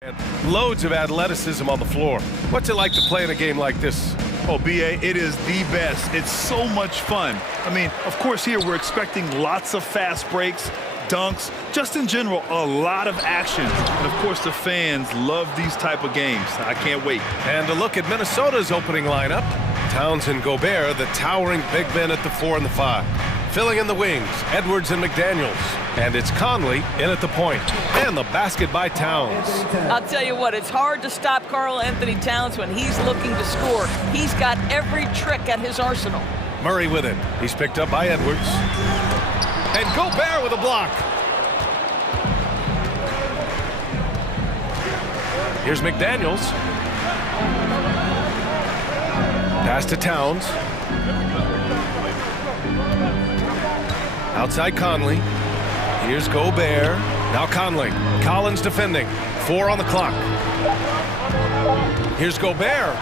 And loads of athleticism on the floor. What's it like to play in a game like this? Oh, B.A., it is the best. It's so much fun. I mean, of course, here we're expecting lots of fast breaks, dunks, just in general, a lot of action. And, of course, the fans love these type of games. I can't wait. And a look at Minnesota's opening lineup. Towns and Gobert, the towering big men at the 4 and the 5. Filling in the wings, Edwards and McDaniels. And it's Conley in at the point. And the basket by Towns. I'll tell you what, it's hard to stop Karl Anthony Towns when he's looking to score. He's got every trick at his arsenal. Murray with it. He's picked up by Edwards. And Gobert with a block. Here's McDaniels. Pass to Towns. Outside Conley. Here's Gobert. Now Conley. Collins defending. 4 on the clock. Here's Gobert.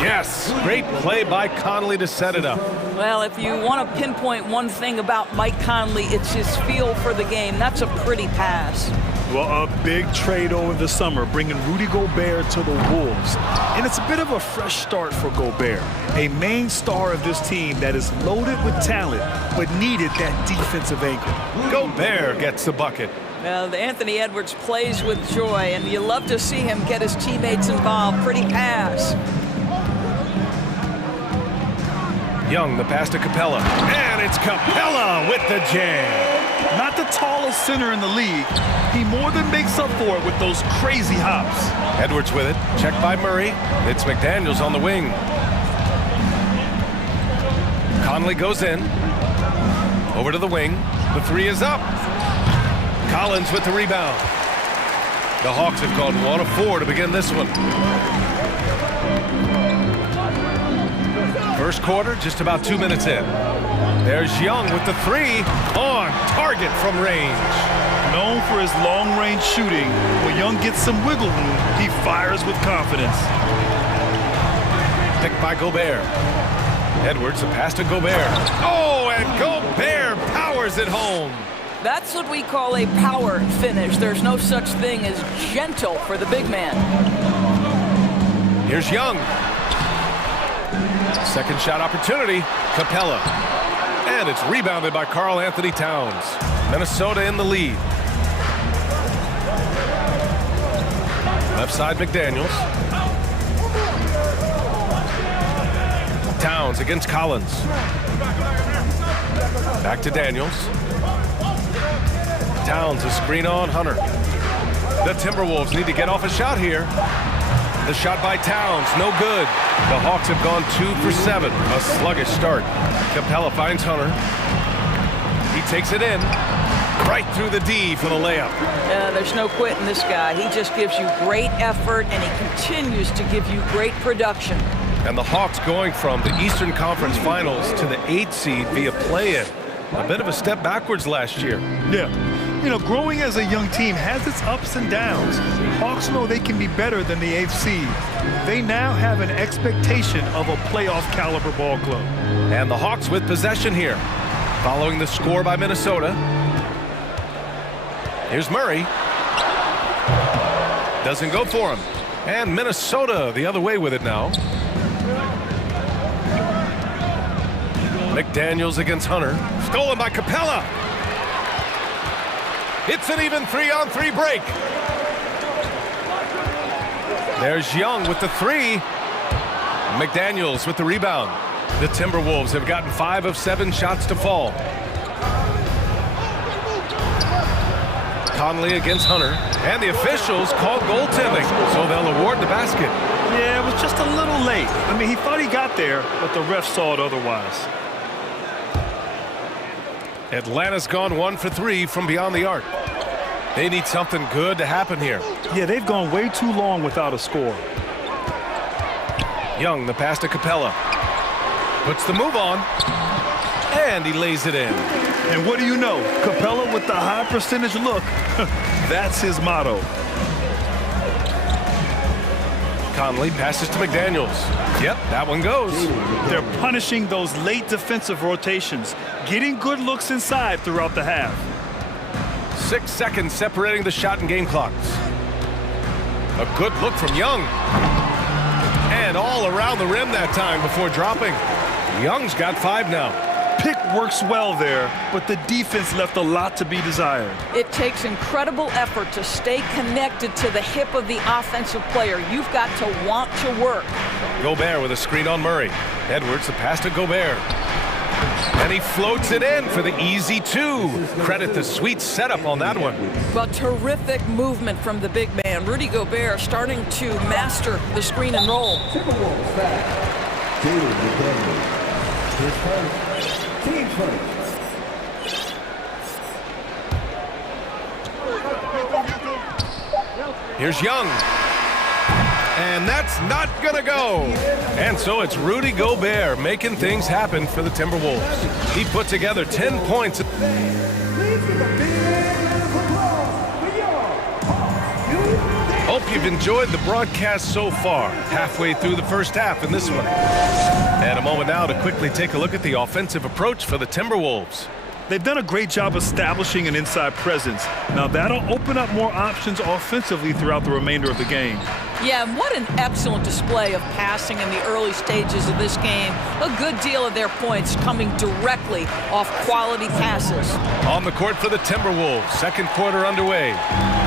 Yes, great play by Conley to set it up. Well, if you want to pinpoint one thing about Mike Conley, it's his feel for the game. That's a pretty pass. Well, a big trade over the summer, bringing Rudy Gobert to the Wolves. And it's a bit of a fresh start for Gobert, a main star of this team that is loaded with talent, but needed that defensive anchor. Gobert gets the bucket. Well, Anthony Edwards plays with joy, and you love to see him get his teammates involved. Pretty pass. Young, the pass to Capella. And it's Capella with the jam. Not the tallest center in the league. He more than makes up for it with those crazy hops. Edwards with it. Checked by Murray. It's McDaniels on the wing. Conley goes in. Over to the wing. The 3 is up. Collins with the rebound. The Hawks have gone 1 of 4 to begin this one. First quarter, just about 2 minutes in. There's Young with the 3 on target from range. Known for his long-range shooting, when Young gets some wiggle room, he fires with confidence. Picked by Gobert. Edwards, a pass to Gobert. Oh, and Gobert powers it home. That's what we call a power finish. There's no such thing as gentle for the big man. Here's Young. Second shot opportunity. Capella. And it's rebounded by Karl Anthony Towns. Minnesota in the lead. Left side McDaniels. Towns against Collins. Back to Daniels. Towns a screen on Hunter. The Timberwolves need to get off a shot here. The shot by Towns, no good. The Hawks have gone 2 for 7. A sluggish start. Capella finds Hunter. He takes it in. Right through the D for the layup. There's no quitting this guy. He just gives you great effort, and he continues to give you great production. And the Hawks going from the Eastern Conference Finals to the 8th seed via play-in. A bit of a step backwards last year. Yeah. You know, growing as a young team has its ups and downs. Hawks know they can be better than the 8th seed. They now have an expectation of a playoff caliber ball club. And the Hawks with possession here. Following the score by Minnesota. Here's Murray. Doesn't go for him. And Minnesota the other way with it now. McDaniels against Hunter. Stolen by Capella. It's an even 3-on-3 break. There's Young with the 3. McDaniels with the rebound. The Timberwolves have gotten 5 of 7 shots to fall. Conley against Hunter. And the officials called goaltending, so they'll award the basket. Yeah, it was just a little late. I mean, he thought he got there, but the ref saw it otherwise. Atlanta's gone 1 for 3 from beyond the arc. They need something good to happen here. Yeah, they've gone way too long without a score. Young, the pass to Capella. Puts the move on. And he lays it in. And what do you know? Capella with the high percentage look. That's his motto. Conley passes to McDaniels. Yep, that one goes. They're punishing those late defensive rotations, getting good looks inside throughout the half. 6 seconds separating the shot and game clocks. A good look from Young. And all around the rim that time before dropping. Young's got 5 now. Pick works well there, but the defense left a lot to be desired. It takes incredible effort to stay connected to the hip of the offensive player. You've got to want to work. Gobert with a screen on Murray. Edwards, the pass to Gobert. And he floats it in for the easy 2. Credit the sweet setup on that one. Well, terrific movement from the big man. Rudy Gobert starting to master the screen and roll. Here's Young. And that's not gonna go. And so it's Rudy Gobert making things happen for the Timberwolves. He put together 10 points. Hope you've enjoyed the broadcast so far. Halfway through the first half in this one. And a moment now to quickly take a look at the offensive approach for the Timberwolves. They've done a great job establishing an inside presence. Now that'll open up more options offensively throughout the remainder of the game. Yeah, and what an excellent display of passing in the early stages of this game. A good deal of their points coming directly off quality passes. On the court for the Timberwolves, second quarter underway.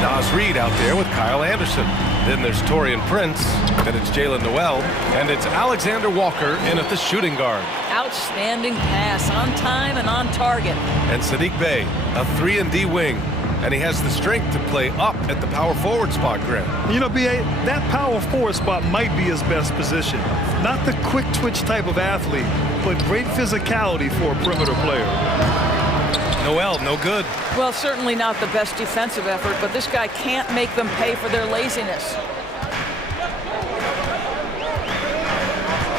Nas Reed out there with Kyle Anderson. Then there's Taurean Prince, then it's Jalen Noel, and it's Alexander Walker in at the shooting guard. Outstanding pass, on time and on target. And Sadiq Bey, a 3-and-D wing. And he has the strength to play up at the power forward spot, Graham. You know, B.A., that power forward spot might be his best position. Not the quick twitch type of athlete, but great physicality for a perimeter player. Noel, no good. Well, certainly not the best defensive effort, but this guy can't make them pay for their laziness.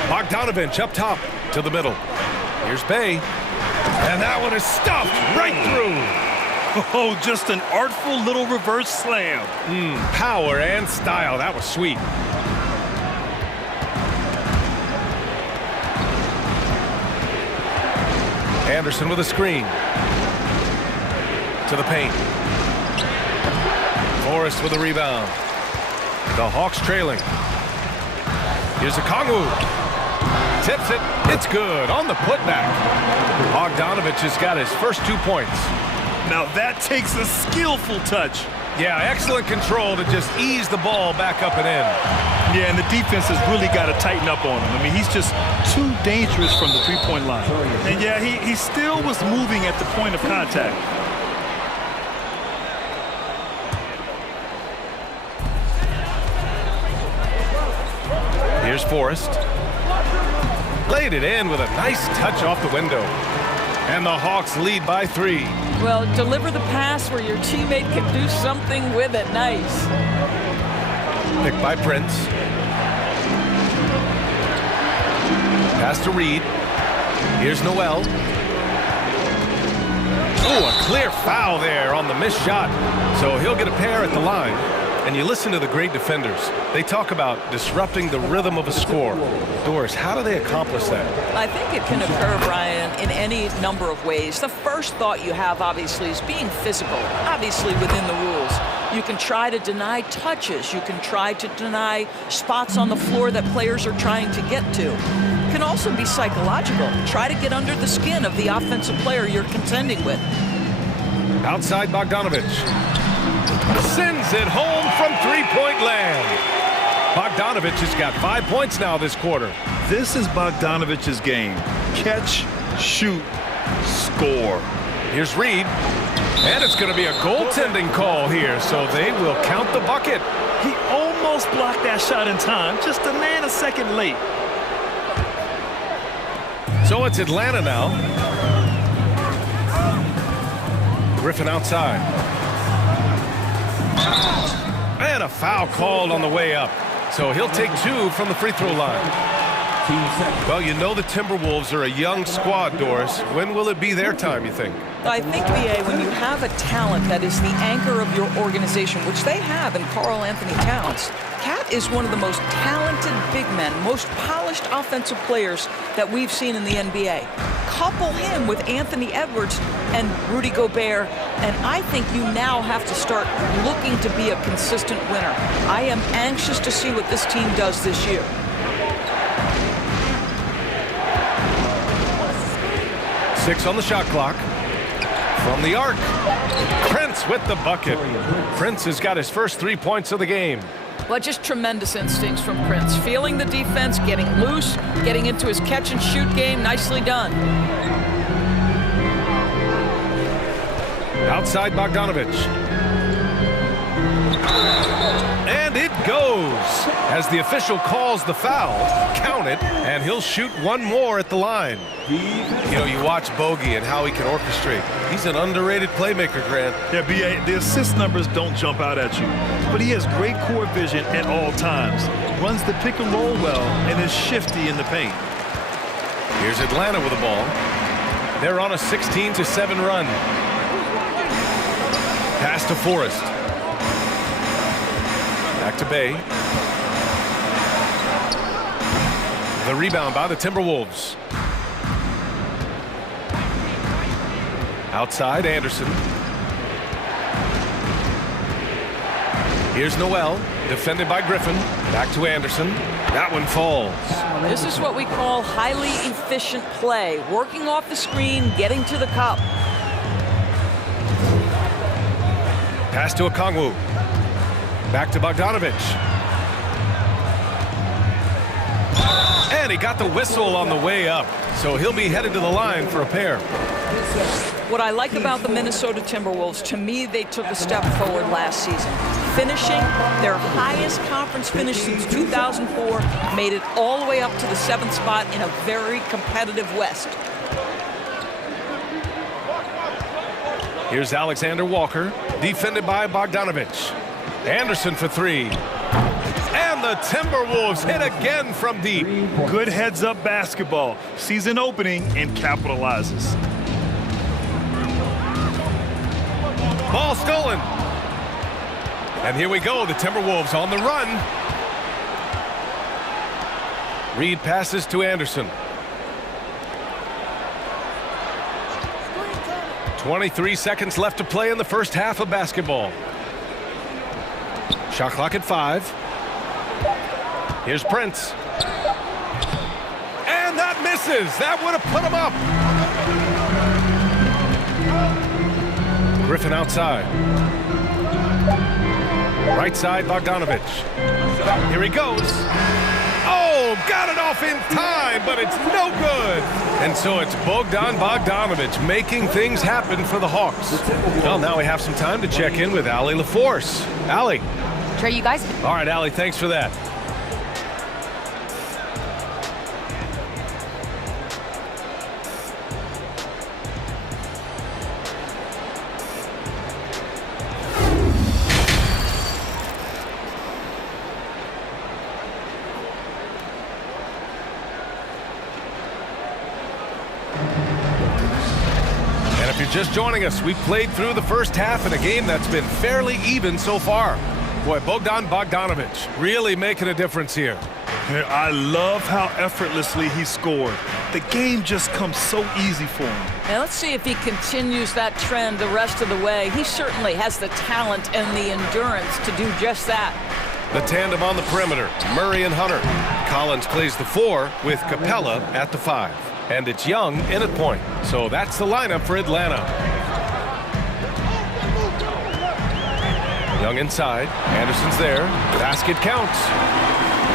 Bogdanovich up top to the middle. Here's Bey. And that one is stuffed right through. Oh, just an artful little reverse slam. Power and style. That was sweet. Anderson with a screen. To the paint. Forrest with a rebound. The Hawks trailing. Here's a Kongwu. Tips it. It's good on the putback. Bogdanovich has got his first 2 points. Now that takes a skillful touch. Yeah, excellent control to just ease the ball back up and in. Yeah, and the defense has really got to tighten up on him. I mean, he's just too dangerous from the three-point line. And yeah, he still was moving at the point of contact. Here's Forrest. Laid it in with a nice touch off the window. And the Hawks lead by 3. Well, deliver the pass where your teammate can do something with it. Nice. Picked by Prince. Pass to Reed. Here's Noel. Oh, a clear foul there on the missed shot. So he'll get a pair at the line. And you listen to the great defenders. They talk about disrupting the rhythm of a score. Doris, how do they accomplish that? I think it can occur, Brian, in any number of ways. The first thought you have, obviously, is being physical, obviously within the rules. You can try to deny touches. You can try to deny spots on the floor that players are trying to get to. It can also be psychological. Try to get under the skin of the offensive player you're contending with. Outside Bogdanovich. Sends it home from three-point land. Bogdanovich has got 5 points now this quarter. This is Bogdanovich's game. Catch, shoot, score. Here's Reed. And it's going to be a goaltending call here, so they will count the bucket. He almost blocked that shot in time, just a nanosecond late. So it's Atlanta now. Griffin outside. And a foul called on the way up. So he'll take 2 from the free throw line. Well, you know the Timberwolves are a young squad, Doris. When will it be their time, you think? I think, B.A., when you have a talent that is the anchor of your organization, which they have in Karl Anthony Towns, Cat is one of the most talented big men, most polished offensive players that we've seen in the NBA. Couple him with Anthony Edwards and Rudy Gobert, and I think you now have to start looking to be a consistent winner. I am anxious to see what this team does this year. Six on the shot clock. From the arc, Prince with the bucket. Prince has got his first 3 points of the game. Well, just tremendous instincts from Prince. Feeling the defense, getting loose, getting into his catch-and-shoot game. Nicely done. Outside Bogdanovich. And it goes. As the official calls the foul, count it, and he'll shoot one more at the line. You know, you watch Bogey and how he can orchestrate. He's an underrated playmaker, Grant. Yeah, B.A., the assist numbers don't jump out at you, but he has great court vision at all times, runs the pick and roll well, and is shifty in the paint. Here's Atlanta with the ball. They're on a 16-7 run. Pass to Forrest. Back to Bay. The rebound by the Timberwolves. Outside, Anderson. Here's Noel, defended by Griffin. Back to Anderson. That one falls. This is what we call highly efficient play. Working off the screen, getting to the cup. Pass to Okongwu. Back to Bogdanovich. And he got the whistle on the way up, so he'll be headed to the line for a pair. What I like about the Minnesota Timberwolves, to me, they took a step forward last season. Finishing their highest conference finish since 2004, made it all the way up to the 7th spot in a very competitive West. Here's Alexander Walker, defended by Bogdanovich. Anderson for three. And the Timberwolves hit again from deep. Good heads-up basketball. Season opening and capitalizes. Ball stolen. And here we go, the Timberwolves on the run. Reed passes to Anderson. 23 seconds left to play in the first half of basketball. Shot clock at 5. Here's Prince. And that misses. That would have put him up. Griffin outside. Right side, Bogdanovich. Here he goes. Oh, got it off in time, but it's no good. And so it's Bogdanovich making things happen for the Hawks. Well, now we have some time to check in with Allie LaForce. Allie. Sure, you guys. All right, Allie, thanks for that. Just joining us, we played through the first half in a game that's been fairly even so far. Boy, Bogdanovich really making a difference here. I love how effortlessly he scored. The game just comes so easy for him. Now let's see if he continues that trend the rest of the way. He certainly has the talent and the endurance to do just that. The tandem on the perimeter, Murray and Hunter. Collins plays the 4 with Capella at the 5. And it's Young in at point. So that's the lineup for Atlanta. Young inside. Anderson's there. Basket counts.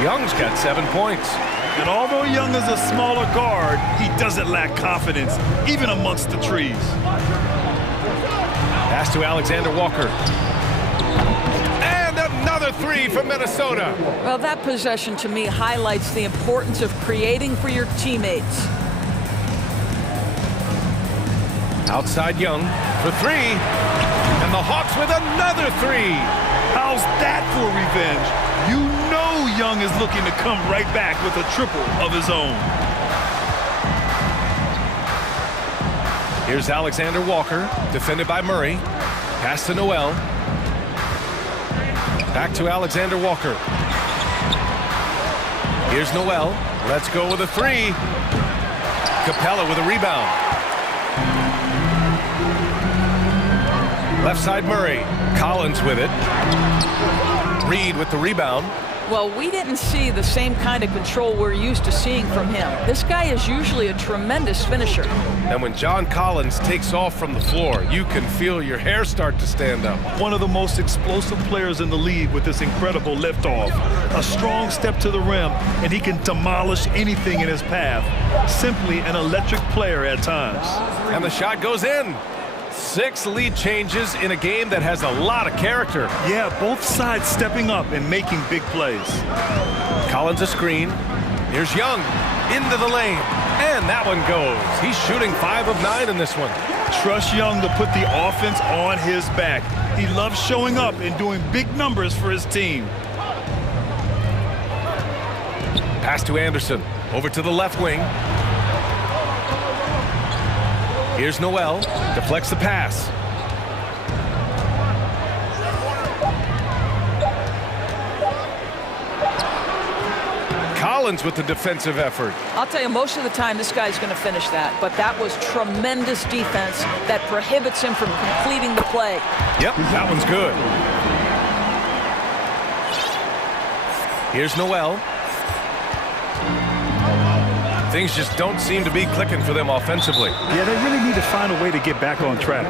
Young's got 7 points. And although Young is a smaller guard, he doesn't lack confidence, even amongst the trees. Pass to Alexander Walker. And another 3 from Minnesota. Well, that possession to me highlights the importance of creating for your teammates. Outside Young for 3. And the Hawks with another 3. How's that for revenge? You know Young Young is looking to come right back with a triple of his own. Here's Alexander Walker, defended by Murray. Pass to Noel. Back to Alexander Walker. Here's Noel. Let's go with a three. Capella with a rebound. Left side Murray. Collins with it. Reed with the rebound. Well, we didn't see the same kind of control we're used to seeing from him. This guy is usually a tremendous finisher. And when John Collins takes off from the floor, you can feel your hair start to stand up. One of the most explosive players in the league with this incredible liftoff. A strong step to the rim, and he can demolish anything in his path. Simply an electric player at times. And the shot goes in. 6 lead changes in a game that has a lot of character. Yeah, both sides stepping up and making big plays. Collins a screen. Here's Young into the lane. And that one goes. He's shooting 5 of 9 in this one. Trust Young to put the offense on his back. He loves showing up and doing big numbers for his team. Pass to Anderson. Over to the left wing. Here's Noel. Deflects the pass. Collins with the defensive effort. I'll tell you, most of the time this guy's going to finish that, but that was tremendous defense that prohibits him from completing the play. Yep, that one's good. Here's Noel. Things just don't seem to be clicking for them offensively. Yeah, they really need to find a way to get back on track.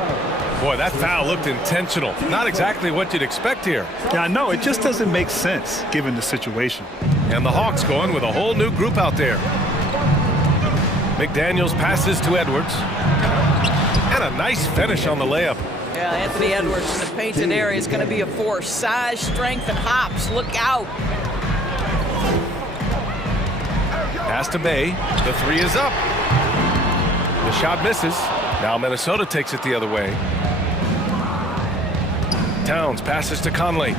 Boy, that foul looked intentional. Not exactly what you'd expect here. Yeah, I know. It just doesn't make sense given the situation. And the Hawks going with a whole new group out there. McDaniels passes to Edwards. And a nice finish on the layup. Yeah, Anthony Edwards in the painted area is going to be a force. Size, strength, and hops. Look out. Pass to Bay. The three is up. The shot misses. Now Minnesota takes it the other way. Towns passes to Conley.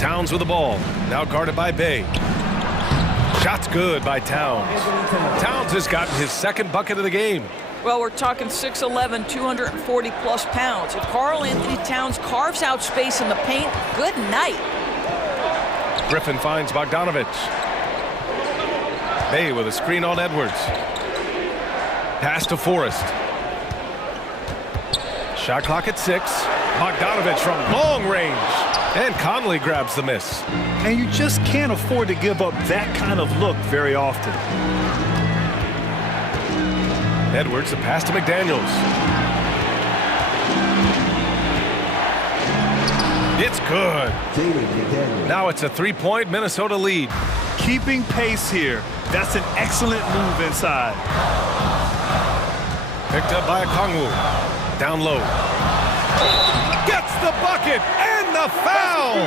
Towns with the ball. Now guarded by Bay. Shot's good by Towns. Towns has gotten his second bucket of the game. Well, we're talking 6'11", 240-plus pounds. If Karl Anthony Towns carves out space in the paint, good night. Griffin finds Bogdanovich. Bay with a screen on Edwards. Pass to Forrest. Shot clock at 6. Bogdanovich from long range. And Conley grabs the miss. And you just can't afford to give up that kind of look very often. Edwards, the pass to McDaniels. It's good. Now it's a 3-point Minnesota lead. Keeping pace here. That's an excellent move inside. Picked up by Okongwu. Down low. Gets the bucket and the foul.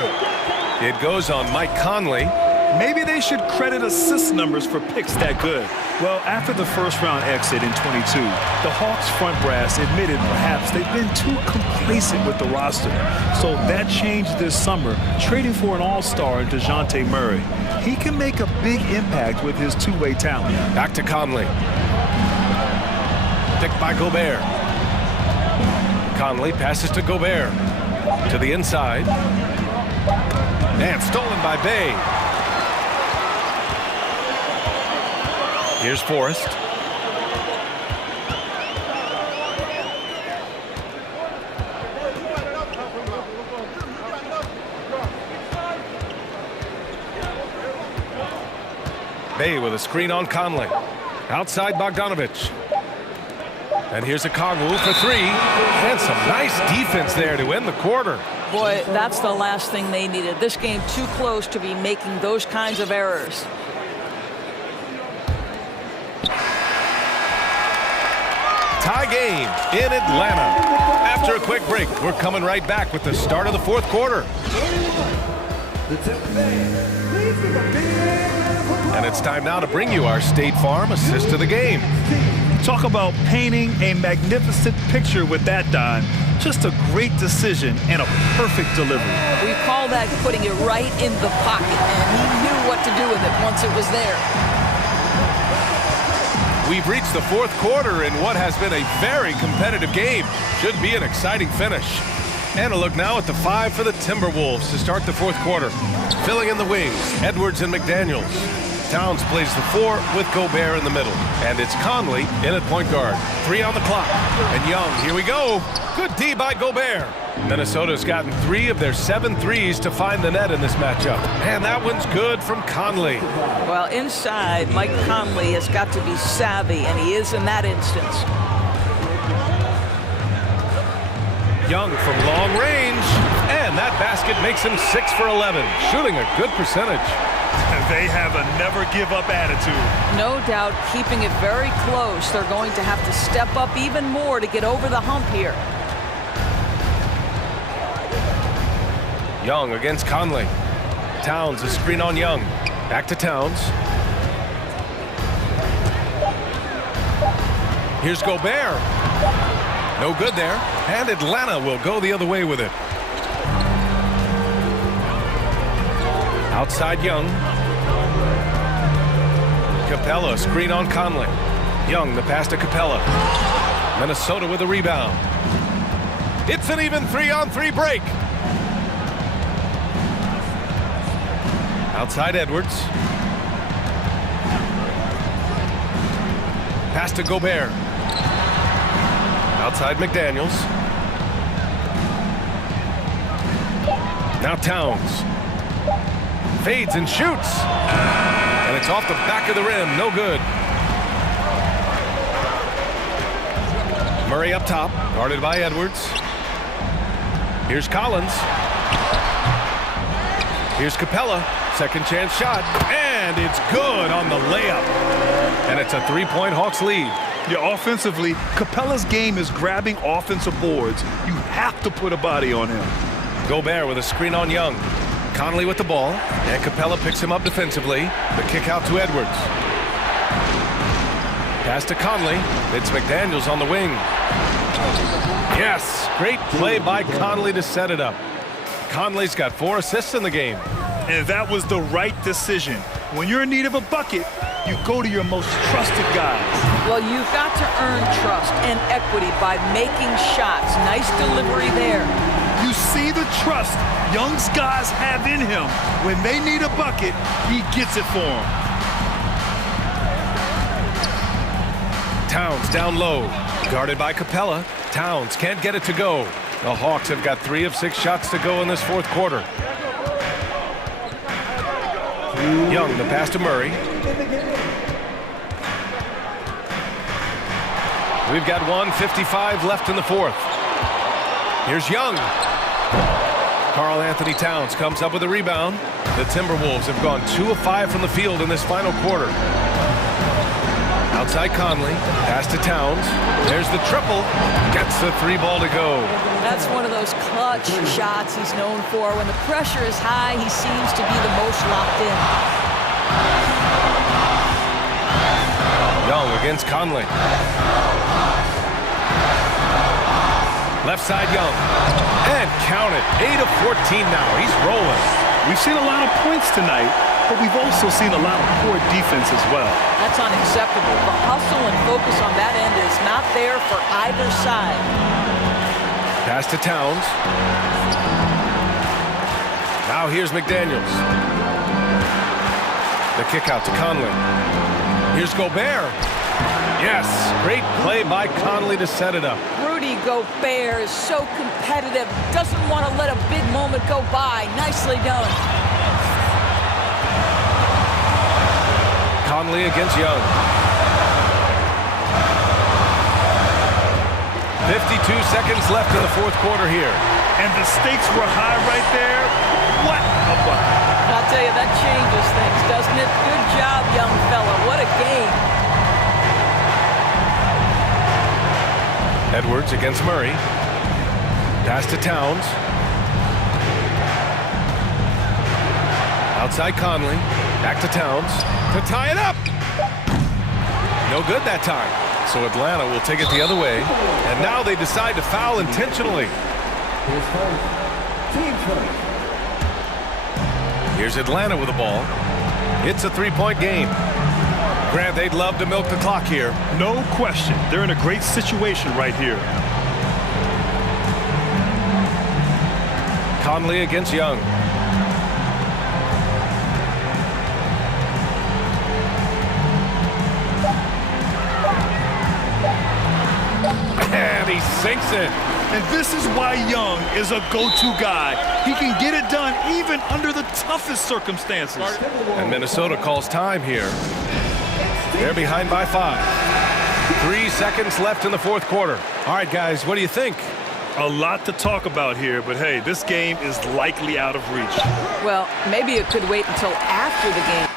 It goes on Mike Conley. Maybe they should credit assist numbers for picks that good. Well, after the first round exit in 22, the Hawks front brass admitted perhaps they've been too complacent with the roster. So that changed this summer, trading for an all-star in DeJounte Murray. He can make a big impact with his two-way talent. Back to Conley. Picked by Gobert. Conley passes to Gobert. To the inside. And stolen by Bay. Here's Forrest. Bay with a screen on Conley. Outside Bogdanovich. And here's Okongwu for 3. And some nice defense there to end the quarter. Boy, that's the last thing they needed. This game too close to be making those kinds of errors. Tie game in Atlanta. After a quick break, we're coming right back with the start of the fourth quarter. And it's time now to bring you our State Farm assist of the game. Talk about painting a magnificent picture with that, Don. Just a great decision and a perfect delivery. We call that putting it right in the pocket, and he knew what to do with it once it was there. We've reached the fourth quarter in what has been a very competitive game. Should be an exciting finish. And a look now at the 5 for the Timberwolves to start the fourth quarter. Filling in the wings, Edwards and McDaniels. Towns plays the 4 with Gobert in the middle. And it's Conley in at point guard. 3 on the clock. And Young, here we go. Good D by Gobert. Minnesota's gotten 3 of their 7 threes to find the net in this matchup. And that one's good from Conley. Well, inside, Mike Conley has got to be savvy, and he is in that instance. Young from long range. And that basket makes him 6 for 11. Shooting a good percentage. They have a never-give-up attitude. No doubt, keeping it very close. They're going to have to step up even more to get over the hump here. Young against Conley. Towns, a screen on Young. Back to Towns. Here's Gobert. No good there. And Atlanta will go the other way with it. Outside Young. Capella, screen on Conley. Young, the pass to Capella. Minnesota with a rebound. It's an even 3-on-3 break. Outside Edwards. Pass to Gobert. Outside McDaniels. Now Towns. Fades and shoots. And it's off the back of the rim. No good. Murray up top. Guarded by Edwards. Here's Collins. Here's Capella. Second chance shot. And it's good on the layup. And it's a 3-point Hawks lead. Yeah, offensively, Capella's game is grabbing offensive boards. You have to put a body on him. Gobert with a screen on Young. Conley with the ball, and Capella picks him up defensively. The kick out to Edwards. Pass to Conley. It's McDaniels on the wing. Yes, great play by Conley to set it up. Conley's got 4 assists in the game. And that was the right decision. When you're in need of a bucket, you go to your most trusted guys. Well, you've got to earn trust and equity by making shots. Nice delivery there. You see the trust Young's guys have in him. When they need a bucket, he gets it for them. Towns down low. Guarded by Capella. Towns can't get it to go. The Hawks have got 3 of 6 shots to go in this fourth quarter. Young, the pass to Murray. We've got 1:55 left in the fourth. Here's Young. Karl Anthony Towns comes up with a rebound. The Timberwolves have gone 2 of 5 from the field in this final quarter. Outside Conley, pass to Towns. There's the triple. Gets the 3 ball to go. That's one of those clutch shots he's known for. When the pressure is high, he seems to be the most locked in. Young against Conley. Left side Young. And count it. 8 of 14 now. He's rolling. We've seen a lot of points tonight, but we've also seen a lot of poor defense as well. That's unacceptable. The hustle and focus on that end is not there for either side. Pass to Towns. Now here's McDaniels. The kick out to Conley. Here's Gobert. Yes, great play by Conley to set it up. Rudy Gobert is so competitive, doesn't want to let a big moment go by. Nicely done. Conley against Young. 52 seconds left in the fourth quarter here. And the stakes were high right there. What a bucket. I'll tell you, that changes things, doesn't it? Good job, young fella. What a game. Edwards against Murray. Pass to Towns. Outside Conley. Back to Towns to tie it up. No good that time. So Atlanta will take it the other way. And now they decide to foul intentionally. Here's Atlanta with the ball. It's a three-point game. Grant, they'd love to milk the clock here. No question. They're in a great situation right here. Conley against Young. And he sinks it. And this is why Young is a go-to guy. He can get it done even under the toughest circumstances. And Minnesota calls time here. They're behind by 5. 3 seconds left in the fourth quarter. All right, guys, what do you think? A lot to talk about here, but hey, this game is likely out of reach. Well, maybe it could wait until after the game.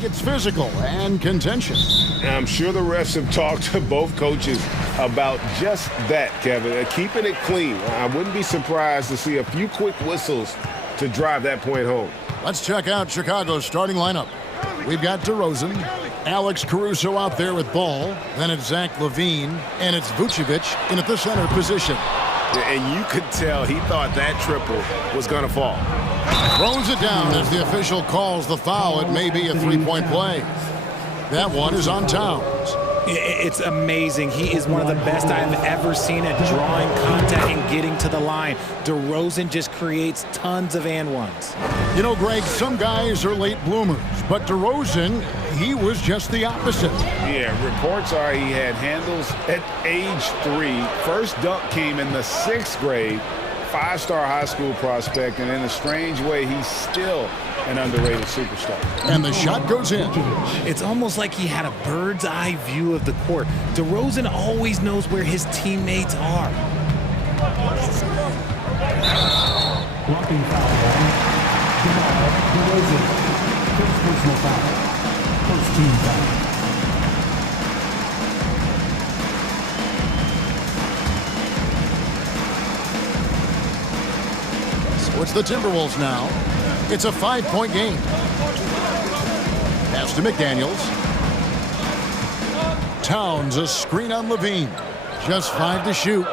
It's physical and contentious. I'm sure the refs have talked to both coaches about just that, Kevin. Keeping it clean. I wouldn't be surprised to see a few quick whistles to drive that point home. Let's check out Chicago's starting lineup. We've got DeRozan, Alex Caruso out there with ball. Then it's Zach LaVine, and it's Vucevic in at the center position. And you could tell he thought that triple was going to fall. Throws it down as the official calls the foul. It may be a three-point play. That one is on Towns. It's amazing. He is one of the best I've ever seen at drawing contact and getting to the line. DeRozan just creates tons of and ones. You know, Greg, some guys are late bloomers, but DeRozan, he was just the opposite. Yeah, reports are he had handles at age 3. First dunk came in the 6th grade. 5-star high school prospect, and in a strange way, he's still an underrated superstar. And the shot goes in. It's almost like he had a bird's eye view of the court. DeRozan always knows where his teammates are. Blocking foul. DeRozan. First personal foul. First team foul. It's the Timberwolves now. It's a 5-point game. Pass to McDaniels. Towns, a screen on LaVine. Just 5 to shoot.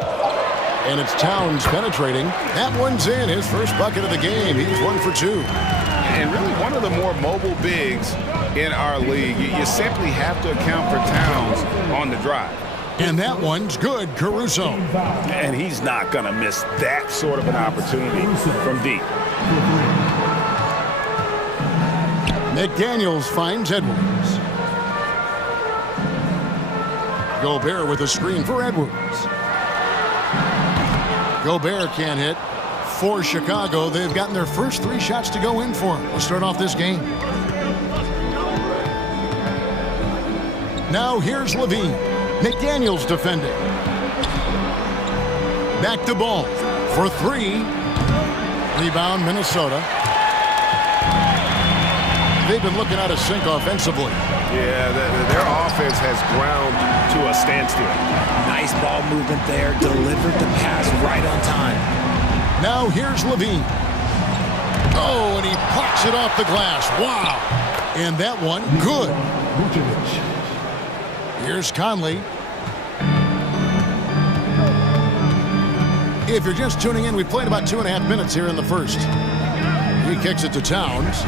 And it's Towns penetrating. That one's in, his first bucket of the game. He's 1 for 2. And really one of the more mobile bigs in our league. You simply have to account for Towns on the drive. And that one's good, Caruso. And he's not going to miss that sort of an opportunity from deep. McDaniels finds Edwards. Gobert with a screen for Edwards. Gobert can't hit. For Chicago, they've gotten their first 3 shots to go in for him to start off this game. Now here's LaVine. McDaniels defending. Back to ball for 3. Rebound, Minnesota. They've been looking out of sync offensively. Yeah, their offense has ground to a standstill. Nice ball movement there. Delivered the pass right on time. Now here's LaVine. Oh, and he pops it off the glass. Wow. And that one, good. Here's Conley. If you're just tuning in, we played about 2.5 minutes here in the first. He kicks it to Towns.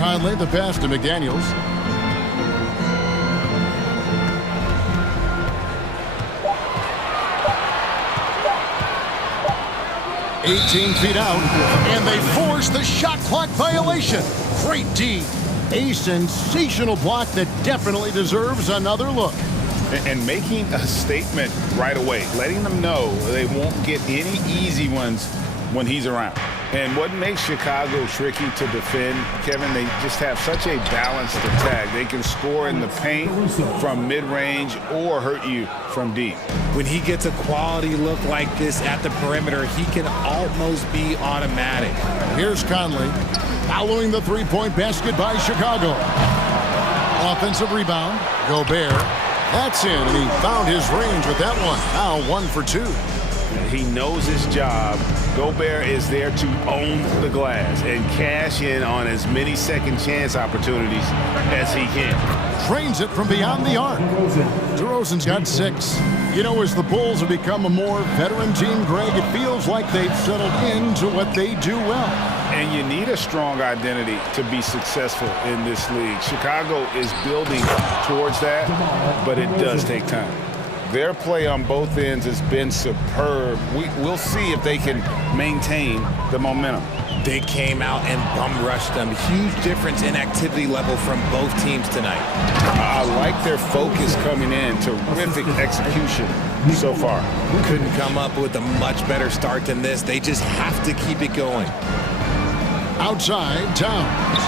Conley, the pass to McDaniels. "18 feet out, and they force the shot clock violation. Great D. A sensational block that definitely deserves another look. And making a statement right away, letting them know they won't get any easy ones when he's around. And what makes Chicago tricky to defend, Kevin, they just have such a balanced attack. They can score in the paint from mid-range or hurt you from deep. When he gets a quality look like this at the perimeter, he can almost be automatic. Here's Conley. Following the three-point basket by Chicago. Offensive rebound. Gobert. That's in, and he found his range with that one. Now 1 for 2. He knows his job. Gobert is there to own the glass and cash in on as many second chance opportunities as he can. Trains it from beyond the arc. DeRozan's got 6. You know, as the Bulls have become a more veteran team, Greg, it feels like they've settled into what they do well. And you need a strong identity to be successful in this league. Chicago is building towards that, but it does take time. Their play on both ends has been superb. We'll see if they can maintain the momentum. They came out and bum rushed them. Huge difference in activity level from both teams tonight. I like their focus coming in. Terrific execution so far. Couldn't come up with a much better start than this. They just have to keep it going. Outside, Towns.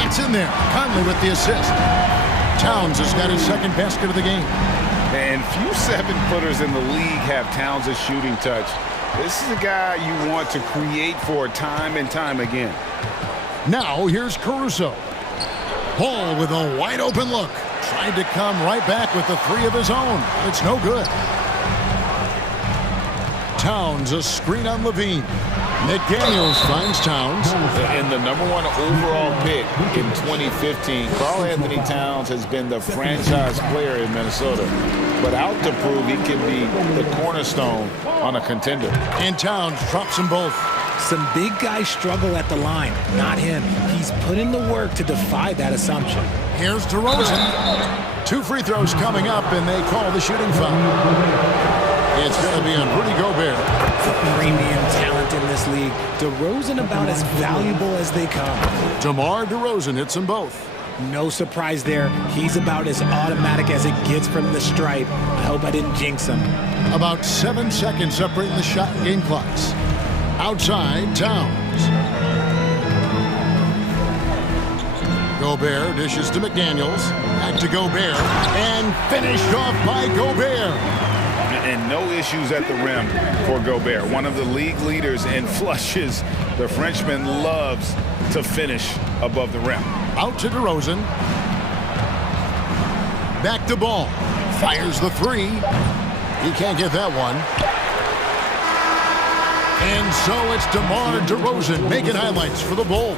That's in there. Conley with the assist. Towns has got his second basket of the game. And few 7-footers in the league have Towns' shooting touch. This is a guy you want to create for time and time again. Now here's Caruso. Paul with a wide open look. Tried to come right back with the three of his own. It's no good. Towns, a screen on Levine. McDaniels finds Towns. And the number 1 overall pick in 2015, Karl Anthony Towns has been the franchise player in Minnesota. But out to prove he can be the cornerstone on a contender. And Towns drops them both. Some big guys struggle at the line, not him. He's put in the work to defy that assumption. Here's DeRozan. 2 free throws coming up, and they call the shooting foul. It's going to be on Rudy Gobert. The premium talent in this league. DeRozan about as valuable as they come. DeMar DeRozan hits them both. No surprise there. He's about as automatic as it gets from the stripe. I hope I didn't jinx him. About 7 seconds separating the shot and game clocks. Outside, Towns. Gobert dishes to McDaniels. Back to Gobert. And finished off by Gobert. And no issues at the rim for Gobert. One of the league leaders in flushes. The Frenchman loves to finish above the rim. Out to DeRozan. Back to Ball. Fires the three. He can't get that one. And so it's DeMar DeRozan making highlights for the Bulls.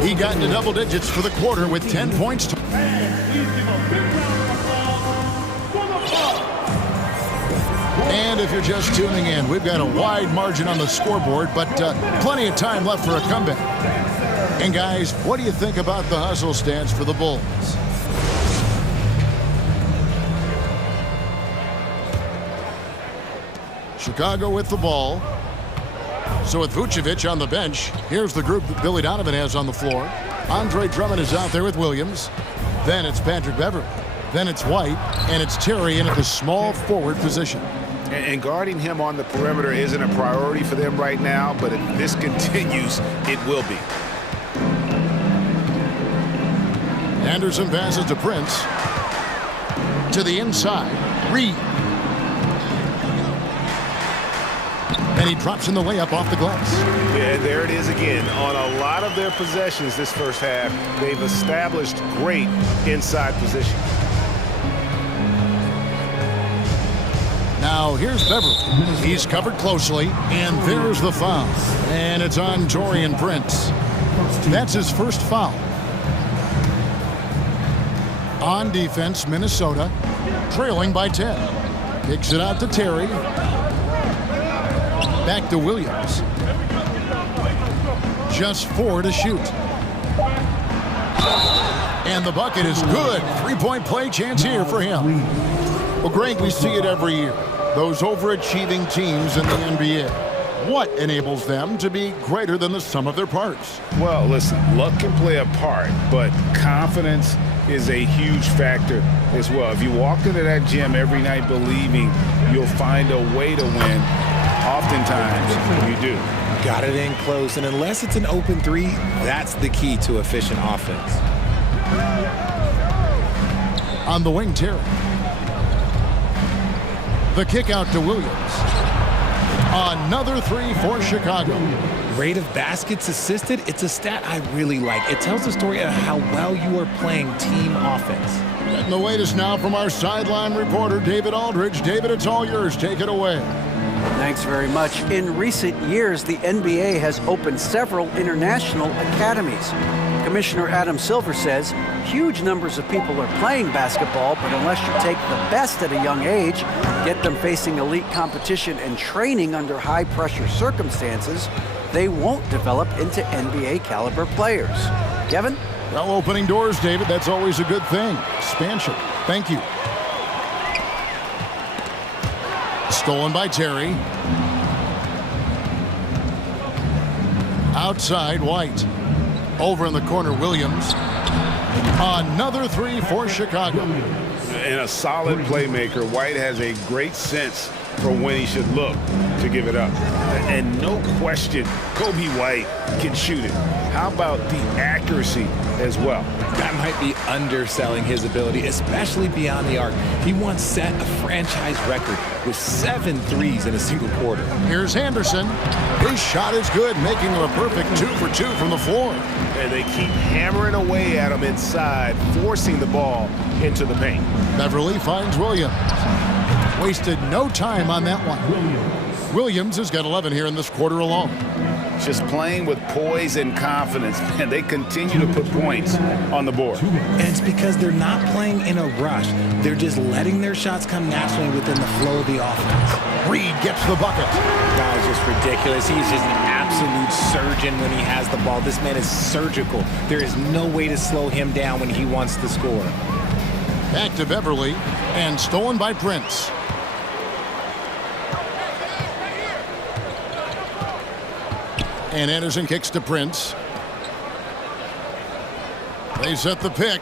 He got into double digits for the quarter with 10 points. And if you're just tuning in, we've got a wide margin on the scoreboard, but plenty of time left for a comeback. And guys, what do you think about the hustle stance for the Bulls? Chicago with the ball. So with Vucevic on the bench, here's the group that Billy Donovan has on the floor. Andre Drummond is out there with Williams. Then it's Patrick Beverley. Then it's White, and it's Terry in at the small forward position. And guarding him on the perimeter isn't a priority for them right now, but if this continues, it will be. Anderson passes to Prince. To the inside, Reed. And he drops in the layup off the glass. Yeah, there it is again. On a lot of their possessions this first half, they've established great inside position. Now here's Beverly. He's covered closely, and there's the foul. And it's on Taurean Prince. That's his first foul. On defense, Minnesota, trailing by 10. Kicks it out to Terry. Back to Williams. Just 4 to shoot. And the bucket is good. 3-point play chance here for him. Well, Greg, we see it every year. Those overachieving teams in the NBA. What enables them to be greater than the sum of their parts? Well, listen, luck can play a part, but confidence is a huge factor as well. If you walk into that gym every night believing you'll find a way to win, oftentimes you do. Got it in close, and unless it's an open three, that's the key to efficient offense. On the wing, Terry. The kick out to Williams. Another three for Chicago. Rate of baskets assisted, it's a stat I really like. It tells the story of how well you are playing team offense. And the latest now from our sideline reporter, David Aldridge. David, it's all yours. Take it away. Thanks very much. In recent years, the NBA has opened several international academies. Commissioner Adam Silver says huge numbers of people are playing basketball, but unless you take the best at a young age, get them facing elite competition and training under high-pressure circumstances, they won't develop into NBA-caliber players. Kevin? Well, opening doors, David, that's always a good thing. Expansion. Thank you. Stolen by Terry. Outside, White. Over in the corner, Williams. Another three for Chicago. And a solid playmaker. White has a great sense for when he should look to give it up. And no question, Kobe White can shoot it. How about the accuracy as well? That might be underselling his ability, especially beyond the arc. He once set a franchise record with 7 threes in a single quarter. Here's Anderson. His shot is good, making him a perfect 2 for 2 from the floor. And they keep hammering away at him inside, forcing the ball into the paint. Beverly finds Williams. Wasted no time on that one. Williams has got 11 here in this quarter alone. Just playing with poise and confidence, and they continue to put points on the board. And it's because they're not playing in a rush. They're just letting their shots come naturally within the flow of the offense. Reed gets the bucket. That is just ridiculous. He's just an absolute surgeon when he has the ball. This man is surgical. There is no way to slow him down when he wants to score. Back to Beverly, and stolen by Prince. And Anderson kicks to Prince. They set the pick.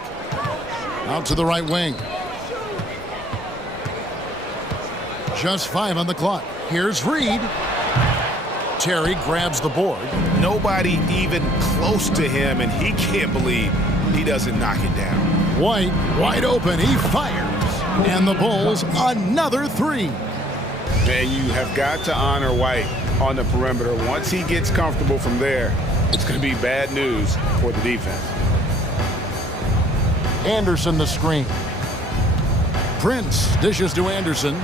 Out to the right wing. Just 5 on the clock. Here's Reed. Terry grabs the board. Nobody even close to him, and he can't believe he doesn't knock it down. White, wide open. He fires. And the Bulls, another 3. And you have got to honor White on the perimeter. Once he gets comfortable from there, it's going to be bad news for the defense. Anderson the screen. Prince dishes to Anderson.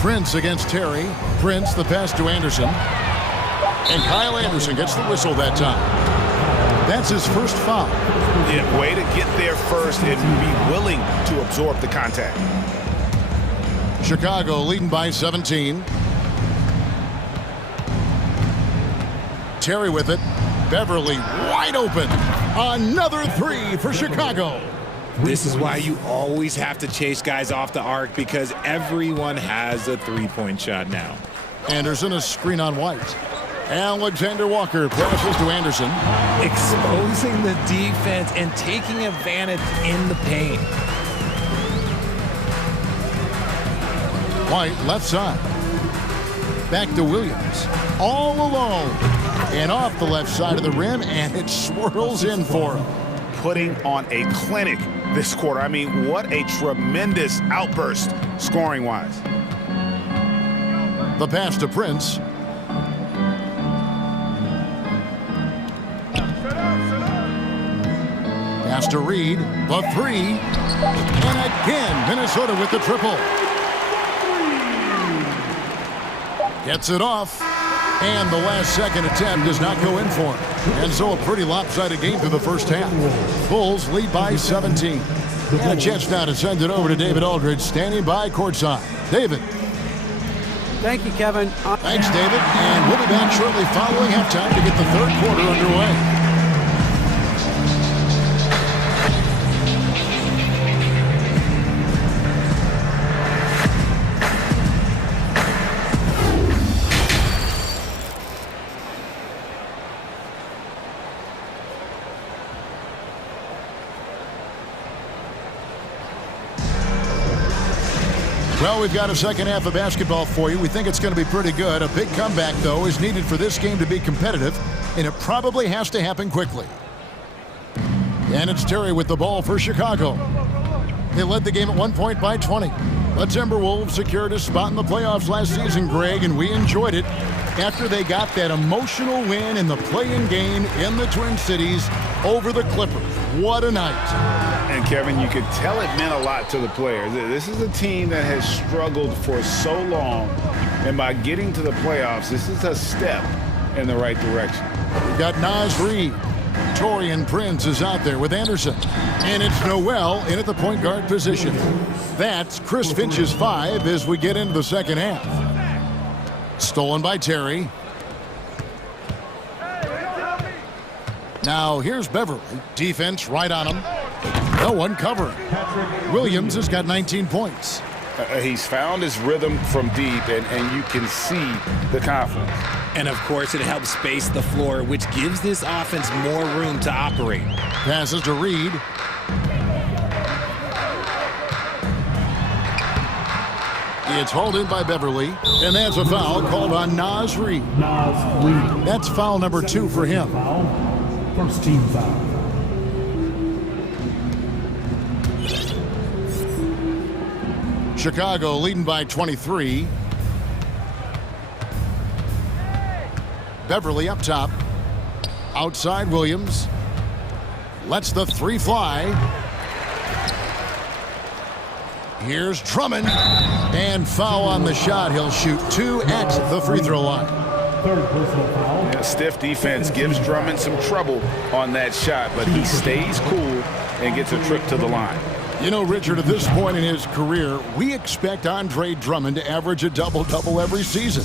Prince against Terry. Prince the pass to Anderson. And Kyle Anderson gets the whistle that time. That's his first foul. Yeah, way to get there first and be willing to absorb the contact. Chicago leading by 17. Terry with it. Beverly wide open. Another 3 for Chicago. This is why you always have to chase guys off the arc, because everyone has a 3-point shot now. Anderson a screen on White. Alexander Walker passes to Anderson. Exposing the defense and taking advantage in the paint. White left side. Back to Williams. All alone. And off the left side of the rim, and it swirls in for him. Putting on a clinic this quarter. I mean, what a tremendous outburst scoring-wise. The pass to Prince. Pass to Reed. The 3. And again, Minnesota with the triple. Gets it off. And the last second attempt does not go in for him. And so a pretty lopsided game through the first half. Bulls lead by 17. And a chance now to send it over to David Aldridge, standing by courtside. David. Thank you, Kevin. Thanks, David. And we'll be back shortly following halftime to get the third quarter underway. Well, we've got a second half of basketball for you. We think it's going to be pretty good. A big comeback, though, is needed for this game to be competitive, and it probably has to happen quickly. And it's Terry with the ball for Chicago. They led the game at one point by 20. The Timberwolves secured a spot in the playoffs last season, Greg, and we enjoyed it after they got that emotional win in the play-in game in the Twin Cities over the Clippers. What a night. And Kevin, you could tell it meant a lot to the players. This is a team that has struggled for so long, and by getting to the playoffs, this is a step in the right direction. We've got Naz Reid. Torian Prince is out there with Anderson. And it's Noel in at the point guard position. That's Chris Finch's 5 as we get into the second half. Stolen by Terry. Now here's Beverly. Defense right on him. No one covering. Williams has got 19 points. He's found his rhythm from deep, and you can see the confidence. And, of course, it helps space the floor, which gives this offense more room to operate. Passes to Reed. It's hauled in by Beverly, and that's a foul called on Naz Reid. That's foul number 2 for him. First team foul. Chicago leading by 23. Beverly up top. Outside Williams. Lets the 3 fly. Here's Drummond. And foul on the shot. He'll shoot 2 at the free throw line. Third personal foul. Yeah, stiff defense gives Drummond some trouble on that shot, but he stays cool and gets a trip to the line. You know, Richard, at this point in his career, we expect Andre Drummond to average a double-double every season.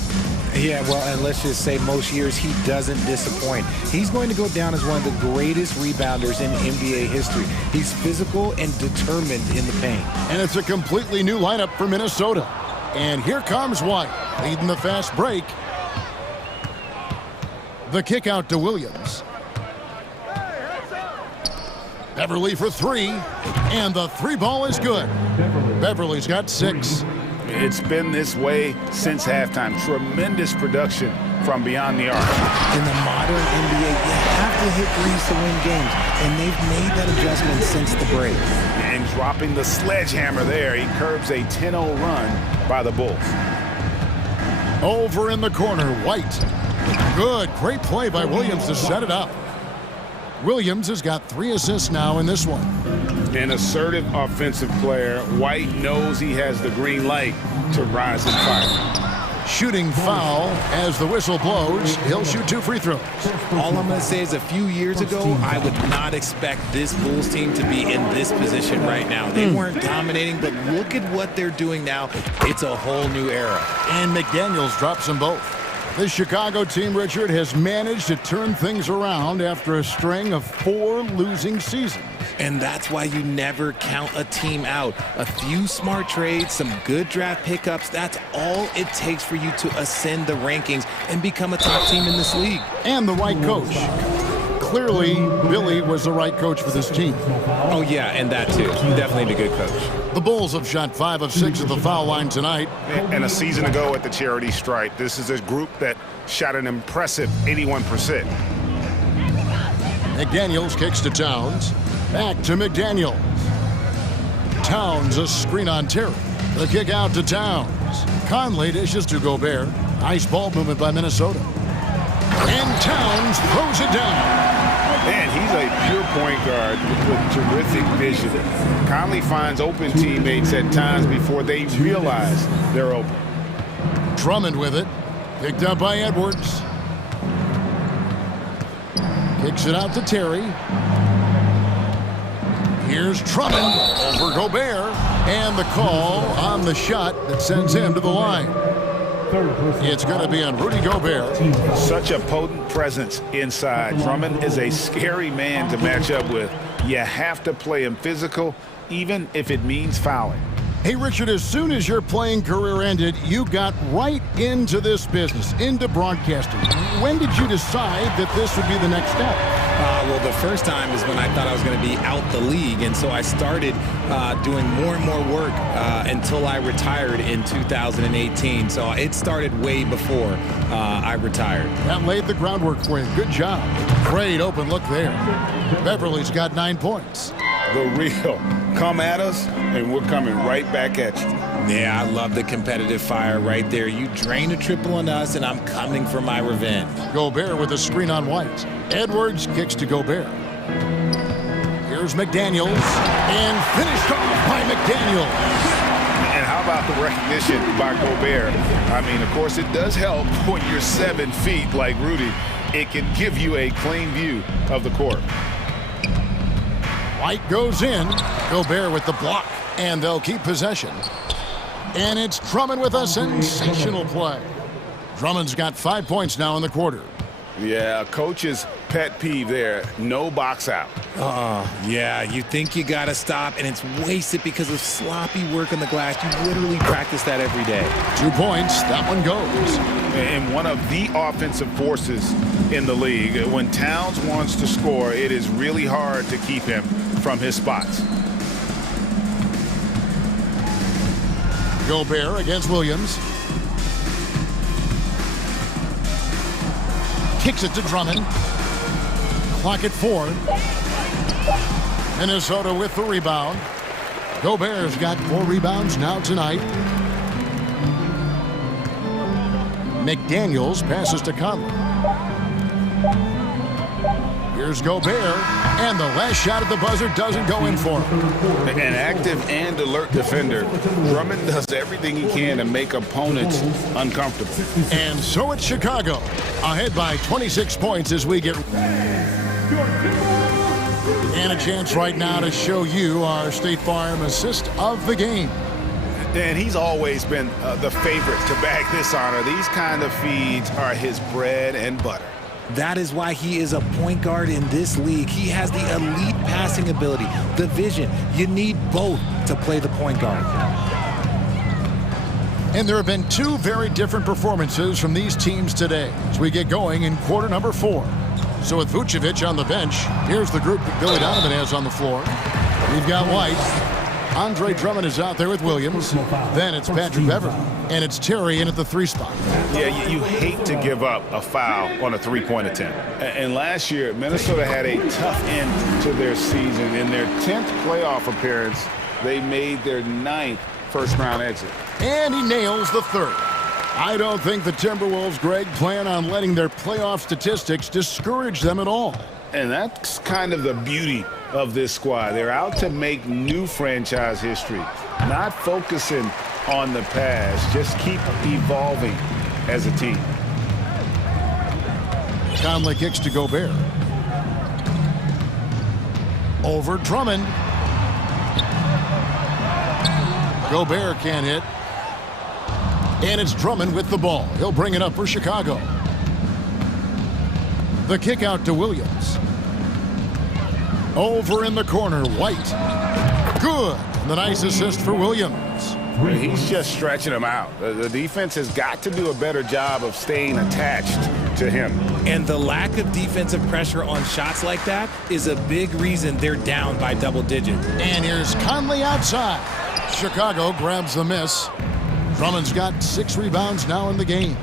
Yeah, well, and let's just say most years he doesn't disappoint. He's going to go down as one of the greatest rebounders in NBA history. He's physical and determined in the paint. And it's a completely new lineup for Minnesota. And here comes White, leading the fast break. The kick out to Williams. Beverly for 3, and the 3 ball is good. Beverly's got 6. It's been this way since halftime. Tremendous production from beyond the arc. In the modern NBA, you have to hit threes to win games, and they've made that adjustment since the break. And dropping the sledgehammer there, he curbs a 10-0 run by the Bulls. Over in the corner, White. Good, great play by Williams to set it up. Williams has got 3 assists now in this one. An assertive offensive player. White knows he has the green light to rise and fire. Shooting foul as the whistle blows. He'll shoot 2 free throws. All I'm going to say is a few years ago, I would not expect this Bulls team to be in this position right now. They weren't dominating, but look at what they're doing now. It's a whole new era. And McDaniels drops them both. This Chicago team, Richard, has managed to turn things around after a string of 4 losing seasons. And that's why you never count a team out. A few smart trades, some good draft pickups, that's all it takes for you to ascend the rankings and become a top team in this league. And the right coach. Clearly, Billy was the right coach for this team. Oh, yeah, and that too. Definitely a good coach. The Bulls have shot 5 of 6 at the foul line tonight. And a season ago at the charity stripe, this is a group that shot an impressive 81%. McDaniels kicks to Towns. Back to McDaniels. Towns, a screen on Terry. The kick out to Towns. Conley dishes to Gobert. Nice ball movement by Minnesota. And Towns throws it down. Man, he's a pure point guard with terrific vision. Conley finds open teammates at times before they realize they're open. Drummond with it. Picked up by Edwards. Kicks it out to Terry. Here's Drummond over Gobert. And the call on the shot that sends him to the line. It's going to be on Rudy Gobert. Such a potent presence inside. Drummond is a scary man to match up with. You have to play him physical, even if it means fouling. Hey, Richard, as soon as your playing career ended, you got right into this business, into broadcasting. When did you decide that this would be the next step? Well, the first time is when I thought I was going to be out the league, and so I started doing more and more work until I retired in 2018. So it started way before I retired. That laid the groundwork for you. Good job. Great open look there. Beverly's got 9 points. The real. Come at us, and we're coming right back at you. Yeah, I love the competitive fire right there. You drain a triple on us, and I'm coming for my revenge. Gobert with a screen on White. Edwards kicks to Gobert. Here's McDaniels, and finished off by McDaniels. And how about the recognition by Gobert? I mean, of course, it does help when you're 7 feet like Rudy. It can give you a clean view of the court. White goes in. Gobert with the block, and they'll keep possession. And it's Drummond with a sensational play. Drummond's got 5 points now in the quarter. Yeah, coach's pet peeve there. No box out. Yeah, you think you got to stop, and it's wasted because of sloppy work on the glass. You literally practice that every day. 2 points. That one goes. And one of the offensive forces in the league. When Towns wants to score, it is really hard to keep him from his spots. Gobert against Williams. Kicks it to Drummond. Clock at 4. Minnesota with the rebound. Gobert's got 4 rebounds now tonight. McDaniels passes to Conley. Here's Gobert, and the last shot at the buzzer doesn't go in for him. An active and alert defender, Drummond does everything he can to make opponents uncomfortable. And so it's Chicago, ahead by 26 points as we get... And a chance right now to show you our State Farm assist of the game. And he's always been the favorite to bag this honor. These kind of feeds are his bread and butter. That is why he is a point guard in this league. He has the elite passing ability, the vision. You need both to play the point guard. And there have been 2 very different performances from these teams today as we get going in quarter number 4. So with Vucevic on the bench, here's the group that Billy Donovan has on the floor. We've got White. Andre Drummond is out there with Williams. Then it's Patrick Beverly. And it's Terry in at the 3 spot. Yeah, you hate to give up a foul on a 3-point attempt. And last year, Minnesota had a tough end to their season. In their 10th playoff appearance, they made their 9th first-round exit. And he nails the 3rd. I don't think the Timberwolves, Greg, plan on letting their playoff statistics discourage them at all. And that's kind of the beauty of this squad. They're out to make new franchise history, not focusing on the past, just keep evolving as a team. Conley kicks to Gobert. Over Drummond. Gobert can't hit. And it's Drummond with the ball. He'll bring it up for Chicago. The kick out to Williams. Over in the corner, White. Good. The nice assist for Williams. He's just stretching him out. The defense has got to do a better job of staying attached to him. And the lack of defensive pressure on shots like that is a big reason they're down by double digits. And here's Conley outside. Chicago grabs the miss. Drummond's got 6 rebounds now in the game.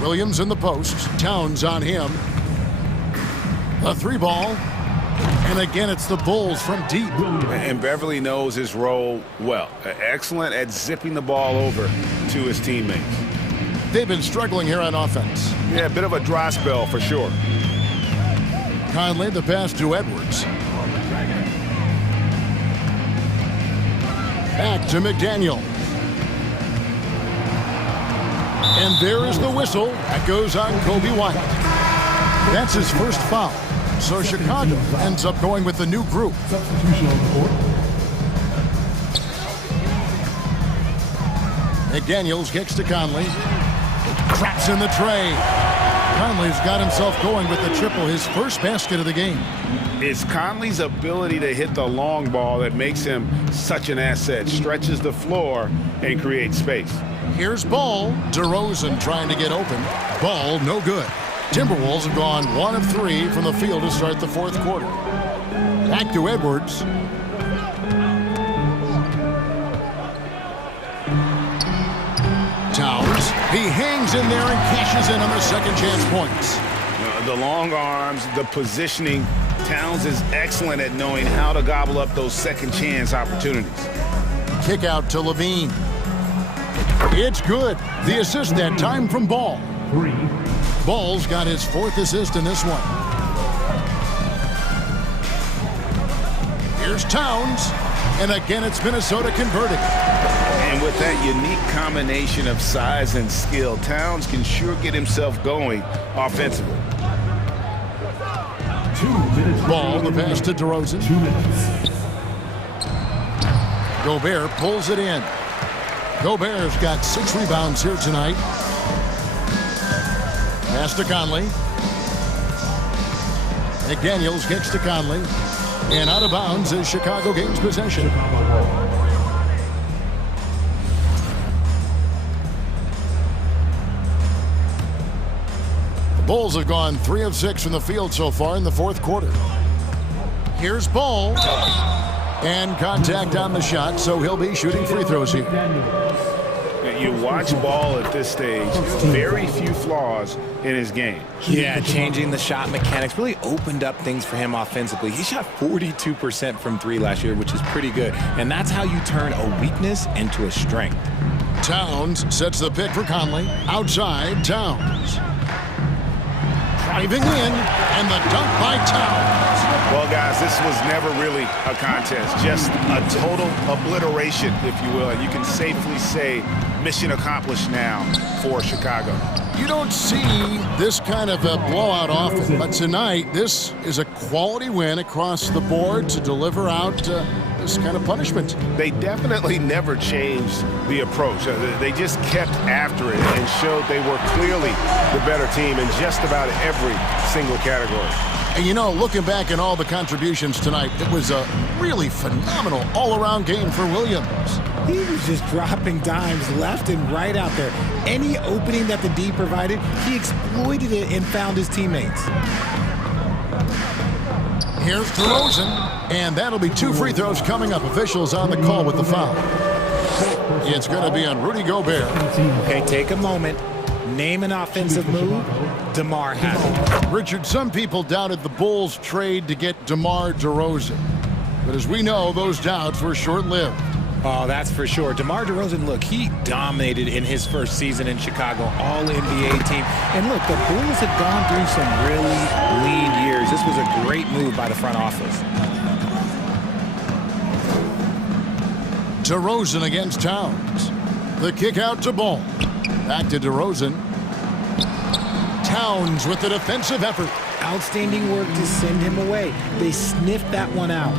Williams in the post. Towns on him. A 3 ball. And again, it's the Bulls from deep. And Beverly knows his role well. Excellent at zipping the ball over to his teammates. They've been struggling here on offense. Yeah, a bit of a dry spell for sure. Conley, the pass to Edwards. Back to McDaniel. And there is the whistle. That goes on Kobe White. That's his first foul. So Chicago ends up going with the new group. Substitution on the court. McDaniels kicks to Conley. Traps in the tray. Conley's got himself going with the triple, his first basket of the game. It's Conley's ability to hit the long ball that makes him such an asset. Stretches the floor and creates space. Here's Ball. DeRozan trying to get open. Ball no good. Timberwolves have gone 1 of 3 from the field to start the 4th quarter. Back to Edwards. Towns. He hangs in there and cashes in on the second chance points. The long arms, the positioning. Towns is excellent at knowing how to gobble up those second chance opportunities. Kick out to Levine. It's good. The assist that time from Ball. 3. Ball's got his 4th assist in this one. Here's Towns. And again, it's Minnesota converting. And with that unique combination of size and skill, Towns can sure get himself going offensively. 2 minutes. Ball, the pass to DeRozan. 2 minutes. Gobert pulls it in. Gobert's got 6 rebounds here tonight. Pass to Conley. McDaniels kicks to Conley. And out of bounds as Chicago gains possession. The Bulls have gone 3 of 6 from the field so far in the 4th quarter. Here's Ball. And contact on the shot, so he'll be shooting free throws here. You watch Ball at this stage, very few flaws in his game. Yeah, changing the shot mechanics really opened up things for him offensively. He shot 42% from three last year, which is pretty good. And that's how you turn a weakness into a strength. Towns sets the pick for Conley. Outside, Towns. Driving in, and the dunk by Towns. Well, guys, this was never really a contest, just a total obliteration, if you will. And you can safely say mission accomplished now for Chicago. You don't see this kind of a blowout often, but tonight, this is a quality win across the board to deliver out this kind of punishment. They definitely never changed the approach. They just kept after it and showed they were clearly the better team in just about every single category. And you know, looking back at all the contributions tonight, it was a really phenomenal all-around game for Williams. He was just dropping dimes left and right out there. Any opening that the D provided, he exploited it and found his teammates. Here's DeRozan, and that'll be 2 free throws coming up. Officials on the call with the foul. It's going to be on Rudy Gobert. Okay, take a moment. Name an offensive move. DeMar has it. Richard, some people doubted the Bulls' trade to get DeMar DeRozan. But as we know, those doubts were short-lived. Oh, that's for sure. DeMar DeRozan, look, he dominated in his first season in Chicago, all-NBA team. And look, the Bulls have gone through some really lean years. This was a great move by the front office. DeRozan against Towns. The kick out to Ball. Back to DeRozan. Towns with the defensive effort. Outstanding work to send him away. They sniffed that one out.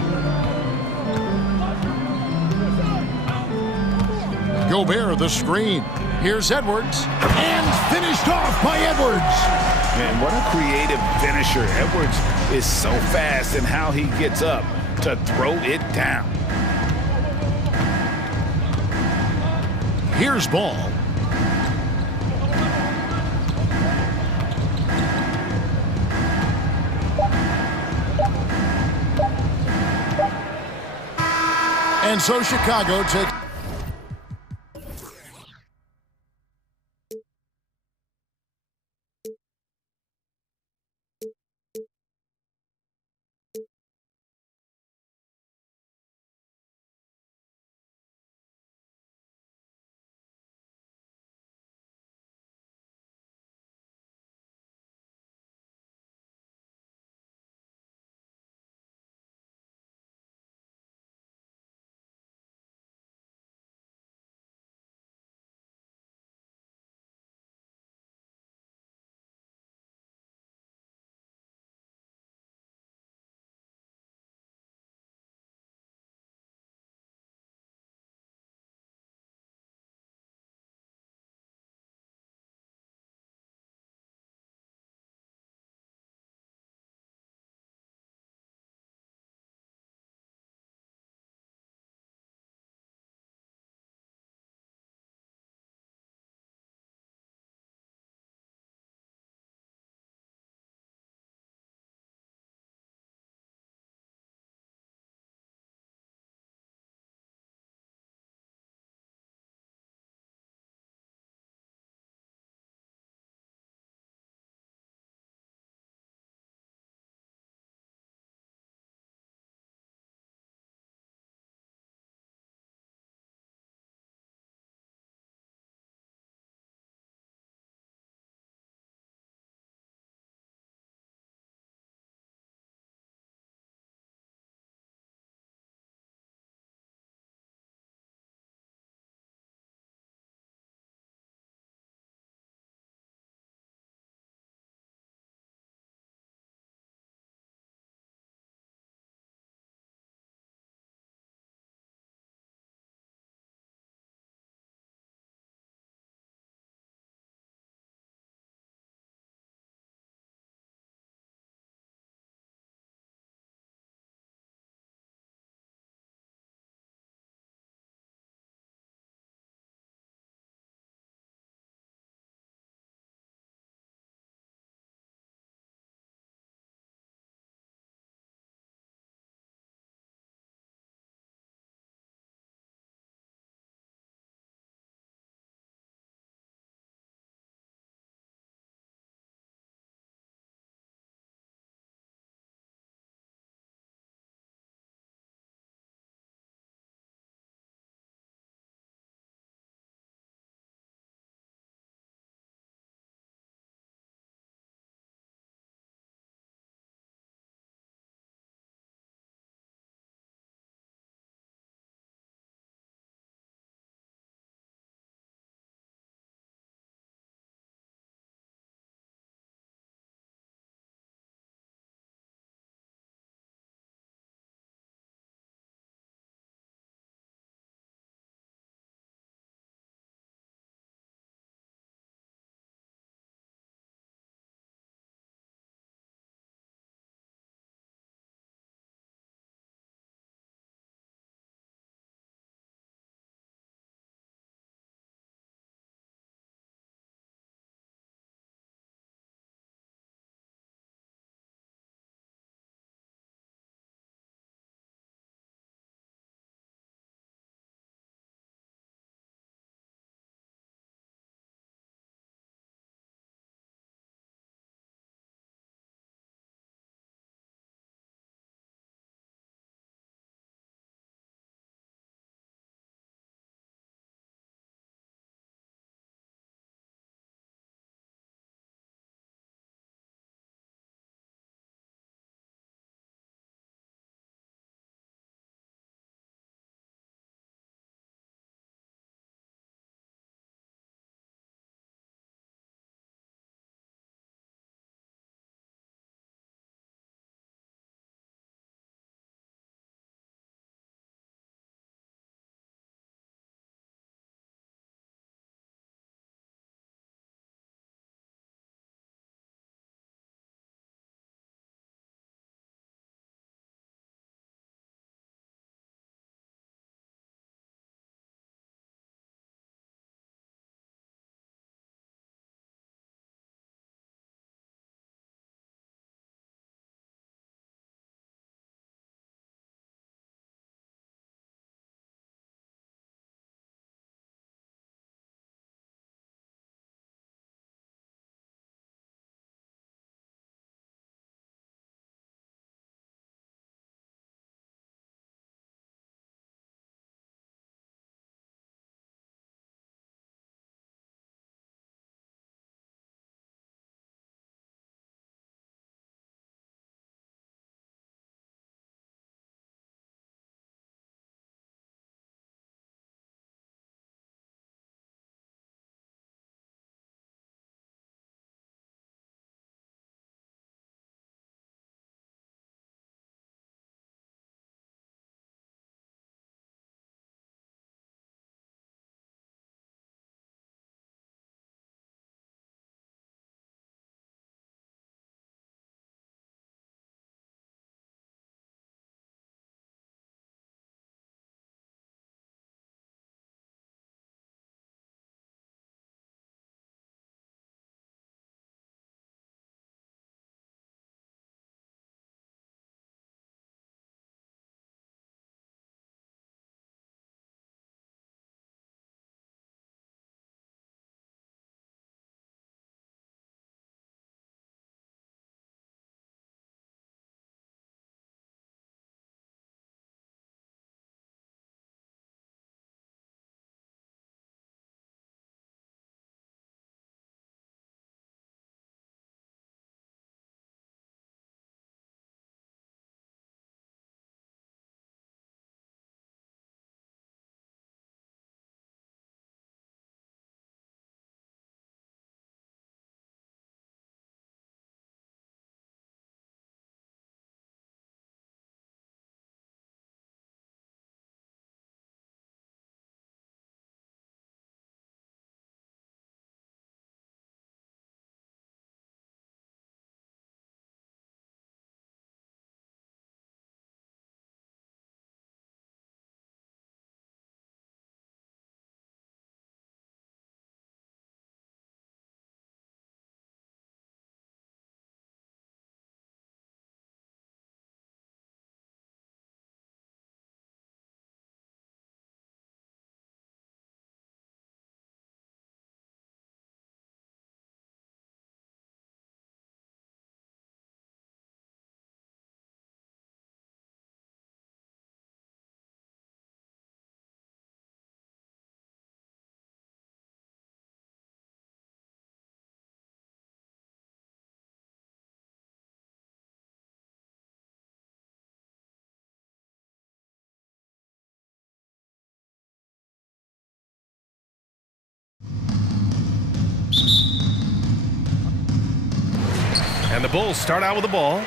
Gobert, the screen. Here's Edwards. And finished off by Edwards. Man, what a creative finisher. Edwards is so fast in how he gets up to throw it down. Here's Ball. And so Chicago takes Bulls start out with the ball.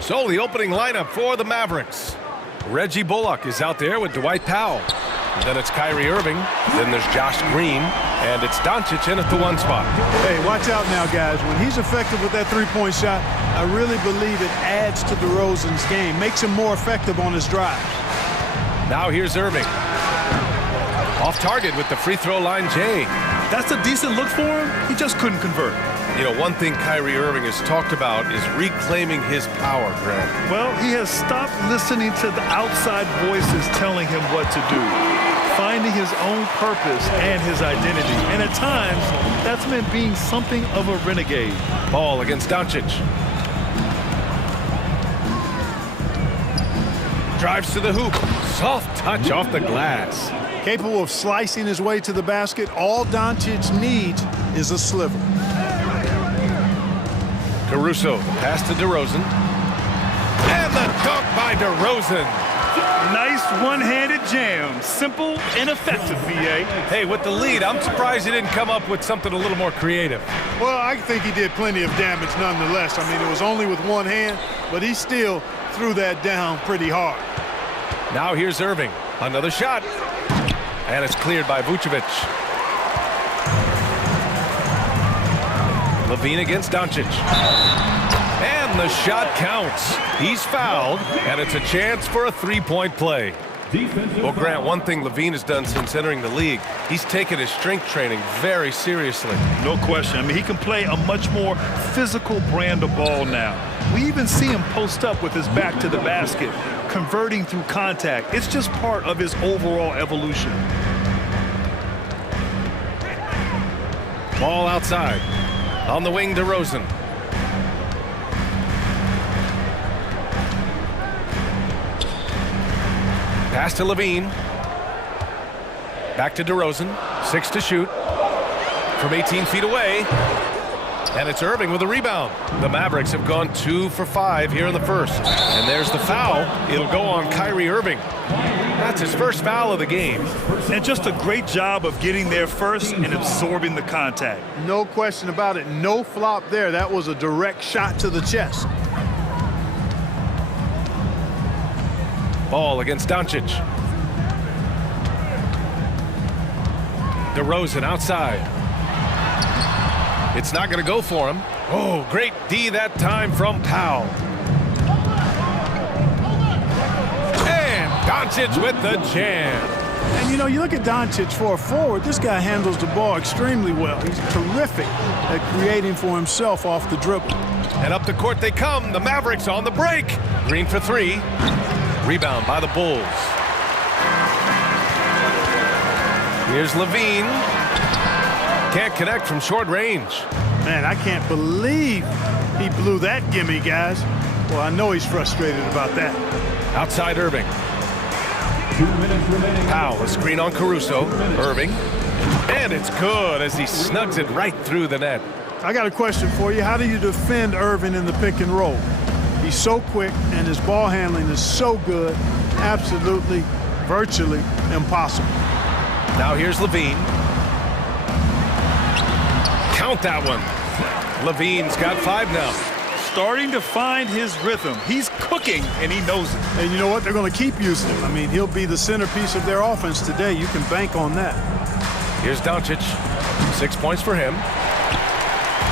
So the opening lineup for the Mavericks. Reggie Bullock is out there with Dwight Powell. Then it's Kyrie Irving. Then there's Josh Green. And it's Doncic in at the 1 spot. Hey, watch out now, guys. When he's effective with that three-point shot, I really believe it adds to DeRozan's game, makes him more effective on his drives. Now here's Irving. Off target with the free throw line, Jay. That's a decent look for him. He just couldn't convert. You know, one thing Kyrie Irving has talked about is reclaiming his power, Grant. Well, he has stopped listening to the outside voices telling him what to do, finding his own purpose and his identity. And at times, that's meant being something of a renegade. Ball against Doncic. Drives to the hoop. Soft touch off the glass. Capable of slicing his way to the basket, all Doncic needs is a sliver. Caruso, pass to DeRozan. And the dunk by DeRozan. Nice one-handed jam. Simple and effective, B.A. Hey, with the lead, I'm surprised he didn't come up with something a little more creative. Well, I think he did plenty of damage nonetheless. I mean, it was only with one hand, but he still threw that down pretty hard. Now here's Irving. Another shot. And it's cleared by Vucevic. Levine against Doncic. And the shot counts. He's fouled, and it's a chance for a three-point play. Well, Grant, one thing Levine has done since entering the league, he's taken his strength training very seriously. No question. I mean, he can play a much more physical brand of ball now. We even see him post up with his back to the basket, converting through contact. It's just part of his overall evolution. Ball outside. On the wing, DeRozan. Pass to Levine. Back to DeRozan. 6 to shoot. From 18 feet away. And it's Irving with a rebound. The Mavericks have gone 2 for 5 here in the first. And there's the foul. It'll go on Kyrie Irving. That's his first foul of the game. And just a great job of getting there first and absorbing the contact. No question about it. No flop there. That was a direct shot to the chest. Ball against Doncic. DeRozan outside. It's not going to go for him. Oh, great D that time from Powell. And Doncic with the jam. And, you know, you look at Doncic for a forward, this guy handles the ball extremely well. He's terrific at creating for himself off the dribble. And up the court they come. The Mavericks on the break. Green for 3. Rebound by the Bulls. Here's Levine. Can't connect from short range. Man, I can't believe he blew that gimme, guys. Well, I know he's frustrated about that. Outside Irving. Powell, a screen on Caruso. Irving. And it's good as he snugs it right through the net. I got a question for you. How do you defend Irving in the pick and roll? He's so quick, and his ball handling is so good. Absolutely, virtually impossible. Now here's Levine. Count that one. Levine's got 5 now. Starting to find his rhythm. He's cooking, and he knows it. And you know what? They're going to keep using him. I mean, he'll be the centerpiece of their offense today. You can bank on that. Here's Doncic. 6 points for him.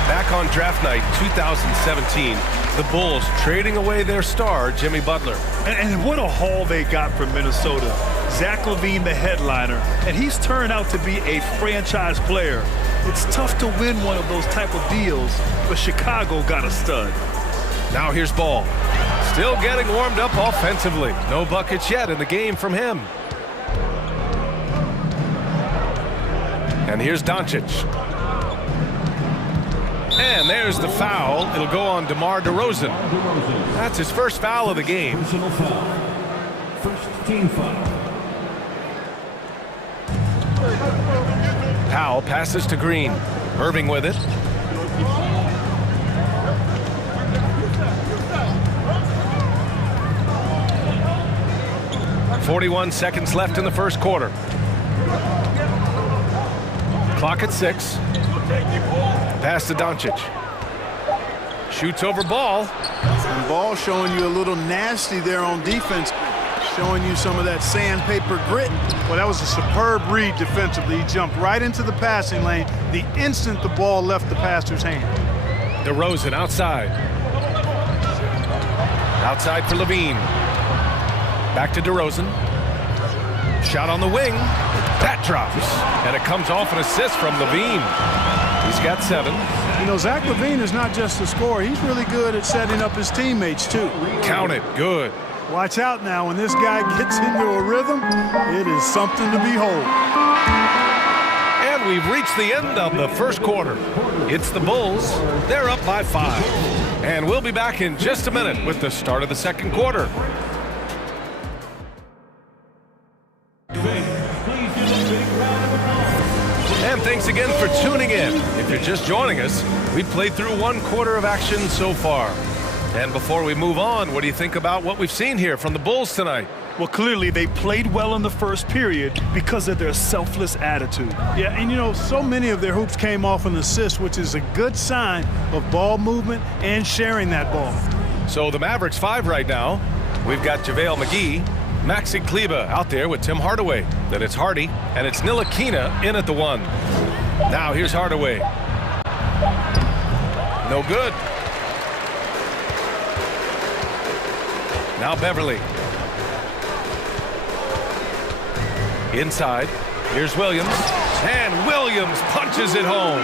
Back on draft night 2017, the Bulls trading away their star, Jimmy Butler. And what a haul they got from Minnesota. Zach LaVine, the headliner, and he's turned out to be a franchise player. It's tough to win one of those type of deals, but Chicago got a stud. Now here's Ball. Still getting warmed up offensively. No buckets yet in the game from him. And here's Doncic. And there's the foul. It'll go on DeMar DeRozan. That's his first foul of the game. First team foul. Powell passes to Green. Irving with it. .41 seconds left in the first quarter. Clock at 6. Pass to Doncic. Shoots over Ball. And Ball showing you a little nasty there on defense, showing you some of that sandpaper grit. Well, that was a superb read defensively. He jumped right into the passing lane the instant the ball left the passer's hand. DeRozan outside. Outside for Levine. Back to DeRozan. Shot on the wing. That drops. And it comes off an assist from Levine. He's got 7. You know, Zach LaVine is not just a scorer. He's really good at setting up his teammates, too. Count it. Good. Watch out now. When this guy gets into a rhythm, it is something to behold. And we've reached the end of the first quarter. It's the Bulls. They're up by 5. And we'll be back in just a minute with the start of the second quarter. And thanks again for tuning in. If you're just joining us, we've played through 1 quarter of action so far. And before we move on, what do you think about what we've seen here from the Bulls tonight? Well, clearly they played well in the first period because of their selfless attitude. Yeah, and you know, so many of their hoops came off an assist, which is a good sign of ball movement and sharing that ball. So the Mavericks 5 right now. We've got JaVale McGee, Maxi Kleber out there with Tim Hardaway. Then it's Hardy, and it's Ntilikina in at the 1. Now here's Hardaway. No good. Now Beverly. Inside. Here's Williams. And Williams punches it home.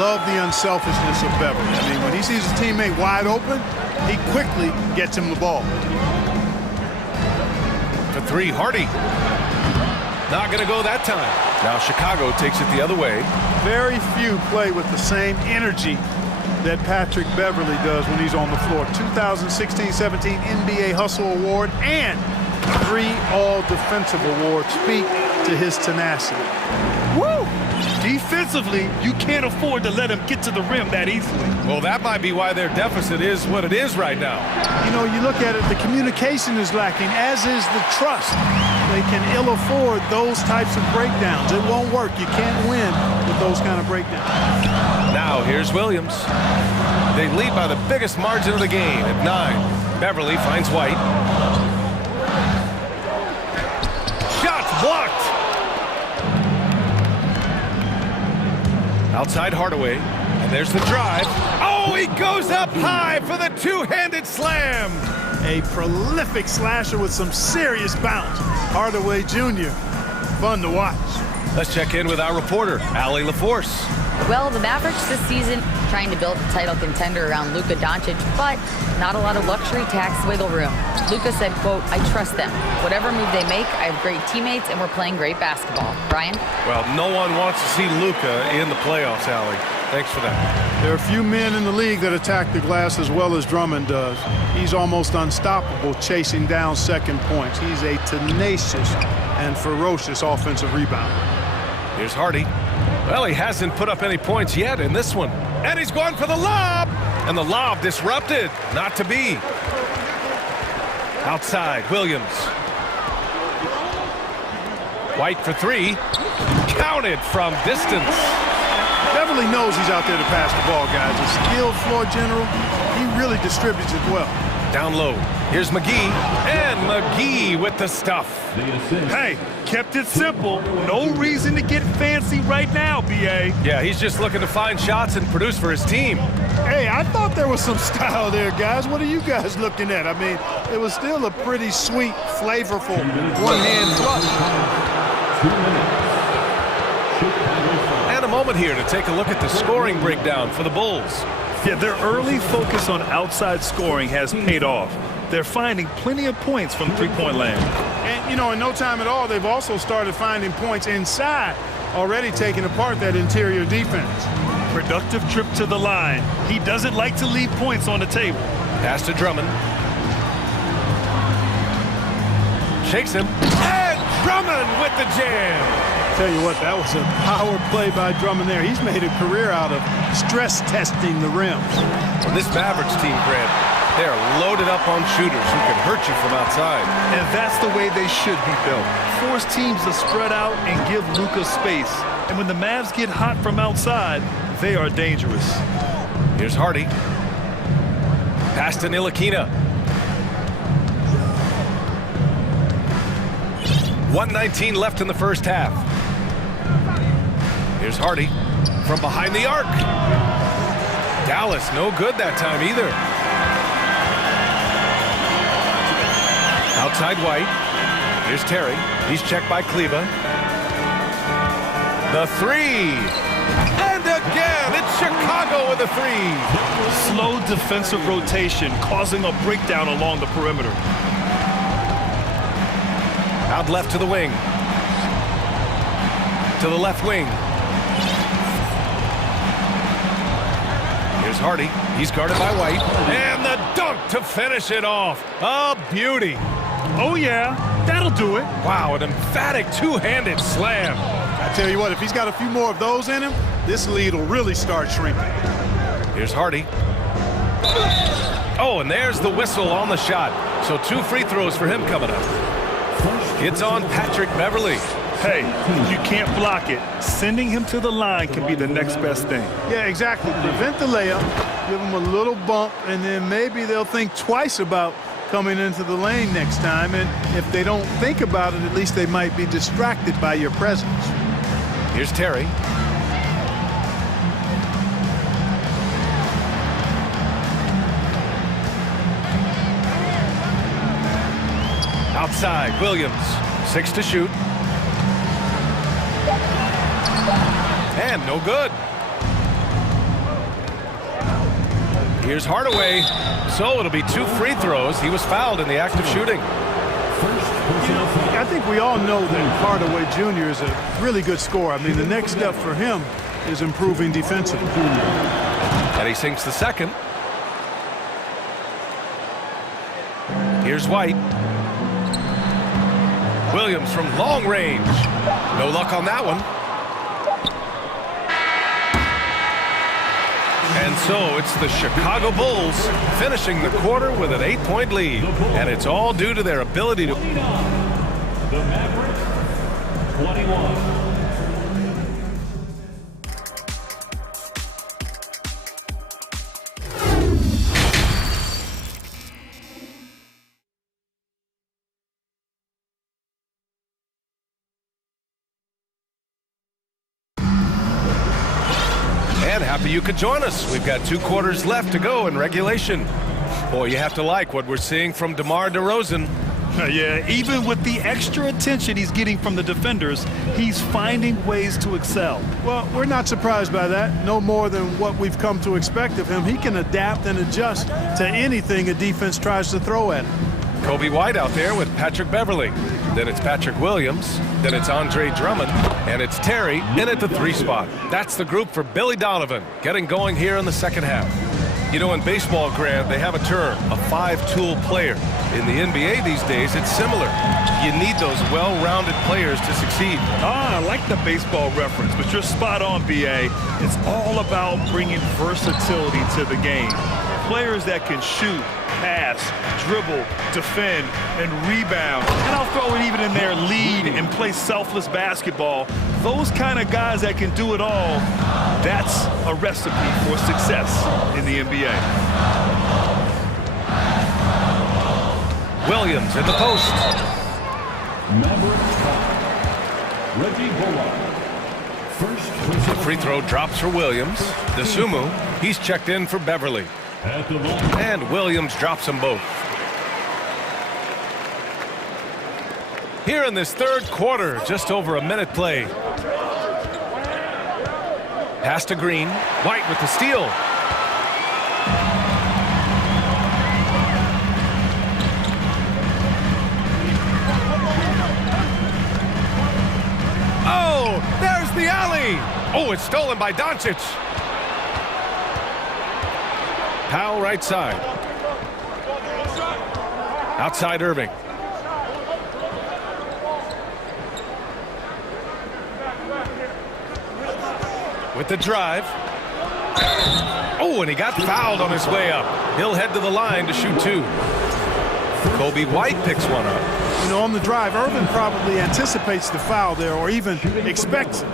Love the unselfishness of Beverly. I mean, when he sees his teammate wide open, he quickly gets him the ball. For 3, Hardy. Not going to go that time. Now Chicago takes it the other way. Very few play with the same energy that Patrick Beverly does when he's on the floor. 2016-17 NBA Hustle Award and 3 All-Defensive Awards speak to his tenacity. Woo! Defensively, you can't afford to let him get to the rim that easily. Well, that might be why their deficit is what it is right now. You know, you look at it, the communication is lacking, as is the trust. They can ill afford those types of breakdowns. It won't work. You can't win with those kind of breakdowns. Now here's Williams. They lead by the biggest margin of the game at 9. Beverly finds White. Shots blocked. Outside Hardaway, and there's the drive. Oh, he goes up high for the 2-handed slam. A prolific slasher with some serious bounce. Hardaway Jr., fun to watch. Let's check in with our reporter, Allie LaForce. Well, the Mavericks this season trying to build a title contender around Luka Doncic, but not a lot of luxury tax wiggle room. Luka said, quote, "I trust them. Whatever move they make, I have great teammates and we're playing great basketball." Brian? Well, no one wants to see Luka in the playoffs, Allie. Thanks for that. There are few men in the league that attack the glass as well as Drummond does. He's almost unstoppable chasing down second points. He's a tenacious and ferocious offensive rebounder. Here's Hardy. Well, he hasn't put up any points yet in this one. And he's going for the lob. And the lob disrupted. Not to be. Outside, Williams. White for 3. Counted from distance. Beverly knows he's out there to pass the ball, guys. A skilled floor general. He really distributes it well. Down low. Here's McGee. And McGee with the stuff. Hey, kept it simple. No reason to get fancy right now, B.A. Yeah, he's just looking to find shots and produce for his team. Hey, I thought there was some style there, guys. What are you guys looking at? I mean, it was still a pretty sweet, flavorful one-hand flush. And a moment here to take a look at the scoring breakdown for the Bulls. Yeah, their early focus on outside scoring has paid off. They're finding plenty of points from three-point land. And, you know, in no time at all, they've also started finding points inside, already taking apart that interior defense. Productive trip to the line. He doesn't like to leave points on the table. Pass to Drummond. Shakes him. And Drummond with the jam. Tell you what, that was a power play by Drummond there. He's made a career out of stress testing the rims. This Mavericks team, Grant, they're loaded up on shooters who can hurt you from outside. And that's the way they should be built. Force teams to spread out and give Luka space. And when the Mavs get hot from outside, They are dangerous. Here's Hardy. Pass to Ntilikina. 1:19 left in the first half. Here's Hardy from behind the arc. Dallas, no good that time either. Outside White. Here's Terry. He's checked by Kleba. The three. And again, it's Chicago with a three. Slow defensive rotation causing a breakdown along the perimeter. Out left to the wing. To the left wing. Here's Hardy. He's guarded by White. And the dunk to finish it off. A beauty. Oh, yeah. That'll do it. Wow, an emphatic two-handed slam. I tell you what, if he's got a few more of those in him, this lead will really start shrinking. Here's Hardy. Oh, and there's the whistle on the shot. So 2 free throws for him coming up. It's on Patrick Beverly. Hey, if you can't block it, sending him to the line can be the next best thing. Yeah, exactly. Prevent the layup, give him a little bump, and then maybe they'll think twice about coming into the lane next time. And if they don't think about it, at least they might be distracted by your presence. Here's Terry. Outside, Williams. 6 to shoot. And no good. Here's Hardaway. So it'll be 2 free throws. He was fouled in the act of shooting. I think we all know that Hardaway Jr. is a really good scorer. I mean, the next step for him is improving defensively. And he sinks the second. Here's White. Williams from long range. No luck on that one. And so it's the Chicago Bulls finishing the quarter with an 8-point lead. And it's all due to their ability to... The Mavericks, 21. And happy you could join us. We've got 2 quarters left to go in regulation. Boy, you have to like what we're seeing from DeMar DeRozan. Yeah, even with the extra attention he's getting from the defenders, he's finding ways to excel. Well, we're not surprised by that. No more than what we've come to expect of him. He can adapt and adjust to anything a defense tries to throw at him. Kobe White out there with Patrick Beverly. Then it's Patrick Williams. Then it's Andre Drummond. And it's Terry in at the 3 spot. That's the group for Billy Donovan getting going here in the second half. You know, in baseball, Grant, they have a term, a 5-tool player. In the NBA these days, it's similar. You need those well-rounded players to succeed. I like the baseball reference, but you're spot on, BA. It's all about bringing versatility to the game. Players that can shoot, pass, dribble, defend, and rebound. And I'll throw it even in there, lead and play selfless basketball. Those kind of guys that can do it all, that's a recipe for success in the NBA. Williams in the post. Reggie Bullock. First, The free throw drops for Williams. DeSumo, he's checked in for Beverly. And Williams drops them both. Here in this third quarter, just over a minute play. Pass to Green. White with the steal. Oh, there's the alley. Oh, it's stolen by Doncic. Powell right side. Outside Irving. With the drive. Oh, and he got fouled on his way up. He'll head to the line to shoot 2. Kobe White picks one up. You know, on the drive, Irvin probably anticipates the foul there or even expects it.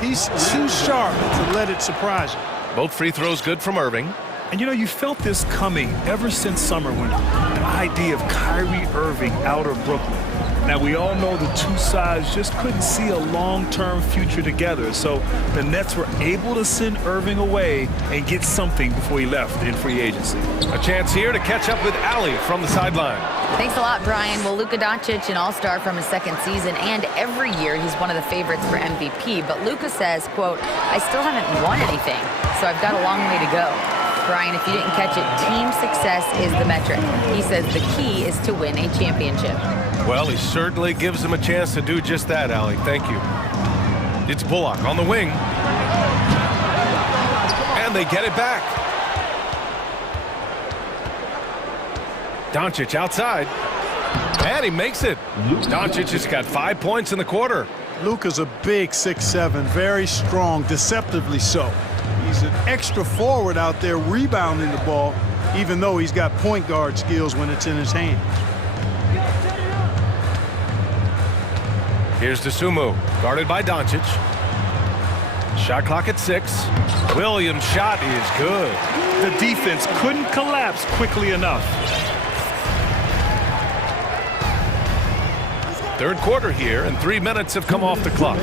He's too sharp to let it surprise you. Both free throws good from Irving. And you know, you felt this coming ever since summer when the idea of Kyrie Irving out of Brooklyn. Now, we all know the two sides just couldn't see a long-term future together. So the Nets were able to send Irving away and get something before he left in free agency. A chance here to catch up with Allie from the sideline. Thanks a lot, Brian. Well, Luka Doncic, an all-star from his second season, and every year he's one of the favorites for MVP. But Luka says, quote, I still haven't won anything, so I've got a long way to go. Brian, if you didn't catch it, team success is the metric. He says the key is to win a championship. Well, he certainly gives him a chance to do just that, Allie. Thank you. It's Bullock on the wing. And they get it back. Doncic outside. And he makes it. Doncic has got 5 points in the quarter. Luka's a big 6'7", very strong, deceptively so. He's an extra forward out there rebounding the ball, even though he's got point guard skills when it's in his hands. Here's Dosunmu, guarded by Doncic. Shot clock at 6. Williams' shot is good. The defense couldn't collapse quickly enough. Third quarter here, and 3 minutes have come off the clock.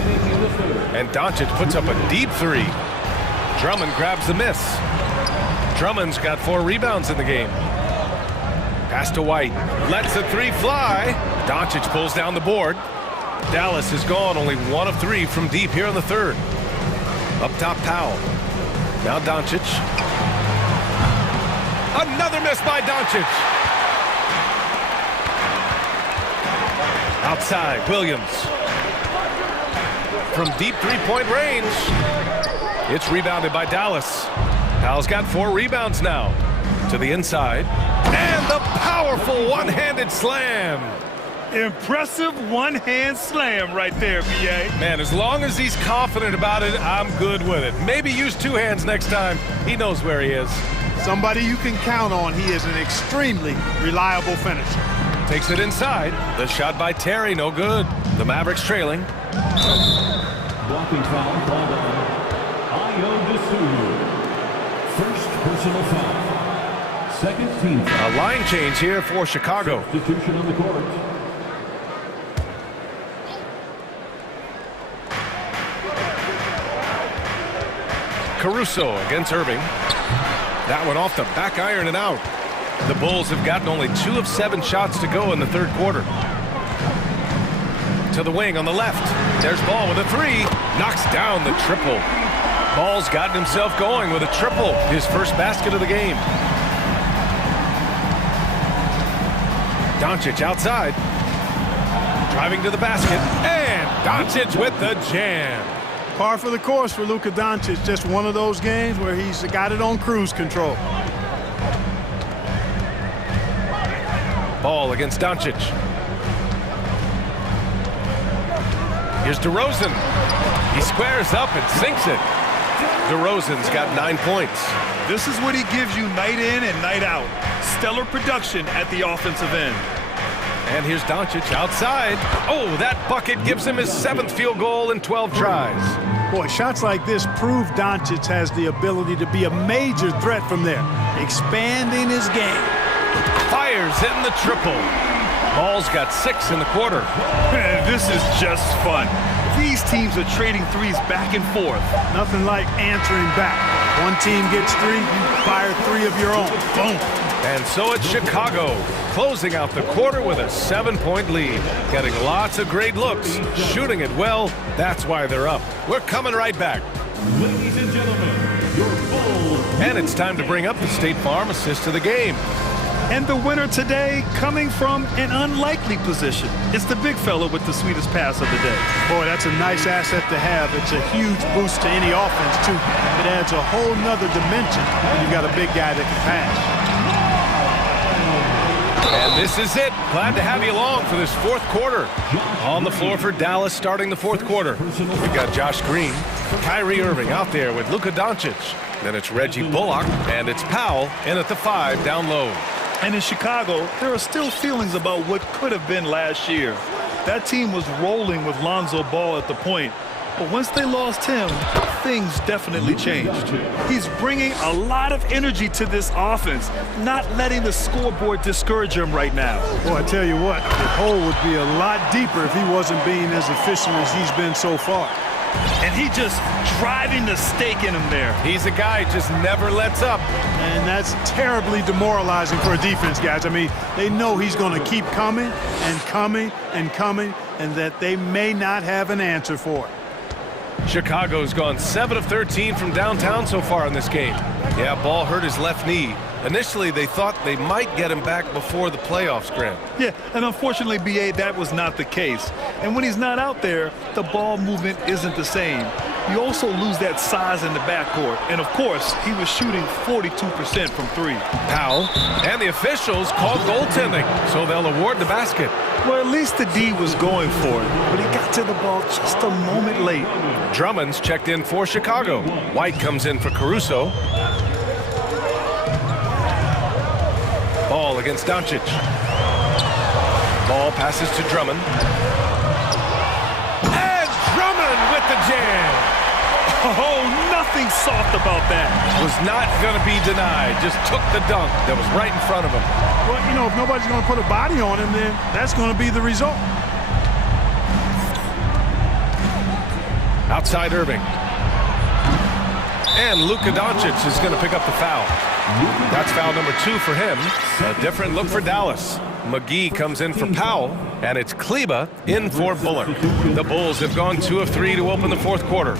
And Doncic puts up a deep three. Drummond grabs the miss. Drummond's got 4 rebounds in the game. Pass to White. Lets the three fly. Doncic pulls down the board. Dallas has gone only 1 of 3 from deep here in the third. Up top, Powell. Now Doncic. Another miss by Doncic. Outside, Williams. From deep three-point range. It's rebounded by Dallas. Powell's got 4 rebounds now. To the inside. And the powerful one-handed slam. Impressive one-hand slam right there, B.A. Man, as long as he's confident about it, I'm good with it. Maybe use 2 hands next time. He knows where he is. Somebody you can count on. He is an extremely reliable finisher. Takes it inside. The shot by Terry, no good. The Mavericks trailing. Blocking foul called on Ayo Dosunmu. First personal foul. Second team foul. A line change here for Chicago. Substitution on the court. Caruso against Irving. That one off the back iron and out. The Bulls have gotten only 2 of 7 shots to go in the third quarter. To the wing on the left. There's Ball with a 3. Knocks down the triple. Ball's gotten himself going with a triple. His first basket of the game. Doncic outside. Driving to the basket. And Doncic with the jam. Par for the course for Luka Doncic. Just one of those games where he's got it on cruise control. Ball against Doncic. Here's DeRozan. He squares up and sinks it. DeRozan's got 9 points. This is what he gives you night in and night out. Stellar production at the offensive end. And here's Doncic outside. Oh, that bucket gives him his 7th field goal in 12 tries. Boy, shots like this prove Doncic has the ability to be a major threat from there, expanding his game. Fires in the triple. Ball's got 6 in the quarter. This is just fun. These teams are trading threes back and forth. Nothing like answering back. One team gets 3, you fire 3 of your own. Boom. And so it's Chicago, closing out the quarter with a 7-point lead. Getting lots of great looks, shooting it well. That's why they're up. We're coming right back. Ladies and gentlemen, your Bulls. And it's time to bring up the State Farm assist of the game. And the winner today coming from an unlikely position. It's the big fella with the sweetest pass of the day. Boy, that's a nice asset to have. It's a huge boost to any offense, too. It adds a whole nother dimension when you've got a big guy that can pass. And this is it. Glad to have you along for this 4th quarter. On the floor for Dallas starting the 4th quarter. We've got Josh Green, Kyrie Irving out there with Luka Doncic. Then it's Reggie Bullock, and it's Powell in at the 5 down low. And in Chicago, there are still feelings about what could have been last year. That team was rolling with Lonzo Ball at the point, But once they lost him, things definitely changed. He's bringing a lot of energy to this offense, not letting the scoreboard discourage him right now. Well, I tell you what, the hole would be a lot deeper if he wasn't being as efficient as he's been so far. And he just driving the stake in him there. He's a guy who just never lets up. And that's terribly demoralizing for a defense, guys. I mean, they know he's going to keep coming and coming and coming, and that they may not have an answer for it. Chicago's gone 7 of 13 from downtown so far in this game. Yeah, ball hurt his left knee. Initially, they thought they might get him back before the playoffs, Grant. Yeah, and unfortunately, B.A., that was not the case. And when he's not out there, the ball movement isn't the same. You also lose that size in the backcourt. And, of course, he was shooting 42% from three. Powell and the officials called goaltending, so they'll award the basket. Well, at least the D was going for it, but he got to the ball just a moment late. Drummond's checked in for Chicago. White comes in for Caruso. Ball against Doncic. Ball passes to Drummond. And Drummond with the jam. Oh, nothing soft about that. Was not going to be denied. Just took the dunk that was right in front of him. Well, you know, if nobody's going to put a body on him, then that's going to be the result. Outside Irving. And Luka Doncic is going to pick up the foul. That's foul number 2 for him. A different look for Dallas. McGee comes in for Powell, and it's Kleba in for Buller. The Bulls have gone 2 of 3 to open the fourth quarter.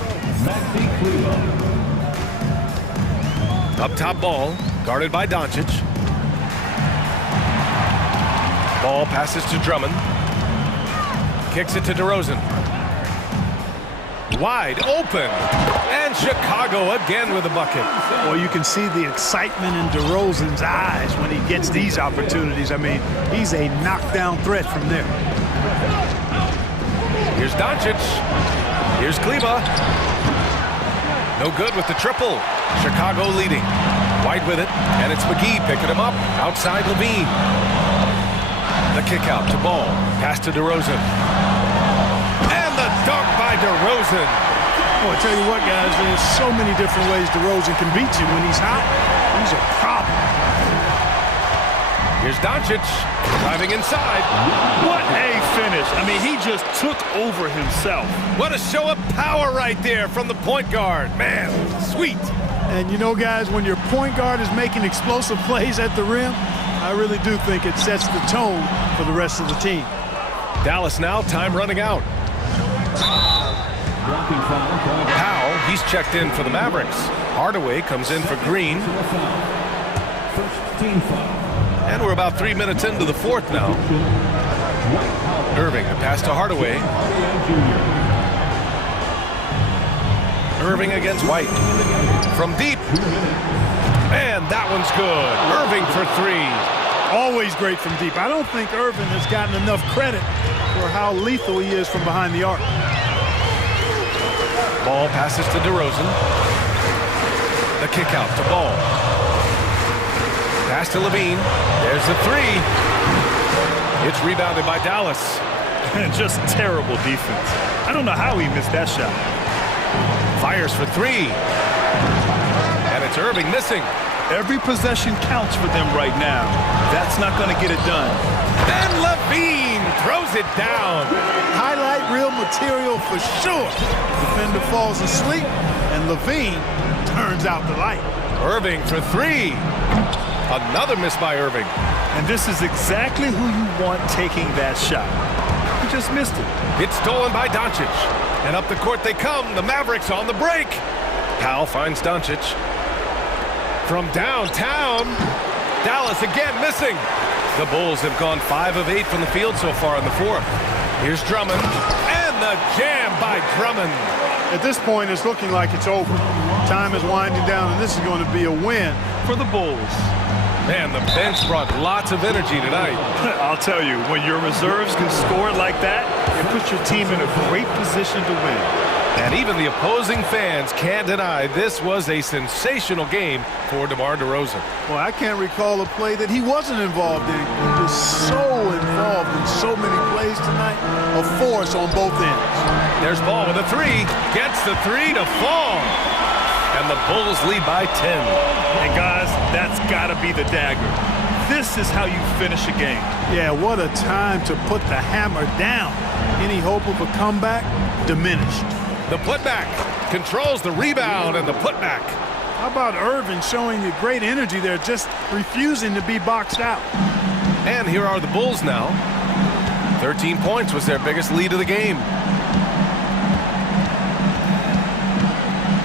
Up top ball, guarded by Doncic. Ball passes to Drummond. Kicks it to DeRozan. Wide open. And Chicago again with a bucket. Well, you can see the excitement in DeRozan's eyes when he gets these opportunities. I mean, he's a knockdown threat from there. Here's Doncic. Here's Kleba. No good with the triple. Chicago leading. White with it, and it's McGee picking him up. Outside Levine. The kick out to Ball. Pass to DeRozan. And the dunk by DeRozan. Well, I tell you what, guys, there's so many different ways DeRozan can beat you. When he's hot, he's a problem. Here's Doncic driving inside. What a finish. I mean, he just took over himself. What a show of power right there from the point guard. Man, sweet. And you know, guys, when your point guard is making explosive plays at the rim, I really do think it sets the tone for the rest of the team. Dallas now, time running out. Powell, he's checked in for the Mavericks. Hardaway comes in for Green. And we're about 3 minutes into the fourth now. Irving, a pass to Hardaway. Irving against White. From deep. And that one's good. Irving for 3. Always great from deep. I don't think Irving has gotten enough credit for how lethal he is from behind the arc. Ball passes to DeRozan. The kick out to Ball. Pass to Levine. There's the 3. It's rebounded by Dallas. Just terrible defense. I don't know how he missed that shot. Fires for 3. And it's Irving missing. Every possession counts for them right now. That's not going to get it done. And Levine throws it down. Highlight reel material for sure. Defender falls asleep, and Levine turns out the light. Irving for 3. Another miss by Irving. And this is exactly who you want taking that shot. He just missed it. It's stolen by Doncic. And up the court they come. The Mavericks on the break. Powell finds Doncic. From downtown, Dallas again missing. The Bulls have gone 5 of 8 from the field so far in the fourth. Here's Drummond, and the jam by Drummond. At this point, it's looking like it's over. Time is winding down, and this is going to be a win for the Bulls. Man, the bench brought lots of energy tonight. I'll tell you, when your reserves can score like that, it puts your team in a great position to win. And even the opposing fans can't deny this was a sensational game for DeMar DeRozan. Well, I can't recall a play that he wasn't involved in. He was so involved in so many plays tonight. A force on both ends. There's Ball with a three. Gets the three to fall. And the Bulls lead by 10. And guys, that's got to be the dagger. This is how you finish a game. Yeah, what a time to put the hammer down. Any hope of a comeback diminished. The putback controls the rebound and the putback. How about Irvin showing you great energy there, just refusing to be boxed out? And here are the Bulls now. 13 points was their biggest lead of the game.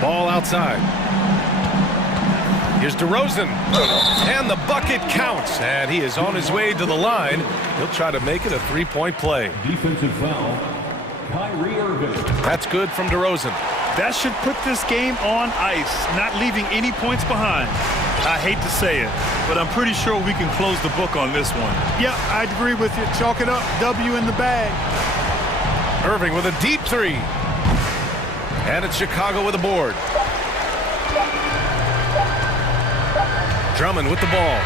Ball outside. Here's DeRozan. And the bucket counts. And he is on his way to the line. He'll try to make it a three-point play. Defensive foul, Kyrie Irving. That's good from DeRozan. That should put this game on ice, not leaving any points behind. I hate to say it, but I'm pretty sure we can close the book on this one. Yeah, I'd agree with you. Chalk it up. W in the bag. Irving with a deep three. And it's Chicago with a board. Drummond with the ball.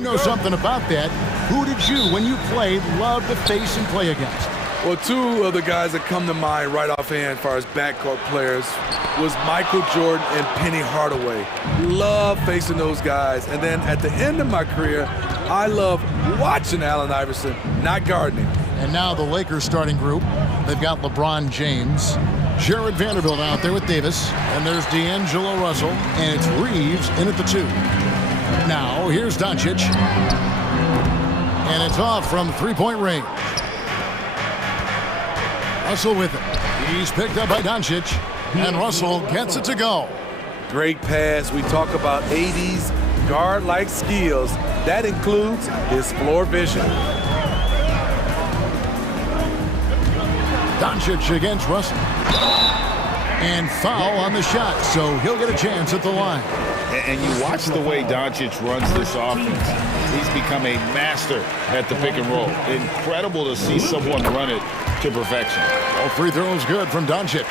You know something about that. Who did you, when you played, love to face and play against? Well, two of the guys that come to mind right offhand as far as backcourt players was Michael Jordan and Penny Hardaway. Love facing those guys. And then at the end of my career, I love watching Allen Iverson, not guarding him. And now the Lakers starting group. They've got LeBron James, Jared Vanderbilt out there with Davis, and there's D'Angelo Russell, and it's Reeves in at the 2. Now, here's Doncic, and it's off from three-point range. Russell with it. He's picked up by Doncic, and Russell gets it to go. Great pass. We talk about 80s guard-like skills. That includes his floor vision. Doncic against Russell. And foul on the shot, so he'll get a chance at the line. And you watch the way Doncic runs this offense. He's become a master at the pick and roll. Incredible to see someone run it to perfection. All free throws good from Doncic.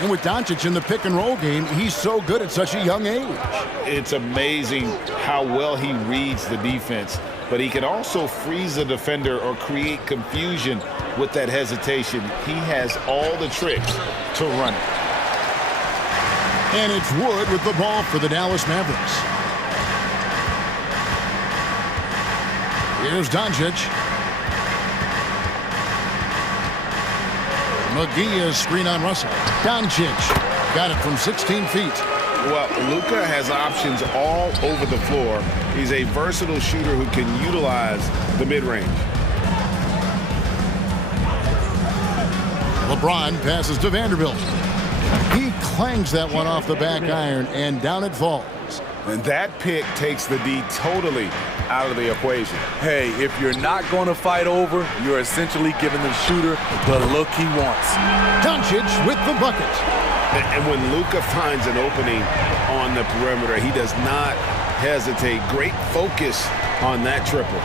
And with Doncic in the pick and roll game, he's so good at such a young age. It's amazing how well he reads the defense, but he can also freeze the defender or create confusion with that hesitation. He has all the tricks to run it. And it's Wood with the ball for the Dallas Mavericks. Here's Doncic. McGee is screen on Russell. Doncic got it from 16 feet. Well, Luka has options all over the floor. He's a versatile shooter who can utilize the mid-range. LeBron passes to Vanderbilt. He clangs that one off the back iron, and down it falls. And that pick takes the D totally out of the equation. Hey, if you're not going to fight over, you're essentially giving the shooter the look he wants. Doncic with the bucket. And when Luka finds an opening on the perimeter, he does not hesitate. Great focus on that triple.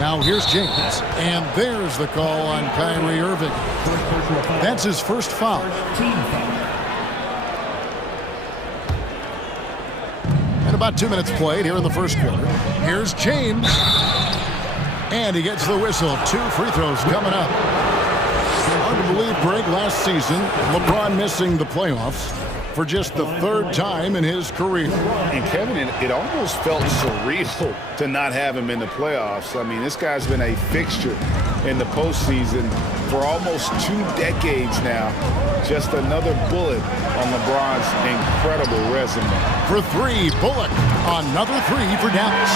Now here's James, and there's the call on Kyrie Irving. That's his first foul. And about 2 minutes played here in the first quarter. Here's James, and he gets the whistle. 2 free throws coming up. Hard to believe, Greg, last season, LeBron missing the playoffs for just the 3rd time in his career. And Kevin, it almost felt surreal to not have him in the playoffs. I mean, this guy's been a fixture in the postseason for almost 2 decades now. Just another bullet on LeBron's incredible resume. For 3, Bullock. Another 3 for Dallas.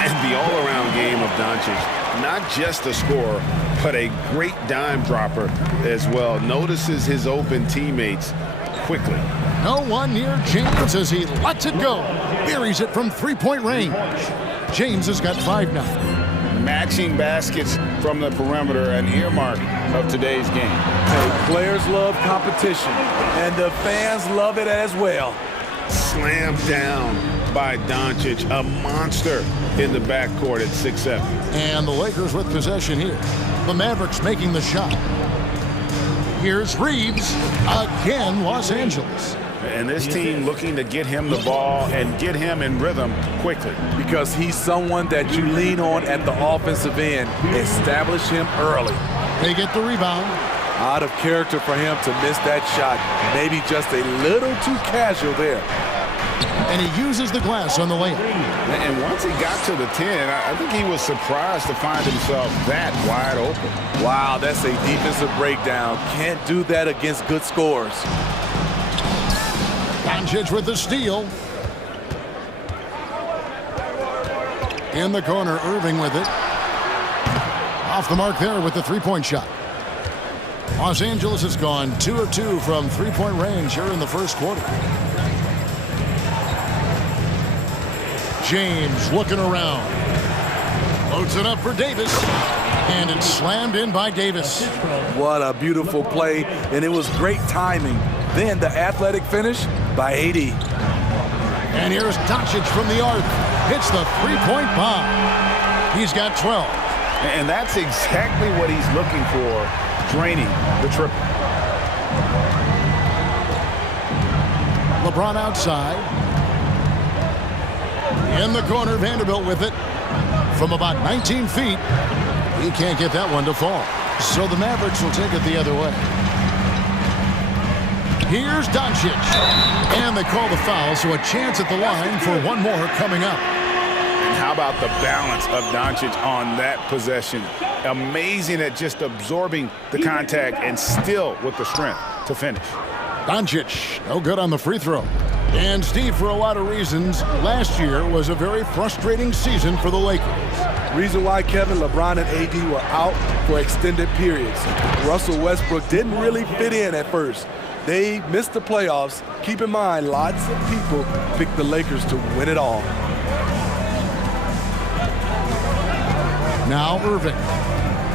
And the all-around game of Doncic, not just a scorer, but a great dime dropper as well. Notices his open teammates quickly. No one near James as he lets it go. Buries it from 3-point range. James has got 5 now. Matching baskets from the perimeter, an earmark of today's game. Hey, players love competition, and the fans love it as well. Slammed down by Doncic, a monster in the backcourt at 6'7". And the Lakers with possession here. The Mavericks making the shot. Here's Reeves, again Los Angeles. And this team looking to get him the ball and get him in rhythm quickly. Because he's someone that you lean on at the offensive end. Establish him early. They get the rebound. Out of character for him to miss that shot. Maybe just a little too casual there. And he uses the glass on the layup. And once he got to the 10, I think he was surprised to find himself that wide open. Wow, that's a defensive breakdown. Can't do that against good scores. Doncic with the steal. In the corner, Irving with it. Off the mark there with the 3-point shot. Los Angeles has gone 2 of 2 from 3-point range here in the first quarter. James looking around. Loads it up for Davis. And it's slammed in by Davis. What a beautiful play, and it was great timing. Then the athletic finish by AD. And here's Doncic from the arc. Hits the 3-point bomb. He's got 12. And that's exactly what he's looking for, draining the triple. LeBron outside. In the corner, Vanderbilt with it. from about 19 feet. He can't get that one to fall. So the Mavericks will take it the other way. Here's Doncic. And they call the foul, so a chance at the line for one more coming up. And how about the balance of Doncic on that possession? Amazing at just absorbing the contact and still with the strength to finish. Doncic, no good on the free throw. And Steve, for a lot of reasons, last year was a very frustrating season for the Lakers. Reason why, Kevin, LeBron and AD were out for extended periods. Russell Westbrook didn't really fit in at first. They missed the playoffs. Keep in mind, lots of people picked the Lakers to win it all. Now Irving.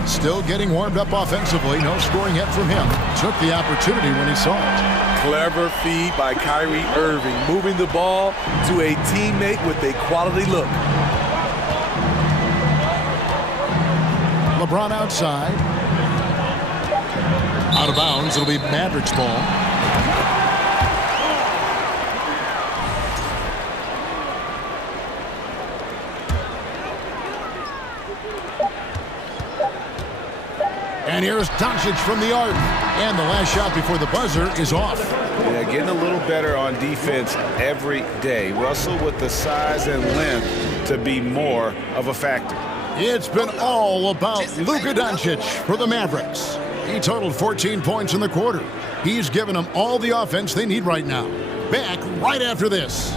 Still getting warmed up offensively. No scoring yet from him. Took the opportunity when he saw it. Clever feed by Kyrie Irving, moving the ball to a teammate with a quality look. LeBron outside. Out of bounds. It'll be Mavericks ball. And here's Doncic from the arc. And the last shot before the buzzer is off. Yeah, getting a little better on defense every day. Russell with the size and length to be more of a factor. It's been all about Luka Doncic for the Mavericks. He totaled 14 points in the quarter. He's given them all the offense they need right now. Back right after this.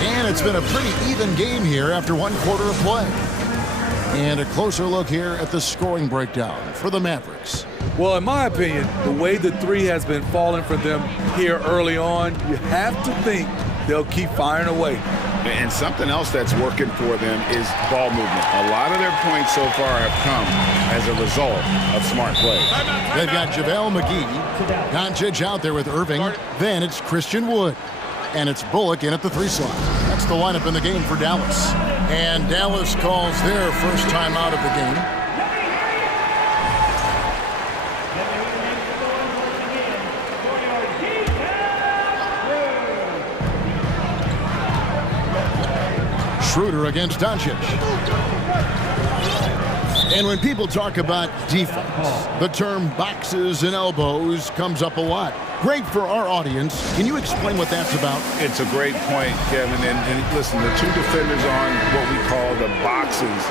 And it's been a pretty even game here after one quarter of play. And a closer look here at the scoring breakdown for the Mavericks. Well, in my opinion, the way the three has been falling for them here early on, you have to think they'll keep firing away. And something else that's working for them is ball movement. A lot of their points so far have come as a result of smart play. They've got JaVale McGee, Doncic out there with Irving. Then it's Christian Wood. And it's Bullock in at the 3 slot. That's the lineup in the game for Dallas. And Dallas calls their first time out of the game. Schroeder against Doncic. And when people talk about defense, the term boxes and elbows comes up a lot. Great for our audience. Can you explain what that's about? It's a great point, Kevin. And listen, the two defenders on what we call the boxes,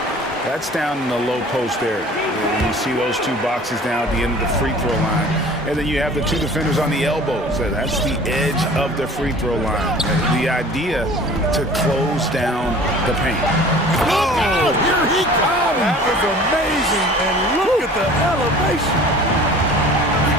that's down in the low post area. And you see those two boxes down at the end of the free throw line. And then you have the two defenders on the elbows. That's the edge of the free throw line. The idea to close down the paint. Oh, here he comes! That was amazing, and look at the elevation.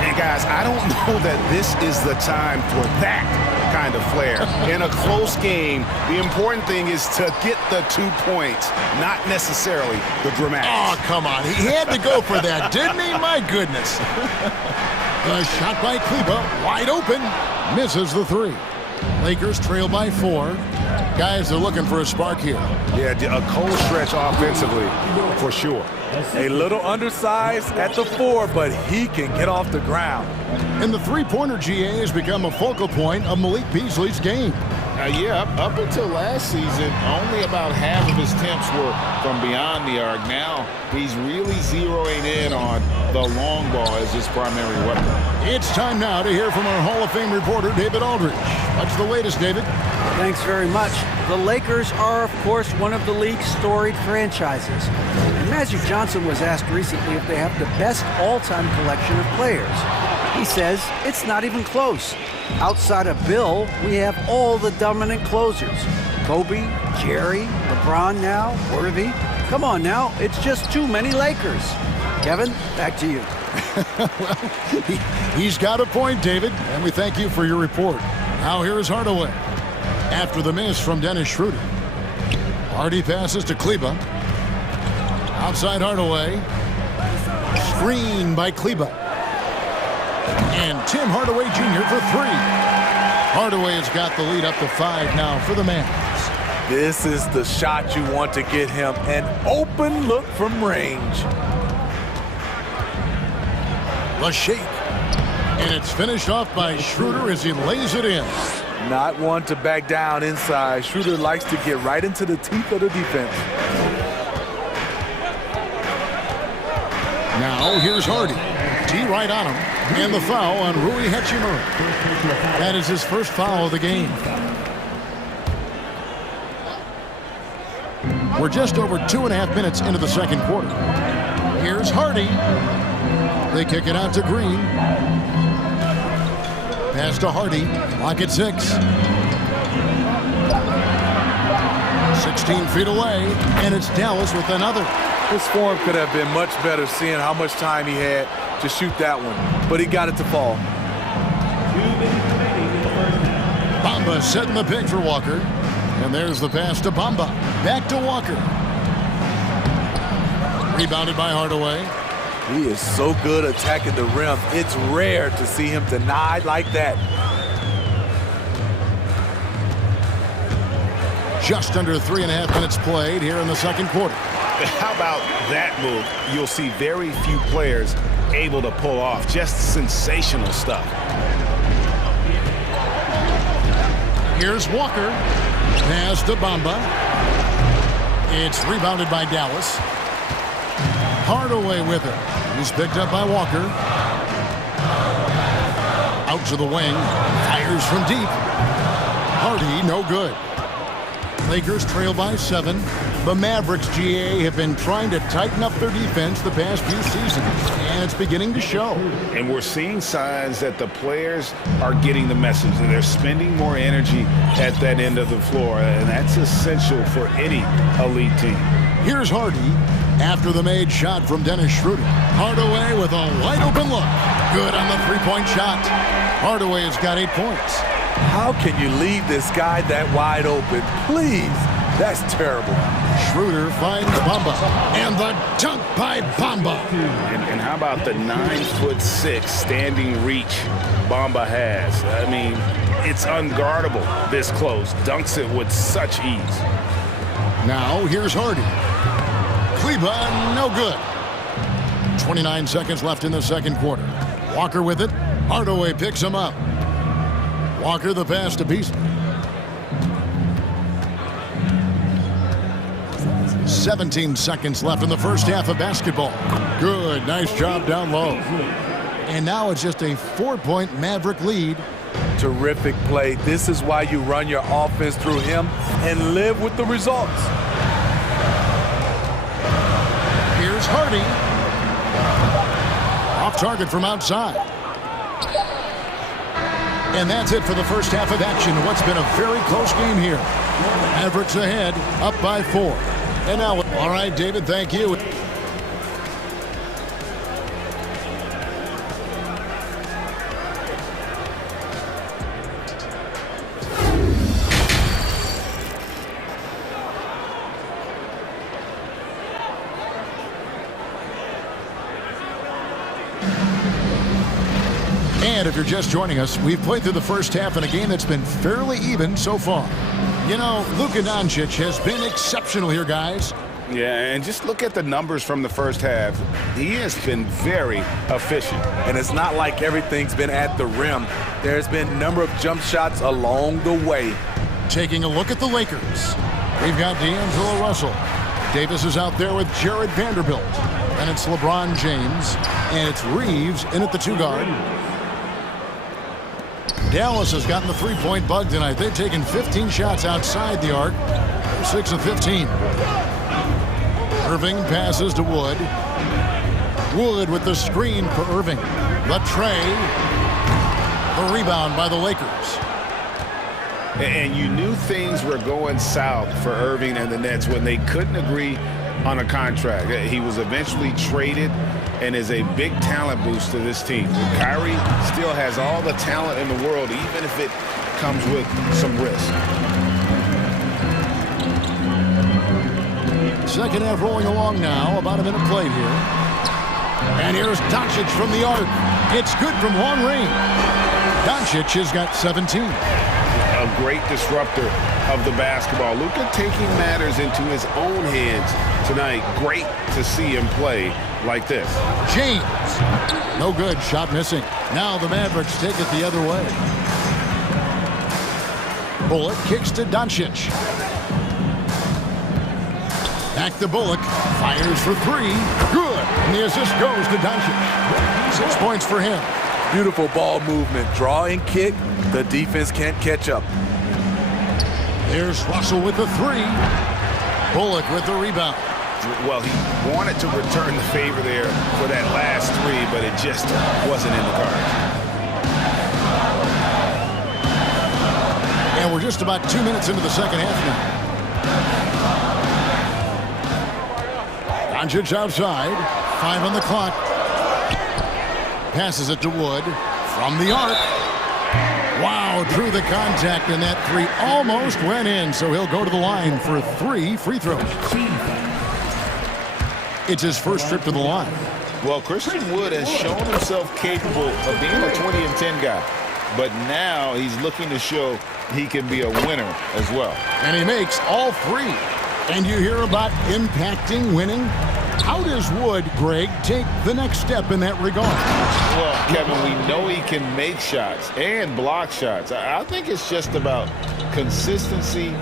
And guys, I don't know that this is the time for that kind of flair. In a close game, the important thing is to get the 2 points, not necessarily the dramatics. Oh, come on. He had to go for that, didn't he? My goodness. A shot by Kleber, wide open, misses the 3. Lakers trail by 4. Guys, they're looking for a spark here. Yeah, a cold stretch offensively, for sure. A little undersized at the 4, but he can get off the ground. And the three-pointer GA has become a focal point of Malik Beasley's game. Yeah, up until last season, only about half of his attempts were from beyond the arc. Now, he's really zeroing in on the long ball as his primary weapon. It's time now to hear from our Hall of Fame reporter, David Aldridge. What's the latest, David? Thanks very much. The Lakers are, of course, one of the league's storied franchises. And Magic Johnson was asked recently if they have the best all-time collection of players. He says it's not even close. Outside of Bill, we have all the dominant closers. Kobe, Jerry, LeBron now, Worthy. Come on now, it's just too many Lakers. Kevin, back to you. Well, he's got a point, David, and we thank you for your report. Now here is Hardaway. After the miss from Dennis Schroeder. Hardy passes to Kleber. Outside Hardaway. Screen by Kleber. And Tim Hardaway Jr. for 3. Hardaway has got the lead up to 5 now for the Mavs. This is the shot you want to get him. An open look from range. The shake. And it's finished off by Schroeder as he lays it in. Not one to back down inside. Schroeder likes to get right into the teeth of the defense. Now here's Hardy. T right on him. And the foul on Rui Hachimura. That is his first foul of the game. We're just over 2.5 minutes into the second quarter. Here's Hardy. They kick it out to Green. Pass to Hardy. Lock at 6. 16 feet away. And it's Dallas with another. His form could have been much better seeing how much time he had to shoot that one. But he got it to fall. Bamba setting the pick for Walker. And there's the pass to Bamba. Back to Walker. Rebounded by Hardaway. He is so good attacking the rim. It's rare to see him denied like that. Just under 3.5 minutes played here in the second quarter. How about that move? You'll see very few players able to pull off. Just sensational stuff. Here's Walker. Pass to Bamba. It's rebounded by Dallas. Hardaway with it. He's picked up by Walker. Out to the wing. Fires from deep. Hardy, no good. Lakers trail by 7. The Mavericks, GA, have been trying to tighten up their defense the past few seasons, and it's beginning to show. And we're seeing signs that the players are getting the message, and they're spending more energy at that end of the floor, and that's essential for any elite team. Here's Hardy after the made shot from Dennis Schroeder. Hardaway with a wide-open look. Good on the three-point shot. Hardaway has got 8 points. How can you leave this guy that wide open? Please. That's terrible. Schroeder finds Bamba. And the dunk by Bamba. And how about the 9'6" standing reach Bamba has? I mean, it's unguardable this close. Dunks it with such ease. Now here's Hardy. Kleba, no good. 29 seconds left in the second quarter. Walker with it. Hardaway picks him up. Walker the pass to Beasley. 17 seconds left in the first half of basketball. Good, nice job down low. And now it's just a 4-point Maverick lead. Terrific play. This is why you run your offense through him and live with the results. Here's Hardy. Off target from outside. And that's it for the first half of action. What's been a very close game here. Mavericks ahead, up by 4. And now, all right, David, thank you. And if you're just joining us, we've played through the first half in a game that's been fairly even so far. You know, Luka Doncic has been exceptional here, guys. Yeah, and just look at the numbers from the first half. He has been very efficient. And it's not like everything's been at the rim. There's been a number of jump shots along the way. Taking a look at the Lakers. We've got D'Angelo Russell. Davis is out there with Jared Vanderbilt. And it's LeBron James. And it's Reeves in at the 2-guard. Dallas has gotten the three-point bug tonight. They've taken 15 shots outside the arc. They're 6 of 15. Irving passes to Wood. Wood with the screen for Irving. The tray. The rebound by the Lakers. And you knew things were going south for Irving and the Nets when they couldn't agree on a contract. He was eventually traded and is a big talent boost to this team. Kyrie still has all the talent in the world, even if it comes with some risk. Second half rolling along now. About a minute played here. And here's Doncic from the arc. It's good from long range. Doncic has got 17. A great disruptor of the basketball. Luka taking matters into his own hands tonight. Great to see him play like this. James No good. Shot missing. Now the Mavericks take it the other way. Bullock kicks to Doncic. Back to Bullock. Fires for three. Good. And the assist goes to Doncic. 6 points for him. Beautiful ball movement. Draw and kick. The defense can't catch up. There's Russell with the three. Bullock with the rebound. Well, he wanted to return the favor there for that last three, but it just wasn't in the cards. And we're just about 2 minutes into the second half now. Doncic outside. 5 on the clock. Passes it to Wood. From the arc. Wow, drew the contact, and that three almost went in, so he'll go to the line for 3 free throws. It's his first trip to the line. Well, Christian Wood has shown himself capable of being a 20 and 10 guy, but now he's looking to show he can be a winner as well. And he makes all 3. And you hear about impacting winning? How does Wood, Greg, take the next step in that regard? Well, Kevin, we know he can make shots and block shots. I think it's just about consistency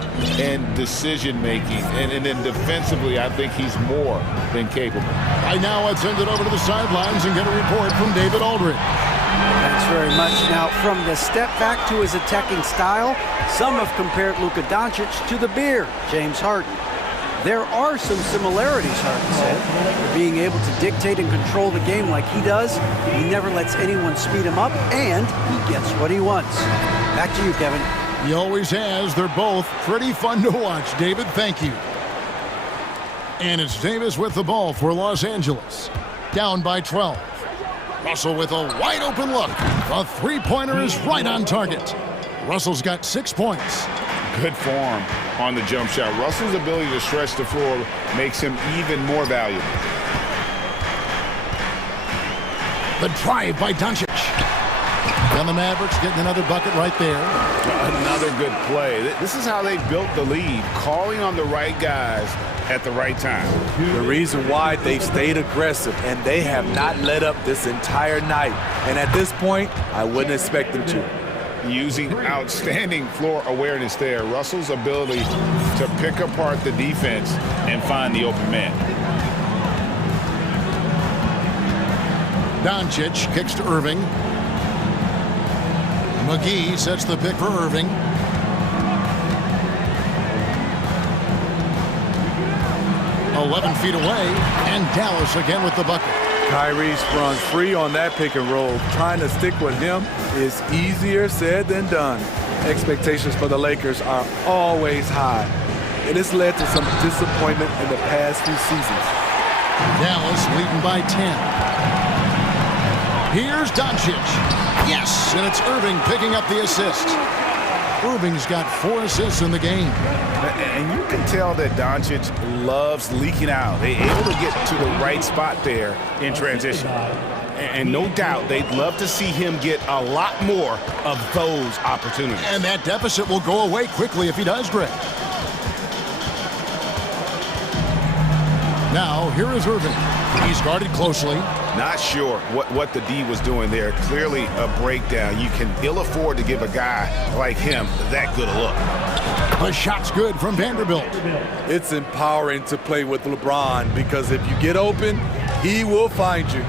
and decision-making. And then defensively, I think he's more than capable. Right now, let's send it over to the sidelines and get a report from David Aldridge. Thanks very much. Now, from the step back to his attacking style, some have compared Luka Doncic to the bear, James Harden. There are some similarities, Harden said. Being able to dictate and control the game like he does, he never lets anyone speed him up, and he gets what he wants. Back to you, Kevin. He always has. They're both pretty fun to watch. David, thank you. And it's Davis with the ball for Los Angeles. Down by 12. Russell with a wide open look. The three-pointer is right on target. Russell's got 6 points. Good form on the jump shot. Russell's ability to stretch the floor makes him even more valuable. The drive by Doncic. And the Mavericks getting another bucket right there. Another good play. This is how they built the lead, calling on the right guys at the right time. The reason why they've stayed aggressive, and they have not let up this entire night. And at this point, I wouldn't expect them to. Using outstanding floor awareness there. Russell's ability to pick apart the defense and find the open man. Doncic kicks to Irving. McGee sets the pick for Irving. "11 feet away, and Dallas again with the bucket. Kyrie sprung free on that pick and roll. Trying to stick with him is easier said than done. Expectations for the Lakers are always high, and it's led to some disappointment in the past few seasons. Dallas leading by 10. Here's Doncic. Yes, and it's Irving picking up the assist. Irving's got 4 assists in the game. And you can tell that Doncic loves leaking out. They're able to get to the right spot there in transition. And no doubt they'd love to see him get a lot more of those opportunities. And that deficit will go away quickly if he does, Greg. Now, here is Irving. He's guarded closely. Not sure what the D was doing there. Clearly a breakdown. You can ill afford to give a guy like him that good a look. The shot's good from Vanderbilt. It's empowering to play with LeBron because if you get open, he will find you.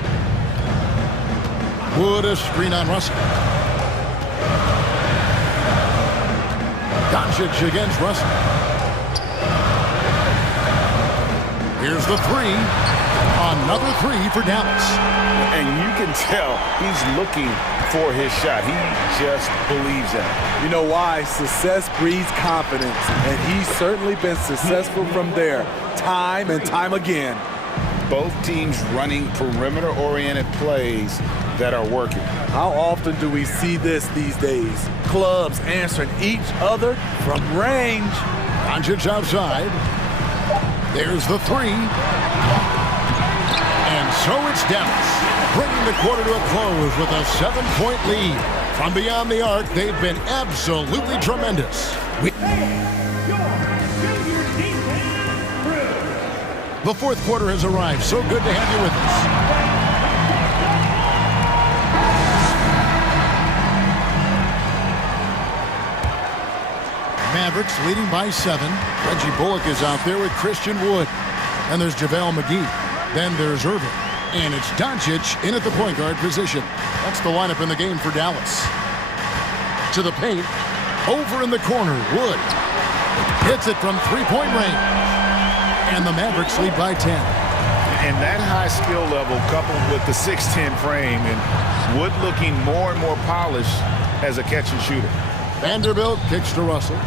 Wood a screen on Russell. Doncic against Russell. Here's the three. Another three for Dallas. And you can tell he's looking for his shot. He just believes that. You know why? Success breeds confidence, and he's certainly been successful from there, time and time again. Both teams running perimeter-oriented plays that are working. How often do we see this these days? Clubs answering each other from range. Doncic outside. There's the three. And so it's Dallas, bringing the quarter to a close with a 7-point lead. From beyond the arc, they've been absolutely tremendous. The fourth quarter has arrived. So good to have you with us. Mavericks leading by 7. Reggie Bullock is out there with Christian Wood. And there's JaVale McGee. Then there's Irving. And it's Doncic in at the point guard position. That's the lineup in the game for Dallas. To the paint. Over in the corner, Wood. Hits it from three-point range. And the Mavericks lead by 10. And that high skill level coupled with the 6'10 frame and Wood looking more and more polished as a catch and shooter. Vanderbilt kicks to Russell.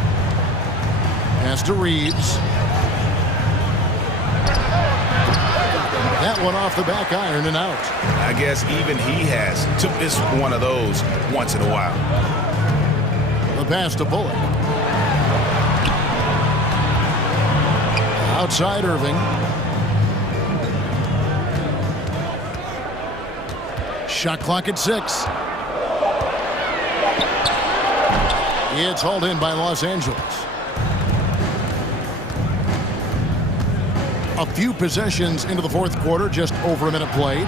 Pass to Reeves. That one off the back iron and out. I guess even he has to miss one of those once in a while. The pass to Bullock. Outside Irving. Shot clock at 6. It's hauled in by Los Angeles. A few possessions into the fourth quarter, just over a minute played.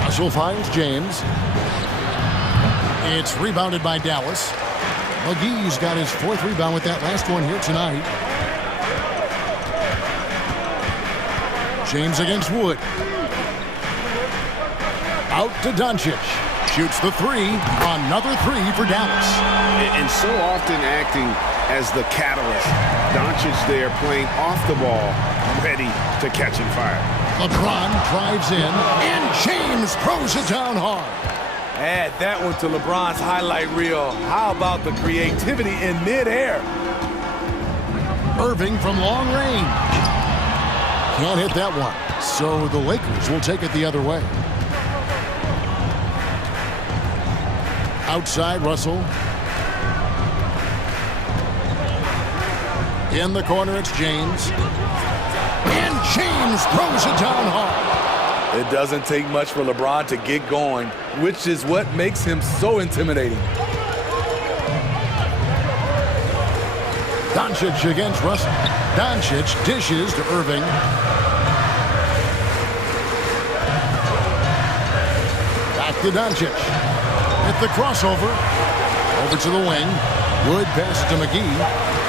Russell finds James. It's rebounded by Dallas. McGee's got his 4th rebound with that last one here tonight. James against Wood. Out to Doncic. Shoots the 3. Another 3 for Dallas. And so often acting as the catalyst. Doncic there playing off the ball, ready to catching fire. LeBron drives in, and James throws it down hard. Add that one to LeBron's highlight reel. How about the creativity in midair? Irving from long range. Can't hit that one. So the Lakers will take it the other way. Outside Russell. In the corner, it's James. And James throws it down hard. It doesn't take much for LeBron to get going, which is what makes him so intimidating. Doncic against Russell. Doncic dishes to Irving. Back to Doncic. At the crossover. Over to the wing. Wood passes to McGee.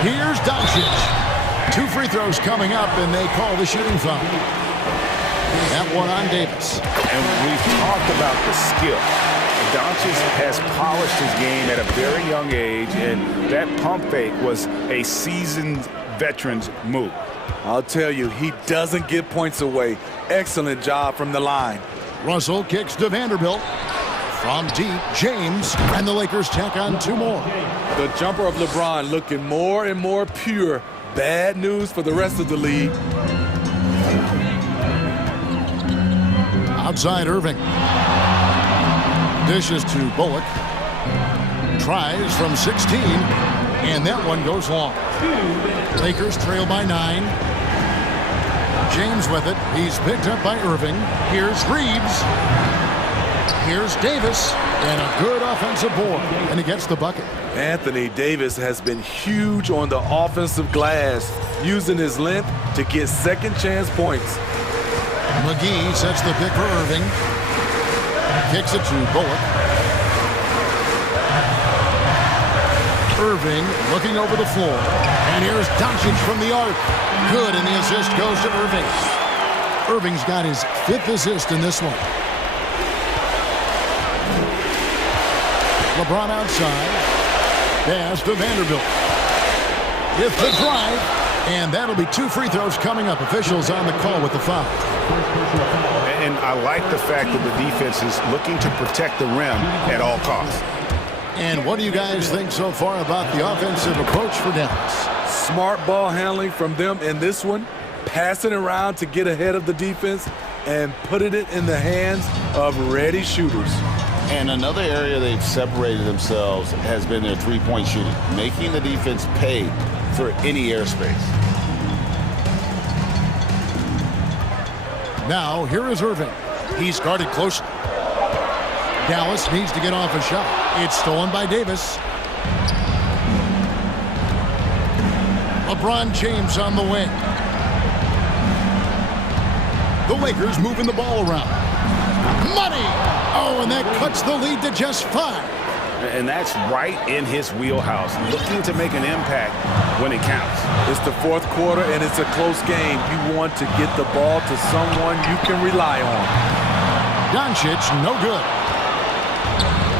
Here's Doncic. 2 free throws coming up, and they call the shooting foul. That one on Davis. And we've talked about the skill. Doncic has polished his game at a very young age, and that pump fake was a seasoned veteran's move. I'll tell you, he doesn't give points away. Excellent job from the line. Russell kicks to Vanderbilt. From deep, James, and the Lakers tack on 2 more. The jumper of LeBron looking more and more pure. Bad news for the rest of the league. Outside Irving. Dishes to Bullock. Tries from 16, and that one goes long. Lakers trail by 9. James with it. He's picked up by Irving. Here's Reeves. Here's Davis, and a good offensive board, and he gets the bucket. Anthony Davis has been huge on the offensive glass, using his length to get second chance points. McGee sets the pick for Irving. Kicks it to Bullock. Irving looking over the floor. And here's Doncic from the arc. Good, and the assist goes to Irving. Irving's got his 5th assist in this one. LeBron outside. Pass to Vanderbilt. It's the drive. And that'll be 2 free throws coming up. Officials on the call with the foul. And I like the fact that the defense is looking to protect the rim at all costs. And what do you guys think so far about the offensive approach for Dallas? Smart ball handling from them in this one. Passing around to get ahead of the defense and putting it in the hands of ready shooters. And another area they've separated themselves has been their three-point shooting, making the defense pay for any airspace. Now, here is Irving. He's guarded closely. Dallas needs to get off a shot. It's stolen by Davis. LeBron James on the wing. The Lakers moving the ball around. Money! Oh, and that cuts the lead to just 5. And that's right in his wheelhouse, looking to make an impact when it counts. It's the fourth quarter, and it's a close game. You want to get the ball to someone you can rely on. Doncic, no good.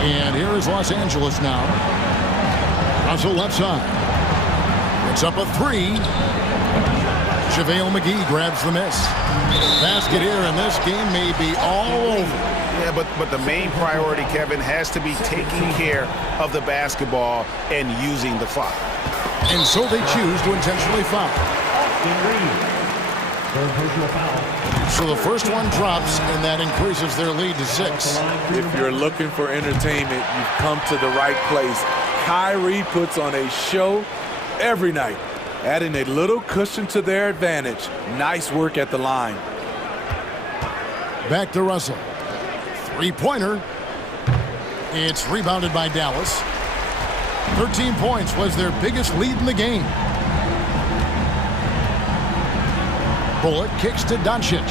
And here is Los Angeles now. Russell left side. It's up a three. JaVale McGee grabs the miss. Basket here, and this game may be all over. Yeah, but the main priority, Kevin, has to be taking care of the basketball and using the clock. And so they choose to intentionally foul. So the first one drops, and that increases their lead to 6. If you're looking for entertainment, you've come to the right place. Kyrie puts on a show every night, adding a little cushion to their advantage. Nice work at the line. Back to Russell. Three-pointer. It's rebounded by Dallas. 13 points was their biggest lead in the game. Bullock kicks to Doncic.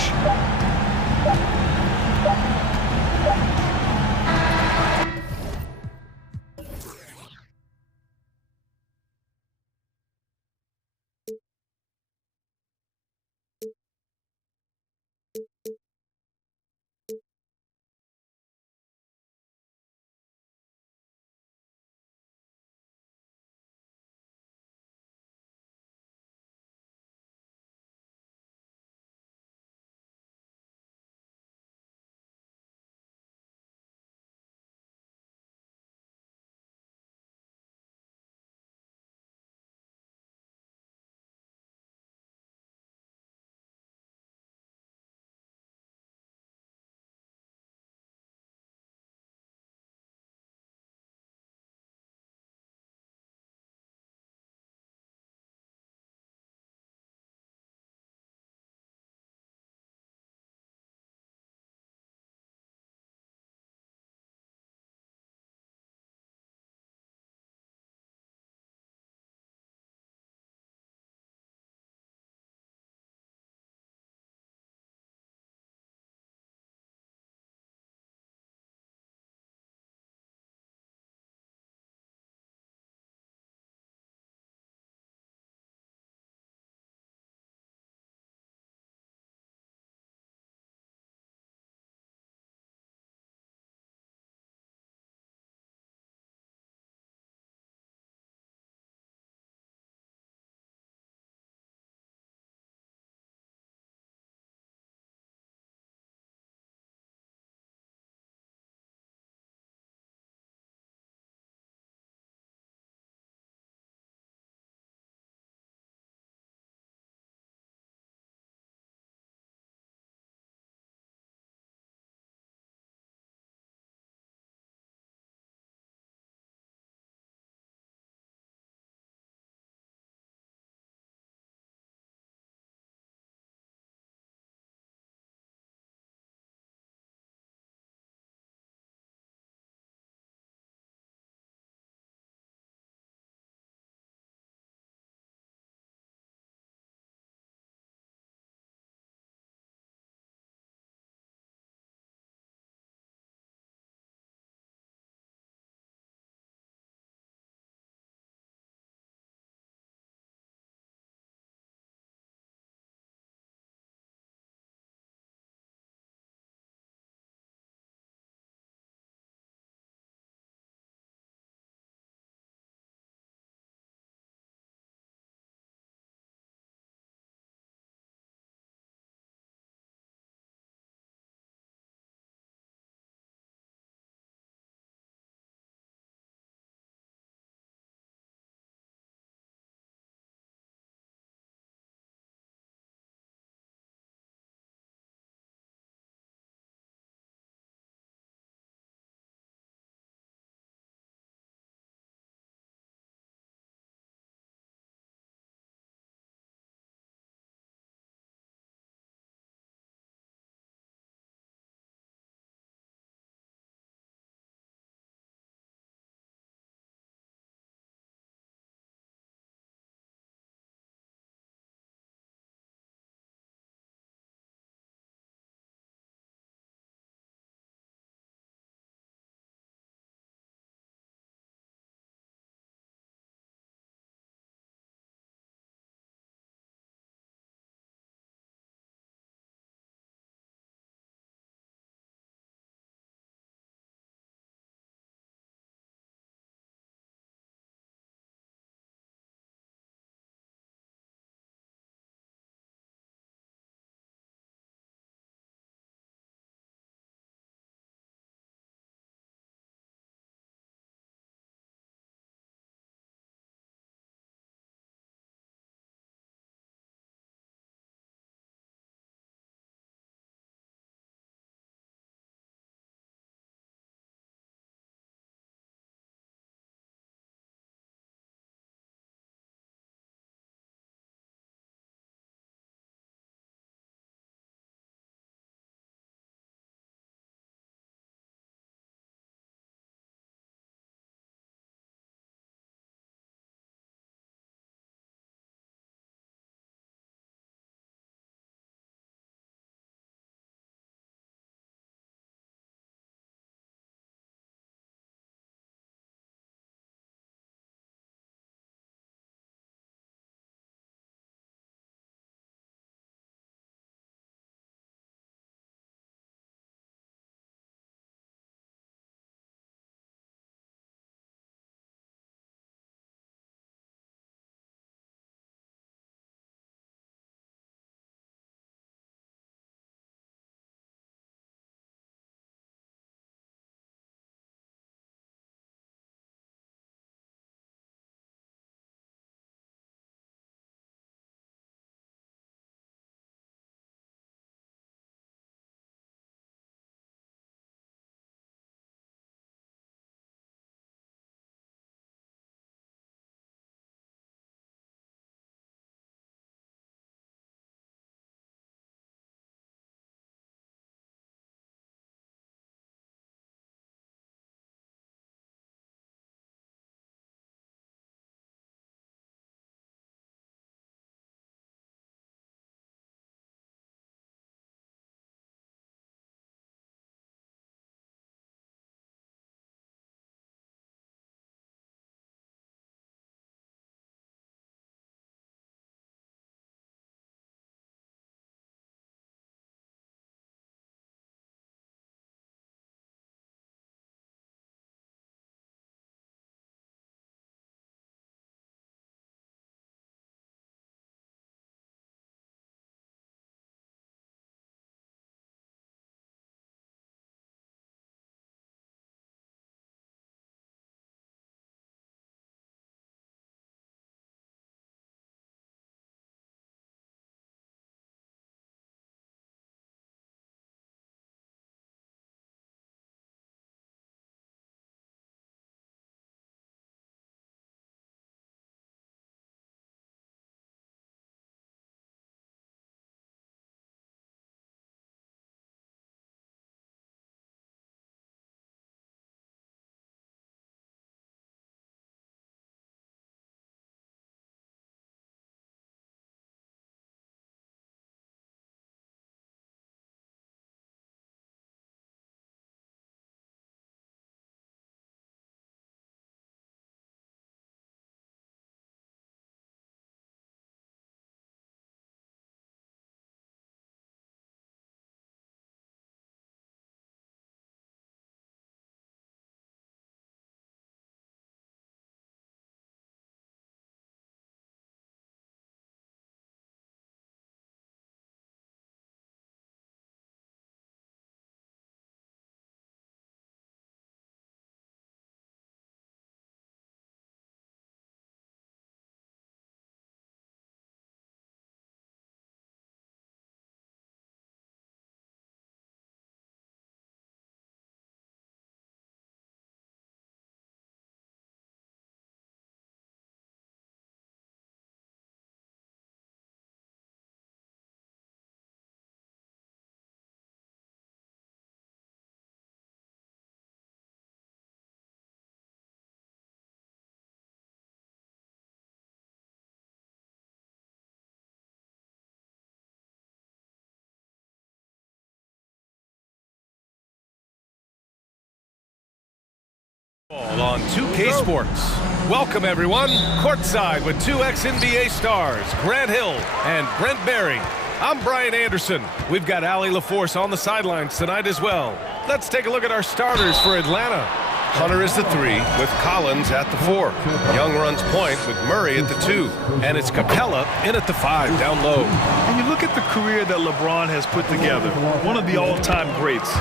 On 2K Sports. Welcome, everyone. Courtside with two ex-NBA stars, Grant Hill and Brent Barry. I'm Brian Anderson. We've got Allie LaForce on the sidelines tonight as well. Let's take a look at our starters for Atlanta. Hunter is the 3 with Collins at the 4. Young runs point with Murray at the 2. And it's Capella in at the 5 down low. And you look at the career that LeBron has put together. One of the all-time greats.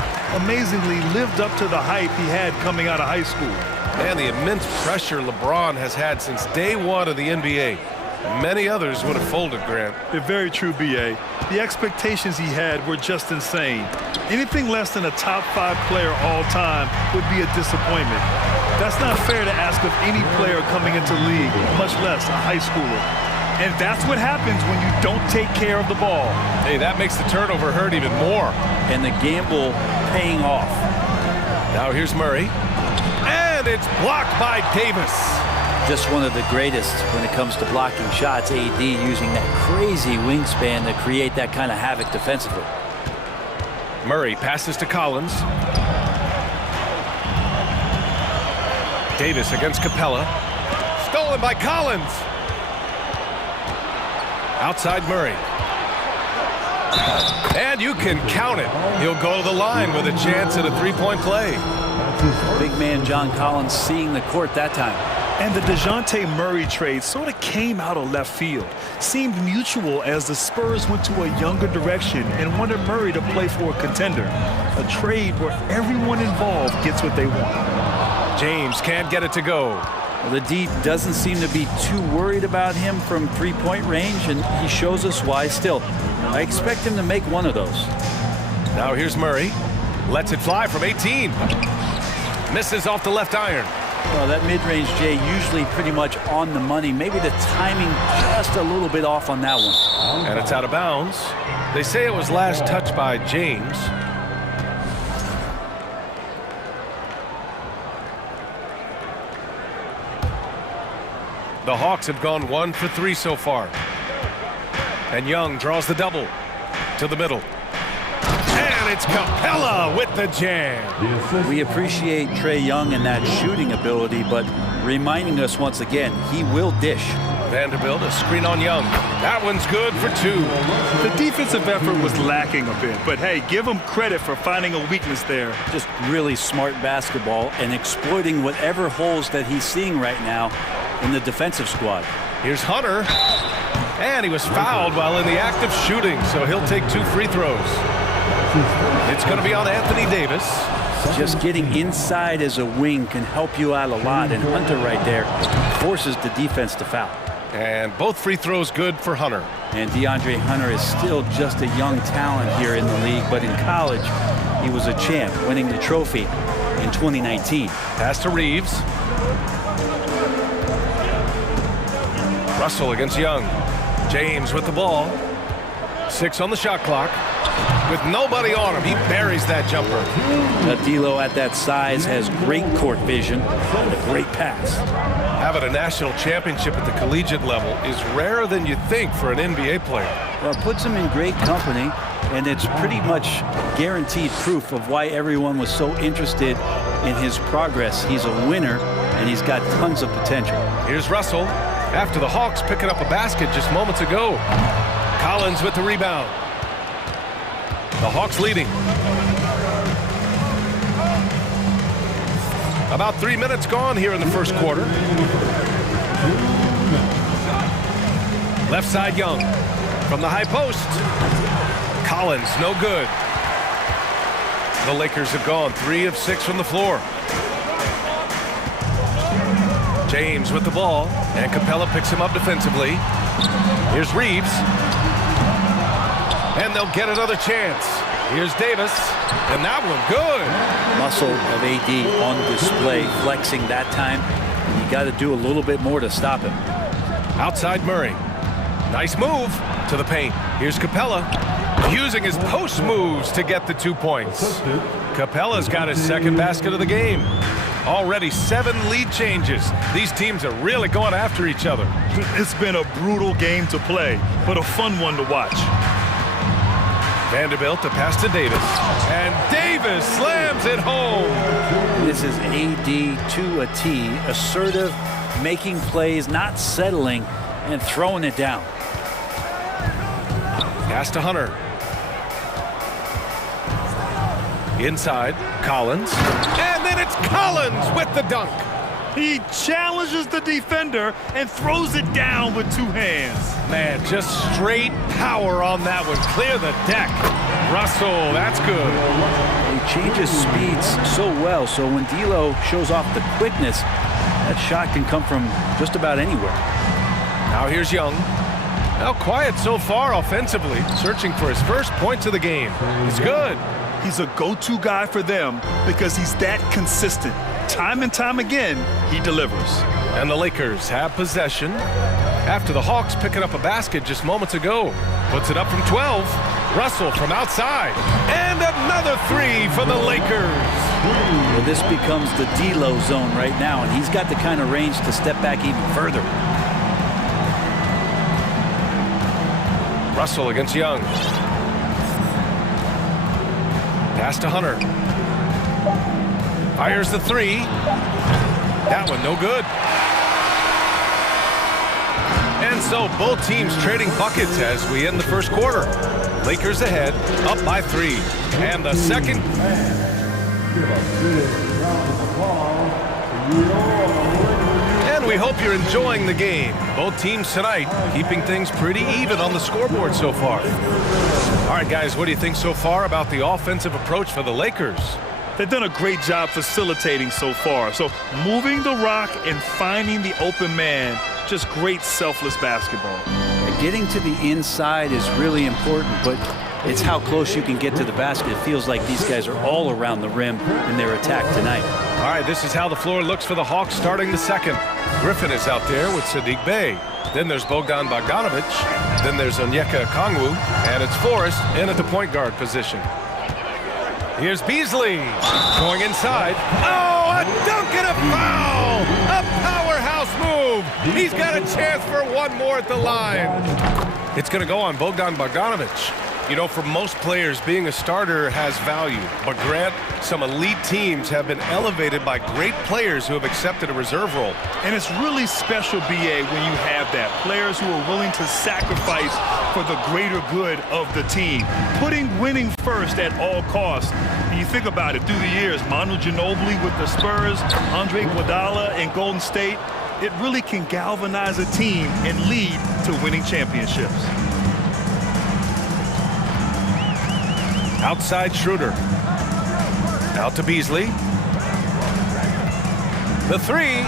Amazingly lived up to the hype he had coming out of high school. And the immense pressure LeBron has had since day one of the NBA. Many others would have folded, Grant. They're very true, B.A. The expectations he had were just insane. Anything less than a top 5 player all time would be a disappointment. That's not fair to ask of any player coming into the league, much less a high schooler. And that's what happens when you don't take care of the ball. Hey, that makes the turnover hurt even more. And the gamble paying off. Now here's Murray. And it's blocked by Davis. Just one of the greatest when it comes to blocking shots. AD using that crazy wingspan to create that kind of havoc defensively. Murray passes to Collins. Davis against Capella. Stolen by Collins. Outside Murray. And you can count it. He'll go to the line with a chance at a three-point play. Big man John Collins seeing the court that time. And the DeJounte Murray trade sort of came out of left field. Seemed mutual as the Spurs went to a younger direction and wanted Murray to play for a contender. A trade where everyone involved gets what they want. James can't get it to go. Well, the D doesn't seem to be too worried about him from three-point range, and he shows us why still. I expect him to make one of those. Now here's Murray. Lets it fly from 18. Misses off the left iron. Well, that mid-range, Jay, usually pretty much on the money. Maybe the timing just a little bit off on that one. And it's out of bounds. They say it was last touched by James. The Hawks have gone 1 for 3 so far. And Young draws the double to the middle. And it's Capella with the jam. We appreciate Trae Young and that shooting ability, but reminding us once again, he will dish. Vanderbilt, a screen on Young. That one's good for 2. The defensive effort was lacking a bit, but hey, give him credit for finding a weakness there. Just really smart basketball and exploiting whatever holes that he's seeing right now in the defensive squad. Here's Hunter. And he was fouled while in the act of shooting, so he'll take 2 free throws. It's going to be on Anthony Davis. Just getting inside as a wing can help you out a lot, and Hunter right there forces the defense to foul. And both free throws good for Hunter. And DeAndre Hunter is still just a young talent here in the league, but in college, he was a champ, winning the trophy in 2019. Pass to Reeves. Russell against Young. James with the ball. 6 on the shot clock. With nobody on him, he buries that jumper. D'Lo at that size has great court vision and a great pass. Having a national championship at the collegiate level is rarer than you think for an NBA player. Well, it puts him in great company, and it's pretty much guaranteed proof of why everyone was so interested in his progress. He's a winner, and he's got tons of potential. Here's Russell after the Hawks picking up a basket just moments ago. Collins with the rebound. The Hawks leading. About 3 minutes gone here in the first quarter. Left side Young. From the high post. Collins, no good. The Lakers have gone 3 of 6 from the floor. James with the ball. And Capella picks him up defensively. Here's Reeves. And they'll get another chance. Here's Davis, and that one good. Muscle of AD on display, flexing that time. And you got to do a little bit more to stop him. Outside Murray. Nice move to the paint. Here's Capella, using his post moves to get the 2 points. Capella's got his second basket of the game. Already 7 lead changes. These teams are really going after each other. It's been a brutal game to play, but a fun one to watch. Vanderbilt to pass to Davis. And Davis slams it home. This is AD to a T. Assertive, making plays, not settling, and throwing it down. Pass to Hunter. Inside, Collins. And then it's Collins with the dunk. He challenges the defender and throws it down with two hands. Man, just straight power on that one. Clear the deck. Russell, that's good. He changes speeds so well, so when D'Lo shows off the quickness, that shot can come from just about anywhere. Now here's Young. Now quiet so far offensively, searching for his first points of the game. He's good. He's a go-to guy for them because he's that consistent. Time and time again, he delivers. And the Lakers have possession after the Hawks picking up a basket just moments ago. Puts it up from 12. Russell from outside. And another three for the Lakers. Well, this becomes the D'Lo zone right now, and he's got the kind of range to step back even further. Russell against Young. Pass to Hunter. Fires the three. That one no good. And so both teams trading buckets as we end the first quarter. Lakers ahead, up by 3. And the second. And we hope you're enjoying the game. Both teams tonight keeping things pretty even on the scoreboard so far. All right, guys, what do you think so far about the offensive approach for the Lakers? They've done a great job facilitating so far. So moving the rock and finding the open man, just great selfless basketball. Getting to the inside is really important, but it's how close you can get to the basket. It feels like these guys are all around the rim in their attack tonight. All right, this is how the floor looks for the Hawks starting the second. Griffin is out there with Sadiq Bey. Then there's Bogdan Bogdanovic. Then there's Onyeka Okongwu. And it's Forrest in at the point guard position. Here's Beasley going inside. Oh, a dunk and a foul! A powerhouse move. He's got a chance for one more at the line. It's going to go on Bogdan Bogdanovic. You know, for most players, being a starter has value. But Grant, some elite teams have been elevated by great players who have accepted a reserve role. And it's really special, BA, when you have that. Players who are willing to sacrifice for the greater good of the team. Putting winning first at all costs. And you think about it, through the years, Manu Ginobili with the Spurs, Andre Iguodala in Golden State, it really can galvanize a team and lead to winning championships. Outside Schroeder. Out to Beasley. The three.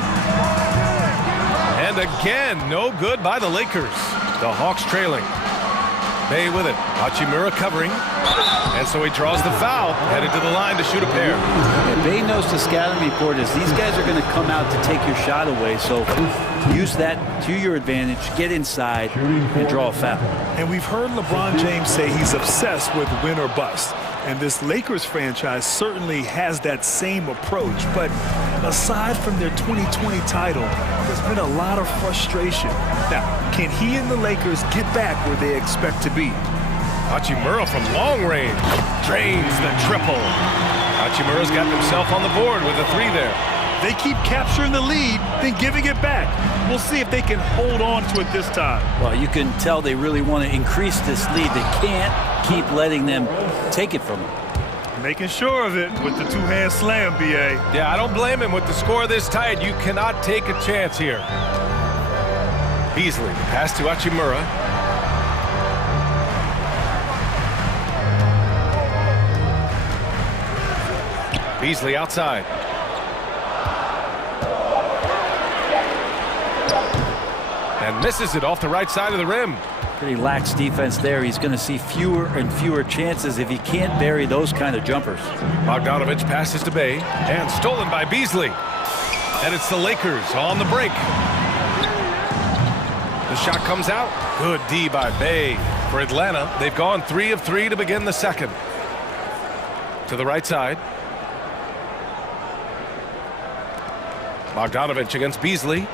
And again, no good by the Lakers. The Hawks trailing. Bey with it. Hachimura covering. And so he draws the foul. Headed to the line to shoot a pair. Yeah, Bey knows the scouting report is these guys are going to come out to take your shot away. So use that to your advantage. Get inside and draw a foul. And we've heard LeBron James say he's obsessed with win or bust. And this Lakers franchise certainly has that same approach. But aside from their 2020 title, there's been a lot of frustration. Now, can he and the Lakers get back where they expect to be? Hachimura from long range drains the triple. Hachimura's got himself on the board with a three there. They keep capturing the lead, then giving it back. We'll see if they can hold on to it this time. Well, you can tell they really want to increase this lead. They can't keep letting them take it from them. Making sure of it with the two-hand slam, BA. Yeah, I don't blame him. With the score this tight, you cannot take a chance here. Beasley, pass to Hachimura. Beasley outside. And misses it off the right side of the rim. Pretty lax defense there. He's going to see fewer and fewer chances if he can't bury those kind of jumpers. Bogdanovic passes to Bey and stolen by Beasley. And it's the Lakers on the break. The shot comes out. Good D by Bey. For Atlanta, they've gone 3 of 3 to begin the second. To the right side. Bogdanovic against Beasley.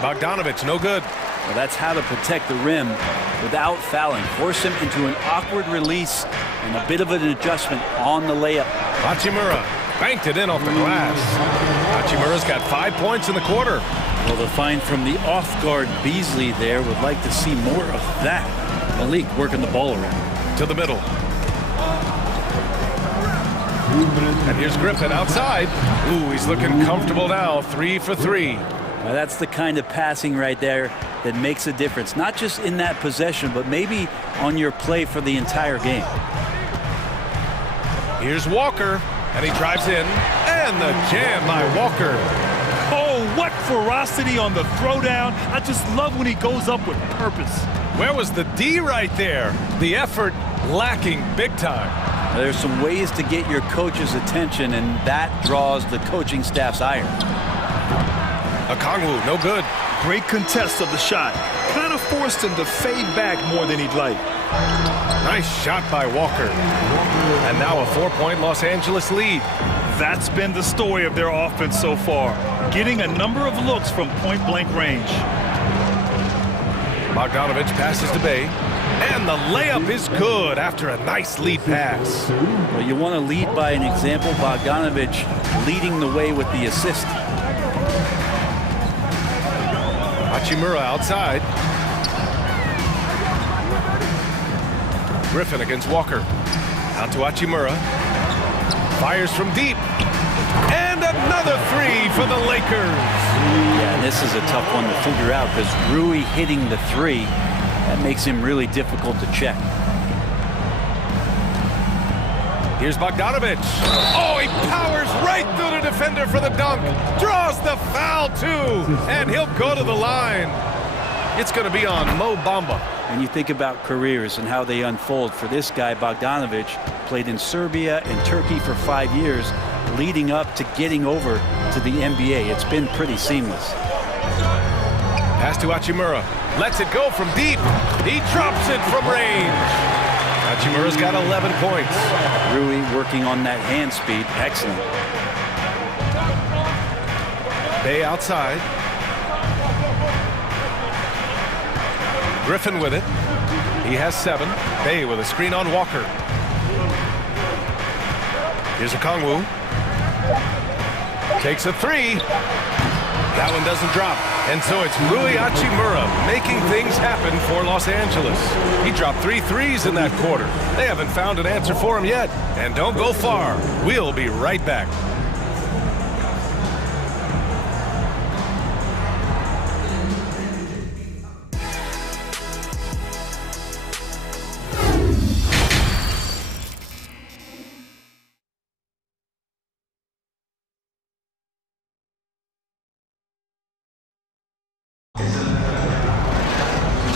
Bogdanovic, no good. Well, that's how to protect the rim without fouling. Force him into an awkward release and a bit of an adjustment on the layup. Hachimura banked it in off the glass. Hachimura's got 5 points in the quarter. Well, the find from the off-guard Beasley there, would like to see more of that. Malik working the ball around. To the middle. And here's Griffin outside. Ooh, he's looking comfortable now. 3 for 3. Well, that's the kind of passing right there that makes a difference. Not just in that possession, but maybe on your play for the entire game. Here's Walker, and he drives in. And the jam by Walker. Oh, what ferocity on the throwdown. I just love when he goes up with purpose. Where was the D right there? The effort lacking big time. There's some ways to get your coach's attention, and that draws the coaching staff's ire. Okongwu, no good. Great contest of the shot. Kind of forced him to fade back more than he'd like. Nice shot by Walker. And now a 4-point Los Angeles lead. That's been the story of their offense so far. Getting a number of looks from point-blank range. Bogdanovich passes to Bay. And the layup is good after a nice lead pass. Well, you want to lead by an example. Bogdanovich leading the way with the assist. Hachimura outside. Griffin against Walker. Out to Hachimura. Fires from deep. And another 3 for the Lakers. Yeah, this is a tough one to figure out because Rui hitting the 3, that makes him really difficult to check. Here's Bogdanovich. Oh, he powers right through the defender for the dunk. Draws the foul, too. And he'll go to the line. It's going to be on Mo Bamba. And you think about careers and how they unfold. For this guy, Bogdanovich, played in Serbia and Turkey for 5 years, leading up to getting over to the NBA. It's been pretty seamless. Pass to Hachimura. Lets it go from deep. He drops it from range. Hachimura's got 11 points. Rui working on that hand speed. Excellent. Bay outside. Griffin with it. He has 7. Bay with a screen on Walker. Here's Okongwu. Takes a 3. That one doesn't drop. And so it's Rui Hachimura making things happen for Los Angeles. He dropped 3 threes in that quarter. They haven't found an answer for him yet. And don't go far. We'll be right back.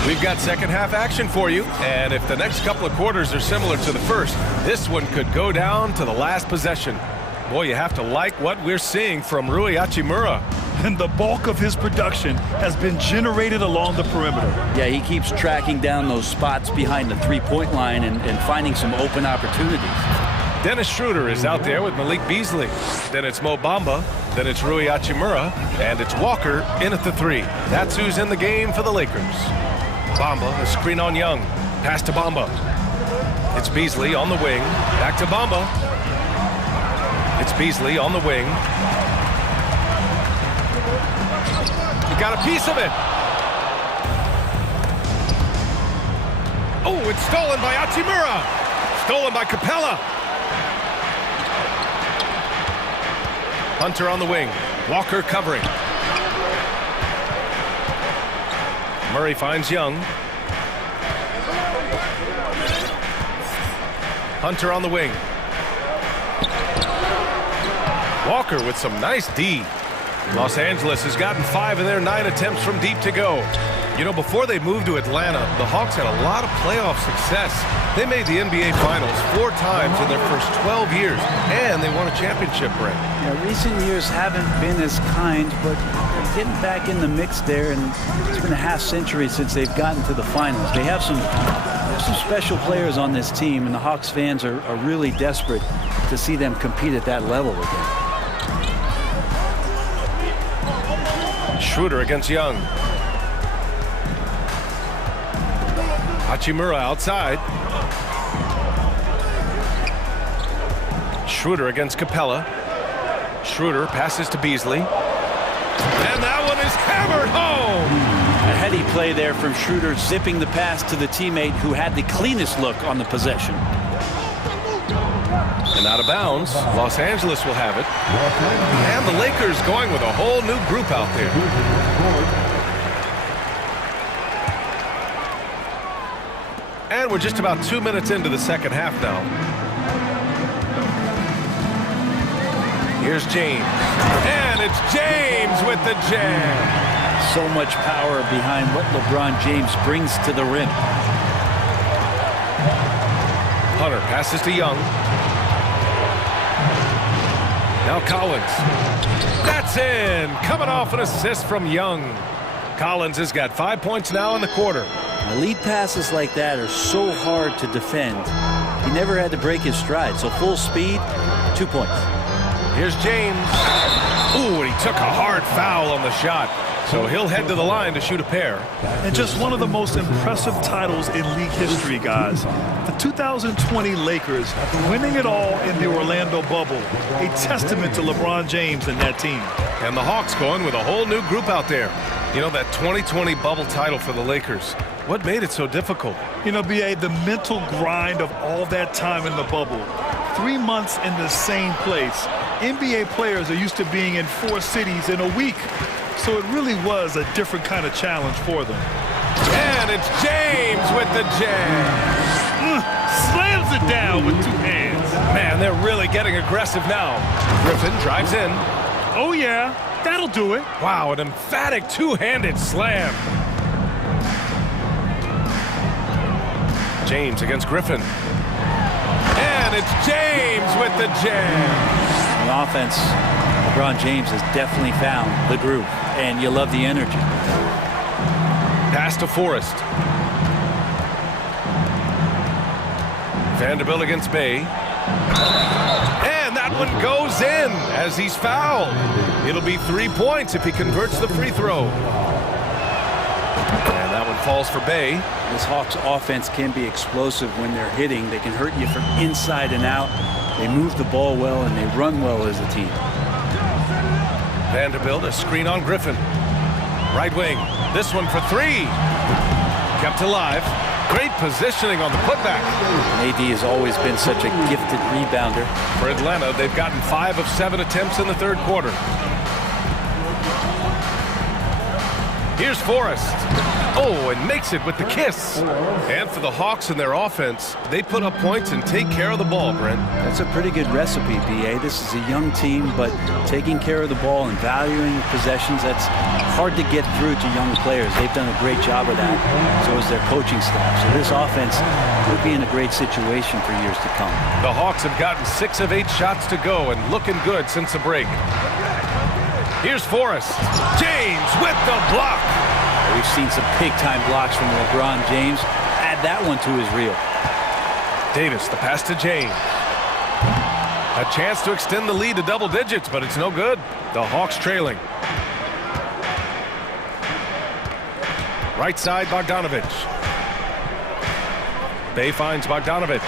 We've got second half action for you, and if the next couple of quarters are similar to the first, this one could go down to the last possession. Boy, you have to like what we're seeing from Rui Hachimura. And the bulk of his production has been generated along the perimeter. Yeah, he keeps tracking down those spots behind the three-point line and finding some open opportunities. Dennis Schroeder is out there with Malik Beasley. Then it's Mo Bamba. Then it's Rui Hachimura. And it's Walker in at the 3. That's who's in the game for the Lakers. Bamba, a screen on Young. Pass to Bamba. It's Beasley on the wing. Back to Bamba. It's Beasley on the wing. He got a piece of it. Oh, it's stolen by Hachimura. Stolen by Capella. Hunter on the wing. Walker covering. Murray finds Young. Hunter on the wing. Walker with some nice D. Los Angeles has gotten 5 of their 9 attempts from deep to go. You know, before they moved to Atlanta, the Hawks had a lot of playoff success. They made the NBA Finals 4 times in their first 12 years, and they won a championship ring. Yeah, recent years haven't been as kind, but they're getting back in the mix there, and it's been a half-century since they've gotten to the finals. They have some special players on this team, and the Hawks fans are really desperate to see them compete at that level again. Schroeder against Young. Hachimura outside. Schroeder against Capella. Schroeder passes to Beasley. And that one is hammered home. A heady play there from Schroeder, zipping the pass to the teammate who had the cleanest look on the possession. And out of bounds, Los Angeles will have it. And the Lakers going with a whole new group out there. And we're just about 2 minutes into the second half now. Here's James. And it's James with the jam. So much power behind what LeBron James brings to the rim. Hunter passes to Young. Now Collins. That's in. Coming off an assist from Young. Collins has got 5 points now in the quarter. Lead passes like that are so hard to defend. He never had to break his stride, so full speed, 2 points. Here's James. Ooh, and he took a hard foul on the shot. So he'll head to the line to shoot a pair. And just one of the most impressive titles in league history, guys. The 2020 Lakers winning it all in the Orlando bubble. A testament to LeBron James and that team. And the Hawks going with a whole new group out there. You know, that 2020 bubble title for the Lakers. What made it so difficult? You know, B.A., the mental grind of all that time in the bubble. 3 months in the same place. NBA players are used to being in 4 cities in a week. So it really was a different kind of challenge for them. And it's James with the jam. Slams it down with 2 hands. Man, they're really getting aggressive now. Griffin drives in. Oh, yeah. That'll do it. Wow, an emphatic two-handed slam. James against Griffin. And it's James with the jam. On offense, LeBron James has definitely found the groove, and you love the energy. Pass to Forrest. Vanderbilt against Bay. And that one goes in as he's fouled. It'll be 3 points if he converts the free throw. And that one falls for Bay. This Hawks offense can be explosive when they're hitting. They can hurt you from inside and out. They move the ball well, and they run well as a team. Vanderbilt, a screen on Griffin. Right wing. This one for 3. Kept alive. Great positioning on the putback. AD has always been such a gifted rebounder. For Atlanta, they've gotten 5 of 7 attempts in the third quarter. Here's Forrest. Oh, and makes it with the kiss. And for the Hawks and their offense, they put up points and take care of the ball, Brent. That's a pretty good recipe, B.A. This is a young team, but taking care of the ball and valuing possessions, that's hard to get through to young players. They've done a great job of that. So is their coaching staff. So this offense would be in a great situation for years to come. The Hawks have gotten 6 of 8 shots to go and looking good since the break. Here's Forrest. James with the block. We've seen some big-time blocks from LeBron James. Add that one to his reel. Davis, the pass to James. A chance to extend the lead to double digits, but it's no good. The Hawks trailing. Right side, Bogdanovich. Bay finds Bogdanovich.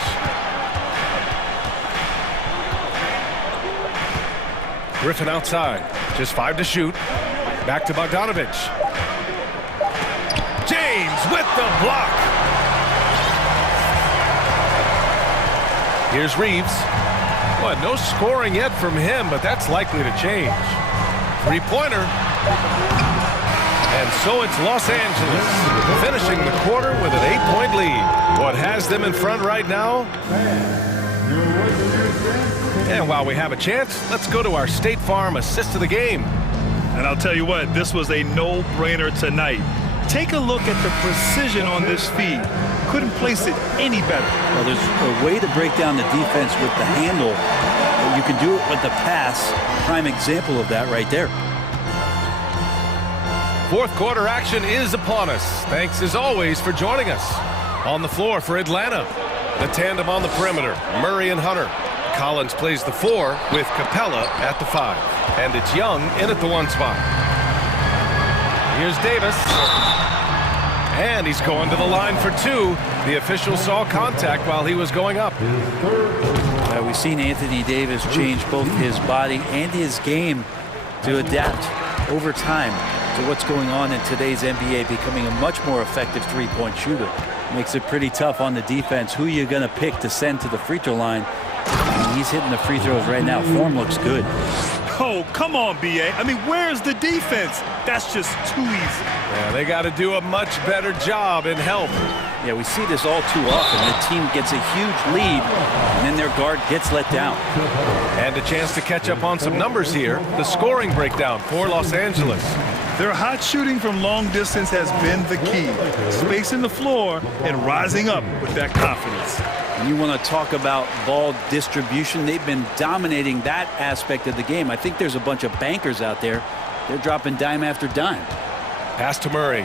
Griffin outside. Just 5 to shoot. Back to Bogdanovich. James with the block. Here's Reeves. Well, no scoring yet from him, but that's likely to change. 3-pointer. And so it's Los Angeles finishing the quarter with an 8-point lead. What has them in front right now? And while we have a chance, let's go to our State Farm assist of the game. And I'll tell you what, this was a no-brainer tonight. Take a look at the precision on this feed. Couldn't place it any better. Well, there's a way to break down the defense with the handle. But you can do it with the pass. Prime example of that right there. Fourth quarter action is upon us. Thanks as always for joining us. On the floor for Atlanta, the tandem on the perimeter, Murray and Hunter. Collins plays the 4 with Capella at the 5. And it's Young in at the 1 spot. Here's Davis. And he's going to the line for 2. The official saw contact while he was going up. We We've seen Anthony Davis change both his body and his game to adapt over time to what's going on in today's NBA, becoming a much more effective three-point shooter. Makes it pretty tough on the defense. Who you're going to pick to send to the free throw line? And he's hitting the free throws right now. Form looks good. Oh, come on, BA. I mean, where's the defense? That's just too easy. Yeah, they got to do a much better job in help. Yeah, we see this all too often. The team gets a huge lead, and then their guard gets let down. And a chance to catch up on some numbers here. The scoring breakdown for Los Angeles. Their hot shooting from long distance has been the key. Spacing the floor and rising up with that confidence. And you want to talk about ball distribution. They've been dominating that aspect of the game. I think there's a bunch of bankers out there. They're dropping dime after dime. Pass to Murray.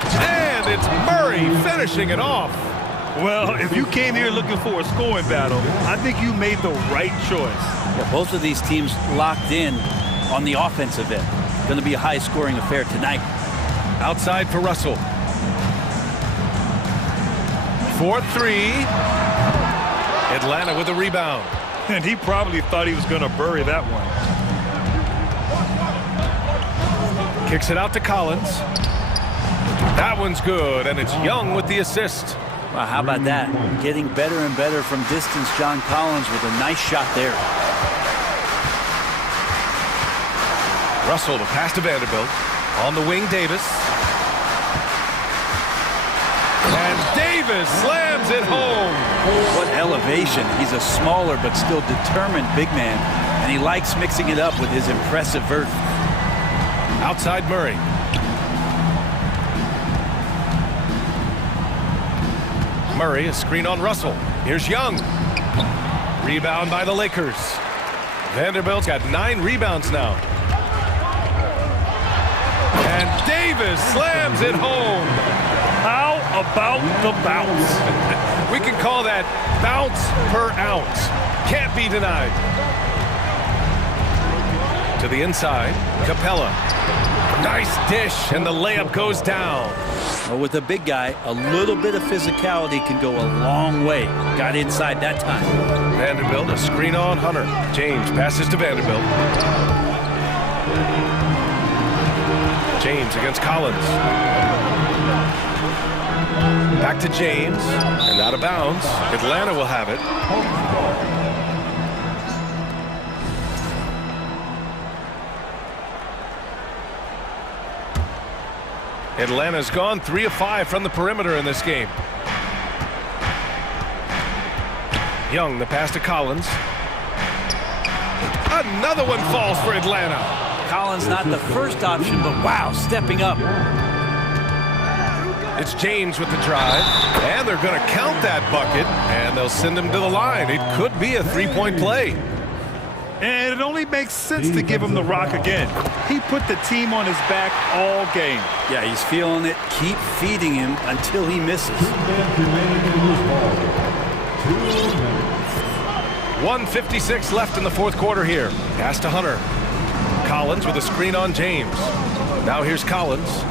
And it's Murray finishing it off. Well, if you came here looking for a scoring battle, I think you made the right choice. Yeah, both of these teams locked in on the offensive end. Going to be a high-scoring affair tonight. Outside for Russell. 4-3. Atlanta with a rebound. And he probably thought he was going to bury that one. Kicks it out to Collins. That one's good, and it's Young with the assist. Wow, how about that? Getting better and better from distance, John Collins with a nice shot there. Russell, the pass to Vanderbilt. On the wing, Davis. And Davis slams it home. What elevation. He's a smaller but still determined big man, and he likes mixing it up with his impressive vert. Outside Murray. Murray, a screen on Russell. Here's Young. Rebound by the Lakers. Vanderbilt's got 9 rebounds now. And Davis slams it home. How about the bounce? We can call that bounce per ounce. Can't be denied. To the inside, Capella. Nice dish, and the layup goes down. Well, with a big guy, a little bit of physicality can go a long way. Got inside that time. Vanderbilt, a screen on Hunter. James passes to Vanderbilt. James against Collins. Back to James, and out of bounds. Atlanta will have it. Atlanta's gone 3 of 5 from the perimeter in this game. Young, the pass to Collins. Another one falls for Atlanta. Collins not the first option, but wow, stepping up. It's James with the drive, and they're going to count that bucket, and they'll send him to the line. It could be a three-point play. And it only makes sense to give him the rock again. He put the team on his back all game. Yeah, he's feeling it. Keep feeding him until he misses. 1:56 left in the fourth quarter here. Pass to Hunter. Collins with a screen on James. Now here's Collins.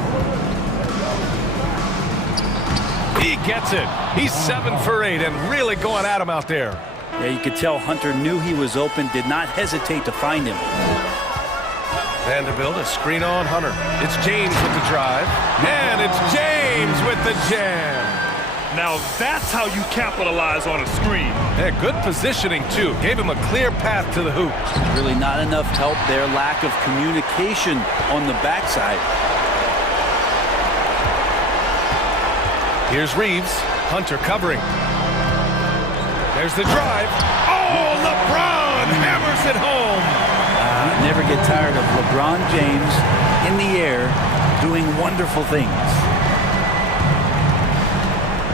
He gets it. He's 7 for 8 and really going at him out there. Yeah, you could tell Hunter knew he was open, did not hesitate to find him. Vanderbilt, a screen on Hunter. It's James with the drive. And it's James with the jam. Now that's how you capitalize on a screen. Yeah, good positioning, too. Gave him a clear path to the hoop. Really not enough help there. Lack of communication on the backside. Here's Reeves. Hunter covering. There's the drive. Oh, LeBron hammers it home. Never get tired of LeBron James in the air doing wonderful things.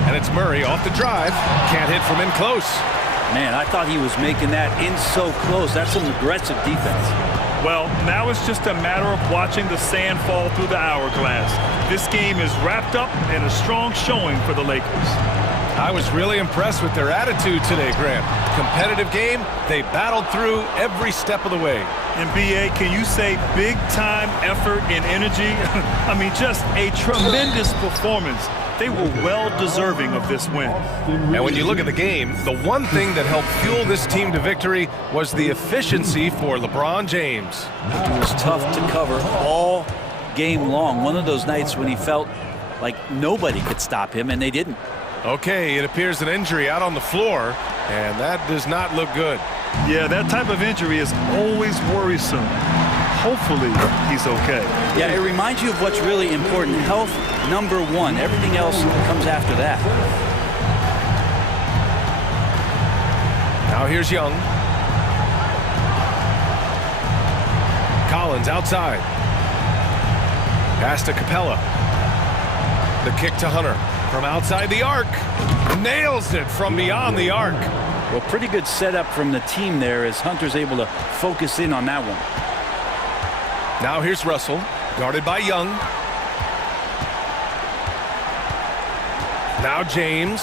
And it's Murray off the drive. Can't hit from in close. Man, I thought he was making that in so close. That's some aggressive defense. Well, now it's just a matter of watching the sand fall through the hourglass. This game is wrapped up in a strong showing for the Lakers. I was really impressed with their attitude today, Grant. Competitive game, they battled through every step of the way. And BA, can you say big time effort and energy? I mean, just a tremendous performance They were well deserving of this win. And when you look at the game, the one thing that helped fuel this team to victory was the efficiency for LeBron James. It was tough to cover all game long. One of those nights when he felt like nobody could stop him, and they didn't. Okay, it appears an injury out on the floor, and that does not look good. Yeah, that type of injury is always worrisome. Hopefully, he's okay. Yeah, it reminds you of what's really important. Health, number one. Everything else comes after that. Now here's Young. Collins outside. Pass to Capella. The kick to Hunter from outside the arc. Nails it from beyond the arc. Well, pretty good setup from the team there as Hunter's able to focus in on that one. Now here's Russell, guarded by Young. Now James.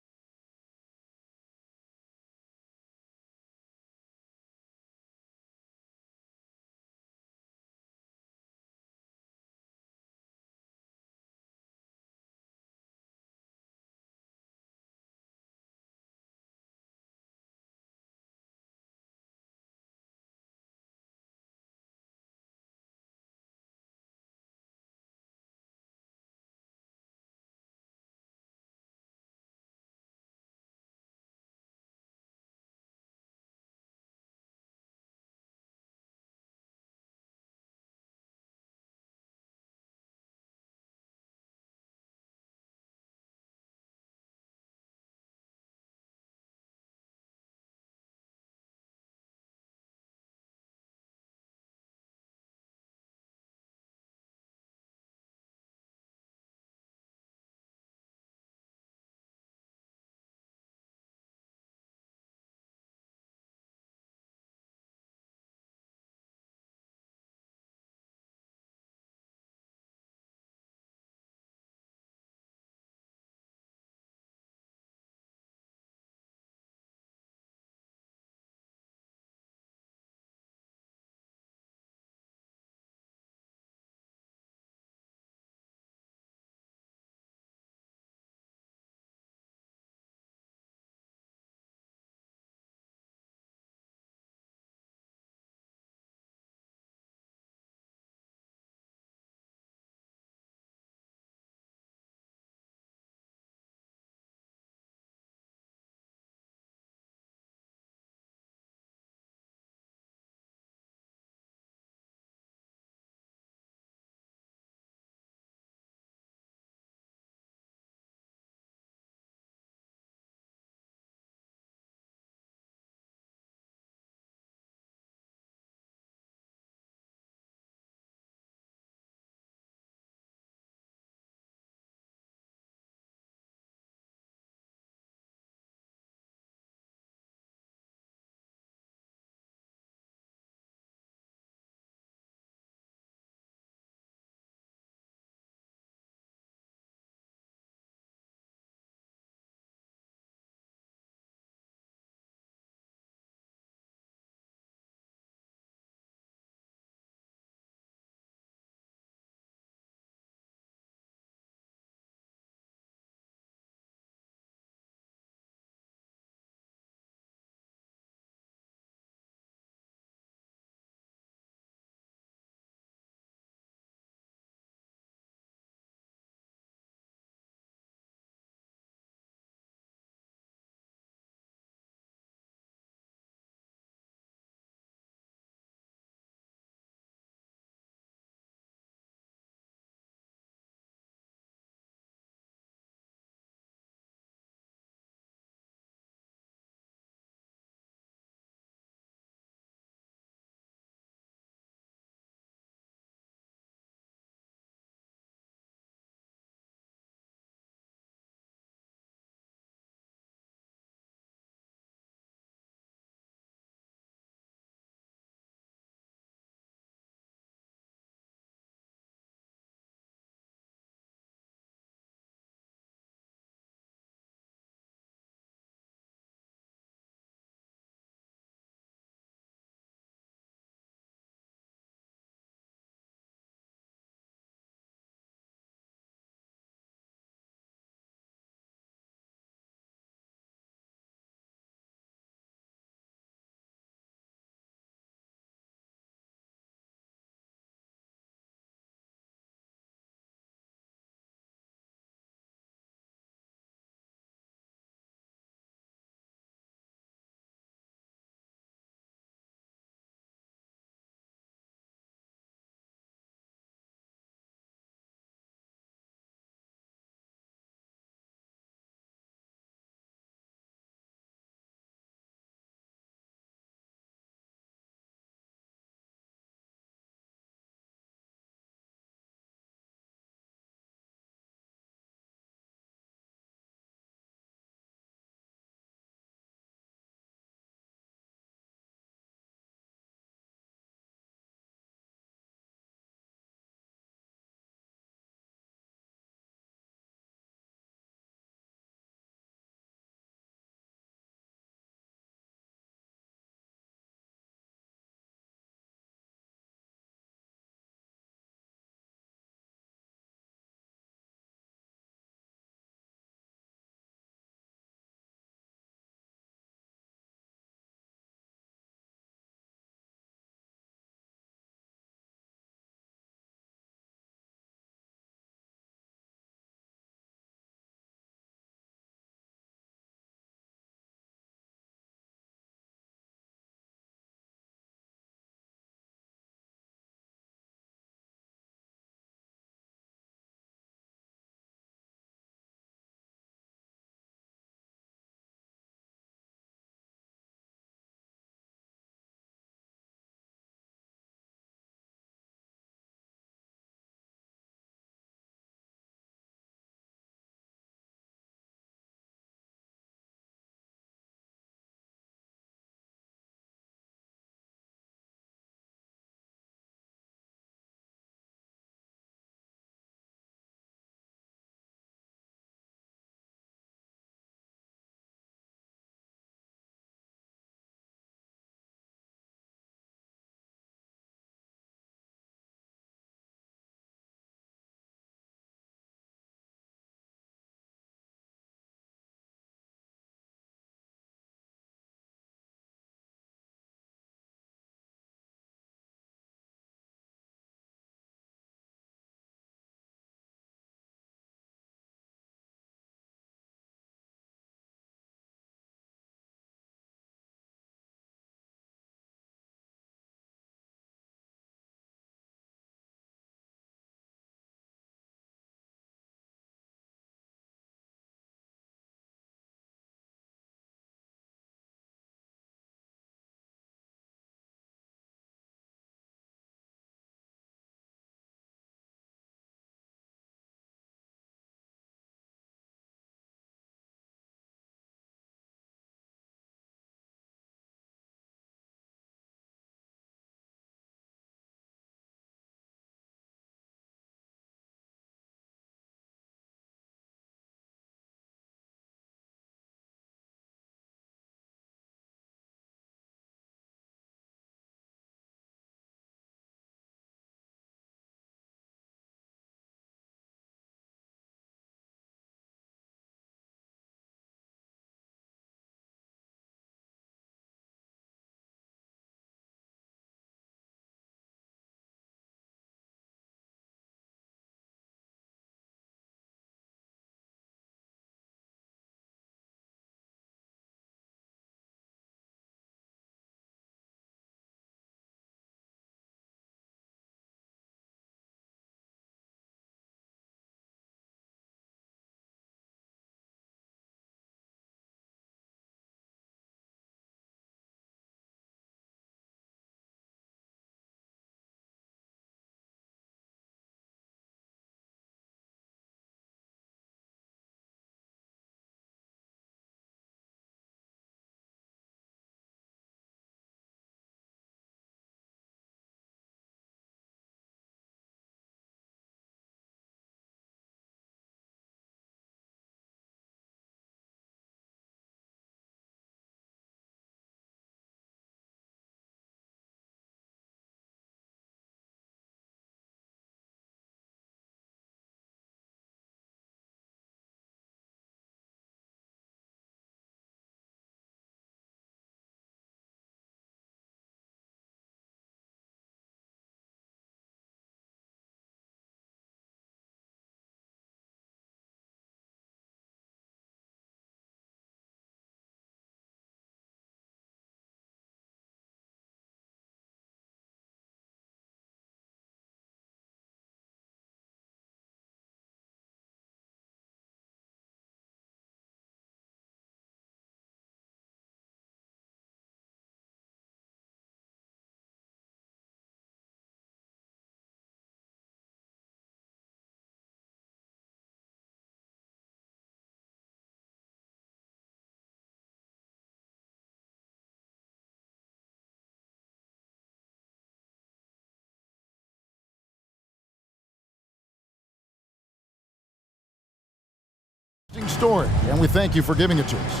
story, and we thank you for giving it to us.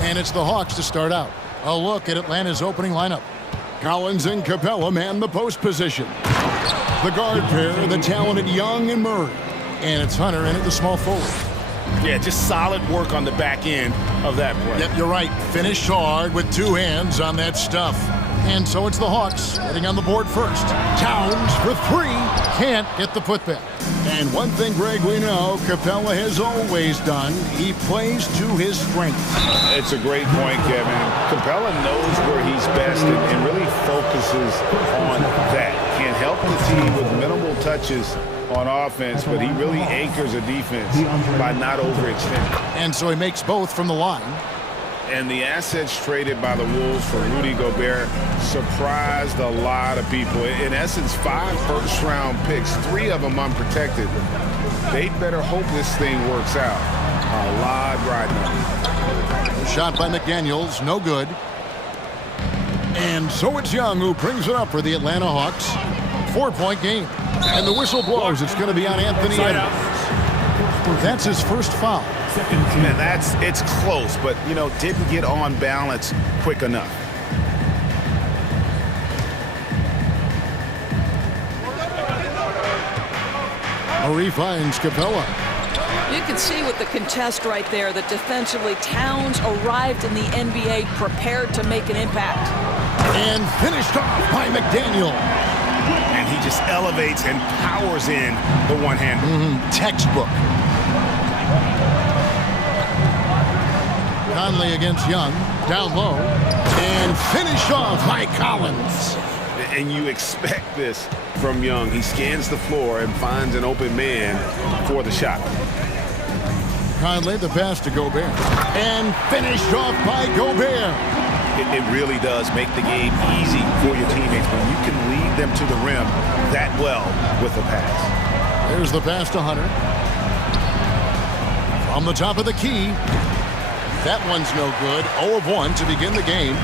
And it's the Hawks to start out. A look at Atlanta's opening lineup. Collins and Capella man the post position. The guard pair, the talented Young and Murray. And it's Hunter in at the small forward. Yeah, just solid work on the back end of that play. Yep, you're right. Finished hard with two hands on that stuff. And so it's the Hawks getting on the board first. Towns for three. Can't get the putback. And one thing, Greg, we know Capella has always done. He plays to his strengths. It's a great point, Kevin. Capella knows where he's best and really focuses on that. Can help the team with minimal touches on offense, but he really anchors a defense by not overextending. And so he makes both from the line. And the assets traded by the Wolves for Rudy Gobert surprised a lot of people. In essence, 5 first-round picks, 3 of them unprotected. They better hope this thing works out. A lot riding on it. Shot by McDaniels, no good. And so it's Young who brings it up for the Atlanta Hawks. 4-point game. And the whistle blows. It's going to be on Anthony Edwards. That's his first foul. Man, it's close, but, you know, didn't get on balance quick enough. Murray finds Capella. You can see with the contest right there that defensively Towns arrived in the NBA prepared to make an impact. And finished off by McDaniel. And he just elevates and powers in the one-hander. Textbook. Conley against Young, down low, and finished off by Collins. And you expect this from Young. He scans the floor and finds an open man for the shot. Conley, the pass to Gobert, and finished off by Gobert. It really does make the game easy for your teammates when you can lead them to the rim that well with the pass. There's the pass to Hunter. From the top of the key. That one's no good. 0 of 1 to begin the game.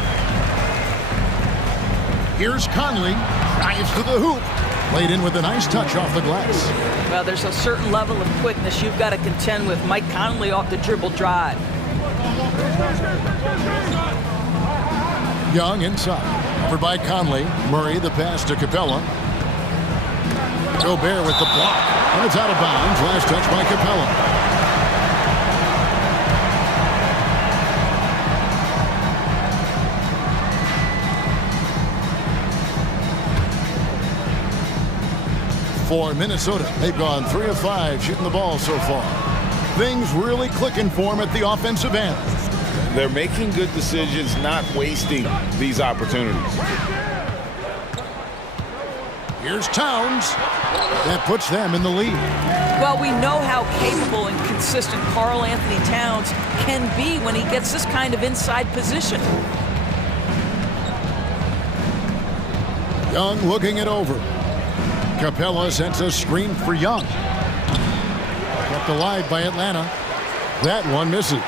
Here's Conley. Drives to the hoop. Played in with a nice touch off the glass. Well, there's a certain level of quickness you've got to contend with. Mike Conley off the dribble drive. Young inside. Covered by Conley. Murray the pass to Capella. Gobert with the block. And it's out of bounds. Last touch by Capella. For Minnesota, they've gone 3 of 5 shooting the ball so far. Things really clicking for them at the offensive end. They're making good decisions, not wasting these opportunities. Here's Towns. That puts them in the lead. Well, we know how capable and consistent Karl Anthony Towns can be when he gets this kind of inside position. Young looking it over. Capella sends a screen for Young. Kept alive by Atlanta. That one misses.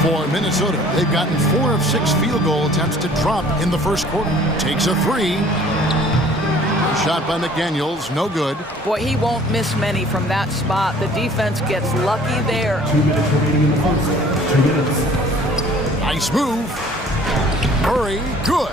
For Minnesota, they've gotten 4 of 6 field goal attempts to drop in the first quarter. Takes a 3. Shot by McDaniels, no good. Boy, he won't miss many from that spot. The defense gets lucky there. 2 minutes remaining in the first. 2 minutes. Nice move. Murray, good.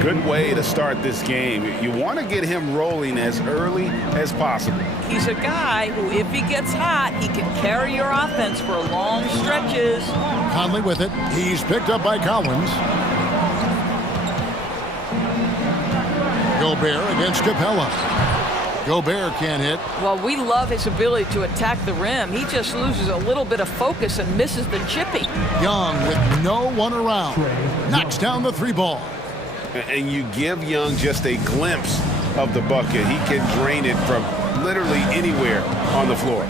Good way to start this game. You want to get him rolling as early as possible. He's a guy who, if he gets hot, he can carry your offense for long stretches. Conley with it. He's picked up by Collins. Gobert against Capella. Gobert can't hit. Well, we love his ability to attack the rim. He just loses a little bit of focus and misses the chippy. Young with no one around. Knocks down the 3 ball. And you give Young just a glimpse of the bucket. He can drain it from literally anywhere on the floor.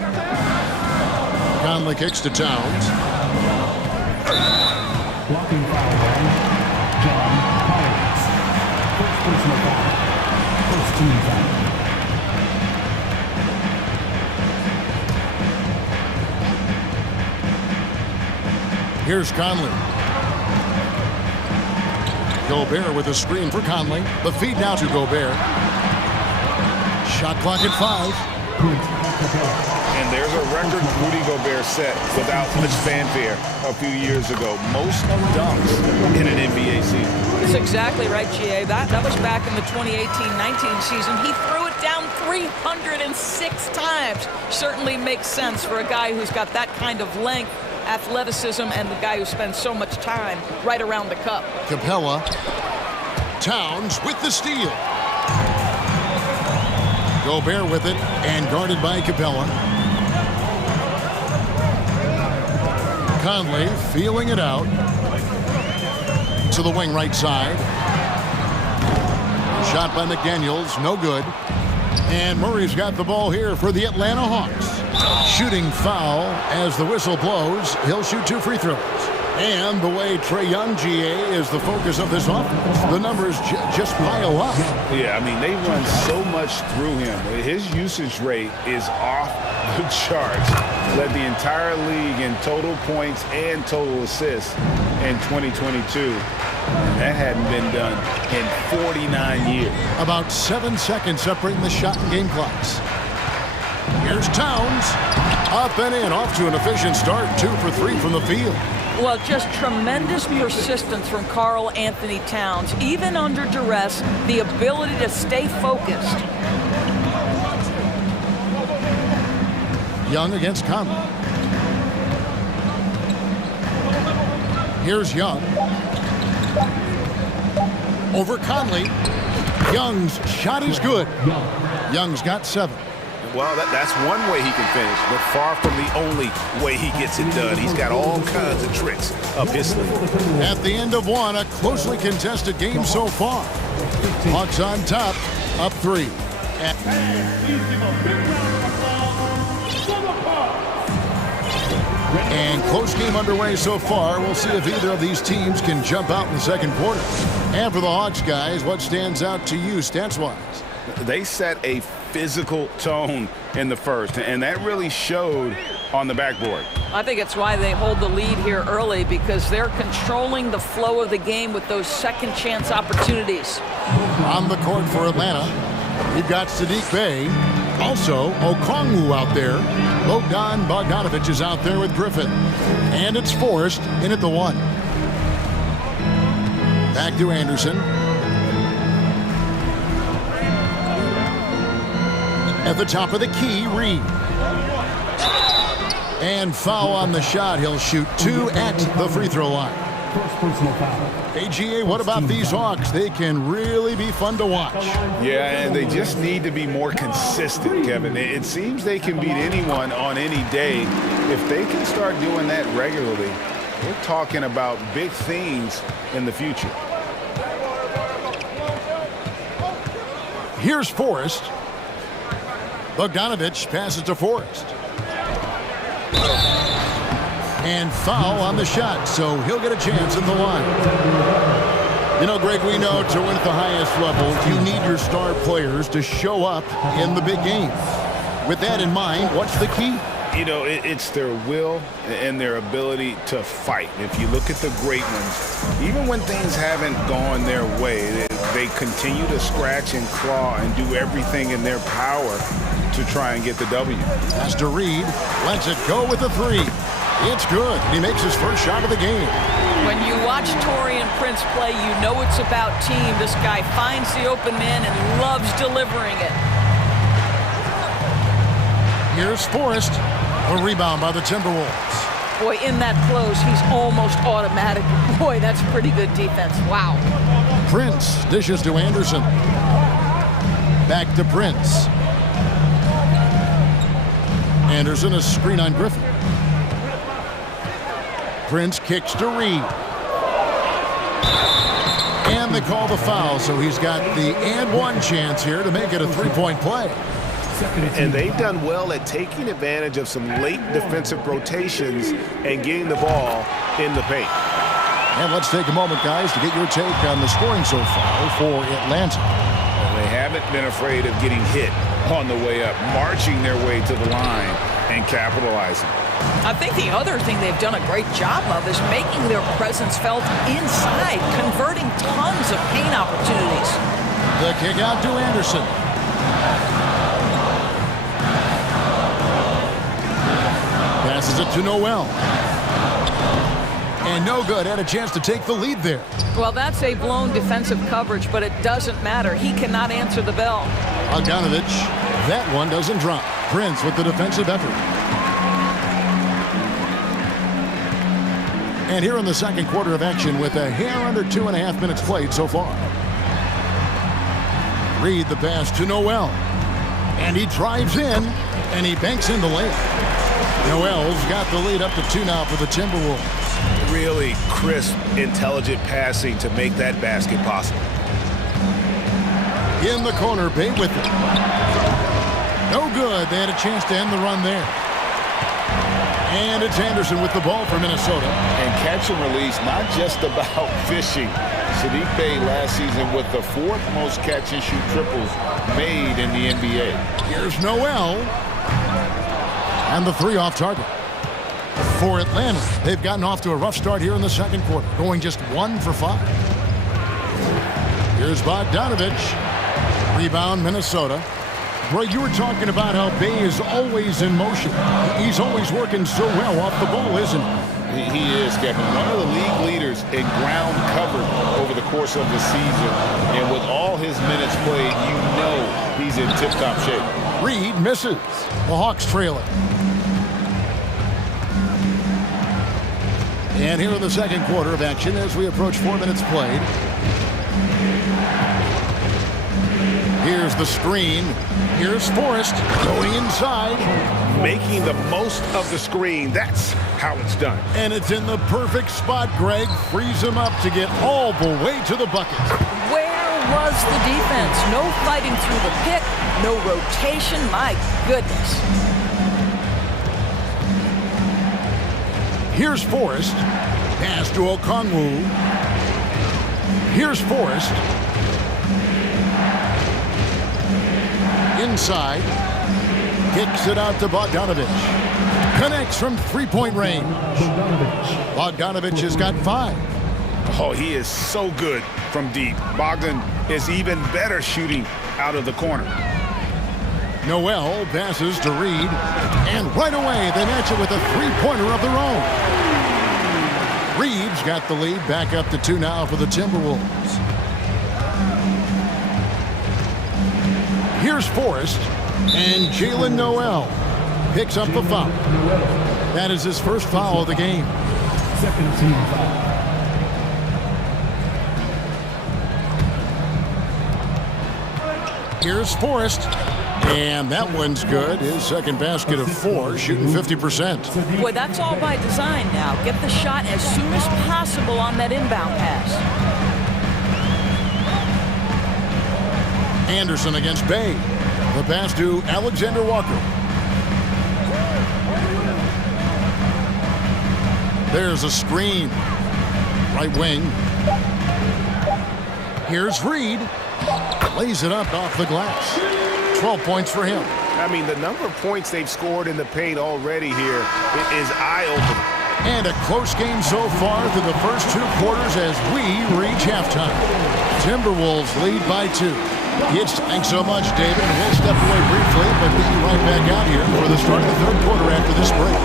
Conley kicks to Towns. Blocking foul on John Collins. First personal foul. First team foul. Here's Conley. Gobert with a screen for Conley. The feed now to Gobert. Shot clock at 5. And there's a record Rudy Gobert set without much fanfare a few years ago. Most dunks in an NBA season. That's exactly right, GA. That was back in the 2018-19 season. He threw it down 306 times. Certainly makes sense for a guy who's got that kind of length, athleticism, and the guy who spends so much time right around the cup. Capella. Towns with the steal. Gobert with it, and guarded by Capella. Conley feeling it out. To the wing right side. Shot by McDaniels, no good. And Murray's got the ball here for the Atlanta Hawks. Shooting foul as the whistle blows. He'll shoot 2 free throws. And the way Trae Young, GA, is the focus of this offense. The numbers just pile up. Yeah, I mean, they run so much through him. His usage rate is off the charts. Led the entire league in total points and total assists in 2022. And that hadn't been done in 49 years. About 7 seconds separating the shot and game clocks. Here's Towns. Up and in, off to an efficient start. 2 for 3 from the field. Well, just tremendous persistence from Karl Anthony Towns. Even under duress, the ability to stay focused. Young against Conley. Here's Young. Over Conley. Young's shot is good. Young's got 7. Well, that's one way he can finish, but far from the only way he gets it done. He's got all kinds of tricks up his sleeve. At the end of one, a closely contested game so far. Hawks on top, up 3. And close game underway so far. We'll see if either of these teams can jump out in the second quarter. And for the Hawks, guys, what stands out to you stats-wise? They set a physical tone in the first, and that really showed on the backboard. I think it's why they hold the lead here early, because they're controlling the flow of the game with those second chance opportunities. On the court for Atlanta, you've got Sadiq Bey. Also, Okongwu out there. Bogdanovich is out there with Griffin. And it's Forrest in at the 1. Back to Anderson. At the top of the key, Reed. And foul on the shot. He'll shoot 2 at the free throw line. AGA, what about these Hawks? They can really be fun to watch. Yeah, and they just need to be more consistent, Kevin. It seems they can beat anyone on any day. If they can start doing that regularly, we're talking about big things in the future. Here's Forrest. Bogdanovich passes to Forrest. And foul on the shot, so he'll get a chance at the line. You know, Greg, we know to win at the highest level, you need your star players to show up in the big games. With that in mind, what's the key? You know, it's their will and their ability to fight. If you look at the great ones, even when things haven't gone their way, they continue to scratch and claw and do everything in their power to try and get the W. Pass to Reed, lets it go with a 3. It's good. He makes his first shot of the game. When you watch Taurean Prince play, you know it's about team. This guy finds the open man and loves delivering it. Here's Forrest. A rebound by the Timberwolves. Boy, in that close, he's almost automatic. Boy, that's pretty good defense. Wow. Prince dishes to Anderson. Back to Prince. Anderson, a screen on Griffin. Prince kicks to Reed. And they call the foul, so he's got the and one chance here to make it a 3-point play. And they've done well at taking advantage of some late defensive rotations and getting the ball in the paint. And let's take a moment, guys, to get your take on the scoring so far for Atlanta. They haven't been afraid of getting hit on the way up, marching their way to the line and capitalizing. I think the other thing they've done a great job of is making their presence felt inside, converting tons of paint opportunities. The kick out to Anderson. Passes it to Noel. And no good. Had a chance to take the lead there. Well, that's a blown defensive coverage, but it doesn't matter. He cannot answer the bell. Bogdanovich. That one doesn't drop. Prince with the defensive effort. And here in the second quarter of action with a hair under 2.5 minutes played so far. Reed the pass to Noel. And he drives in, and he banks in the layup. Noel's got the lead up to 2 now for the Timberwolves. Really crisp, intelligent passing to make that basket possible. In the corner, Bay with it. No good. They had a chance to end the run there. And it's Anderson with the ball for Minnesota. And catch and release, not just about fishing. Saddiq Bey last season with the 4th most catch and shoot triples made in the NBA. Here's Noel. And the 3 off target. For Atlanta, they've gotten off to a rough start here in the second quarter, going just 1 for 5. Here's Bogdanovich. Rebound, Minnesota. Greg, you were talking about how Bey is always in motion. He's always working so well off the ball, isn't he? He is, Kevin. One of the league leaders in ground covered over the course of the season. And with all his minutes played, you know he's in tip-top shape. Reed misses. The Hawks trail it. And here in the second quarter of action as we approach 4 minutes played. Here's the screen. Here's Forrest going inside. Making the most of the screen. That's how it's done. And it's in the perfect spot, Greg. Frees him up to get all the way to the bucket. Where was the defense? No fighting through the pick. No rotation. My goodness. Here's Forrest. Pass to Okongwu. Here's Forrest. Inside. Kicks it out to Bogdanovich. Connects from three-point range. Bogdanovich has got 5. Oh, he is so good from deep. Bogdan is even better shooting out of the corner. Noel passes to Reed, and right away they match it with a three-pointer of their own. Reed's got the lead, back up to 2 now for the Timberwolves. Here's Forrest, and Jalen Noel picks up the foul. That is his first foul of the game. Second team foul. Here's Forrest. And that one's good. His second basket of 4, shooting 50%. Boy, that's all by design now. Get the shot as soon as possible on that inbound pass. Anderson against Bey. The pass to Alexander Walker. There's a screen. Right wing. Here's Reed. Lays it up off the glass. 12 points for him. I mean, the number of points they've scored in the paint already here is eye-opening. And a close game so far through the first 2 quarters as we reach halftime. Timberwolves lead by 2. It's thanks so much, David. We'll step away briefly, but we'll be right back out here for the start of the third quarter after this break.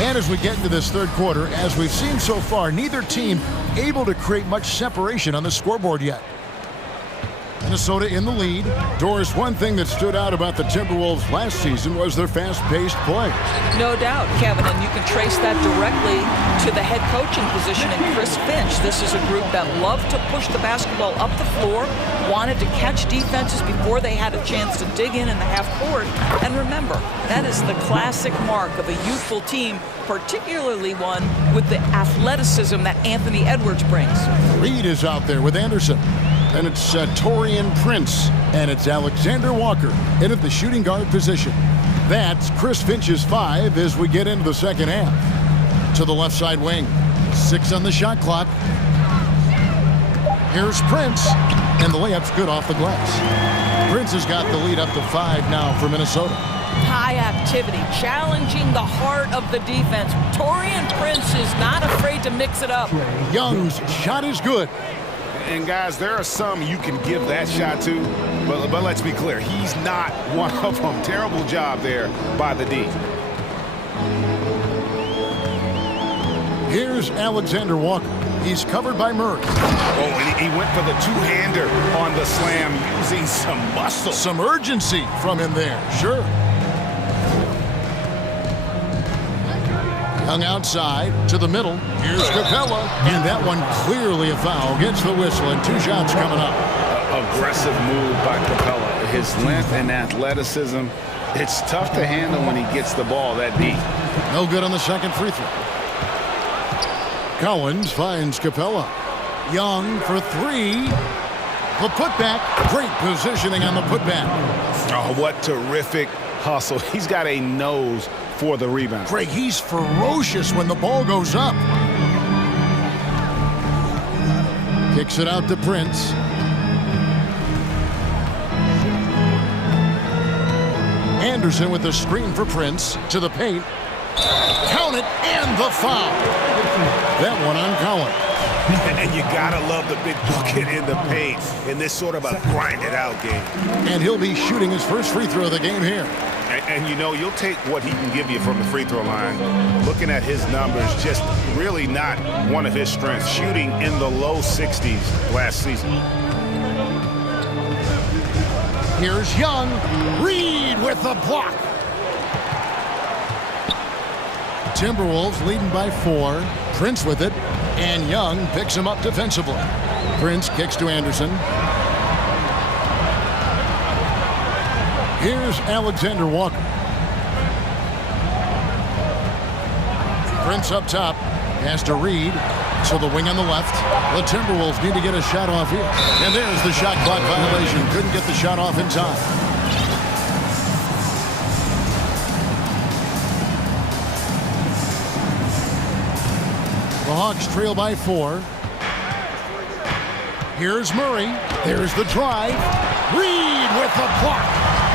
And as we get into this third quarter, as we've seen so far, neither team able to create much separation on the scoreboard yet. Minnesota in the lead. Doris, one thing that stood out about the Timberwolves last season was their fast-paced play. No doubt, Kevin, and you can trace that directly to the head coaching position in Chris Finch. This is a group that loved to push the basketball up the floor, wanted to catch defenses before they had a chance to dig in the half court. And remember, that is the classic mark of a youthful team, particularly one with the athleticism that Anthony Edwards brings. Reed is out there with Anderson. And it's Torian Prince. And it's Alexander Walker in at the shooting guard position. That's Chris Finch's 5 as we get into the second half. To the left side wing. 6 on the shot clock. Here's Prince, and the layup's good off the glass. Prince has got the lead up to 5 now for Minnesota. High activity, challenging the heart of the defense. Taurean Prince is not afraid to mix it up. Young's shot is good. And guys, there are some you can give that shot to, but let's be clear, he's not one of them. Terrible job there by the D. Here's Alexander Walker. He's covered by Murray. Oh, and he went for the two-hander on the slam, using some muscle. Some urgency from him there, sure. Young outside to the middle. Here's Capella, and that one clearly a foul. Gets the whistle, and 2 shots coming up. Aggressive move by Capella. His length and athleticism, it's tough to handle when he gets the ball that deep. No good on the second free throw. Collins finds Capella. Young for 3. The putback. Great positioning on the putback. Oh, what terrific hustle. He's got a nose for the rebound. Greg, he's ferocious when the ball goes up. Kicks it out to Prince. Anderson with the screen for Prince to the paint. Count it, and the foul. That one on Collins. And you gotta love the big bucket in the paint in this sort of a grind-it-out game. And he'll be shooting his first free throw of the game here. And you know, you'll take what he can give you from the free throw line. Looking at his numbers, just really not one of his strengths. Shooting in the low 60s last season. Here's Young. Reed with the block. Timberwolves leading by 4. Prince with it, and Young picks him up defensively. Prince kicks to Anderson. Here's Alexander Walker. Prince up top. Pass to Reed. So the wing on the left. The Timberwolves need to get a shot off here. And there's the shot clock violation. Couldn't get the shot off in time. The Hawks trail by 4. Here's Murray. There's the drive. Reed with the block.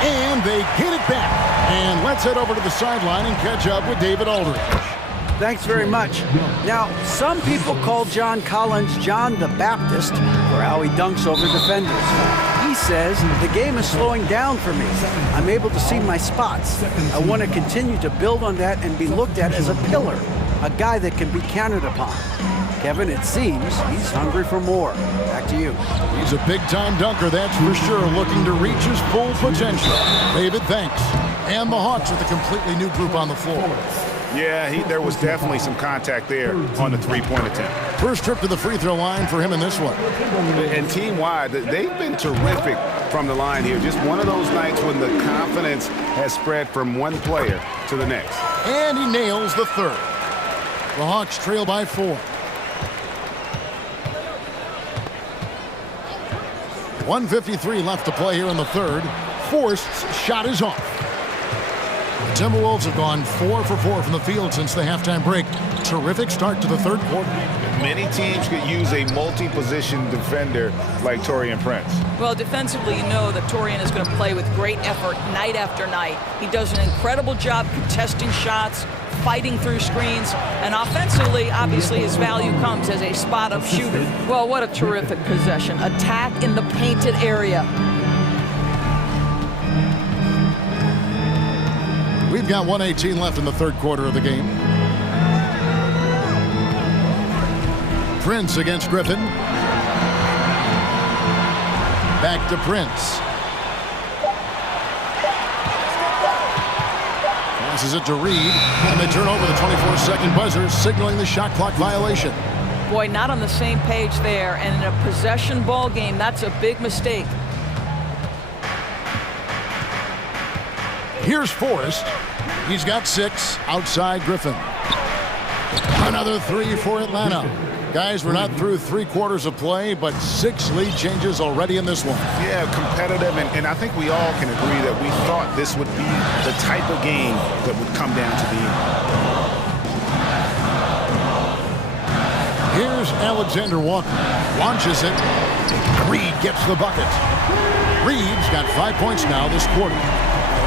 And they get it back. And let's head over to the sideline and catch up with David Aldridge. Thanks very much. Now, some people call John Collins John the Baptist for how he dunks over defenders. He says, the game is slowing down for me. I'm able to see my spots. I want to continue to build on that and be looked at as a pillar, a guy that can be counted upon. Kevin, it seems he's hungry for more. Back to you. He's a big-time dunker, that's for sure, looking to reach his full potential. David, thanks. And the Hawks with a completely new group on the floor. Yeah, there was definitely some contact there on the three-point attempt. First trip to the free throw line for him in this one. And team-wide, they've been terrific from the line here. Just one of those nights when the confidence has spread from one player to the next. And he nails the third. The Hawks trail by 4. 1:53 left to play here in the third. Forst's shot is off. The Timberwolves have gone 4 for 4 from the field since the halftime break. Terrific start to the third quarter. Many teams could use a multi-position defender like Taurean Prince. Well, defensively, you know that Taurean is going to play with great effort night after night. He does an incredible job contesting shots, fighting through screens, and offensively, obviously, his value comes as a spot-up shooter. Well, what a terrific possession. Attack in the painted area. We've got 1:18 left in the third quarter of the game. Prince against Griffin. Back to Prince. Passes it to Reed, and they turn over the 24-second buzzer, signaling the shot clock violation. Boy, not on the same page there, and in a possession ball game, that's a big mistake. Here's Forrest. He's got 6 outside Griffin. Another 3 for Atlanta. Guys, we're not through 3 quarters of play, but 6 lead changes already in this one. Yeah, competitive, and I think we all can agree that we thought this would be the type of game that would come down to the end. Here's Alexander Walker. Launches it. Reed gets the bucket. Reed's got 5 points now this quarter.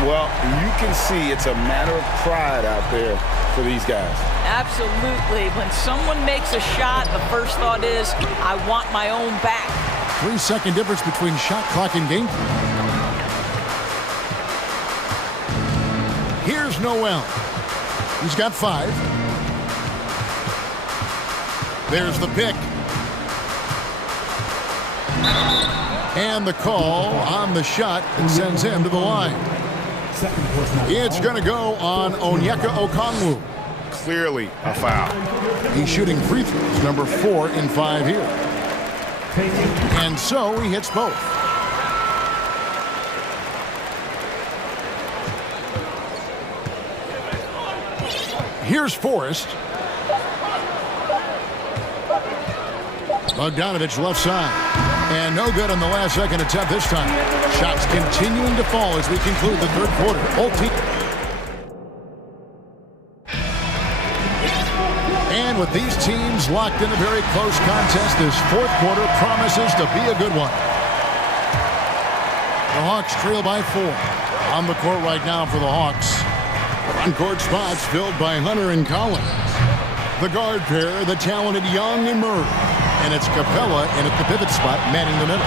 Well, you can see it's a matter of pride out there for these guys. Absolutely. When someone makes a shot, the first thought is, I want my own back. 3-second difference between shot clock and game. Here's Noel. He's got 5. There's the pick. And the call on the shot that sends him to the line. It's going to go on Onyeka Okongwu. Clearly a foul. He's shooting free throws, number 4 in 5 here. And so he hits both. Here's Forrest. Bogdanovich left side. And no good on the last second attempt this time. Shots continuing to fall as we conclude the third quarter. Both teams. And with these teams locked in a very close contest, this fourth quarter promises to be a good one. The Hawks trail by 4. On the court right now for the Hawks. On-court spots filled by Hunter and Collins. The guard pair, the talented Young and Murray. And it's Capella in at the pivot spot, manning the middle.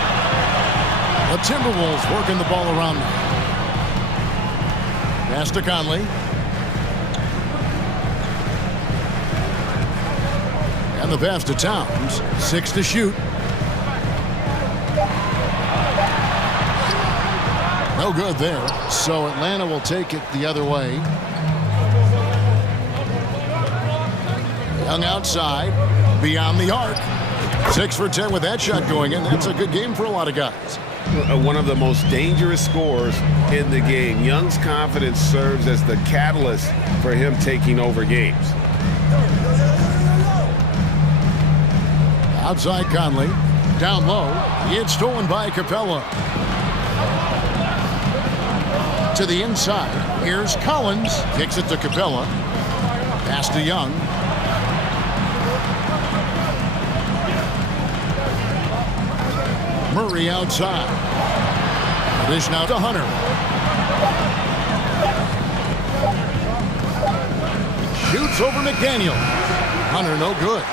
The Timberwolves working the ball around them. Pass to Conley. And the pass to Towns. 6 to shoot. No good there. So Atlanta will take it the other way. Young outside. Beyond the arc. 6 for 10 with that shot going in. That's a good game for a lot of guys. One of the most dangerous scorers in the game. Young's confidence serves as the catalyst for him taking over games. Outside Conley. Down low. It's stolen by Capella. To the inside. Here's Collins. Kicks it to Capella. Pass to Young. Murray outside. Dish now to Hunter. Shoots over McDaniel. Hunter no good.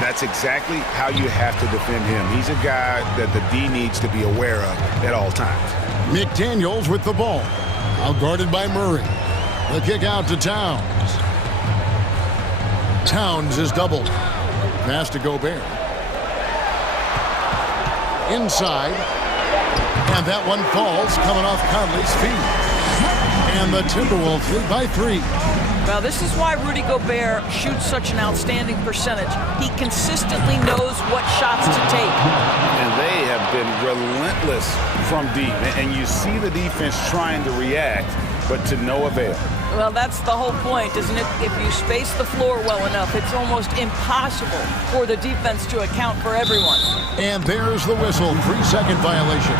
That's exactly how you have to defend him. He's a guy that the D needs to be aware of at all times. McDaniels with the ball. Out guarded by Murray. The kick out to Towns. Towns is doubled. Pass to Gobert. Inside. And that one falls coming off Conley's feet. And the Timberwolves lead by 3. Well, this is why Rudy Gobert shoots such an outstanding percentage. He consistently knows what shots to take. And they have been relentless from deep. And you see the defense trying to react, but to no avail. Well, that's the whole point, isn't it? If you space the floor well enough, it's almost impossible for the defense to account for everyone. And there's the whistle. 3-second violation.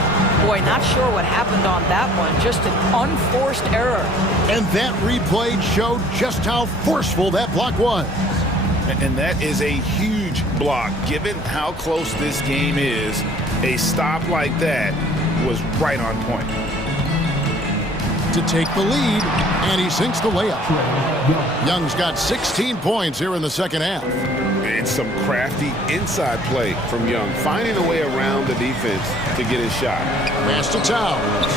Boy, not sure what happened on that one. Just an unforced error. And that replay showed just how forceful that block was. And that is a huge block. Given how close this game is, a stop like that was right on point. To take the lead, and he sinks the layup. Young's got 16 points here in the second half. And some crafty inside play from Young, finding a way around the defense to get his shot. Pass to Towns.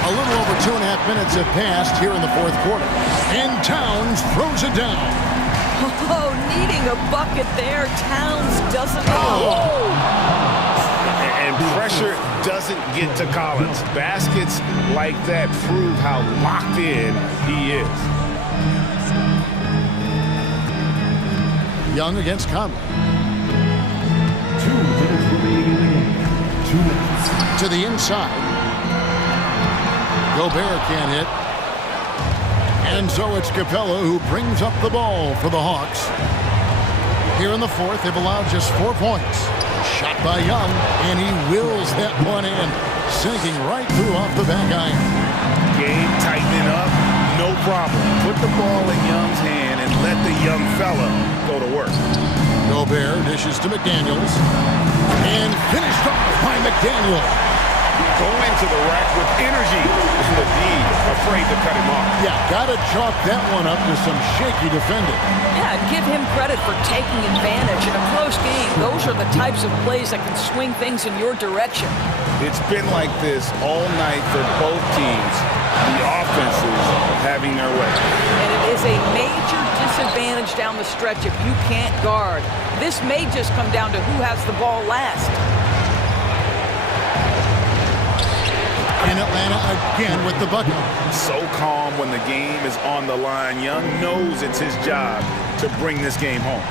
A little over 2.5 minutes have passed here in the fourth quarter. And Towns throws it down. Oh, needing a bucket there. Towns doesn't. Oh! And pressure doesn't get to Collins. Baskets like that prove how locked in he is. Young against Conley. 2 minutes remaining in the game. 2 minutes. To the inside. Gobert can't hit. And so it's Capella who brings up the ball for the Hawks. Here in the fourth, they've allowed just 4 points. Shot by Young, and he wills that one in, sinking right through off the back iron. Game tightening up, no problem. Put the ball in Young's hand and let the young fella go to work. Gobert dishes to McDaniels. And finished off by McDaniel. Going to the rack with energy. And the D afraid to cut him off. Yeah, got to chalk that one up to some shaky defending. Yeah, and give him credit for taking advantage. In a close game, those are the types of plays that can swing things in your direction. It's been like this all night for both teams. The offenses having their way. And it is a major disadvantage down the stretch if you can't guard. This may just come down to who has the ball last. In Atlanta again with the bucket. So calm when the game is on the line. Young knows it's his job to bring this game home.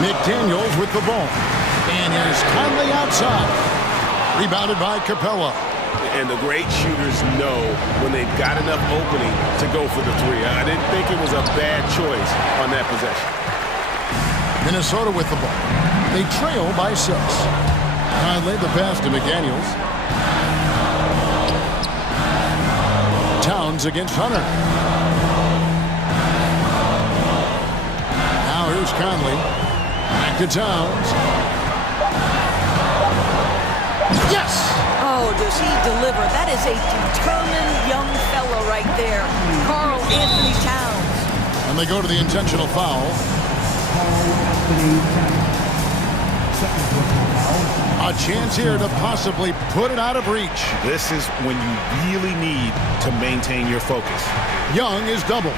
McDaniels with the ball. And here's Conley outside. Rebounded by Capella. And the great shooters know when they've got enough opening to go for the three. I didn't think it was a bad choice on that possession. Minnesota with the ball. They trail by 6. Conley the pass to McDaniels. Towns against Hunter. Now here's Conley. Back to Towns. Yes! Oh, does he deliver? That is a determined young fella right there. Karl Anthony Towns. And they go to the intentional foul. A chance here to possibly put it out of reach. This is when you really need to maintain your focus. Young is double.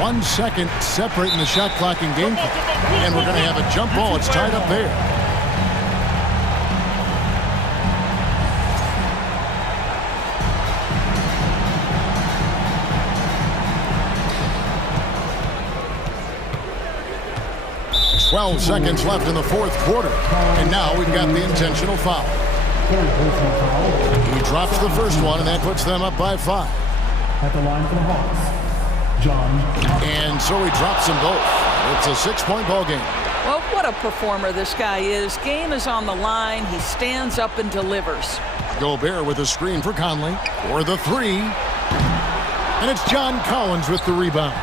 1 second separating the shot clock and game clock. And we're going to have a jump ball. It's tied up there. Twelve seconds left in the fourth quarter. And now we've got the intentional foul. He drops the first one, and that puts them up by 5. At the line for the Hawks, John. And so he drops them both. It's a 6-point ball game. Well, what a performer this guy is. Game is on the line. He stands up and delivers. Gobert with a screen for Conley for the 3. And it's John Collins with the rebound.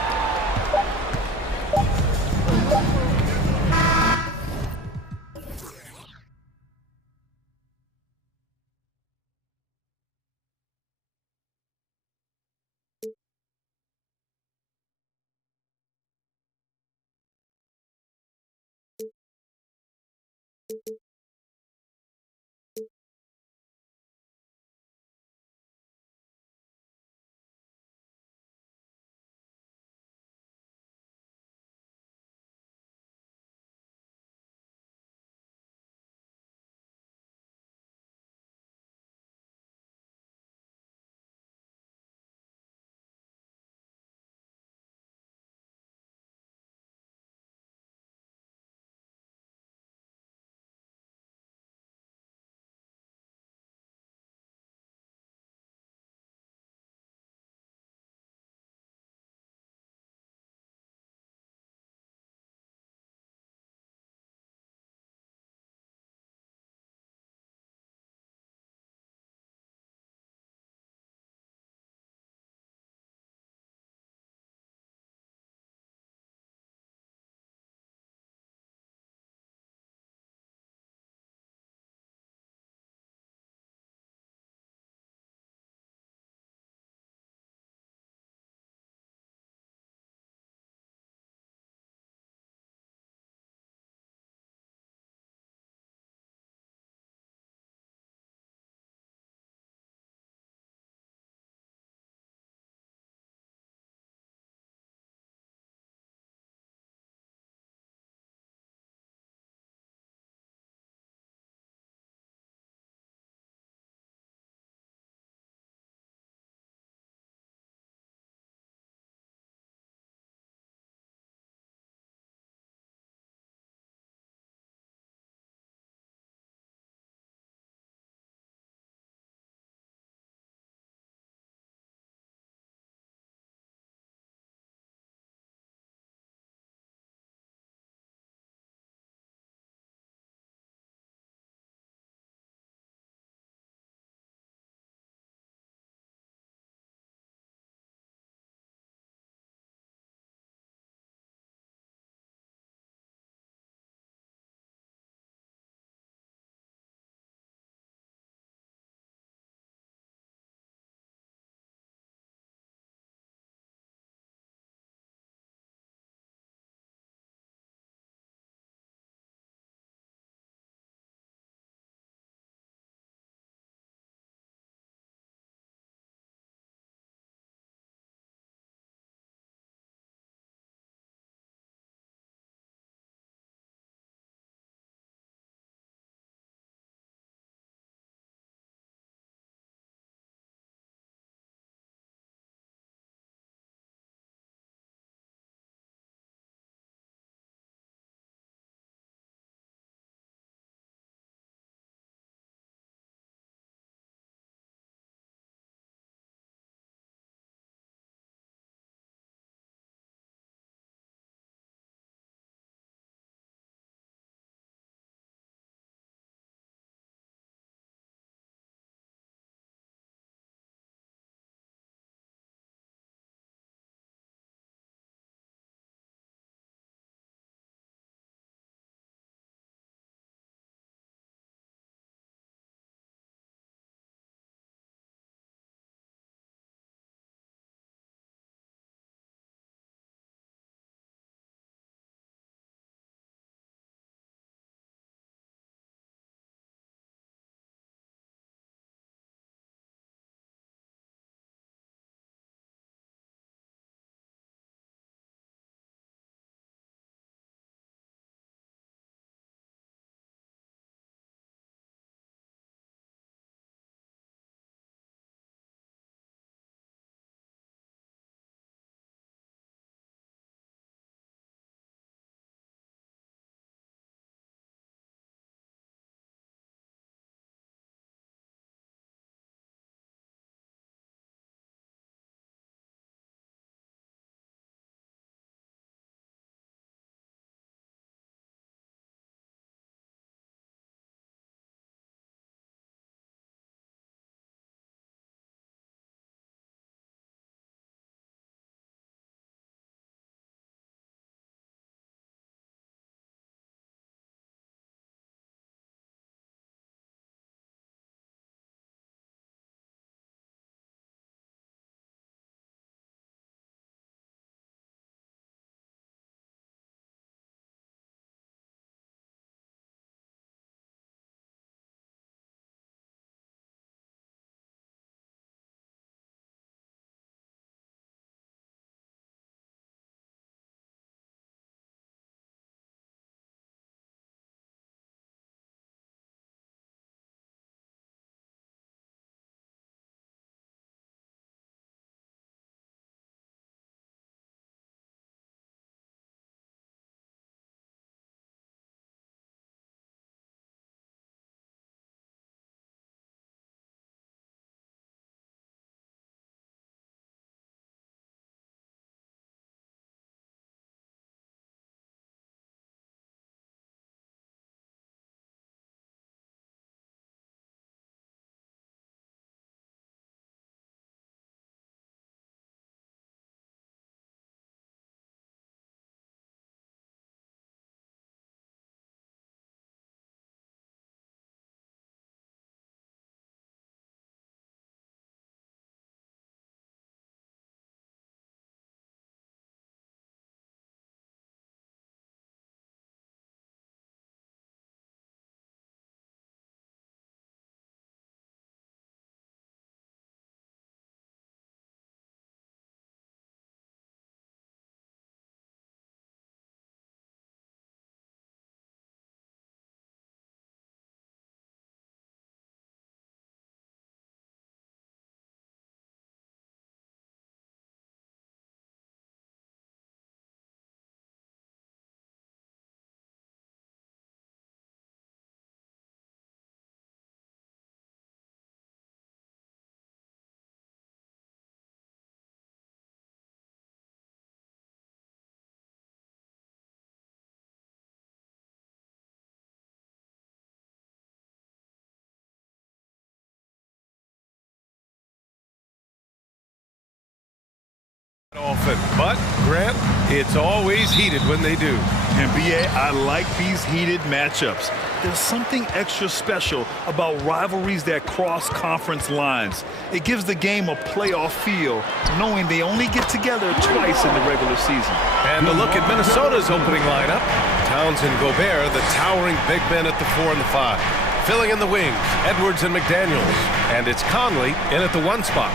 often, but, Grant, it's always heated when they do. And BA, I like these heated matchups. There's something extra special about rivalries that cross conference lines. It gives the game a playoff feel, knowing they only get together twice in the regular season. And a look at Minnesota's opening lineup. Towns and Gobert, the towering big men at the 4 and the 5. Filling in the wings, Edwards and McDaniels. And it's Conley in at the 1 spot.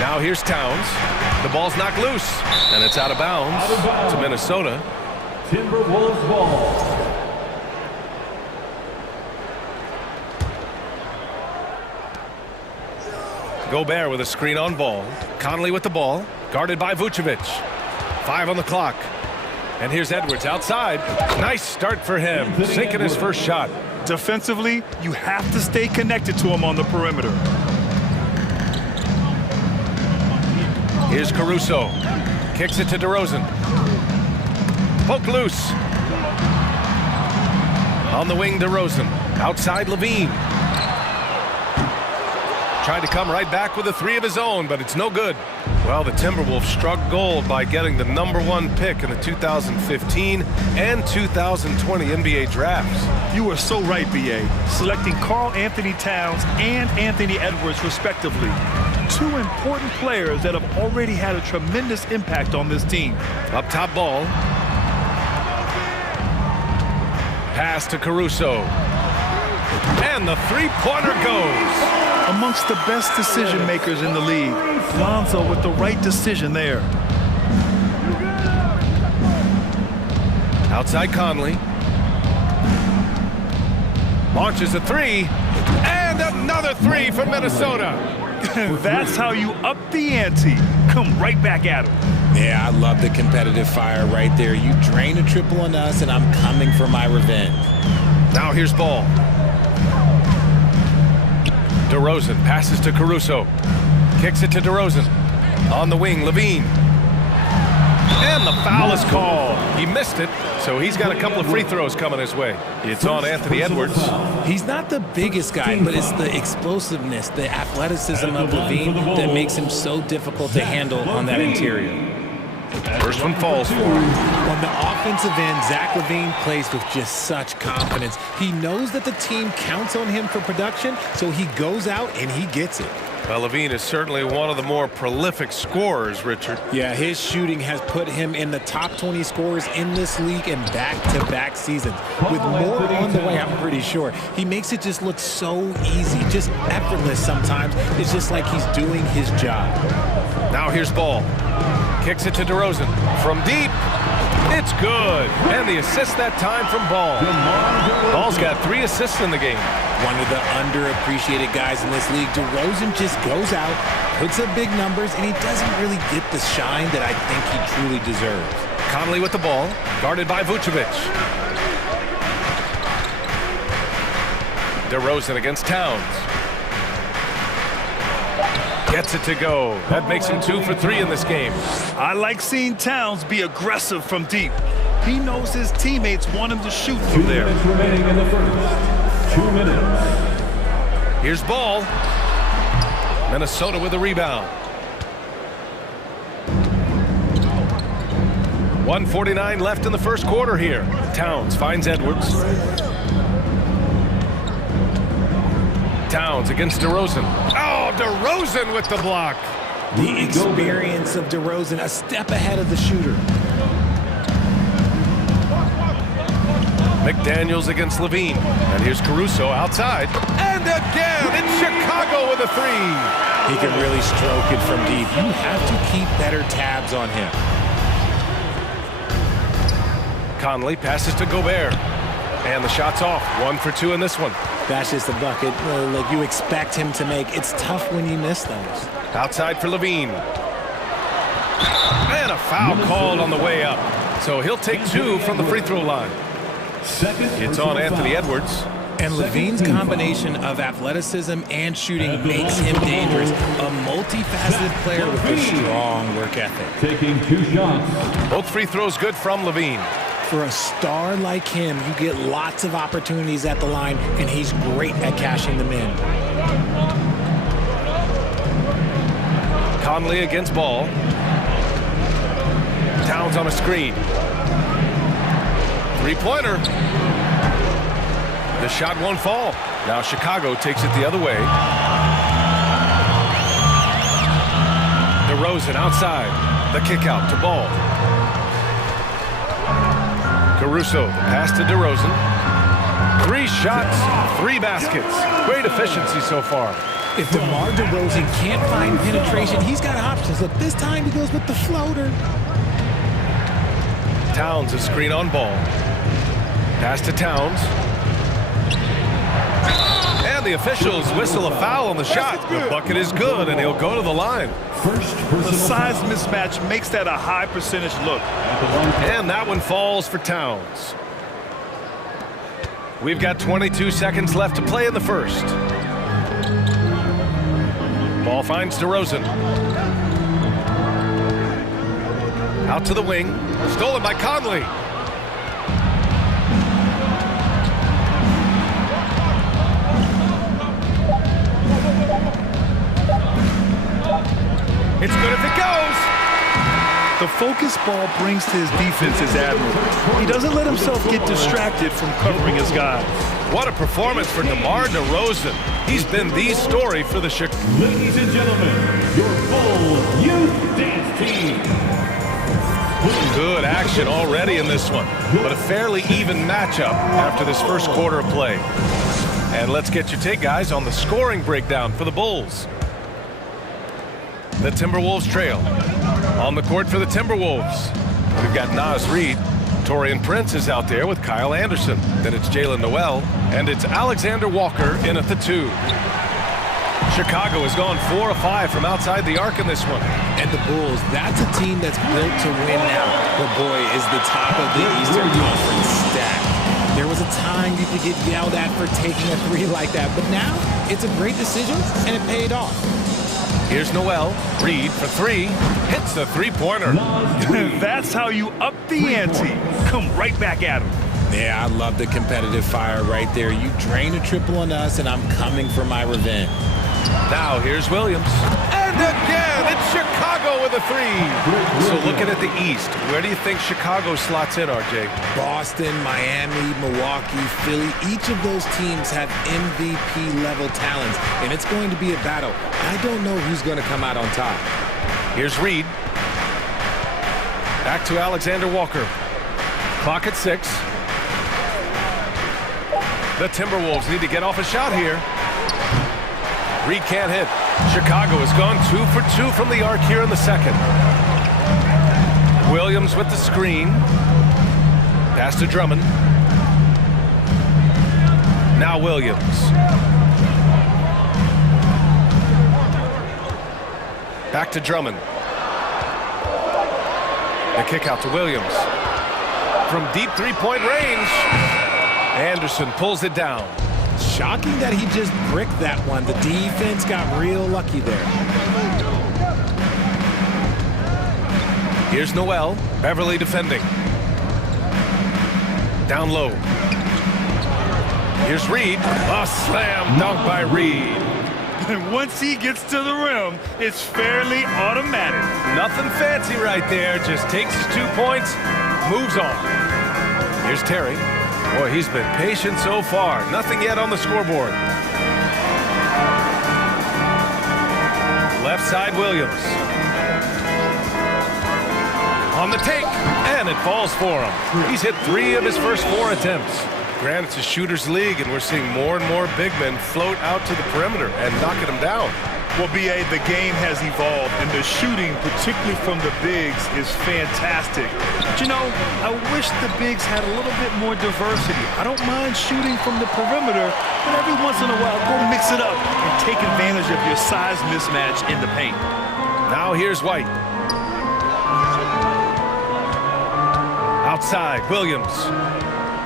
Now here's Towns. The ball's knocked loose, and it's out of bounds to Minnesota. Timberwolves ball. Gobert with a screen on ball. Conley with the ball, guarded by Vucevic. 5 on the clock. And here's Edwards outside. Nice start for him, sinking his first shot. Defensively, you have to stay connected to him on the perimeter. Here's Caruso. Kicks it to DeRozan. Poke loose. On the wing, DeRozan. Outside, Levine. Tried to come right back with a 3 of his own, but it's no good. Well, the Timberwolves struck gold by getting the #1 pick in the 2015 and 2020 NBA drafts. You are so right, BA. Selecting Karl Anthony Towns and Anthony Edwards, respectively. 2 important players that have already had a tremendous impact on this team. Up top ball. Pass to Caruso. And the 3-pointer goes. Amongst the best decision makers in the league, Lonzo with the right decision there. Outside Conley. Launches a 3. And another 3 for Minnesota. That's how you up the ante. Come right back at him. Yeah, I love the competitive fire right there. You drain a triple on us, and I'm coming for my revenge. Now here's ball. DeRozan passes to Caruso. Kicks it to DeRozan. On the wing, Levine. And the foul is called. He missed it, so he's got a couple of free throws coming his way. It's on Anthony Edwards. He's not the biggest guy, but it's the explosiveness, the athleticism of Levine that makes him so difficult to handle on that interior. First one falls for him. On the offensive end, Zach LaVine plays with just such confidence. He knows that the team counts on him for production, so he goes out and he gets it. Well, LaVine is certainly one of the more prolific scorers, Richard. Yeah, his shooting has put him in the top 20 scorers in this league in back-to-back seasons. With more on the way, I'm pretty sure. He makes it just look so easy, just effortless sometimes. It's just like he's doing his job. Now here's ball. Kicks it to DeRozan. From deep, it's good. And the assist that time from Ball. Ball's got 3 assists in the game. One of the underappreciated guys in this league. DeRozan just goes out, puts up big numbers, and he doesn't really get the shine that I think he truly deserves. Conley with the ball, guarded by Vucevic. DeRozan against Towns. Gets it to go. That makes him 2 for 3 in this game. I like seeing Towns be aggressive from deep. He knows his teammates want him to shoot from there. 2 minutes remaining in the first. 2 minutes. Here's Ball. Minnesota with a rebound. 1:49 left in the first quarter here. Towns finds Edwards. Towns against DeRozan. Oh, DeRozan with the block. The experience of DeRozan, a step ahead of the shooter. McDaniels against Levine. And here's Caruso outside. And again, it's Chicago with a 3. He can really stroke it from deep. You have to keep better tabs on him. Conley passes to Gobert. And the shot's off. 1 for 2 in this one. That's just a bucket like you expect him to make. It's tough when you miss those. Outside for Levine. And a foul called on the way up. So he'll take 2 from the free throw line. It's on Anthony Edwards. And Levine's combination of athleticism and shooting makes him dangerous. A multifaceted player with a strong work ethic. Taking 2 shots. Both free throws good from Levine. For a star like him, you get lots of opportunities at the line, and he's great at cashing them in. Conley against Ball. Towns on a screen. Three-pointer. The shot won't fall. Now Chicago takes it the other way. DeRozan outside. The kick out to Ball. Caruso, the pass to DeRozan. 3 shots, 3 baskets. Great efficiency so far. If DeMar DeRozan can't find penetration, he's got options. Look, this time he goes with the floater. Towns a screen on Ball. Pass to Towns. And the officials whistle a foul on the shot. The bucket is good, and he'll go to the line. The size mismatch makes that a high percentage look. And that one falls for Towns. We've got 22 seconds left to play in the first. Ball finds DeRozan. Out to the wing. Stolen by Conley. It's good if it goes. The focus Ball brings to his defense is admirable. He doesn't let himself get distracted from covering his guys. What a performance for DeMar DeRozan. He's been the story for the Chicago. Ladies and gentlemen, your full youth dance team. Good action already in this one, but a fairly even matchup after this first quarter of play. And let's get your take, guys, on the scoring breakdown for the Bulls. The Timberwolves trail. On the court for the Timberwolves, we've got Naz Reid. Taurean Prince is out there with Kyle Anderson. Then it's Jalen Noel, and it's Alexander Walker in at the 2. Chicago has gone 4 of 5 from outside the arc in this one. And the Bulls, that's a team that's built to win now. But boy, is the top of the Eastern Conference stacked. There was a time you could get yelled at for taking a 3 like that, but now it's a great decision, and it paid off. Here's Noel. Reid for 3. Hits the three-pointer. That's how you up the ante. Come right back at him. Yeah, I love the competitive fire right there. You drain a triple on us, and I'm coming for my revenge. Now here's Williams. And again, it's Chicago with a 3. So looking at the East, where do you think Chicago slots in, RJ? Boston, Miami, Milwaukee, Philly, each of those teams have MVP-level talents, and it's going to be a battle. I don't know who's going to come out on top. Here's Reid. Back to Alexander Walker. Clock at 6. The Timberwolves need to get off a shot here. Reid can't hit. Chicago has gone 2 for 2 from the arc here in the second. Williams with the screen. Pass to Drummond. Now Williams. Back to Drummond. The kick out to Williams. From deep three-point range, Anderson pulls it down. Shocking that he just bricked that one. The defense got real lucky there. Here's Noel. Beverly defending. Down low. Here's Reid. A slam dunk by Reid. And once he gets to the rim, it's fairly automatic. Nothing fancy right there. Just takes his 2 points, moves on. Here's Terry. Boy, he's been patient so far. Nothing yet on the scoreboard. Left side, Williams. On the take, and it falls for him. He's hit 3 of his first 4 attempts. Granted, it's a shooter's league, and we're seeing more and more big men float out to the perimeter and knocking them down. Well, B.A., the game has evolved, and the shooting, particularly from the bigs, is fantastic. But, you know, I wish the bigs had a little bit more diversity. I don't mind shooting from the perimeter, but every once in a while, go mix it up and take advantage of your size mismatch in the paint. Now here's White. Outside, Williams.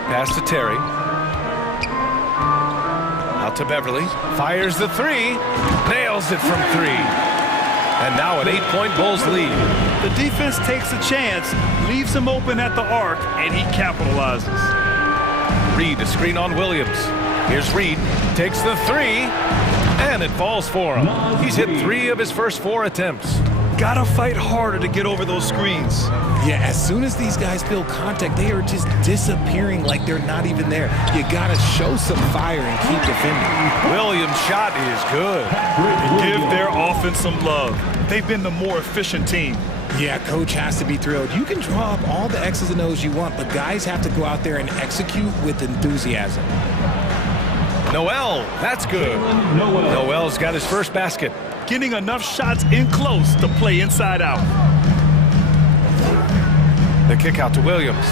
Pass to Terry. Out to Beverly. Fires the 3. Nails it from 3. And now an 8-point Bulls lead. The defense takes a chance, leaves him open at the arc, and he capitalizes. Reid, a screen on Williams. Here's Reid. Takes the 3. And it falls for him. He's hit 3 of his first 4 attempts. Gotta fight harder to get over those screens. Yeah, as soon as these guys feel contact, they are just disappearing like they're not even there. You gotta show some fire and keep defending. Williams' shot is good. Give their offense some love. They've been the more efficient team. Yeah, coach has to be thrilled. You can draw up all the X's and O's you want, but guys have to go out there and execute with enthusiasm. Noel, that's good. Noel's got his first basket. Getting enough shots in close to play inside out. The kick out to Williams.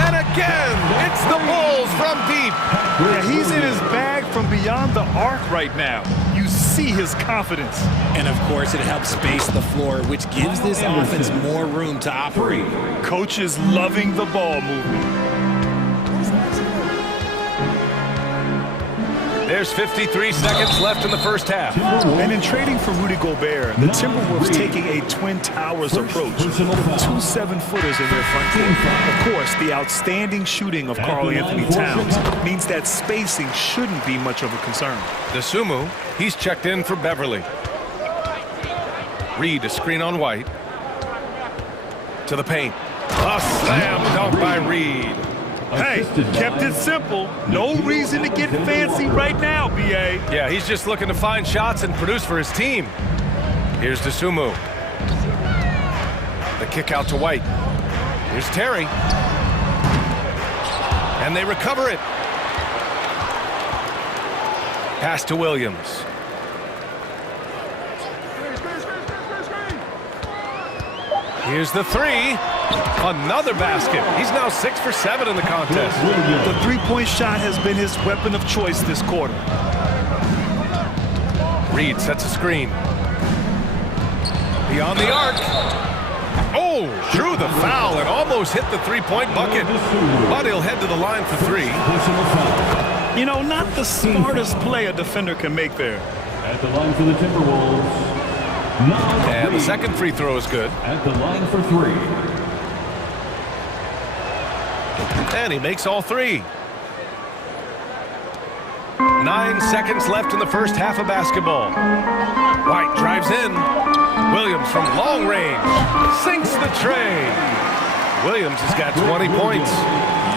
And again, it's the Bulls from deep. Yeah, he's in his bag from beyond the arc right now. You see his confidence. And of course, it helps space the floor, which gives this offense more room to operate. Coach is loving the ball movement. There's 53 seconds left in the first half. And in trading for Rudy Gobert, the Timberwolves taking a Twin Towers approach. 2 7-footers in their front court. Of course, the outstanding shooting of Karl Anthony Towns means that spacing shouldn't be much of a concern. DeSumo, he's checked in for Beverly. Reed, a screen on White. To the paint. A slam dunk by Reed. Hey, kept it simple. No reason to get fancy right now, B.A. Yeah, he's just looking to find shots and produce for his team. Here's DeSumo. The kick out to White. Here's Terry. And they recover it. Pass to Williams. Here's the three. Another basket. He's now 6 for 7 in the contest. The three-point shot has been his weapon of choice this quarter. Reed sets a screen. Beyond the arc. Oh, drew the foul and almost hit the three-point bucket. But he'll head to the line for three. You know, not the smartest play a defender can make there. At the line for the Timberwolves. And the second free throw is good. At the line for three. And he makes all three. 9 seconds left in the first half of basketball. White drives in. Williams from long range sinks the tray. Williams has got 20 points.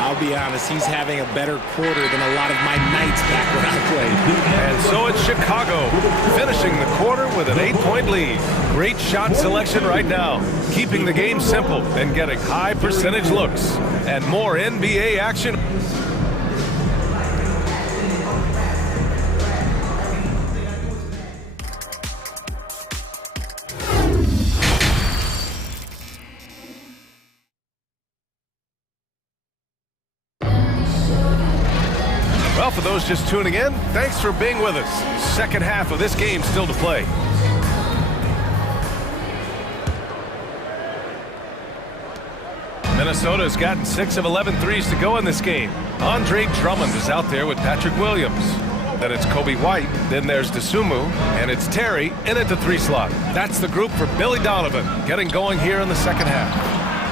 I'll be honest, he's having a better quarter than a lot of my nights back when I played. And so it's Chicago, finishing the quarter with an 8-point lead. Great shot selection right now, keeping the game simple and getting high percentage looks. And more NBA action. Well, for those just tuning in, thanks for being with us. Second half of this game still to play. Minnesota's gotten 6 of 11 threes to go in this game. Andre Drummond is out there with Patrick Williams. Then it's Kobe White, then there's DeSumo, and it's Terry in at the 3 slot. That's the group for Billy Donovan, getting going here in the second half.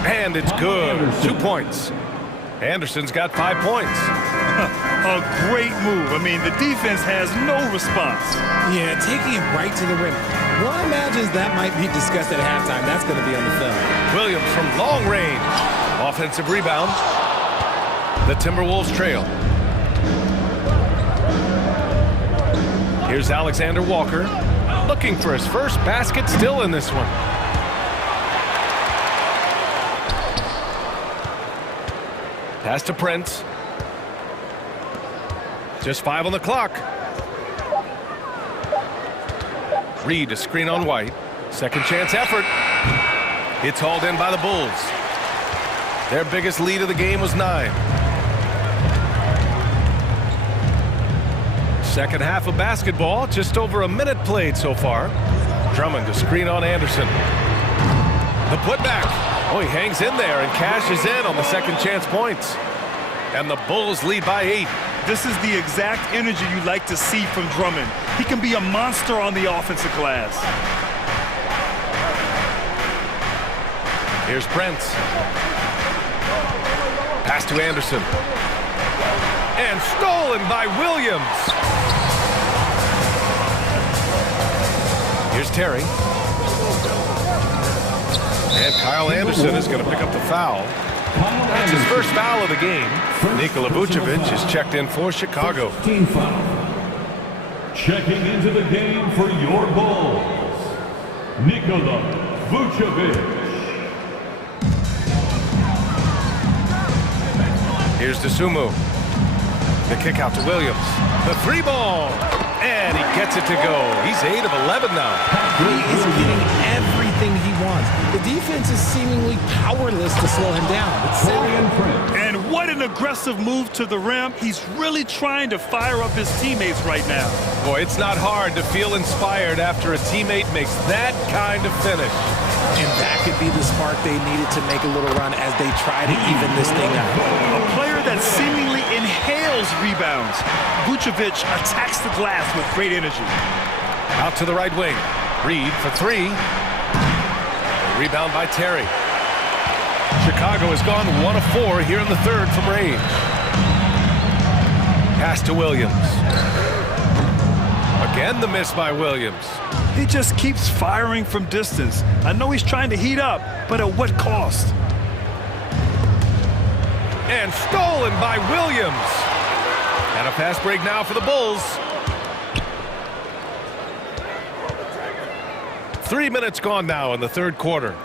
And it's good, 2 points. Anderson's got 5 points. A great move. I mean, the defense has no response. Yeah, taking it right to the rim. One imagines that might be discussed at halftime. That's going to be on the film. Williams from long range. Offensive rebound. The Timberwolves trail. Here's Alexander Walker, looking for his first basket still in this one. Pass to Prince. Just 5 on the clock. Reed, a screen on White. Second chance effort. It's hauled in by the Bulls. Their biggest lead of the game was 9. Second half of basketball, just over a minute played so far. Drummond, a screen on Anderson. The putback. Oh, he hangs in there and cashes in on the second chance points. And the Bulls lead by 8. This is the exact energy you like to see from Drummond. He can be a monster on the offensive glass. Here's Prince. Pass to Anderson. And stolen by Williams. Here's Terry. And Kyle Anderson is going to pick up the foul. That's his first foul of the game. Nikola Vucevic is checked in for Chicago. Team foul. Checking into the game for your Bulls, Nikola Vucevic. Here's Dosunmu. The kick out to Williams. The three ball. And he gets it to go. He's 8 of 11 now. He is getting everything he wants. The defense is seemingly powerless to slow him down. And what an aggressive move to the rim. He's really trying to fire up his teammates right now. Boy, it's not hard to feel inspired after a teammate makes that kind of finish. And that could be the spark they needed to make a little run as they try to even this thing out. A player that seemingly inhales rebounds. Vucevic attacks the glass with great energy. Out to the right wing. Reed for three. Rebound by Terry. Chicago has gone 1 of 4 here in the third from range. Pass to Williams. Again the miss by Williams. He just keeps firing from distance. I know he's trying to heat up, but at what cost? And stolen by Williams. And a fast break now for the Bulls. 3 minutes gone now in the third quarter.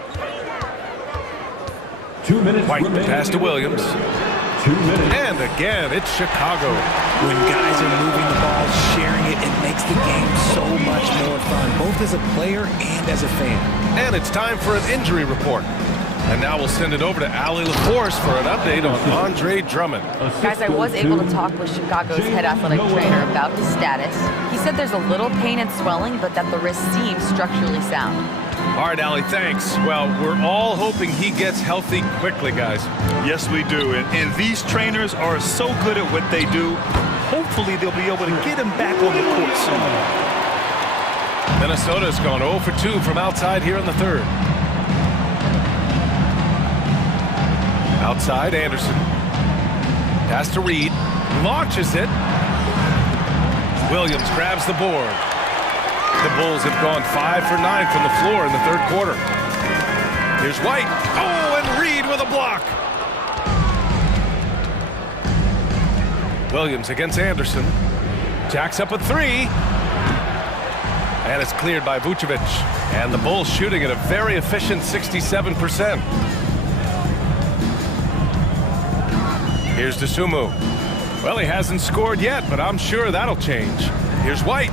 2 minutes White remaining. pass to Williams. 2 minutes. And again, it's Chicago. When guys are moving the ball, sharing it, it makes the game so much more fun, both as a player and as a fan. And it's time for an injury report. And now we'll send it over to Allie LaForce for an update on Andre Drummond. Guys, I was able to talk with Chicago's head athletic trainer about his status. He said there's a little pain and swelling, but that the wrist seems structurally sound. All right, Allie, thanks. Well, we're all hoping he gets healthy quickly, guys. Yes, we do. And these trainers are so good at what they do. Hopefully, they'll be able to get him back on the court soon. Minnesota's gone 0 for 2 from outside here in the third. Outside, Anderson. Pass to Reed. Launches it. Williams grabs the board. The Bulls have gone 5 for 9 from the floor in the third quarter. Here's White. Oh, and Reed with a block. Williams against Anderson. Jacks up a three. And it's cleared by Vucevic. And the Bulls shooting at a very efficient 67%. Here's Dosunmu. Well, he hasn't scored yet, but I'm sure that'll change. Here's White.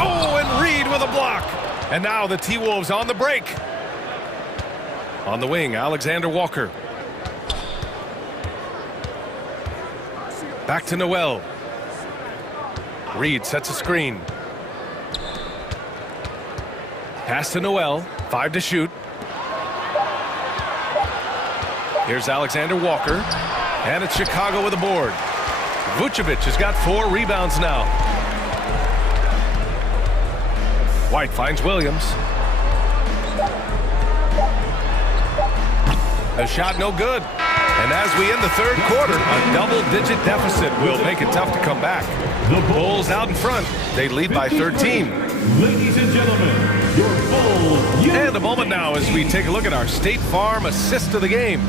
Oh, and Reed with a block. And now the T-Wolves on the break. On the wing, Alexander Walker. Back to Noel. Reed sets a screen. Pass to Noel. 5 to shoot. Here's Alexander Walker. And it's Chicago with a board. Vucevic has got 4 rebounds now. White finds Williams. The shot no good. And as we end the third quarter, a double-digit deficit will make it tough to come back. The Bulls out in front. They lead by 13. Ladies and gentlemen, your Bulls. And a moment now as we take a look at our State Farm assist of the game.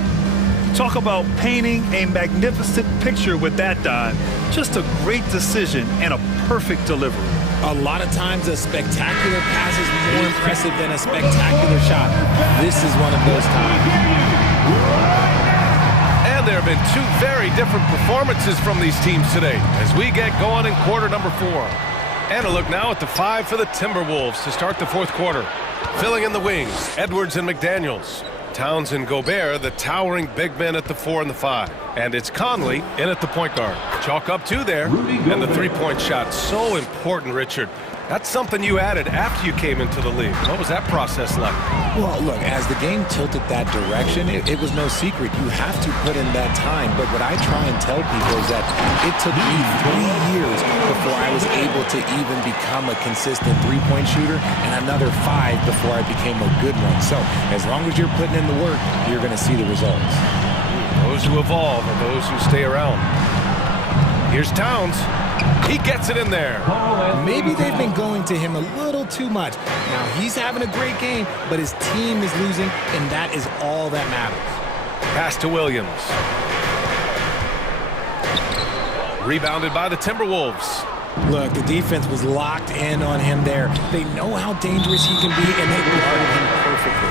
Talk about painting a magnificent picture with that, Don. Just a great decision and a perfect delivery. A lot of times a spectacular pass is more impressive than a spectacular shot. This is one of those times. And there have been 2 very different performances from these teams today as we get going in quarter number 4. And a look now at the 5 for the Timberwolves to start the fourth quarter. Filling in the wings, Edwards and McDaniels. Towns and Gobert, the towering big men at the 4 and the 5. And it's Conley in at the point guard. Chalk up 2 there. And the three-point shot. So important, Richard. That's something you added after you came into the league. What was that process like? Well, look, as the game tilted that direction, it was no secret. You have to put in that time. But what I try and tell people is that it took me 3 years before I was able to even become a consistent three-point shooter, and another 5 before I became a good one. So as long as you're putting in the work, you're going to see the results. Those who evolve are those who stay around. Here's Towns. He gets it in there. Maybe they've been going to him a little too much. Now, he's having a great game, but his team is losing, and that is all that matters. Pass to Williams. Rebounded by the Timberwolves. Look, the defense was locked in on him there. They know how dangerous he can be, and they guarded him perfectly.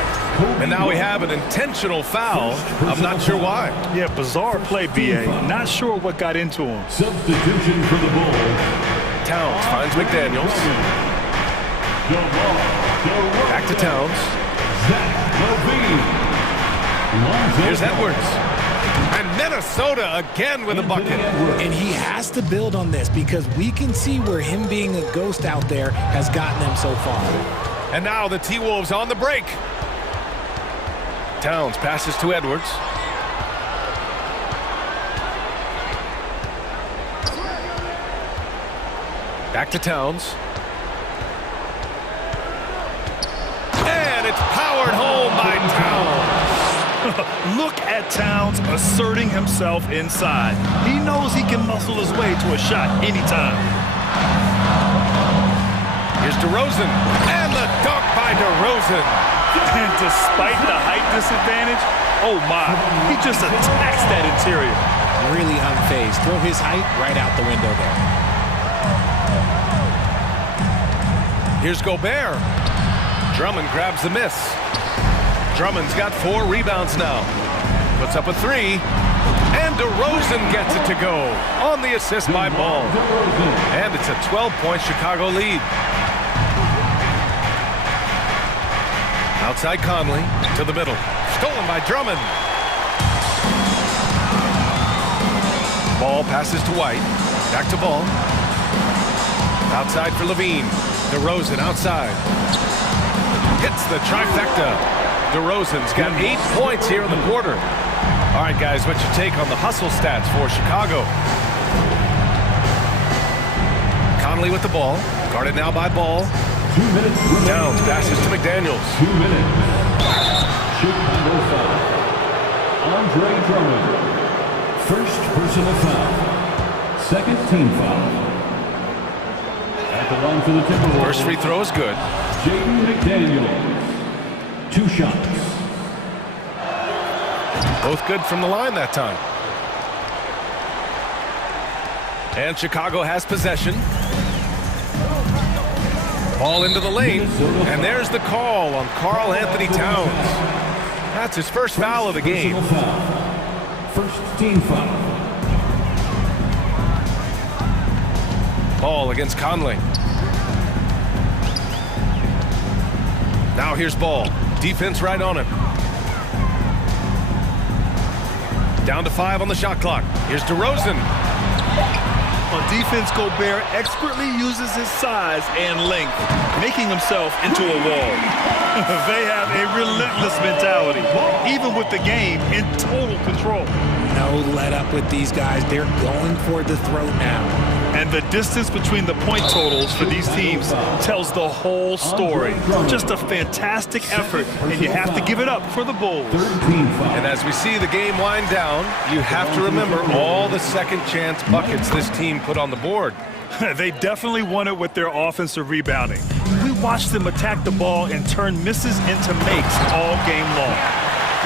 And now we have an intentional foul. I'm not sure why. Yeah, bizarre play, B.A. Not sure what got into him. Substitution for the Bulls. Towns finds McDaniels. Back to Towns. Here's Edwards. And Minnesota again with a bucket. And he has to build on this because we can see where him being a ghost out there has gotten them so far. And now the T-Wolves on the break. Towns passes to Edwards. Back to Towns. And it's powered home by Towns. Look at Towns asserting himself inside. He knows he can muscle his way to a shot anytime. Here's DeRozan. And the dunk by DeRozan. And despite the height disadvantage, oh my, he just attacks that interior. Really unfazed. Throw his height right out the window there. Here's Gobert. Drummond grabs the miss. Drummond's got 4 rebounds now. Puts up a 3. And DeRozan gets it to go on the assist by Ball. And it's a 12-point Chicago lead. Outside Conley to the middle. Stolen by Drummond. Ball passes to White. Back to Ball. Outside for Levine. DeRozan outside. Hits the trifecta. DeRozan's got 8 points here in the quarter. All right, guys, what's your take on the hustle stats for Chicago? Conley with the ball. Guarded now by Ball. 2 minutes. Downs passes to McDaniels. 2 minutes. Chicago foul. Andre Drummond. First personal foul. Second team foul. At the line for the Timberwolves. First free throw is good. Jaden McDaniels. 2 shots. Both good from the line that time. And Chicago has possession. Ball into the lane. And there's the call on Karl Anthony Towns. That's his first foul of the game. First team foul. Ball against Conley. Now here's Ball. Defense right on him. Down to 5 on the shot clock. Here's DeRozan. On defense, Gobert expertly uses his size and length, making himself into a wall. They have a relentless mentality, even with the game in total control. No let up with these guys. They're going for the throat now. And the distance between the point totals for these teams tells the whole story. Just a fantastic effort, and you have to give it up for the Bulls. And as we see the game wind down, you have to remember all the second chance buckets this team put on the board. They definitely won it with their offensive rebounding. We watched them attack the ball and turn misses into makes all game long.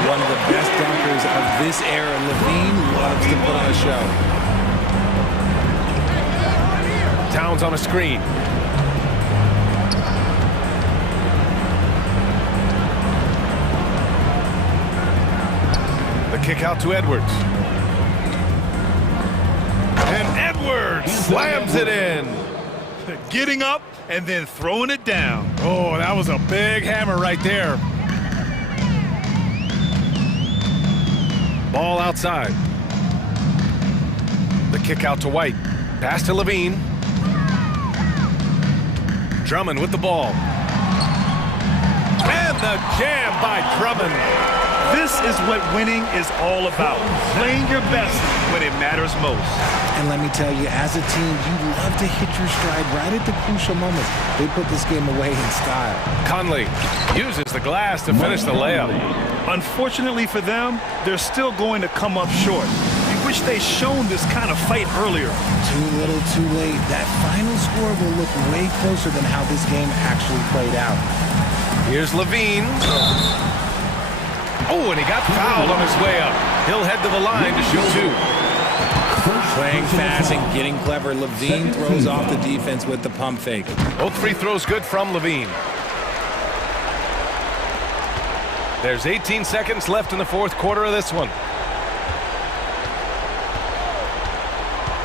One of the best dunkers of this era. Levine loves to put on a show. Towns on a screen. The kick out to Edwards. And Edwards slams it in. Getting up and then throwing it down. Oh, that was a big hammer right there. Ball outside. The kick out to White. Pass to Levine. Drummond with the ball. And the jam by Drummond. This is what winning is all about. Playing your best when it matters most. And let me tell you, as a team, you love to hit your stride right at the crucial moments. They put this game away in style. Conley uses the glass to finish the layup. Unfortunately for them, they're still going to come up short. You wish they'd shown this kind of fight earlier. Too little, too late. That final score will look way closer than how this game actually played out. Here's Levine. Oh, and he got fouled on his way up. He'll head to the line to shoot two. Playing fast and getting clever. Levine throws off the defense with the pump fake. Both free throws good from Levine. There's 18 seconds left in the fourth quarter of this one.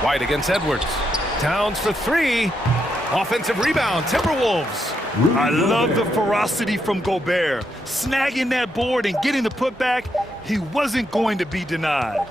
White against Edwards. Towns for three. Offensive rebound, Timberwolves. I love the ferocity from Gobert. Snagging that board and getting the putback, he wasn't going to be denied.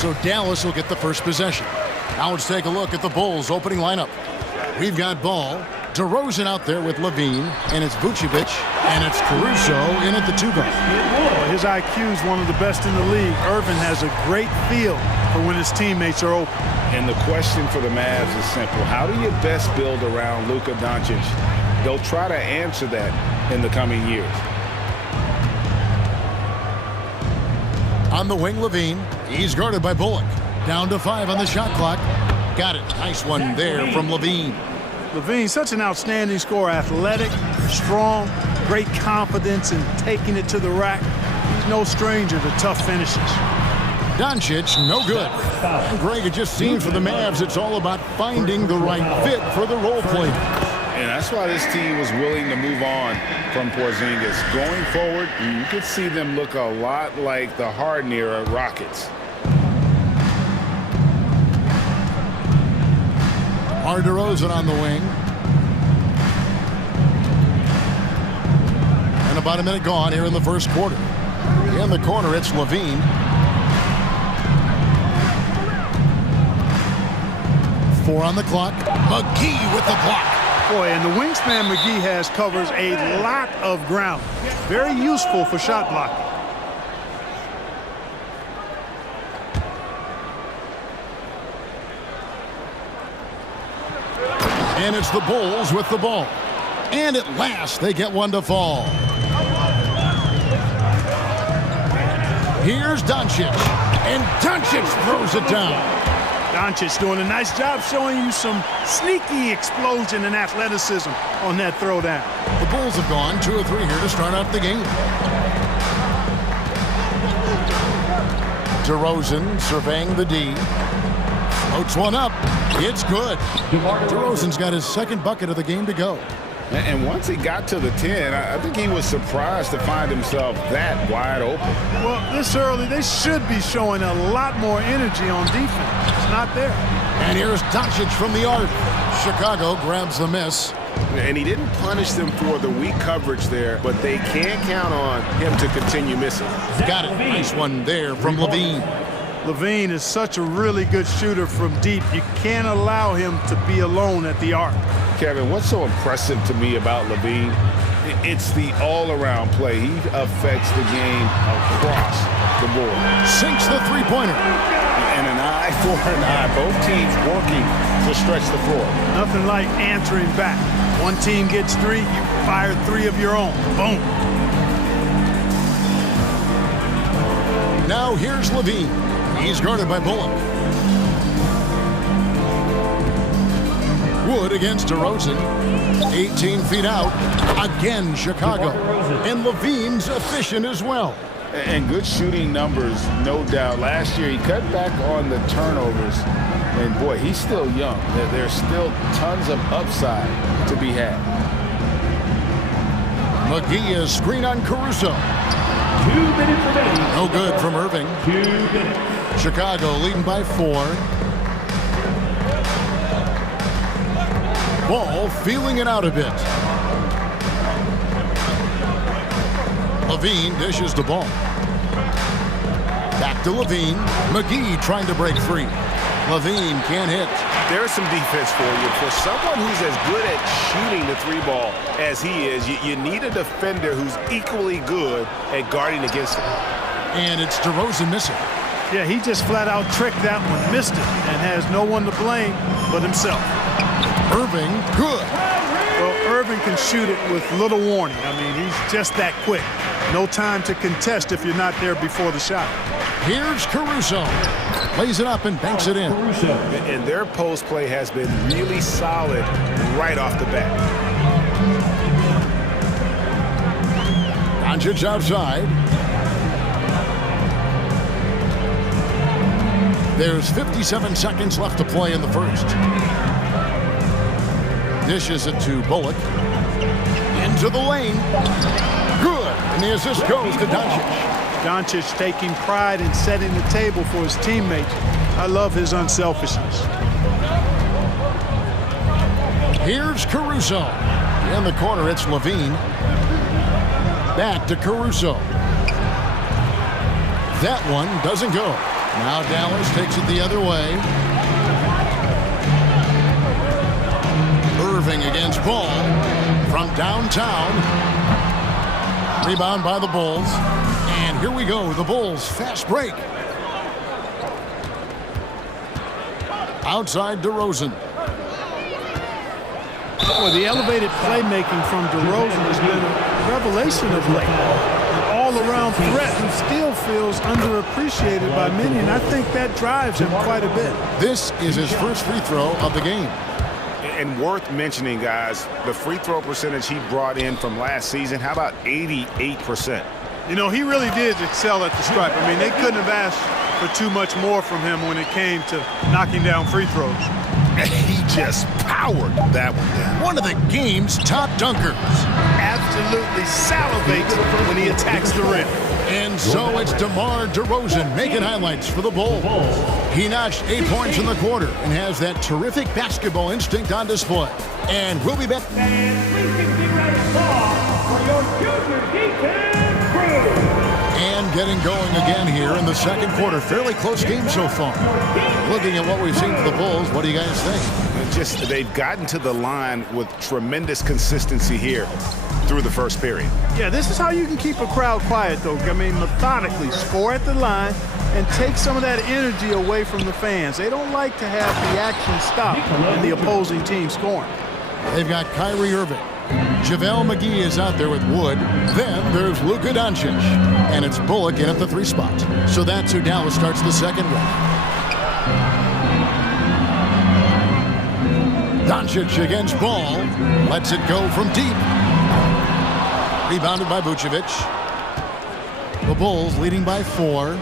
So Dallas will get the first possession. Now let's take a look at the Bulls' opening lineup. We've got Ball, DeRozan out there with Levine, and it's Vucevic, and it's Caruso in at the 2 guard. His IQ is one of the best in the league. Irvin has a great feel for when his teammates are open. And the question for the Mavs is simple. How do you best build around Luka Doncic? They'll try to answer that in the coming years. On the wing, Levine. He's guarded by Bullock. Down to 5 on the shot clock. Got it. Nice one there from Levine. Levine, such an outstanding scorer. Athletic, strong, great confidence in taking it to the rack. He's no stranger to tough finishes. Doncic, no good. Greg, it just seems for the Mavs it's all about finding the right fit for the role player. And that's why this team was willing to move on from Porzingis. Going forward, you could see them look a lot like the Harden-era Rockets. DeRozan on the wing. And about a minute gone here in the first quarter. In the corner, it's Levine. 4 on the clock. McGee with the block. Boy, and the wingspan McGee has covers a lot of ground. Very useful for shot blocking. And it's the Bulls with the ball. And at last, they get one to fall. Here's Doncic. And Doncic throws it down. Doncic doing a nice job showing you some sneaky explosion and athleticism on that throwdown. The Bulls have gone 2 of 3 here to start out the game. DeRozan surveying the D. Floats one up. It's good. DeRozan's got his second bucket of the game to go. And once he got to the 10, I think he was surprised to find himself that wide open. Well, this early, they should be showing a lot more energy on defense. It's not there. And here's Doncic from the arc. Chicago grabs the miss. And he didn't punish them for the weak coverage there, but they can't count on him to continue missing. Got it. Nice one there from Levine. Levine is such a really good shooter from deep. You can't allow him to be alone at the arc. Kevin, what's so impressive to me about Levine? It's the all-around play. He affects the game across the board. Sinks the three-pointer. And an eye for an eye. Both teams working to stretch the floor. Nothing like answering back. One team gets 3, you fire 3 of your own. Boom. Now here's Levine. He's guarded by Bullock. Wood against DeRozan. 18 feet out. Again, Chicago. And Levine's efficient as well. And good shooting numbers, no doubt. Last year, he cut back on the turnovers. And, boy, he's still young. There's still tons of upside to be had. McGee is screen on Caruso. 2 minutes remaining. No good from Irving. 2 minutes. Chicago leading by 4. Ball feeling it out a bit. Levine dishes the ball. Back to Levine. McGee trying to break free. Levine can't hit. There's some defense for you. For someone who's as good at shooting the 3-ball as he is, you need a defender who's equally good at guarding against him. And it's DeRozan missing. Yeah, he just flat out tricked that one, missed it, and has no one to blame but himself. Irving, good. Well, Irving can shoot it with little warning. I mean, he's just that quick. No time to contest if you're not there before the shot. Here's Caruso. Plays it up and banks it in. And their post play has been really solid right off the bat. Doncic outside. There's 57 seconds left to play in the first. Dishes it to Bullock. Into the lane. Good. And the assist goes to Doncic. Doncic taking pride in setting the table for his teammates. I love his unselfishness. Here's Caruso. In the corner, it's Levine. Back to Caruso. That one doesn't go. Now Dallas takes it the other way. Irving against Ball from downtown. Rebound by the Bulls. And here we go, the Bulls fast break. Outside DeRozan. Well, the elevated playmaking from DeRozan has been a revelation of late. An all-around threat who still feels underappreciated by many, and I think that drives him quite a bit. This is his first free throw of the game. And worth mentioning, guys, the free throw percentage he brought in from last season, how about 88%? You know, he really did excel at the stripe. I mean, they couldn't have asked for too much more from him when it came to knocking down free throws. And he just powered that one down. One of the game's top dunkers. Absolutely salivates when he attacks the rim. And so it's DeMar DeRozan making highlights for the Bulls. He notched 8 points in the quarter and has that terrific basketball instinct on display. And we'll be back. And getting going again here in the second quarter. Fairly close game so far. Looking at what we've seen for the Bulls, what do you guys think? Just they've gotten to the line with tremendous consistency here through the first period. Yeah, this is how you can keep a crowd quiet, though. I mean, methodically score at the line and take some of that energy away from the fans. They don't like to have the action stop and the opposing team scoring. They've got Kyrie Irving. JaVale McGee is out there with Wood. Then there's Luka Doncic. And it's Bullock in at the 3 spot. So that's who Dallas starts the second with. Doncic against Ball. Lets it go from deep. Rebounded by Vucevic. The Bulls leading by 4.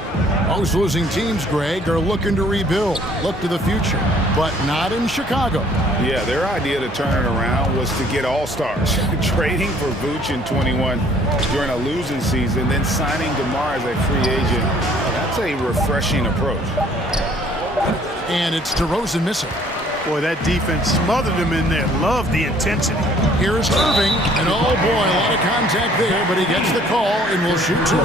Most losing teams, Greg, are looking to rebuild. Look to the future. But not in Chicago. Yeah, their idea to turn it around was to get all-stars. Trading for Vuce in 21 during a losing season, then signing DeMar as a free agent. That's a refreshing approach. And it's DeRozan missing. Boy, that defense smothered him in there. Love the intensity. Here's Irving, and oh boy, a lot of contact there, but he gets the call and will shoot 2.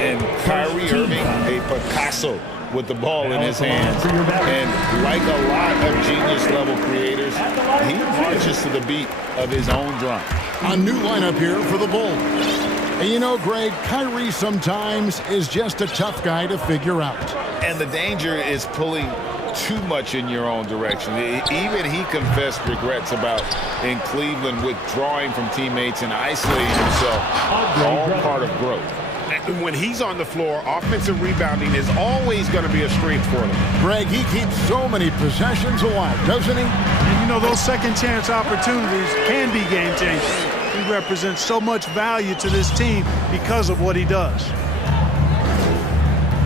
And Kyrie Irving, a Picasso with the ball in his hands. And like a lot of genius-level creators, he marches to the beat of his own drum. A new lineup here for the Bulls. And you know, Greg, Kyrie sometimes is just a tough guy to figure out. And the danger is pulling too much in your own direction. Even he confessed regrets about in Cleveland withdrawing from teammates and isolating himself. All part of growth. And when he's on the floor, offensive rebounding is always going to be a strength for them. Greg, he keeps so many possessions alive, doesn't he? And you know, those second chance opportunities can be game changers. He represents so much value to this team because of what he does.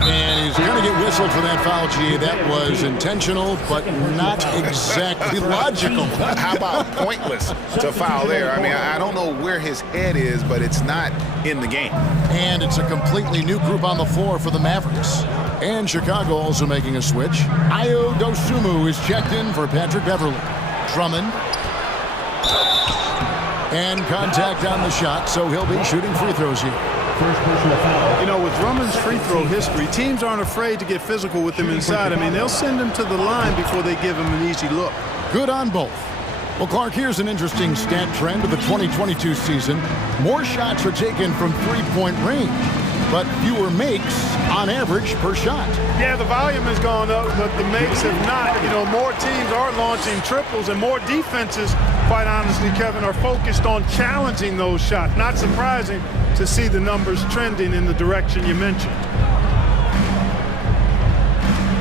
And he's going to get whistled for that foul, G. That was intentional, but not exactly logical. How about pointless to foul there? I mean, I don't know where his head is, but it's not in the game. And it's a completely new group on the floor for the Mavericks. And Chicago also making a switch. Ayo Dosunmu is checked in for Patrick Beverly. Drummond. And contact on the shot, so he'll be shooting free throws here. You know, with Drummond's free throw history, teams aren't afraid to get physical with him inside. I mean, they'll send him to the line before they give him an easy look. Good on both. Well, Clark, here's an interesting stat trend of the 2022 season. More shots are taken from three-point range, but fewer makes on average per shot. Yeah, the volume has gone up, but the makes have not. You know, more teams are launching triples, and more defenses, quite honestly, Kevin, are focused on challenging those shots. Not surprising to see the numbers trending in the direction you mentioned.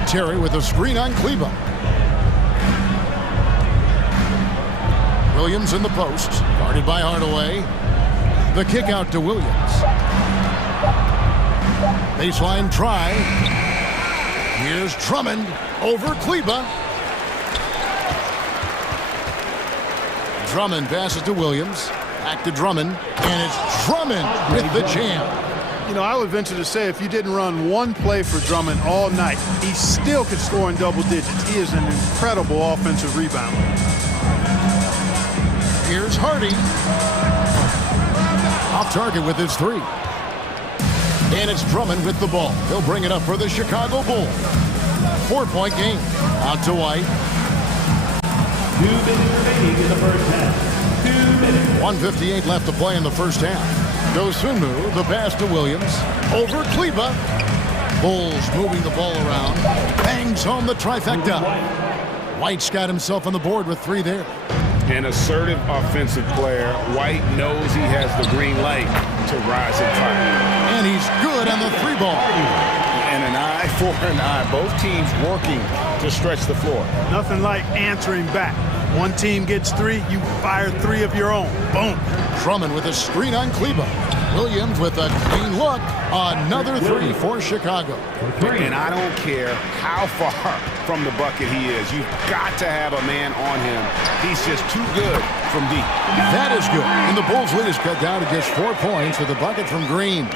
Terry with a screen on Kleba. Williams in the post, guarded by Hardaway. The kick out to Williams. Baseline try. Here's Drummond over Kleba. Drummond passes to Williams. Back to Drummond. And it's Drummond with the jam. You know, I would venture to say if you didn't run one play for Drummond all night, he still could score in double digits. He is an incredible offensive rebounder. Here's Hardy. Off target with his 3. And it's Drummond with the ball. He'll bring it up for the Chicago Bulls. 4-point game. Out to White. 2 minutes remaining in the first half. 2 minutes. 1:58 left to play in the first half. Dosunmu, the pass to Williams. Over Kleba. Bulls moving the ball around. Bangs home the trifecta. White's got himself on the board with 3 there. An assertive offensive player. White knows he has the green light to rise and fire. And he's good on the 3 ball. And an eye for an eye. Both teams working to stretch the floor. Nothing like answering back. One team gets 3, you fire 3 of your own. Boom. Drummond with a screen on Kleba. Williams with a clean look. Another 3 for Chicago. And I don't care how far from the bucket he is. You've got to have a man on him. He's just too good from deep. That is good. And the Bulls' lead is cut down to just 4 points with a bucket from Green.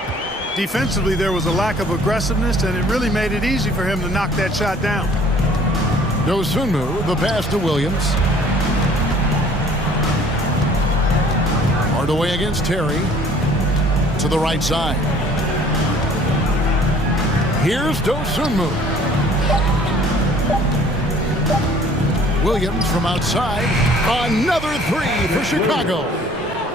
Defensively, there was a lack of aggressiveness, and it really made it easy for him to knock that shot down. Dosunmu, the pass to Williams. Hardaway against Terry. To the right side. Here's Dosunmu. Williams from outside. Another 3 for Chicago.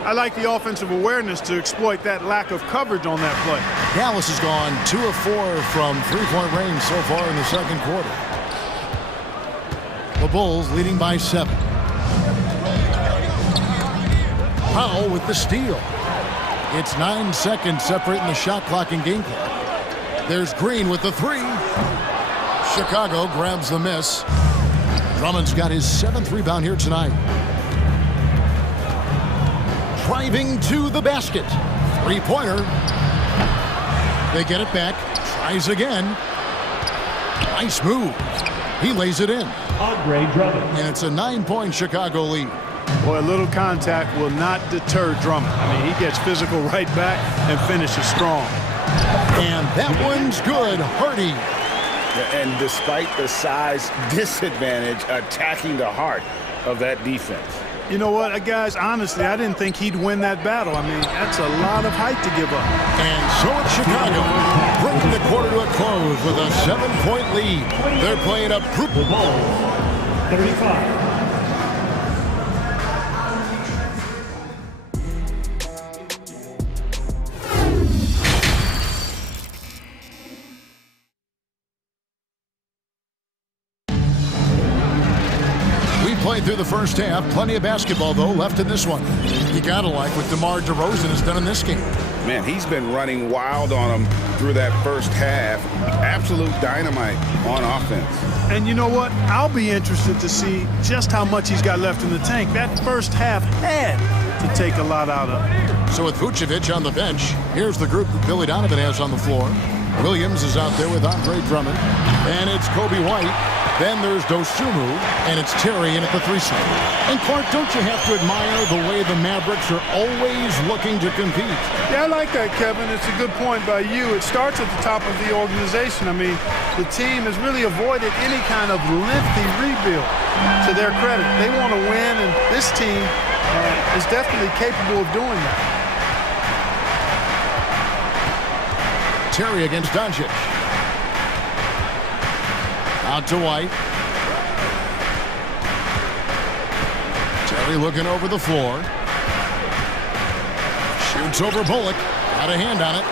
I like the offensive awareness to exploit that lack of coverage on that play. Dallas has gone 2 of 4 from 3-point range so far in the second quarter. The Bulls leading by 7. Powell with the steal. It's 9 seconds separating the shot clock and game clock. There's Green with the 3. Chicago grabs the miss. Drummond's got his 7th rebound here tonight. Driving to the basket. 3-pointer. They get it back. Tries again. Nice move. He lays it in. Andre Drummond. And it's a 9-point Chicago lead. Boy, a little contact will not deter Drummond. I mean, he gets physical right back and finishes strong. And that one's good. Hardy. And despite the size disadvantage, attacking the heart of that defense. You know what, guys, honestly, I didn't think he'd win that battle. I mean, that's a lot of height to give up. And so it's Chicago, bringing the quarter to a close with a 7-point lead. They're playing up group. The Bulls, 35. Played through the first half. Plenty of basketball, though, left in this one. You gotta like what DeMar DeRozan has done in this game. Man, he's been running wild on him through that first half. Absolute dynamite on offense. And you know what? I'll be interested to see just how much he's got left in the tank. That first half had to take a lot out of it. So with Vucevic on the bench, here's the group that Billy Donovan has on the floor. Williams is out there with Andre Drummond. And it's Kobe White. Then there's Dosunmu, and it's Terry in at the 3 slot. And Clark, don't you have to admire the way the Mavericks are always looking to compete? Yeah, I like that, Kevin. It's a good point by you. It starts at the top of the organization. I mean, the team has really avoided any kind of lengthy rebuild. To their credit, they want to win, and this team is definitely capable of doing that. Terry against Doncic. Out to White. Terry looking over the floor. Shoots over Bullock. Got a hand on it.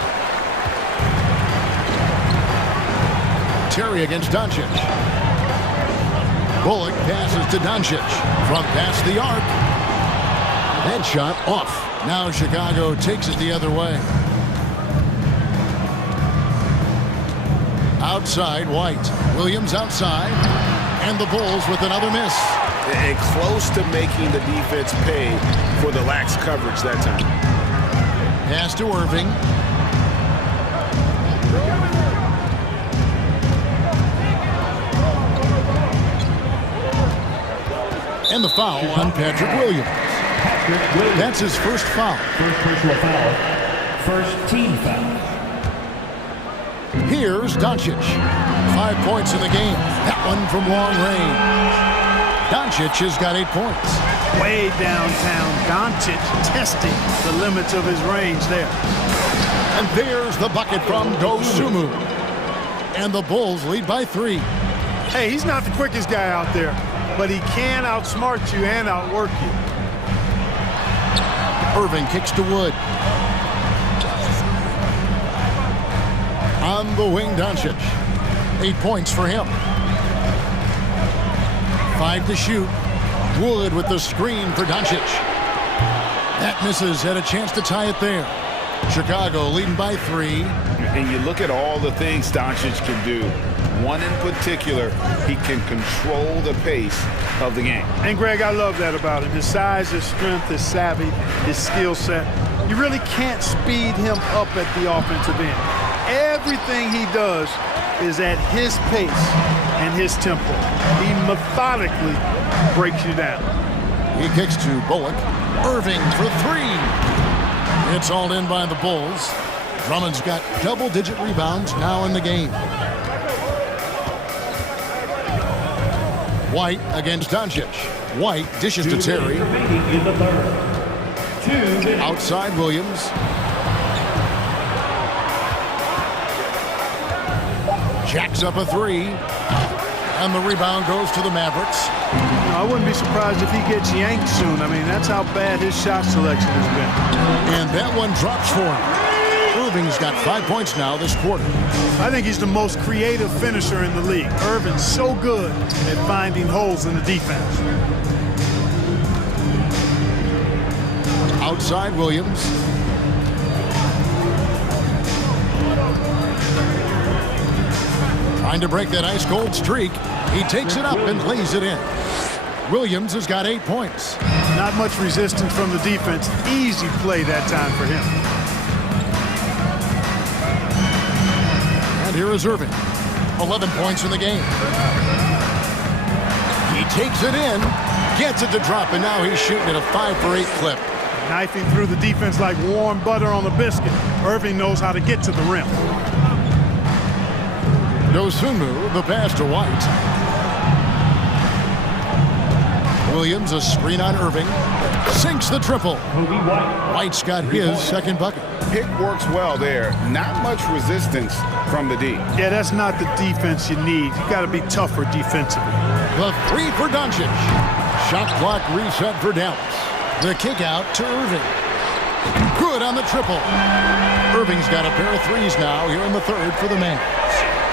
Terry against Doncic. Bullock passes to Doncic. From past the arc. That shot off. Now Chicago takes it the other way. Outside, White. Williams outside. And the Bulls with another miss. And close to making the defense pay for the lax coverage that time. Pass to Irving. And the foul on Patrick Williams. That's his first foul. First personal foul. First team foul. Here's Doncic. 5 points in the game. That one from long range. Doncic has got 8 points. Way downtown, Doncic testing the limits of his range there. And there's the bucket from Dosunmu. And the Bulls lead by 3. Hey, he's not the quickest guy out there, but he can outsmart you and outwork you. Irving kicks to Wood. On the wing, Doncic. 8 points for him. 5 to shoot. Wood with the screen for Doncic. That misses. Had a chance to tie it there. Chicago leading by 3. And you look at all the things Doncic can do. One in particular, he can control the pace of the game. And Greg, I love that about him. His size, his strength, his savvy, his skill set. You really can't speed him up at the offensive end. Everything he does is at his pace and his tempo. He methodically breaks you down. He kicks to Bullock. Irving for 3. It's all in by the Bulls. Drummond's got double-digit rebounds now in the game. White against Doncic. White dishes to Terry. Outside Williams. Jacks up a 3. And the rebound goes to the Mavericks. I wouldn't be surprised if he gets yanked soon. I mean, that's how bad his shot selection has been. And that one drops for him. Irving's got 5 points now this quarter. I think he's the most creative finisher in the league. Irving's so good at finding holes in the defense. Outside Williams. Trying to break that ice-cold streak. He takes it up and lays it in. Williams has got 8 points. Not much resistance from the defense. Easy play that time for him. And here is Irving. 11 points in the game. He takes it in, gets it to drop, and now he's shooting at a 5 for 8 clip. Knifing through the defense like warm butter on a biscuit. Irving knows how to get to the rim. Dosunmu, the pass to White. Williams, a screen on Irving. Sinks the triple. White's got his second bucket. Pick works well there. Not much resistance from the D. Yeah, that's not the defense you need. You got to be tougher defensively. The 3 for Doncic. Shot clock reset for Dallas. The kick out to Irving. Good on the triple. Irving's got a pair of 3s now here in the third for the Mavs.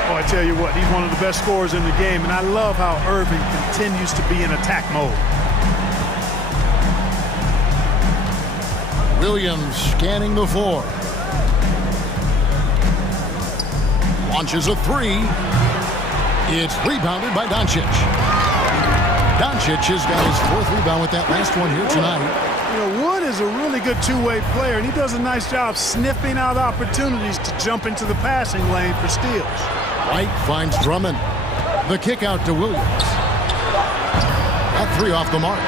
Oh, I tell you what, he's one of the best scorers in the game, and I love how Irving continues to be in attack mode. Williams scanning the floor. Launches a 3. It's rebounded by Doncic. Doncic has got his 4th rebound with that last one here tonight. You know, Wood is a really good two-way player, and he does a nice job sniffing out opportunities to jump into the passing lane for steals. White finds Drummond. The kick out to Williams. That 3 off the mark.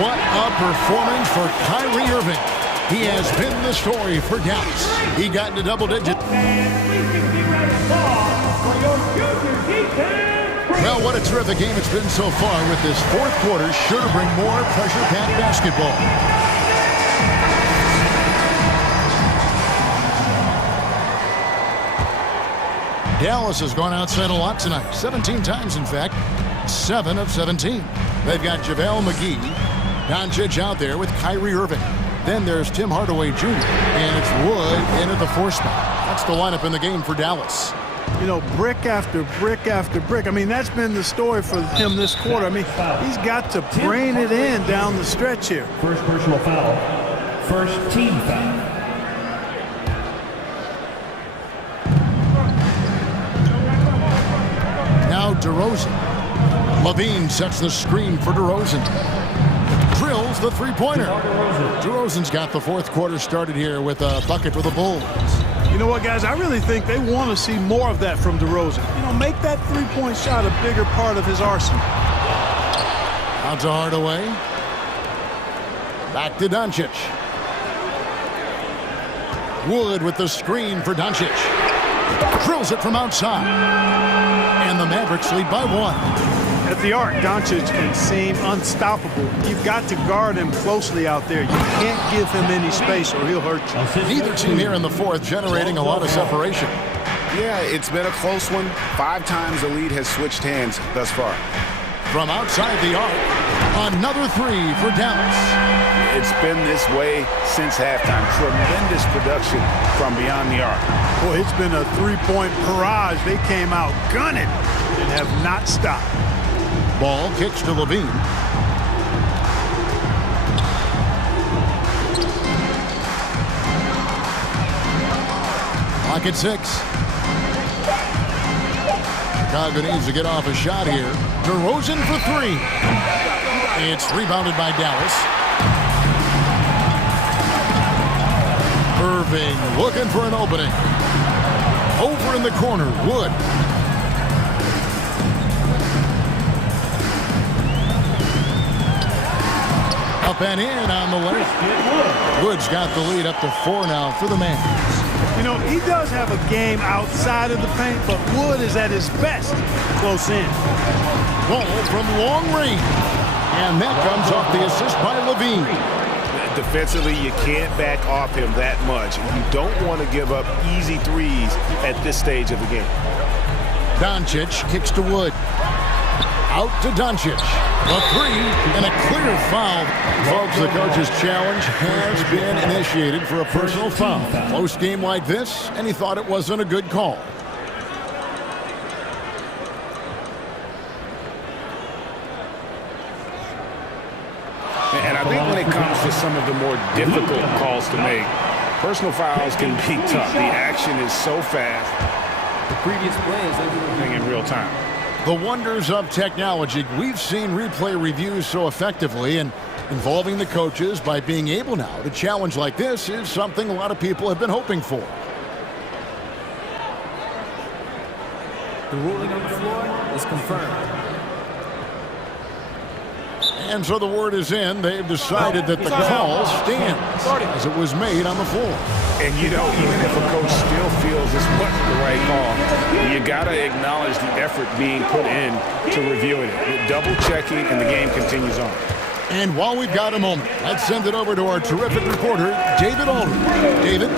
What a performance for Kyrie Irving. He has been the story for Dallas. He got into double digits. Well, what a terrific game it's been so far with this 4th quarter. Sure to bring more pressure-packed basketball. Dallas has gone outside a lot tonight. 17 times, in fact. 7 of 17. They've got JaVale McGee. Doncic out there with Kyrie Irving. Then there's Tim Hardaway Jr. And it's Wood in at the 4th spot. That's the lineup in the game for Dallas. You know, brick after brick after brick. I mean, that's been the story for him this quarter. I mean, he's got to brain it in down the stretch here. First personal foul. First team foul. Now DeRozan. Levine sets the screen for DeRozan. Drills the 3-pointer. DeRozan's got the 4th quarter started here with a bucket for the Bulls. You know what, guys? I really think they want to see more of that from DeRozan. You know, make that 3-point shot a bigger part of his arsenal. Out to Hardaway. Back to Doncic. Wood with the screen for Doncic. Drills it from outside. And the Mavericks lead by 1. At the arc, Doncic can seem unstoppable. You've got to guard him closely out there. You can't give him any space or he'll hurt you. Neither team here in the fourth generating a lot of separation. Yeah, it's been a close one. 5 times the lead has switched hands thus far. From outside the arc, another three for Dallas. It's been this way since halftime. Tremendous production from beyond the arc. Boy, it's been a three-point barrage. They came out gunning and have not stopped. Ball kicks to Levine. Clock at 6. Chicago needs to get off a shot here. DeRozan for 3. It's rebounded by Dallas. Irving looking for an opening. Over in the corner, Wood. Up and in on the left. Wood's got the lead up to 4 now for the Mavs. You know, he does have a game outside of the paint, but Wood is at his best close in. Ball from long range. And that comes off the assist by Levine. Defensively, you can't back off him that much. You don't want to give up easy threes at this stage of the game. Doncic kicks to Wood. Out to Doncic. A 3 and a clear foul. Folks, the coach's challenge has been initiated for a personal foul. Close game like this, and he thought it wasn't a good call. And I think when it comes to some of the more difficult calls to make, personal fouls can be tough. The action is so fast. The previous play is everything in real time. The wonders of technology. We've seen replay reviews so effectively, and involving the coaches by being able now to challenge like this is something a lot of people have been hoping for. The ruling on the floor is confirmed. And so the word is in. They've decided that the call stands as it was made on the floor. And, you know, even if a coach still feels this wasn't the right call, you got to acknowledge the effort being put in to reviewing it. Double-checking, and the game continues on. And while we've got a moment, let's send it over to our terrific reporter, David Aldridge. David?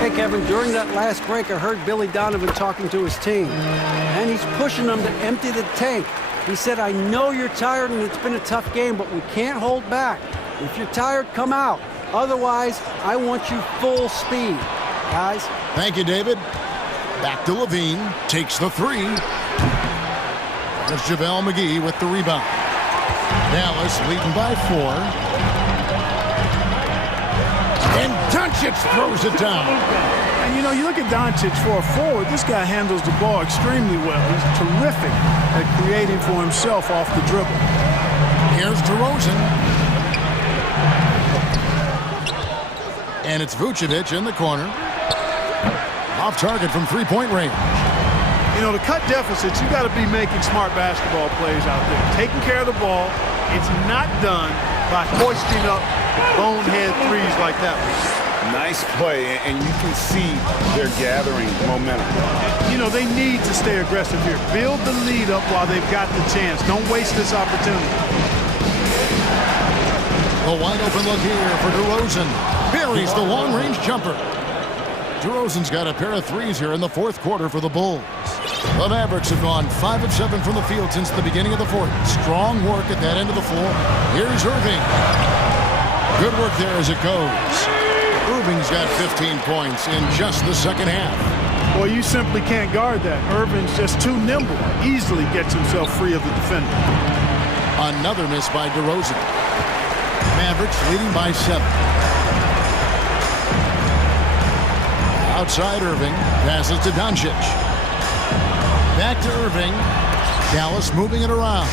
Hey, Kevin, during that last break, I heard Billy Donovan talking to his team, and he's pushing them to empty the tank. He said, I know you're tired and it's been a tough game, but we can't hold back. If you're tired, come out. Otherwise, I want you full speed, guys. Thank you, David. Back to Levine. Takes the 3. There's JaVale McGee with the rebound. Dallas leading by 4. And Doncic throws it down. And, you know, you look at Doncic for a forward, this guy handles the ball extremely well. He's terrific at creating for himself off the dribble. Here's DeRozan. And it's Vucevic in the corner. Off target from three-point range. You know, to cut deficits, you got to be making smart basketball plays out there. Taking care of the ball. It's not done by hoisting up bonehead threes like that one. Nice play, and you can see they're gathering momentum. You know, they need to stay aggressive here. Build the lead up while they've got the chance. Don't waste this opportunity. A wide open look here for DeRozan. Buries the long-range jumper. DeRozan's got a pair of threes here in the fourth quarter for the Bulls. The Mavericks have gone 5 of 7 from the field since the beginning of the fourth. Strong work at that end of the floor. Here's Irving. Good work there as it goes. Irving's got 15 points in just the second half. Well, you simply can't guard that. Irving's just too nimble. Easily gets himself free of the defender. Another miss by DeRozan. Mavericks leading by 7. Outside Irving. Passes to Doncic. Back to Irving. Dallas moving it around.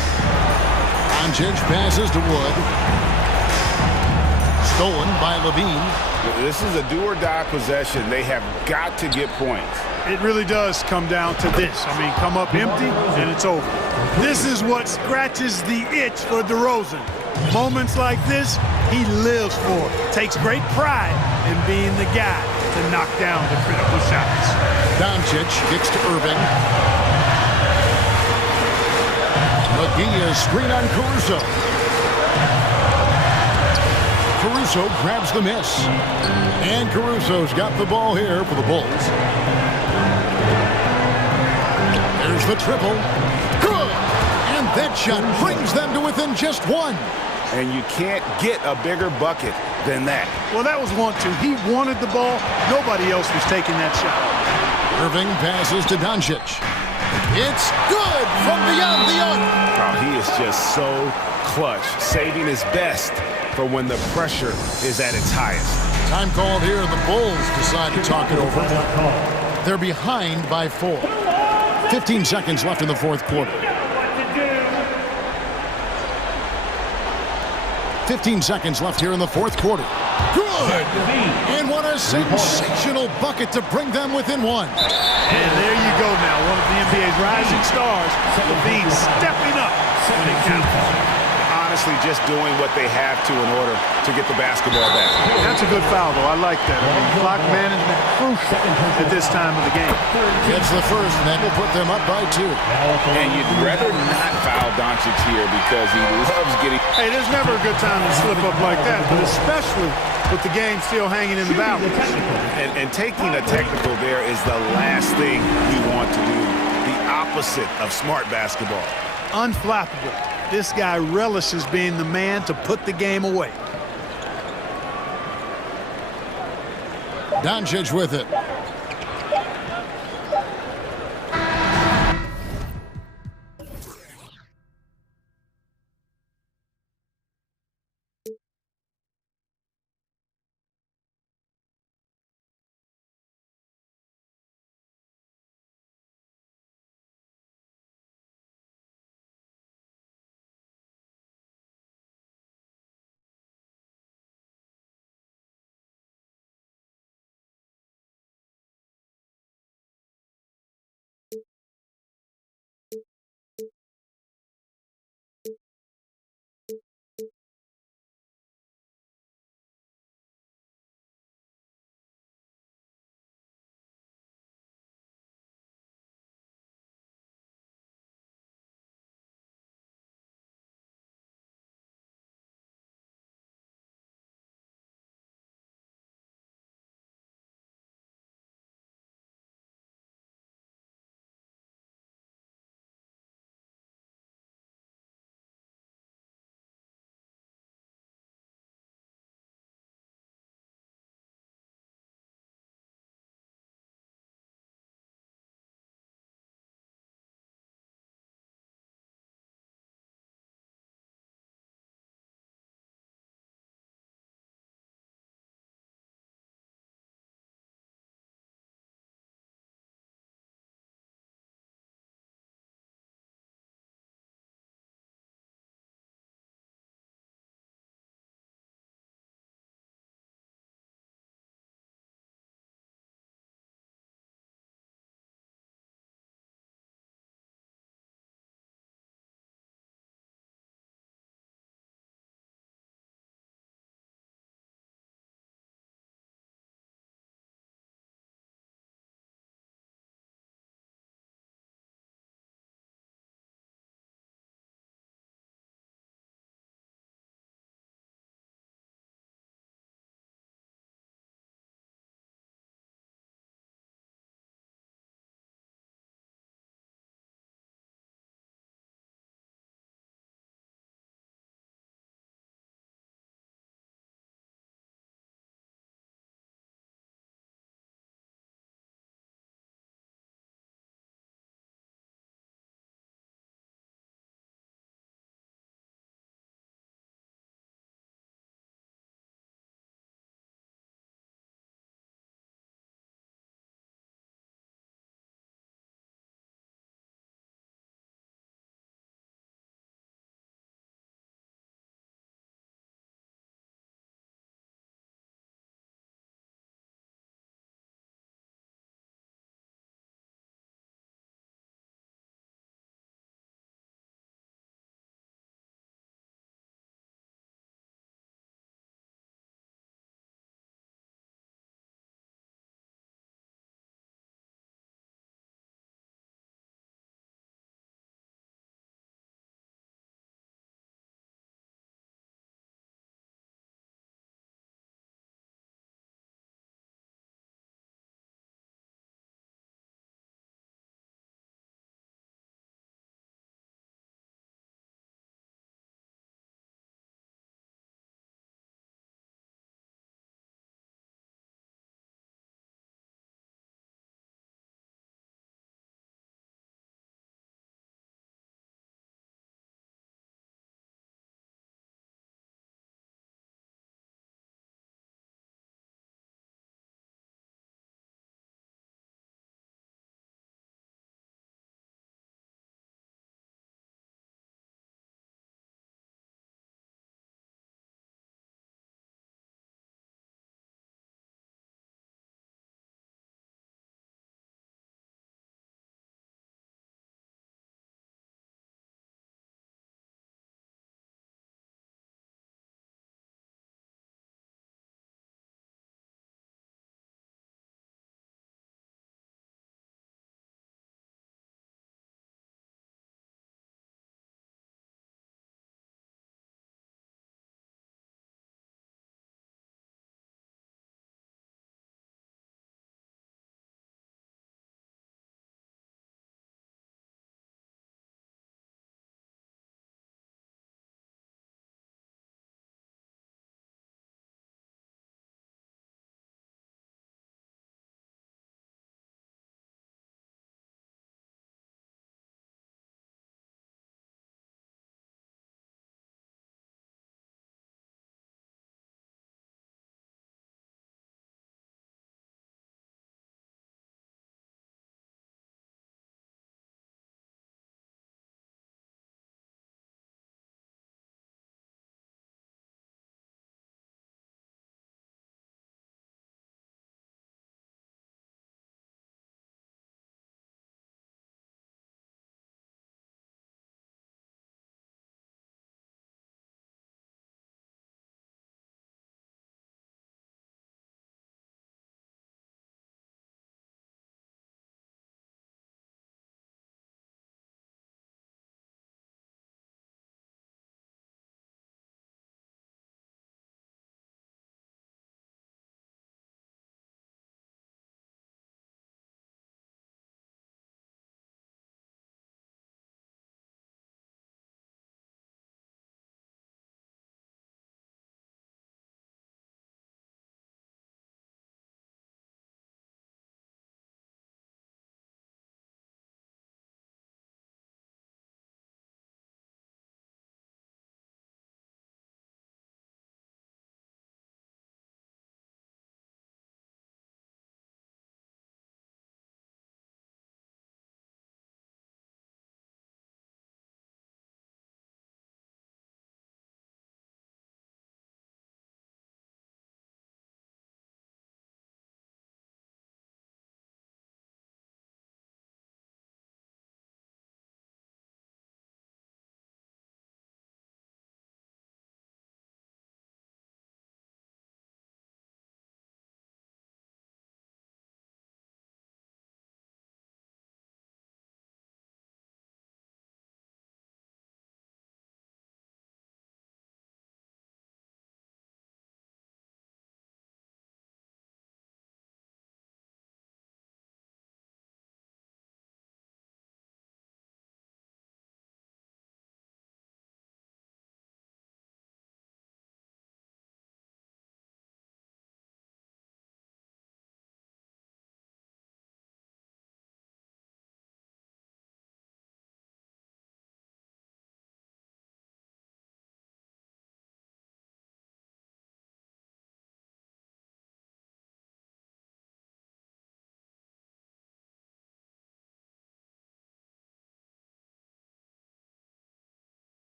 Doncic passes to Wood. Stolen by Levine. This is a do-or-die possession. They have got to get points. It really does come down to this. I mean, come up empty, and it's over. This is what scratches the itch for DeRozan. Moments like this, he lives for it. Takes great pride in being the guy to knock down the critical shots. Doncic kicks to Irving. McGee is screen on Caruso. Caruso grabs the miss. And Caruso's got the ball here for the Bulls. There's the triple. Good! And that shot brings them to within just one. And you can't get a bigger bucket than that. Well, that was 1-2. He wanted the ball. Nobody else was taking that shot. Irving passes to Doncic. It's good from beyond the arc. Oh, he is just so clutch, saving his best for when the pressure is at its highest. Time called here. The Bulls decide to talk it over. They're behind by 4. 15 seconds left in the fourth quarter. 15 seconds left here in the fourth quarter. Good! And what a sensational bucket to bring them within one. And there you go now. One of the NBA's rising stars, Levine stepping up when it counts. Honestly, just doing what they have to in order to get the basketball back. That's a good foul, though. I like that. I mean, clock management crucial at this time of the game. Gets the first, and that will put them up by 2. And you'd rather not foul Doncic here because he loves getting... Hey, there's never a good time to slip up like that, but especially with the game still hanging in the balance. And taking a technical there is the last thing you want to do. The opposite of smart basketball. Unflappable. This guy relishes being the man to put the game away. Doncic with it.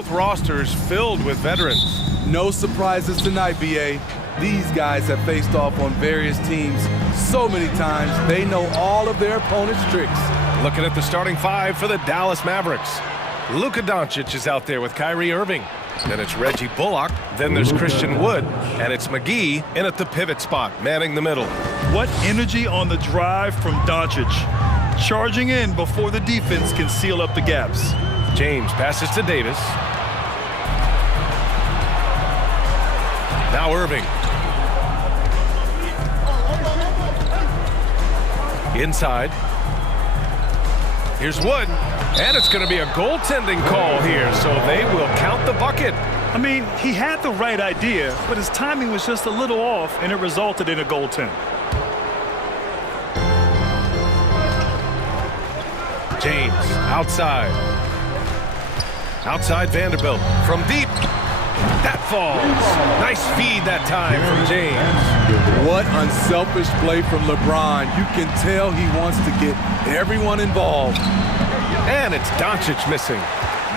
Both rosters filled with veterans. No surprises tonight, BA. These guys have faced off on various teams so many times, they know all of their opponent's tricks. Looking at the starting five for the Dallas Mavericks. Luka Doncic is out there with Kyrie Irving. Then it's Reggie Bullock. Then there's Christian Wood. And it's McGee in at the pivot spot, manning the middle. What energy on the drive from Doncic. Charging in before the defense can seal up the gaps. James passes to Davis. Now Irving. Inside. Here's Wood. And it's going to be a goaltending call here, so they will count the bucket. I mean, he had the right idea, but his timing was just a little off, and it resulted in a goaltend. James, outside. Outside Vanderbilt. From deep. That falls. Nice feed that time from James. What unselfish play from LeBron. You can tell he wants to get everyone involved. And it's Doncic missing.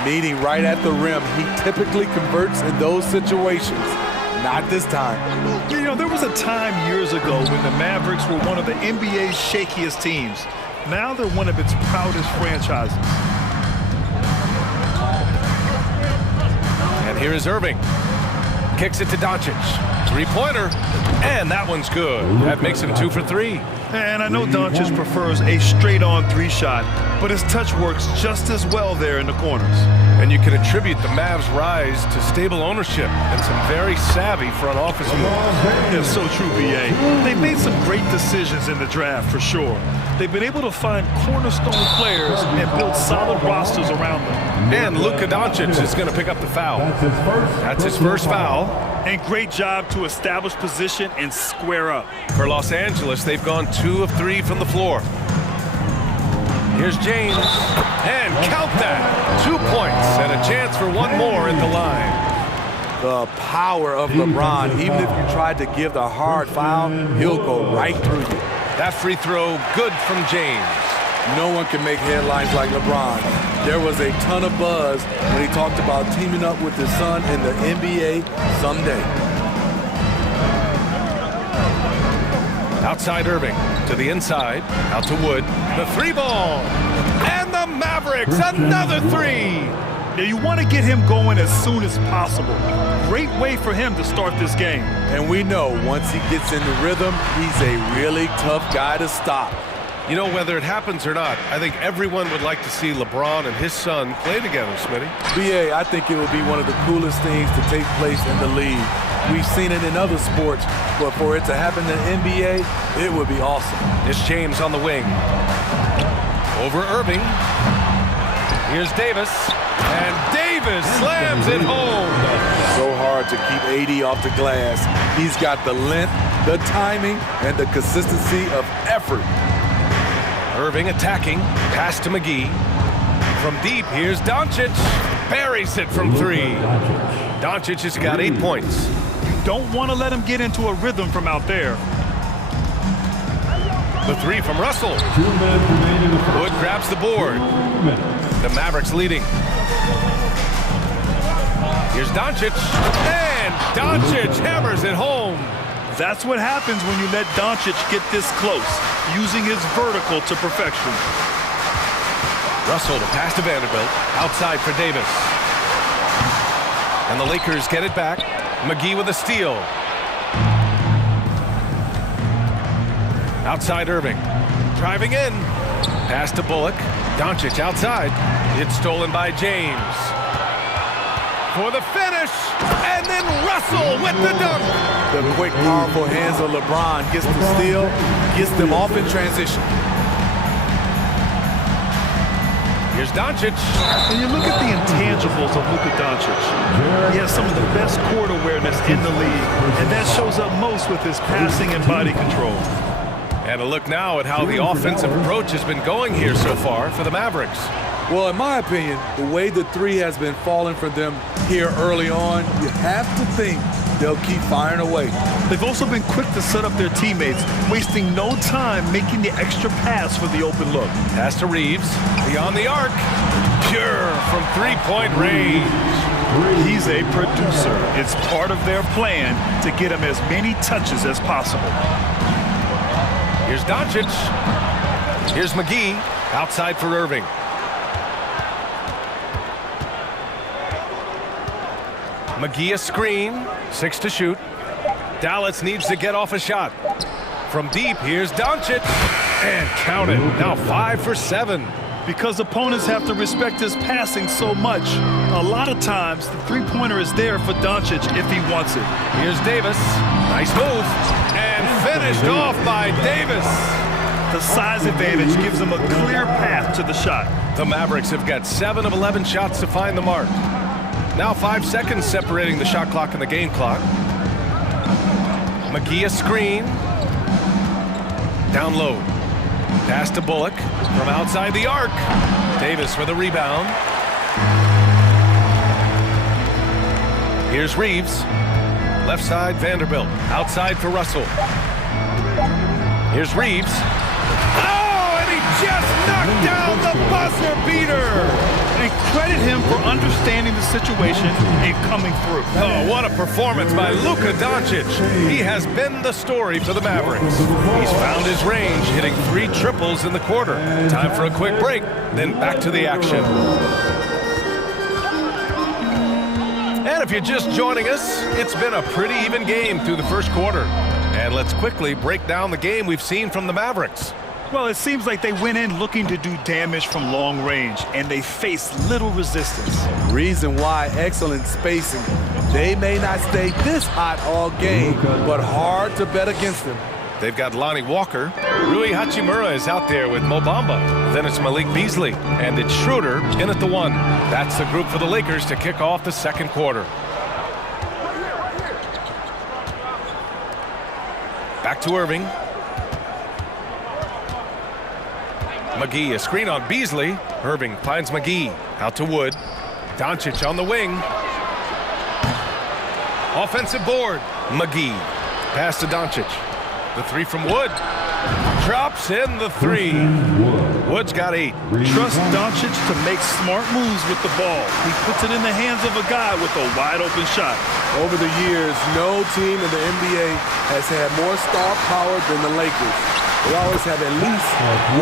Meeting right at the rim. He typically converts in those situations. Not this time. You know, there was a time years ago when the Mavericks were one of the NBA's shakiest teams. Now they're one of its proudest franchises. And here is Irving. Kicks it to Doncic. Three-pointer. And that one's good. That makes him 2 for 3. And I know Doncic prefers a straight-on three-shot, but his touch works just as well there in the corners. And you can attribute the Mavs' rise to stable ownership and some very savvy front office moves. It's so true, BA. They made some great decisions in the draft, for sure. They've been able to find cornerstone players and build solid rosters around them. And Luka Doncic is going to pick up the foul. That's his first foul. And great job to establish position and square up. For Los Angeles, they've gone 2 of 3 from the floor. Here's James. And count that. 2 points and a chance for one more at the line. The power of LeBron. Even if you tried to give the hard foul, he'll go right through you. That free throw, good from James. No one can make headlines like LeBron. There was a ton of buzz when he talked about teaming up with his son in the NBA someday. Outside Irving, to the inside, out to Wood. The three ball, and the Mavericks, another three. Now you want to get him going as soon as possible. Great way for him to start this game. And we know once he gets in the rhythm, he's a really tough guy to stop. You know, whether it happens or not, I think everyone would like to see LeBron and his son play together, Smitty. BA, I think it would be one of the coolest things to take place in the league. We've seen it in other sports, but for it to happen in the NBA, it would be awesome. It's James on the wing. Over Irving. Here's Davis. And Davis slams it home. So hard to keep AD off the glass. He's got the length, the timing, and the consistency of effort. Irving attacking. Pass to McGee. From deep, here's Doncic. Buries it from 3. Doncic has got 8 points. Don't want to let him get into a rhythm from out there. The 3 from Russell. Wood grabs the board. The Mavericks leading. Here's Doncic. And Doncic hammers it home. That's what happens when you let Doncic get this close, using his vertical to perfection. Russell to pass to Vanderbilt. Outside for Davis. And the Lakers get it back. McGee with a steal. Outside Irving. Driving in. Pass to Bullock. Doncic outside. It's stolen by James. For the finish. And then Russell with the dunk. The quick, powerful hands of LeBron gets the steal, gets them off in transition. Here's Doncic. And you look at the intangibles of Luka Doncic. He has some of the best court awareness in the league, and that shows up most with his passing and body control. And a look now at how the offensive approach has been going here so far for the Mavericks. Well, in my opinion, the way the 3 has been falling for them here early on, you have to think they'll keep firing away. They've also been quick to set up their teammates, wasting no time making the extra pass for the open look. Pass to Reeves, beyond the arc, pure from 3-point range. He's a producer. It's part of their plan to get him as many touches as possible. Here's Doncic. Here's McGee. Outside for Irving. McGee a screen. 6 to shoot. Dallas needs to get off a shot. From deep, here's Doncic. And count it. Now 5 for 7. Because opponents have to respect his passing so much, a lot of times the three-pointer is there for Doncic if he wants it. Here's Davis. Nice move. And finished off by Davis. The size advantage gives him a clear path to the shot. The Mavericks have got 7 of 11 shots to find the mark. Now 5 seconds separating the shot clock and the game clock. McGee a screen. Down low. Pass to Bullock from outside the arc. Davis with a rebound. Here's Reeves. Left side, Vanderbilt. Outside for Russell. Here's Reeves. Oh, and he just knocked down the buzzer beater. And credit him for understanding the situation and coming through. Oh, what a performance by Luka Doncic. He has been the story for the Mavericks. He's found his range, hitting 3 triples in the quarter. Time for a quick break, then back to the action. And if you're just joining us, it's been a pretty even game through the first quarter. And let's quickly break down the game we've seen from the Mavericks. Well, it seems like they went in looking to do damage from long range, and they faced little resistance. Reason why, excellent spacing. They may not stay this hot all game, but hard to bet against them. They've got Lonnie Walker. Rui Hachimura is out there with Mo Bamba. Then it's Malik Beasley, and it's Schroeder in at the 1. That's the group for the Lakers to kick off the second quarter. Back to Irving. McGee, a screen on Beasley. Irving finds McGee. Out to Wood. Doncic on the wing. Offensive board. McGee. Pass to Doncic. The 3 from Wood. Drops in the 3. Wood's got 8. Trust Doncic to make smart moves with the ball. He puts it in the hands of a guy with a wide open shot. Over the years, no team in the NBA has had more star power than the Lakers. They always have at least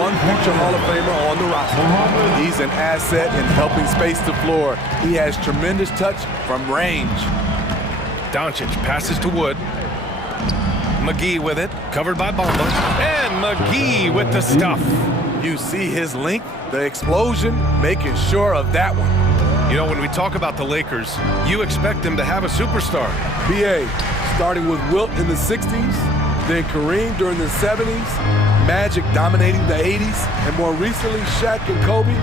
one future Hall of Famer on the roster. He's an asset in helping space the floor. He has tremendous touch from range. Doncic passes to Wood. McGee with it, covered by Bamba. And McGee with the stuff. You see his length, the explosion, making sure of that one. You know, when we talk about the Lakers, you expect them to have a superstar. BA, starting with Wilt in the 60s, then Kareem during the 70s, Magic dominating the 80s, and more recently Shaq and Kobe,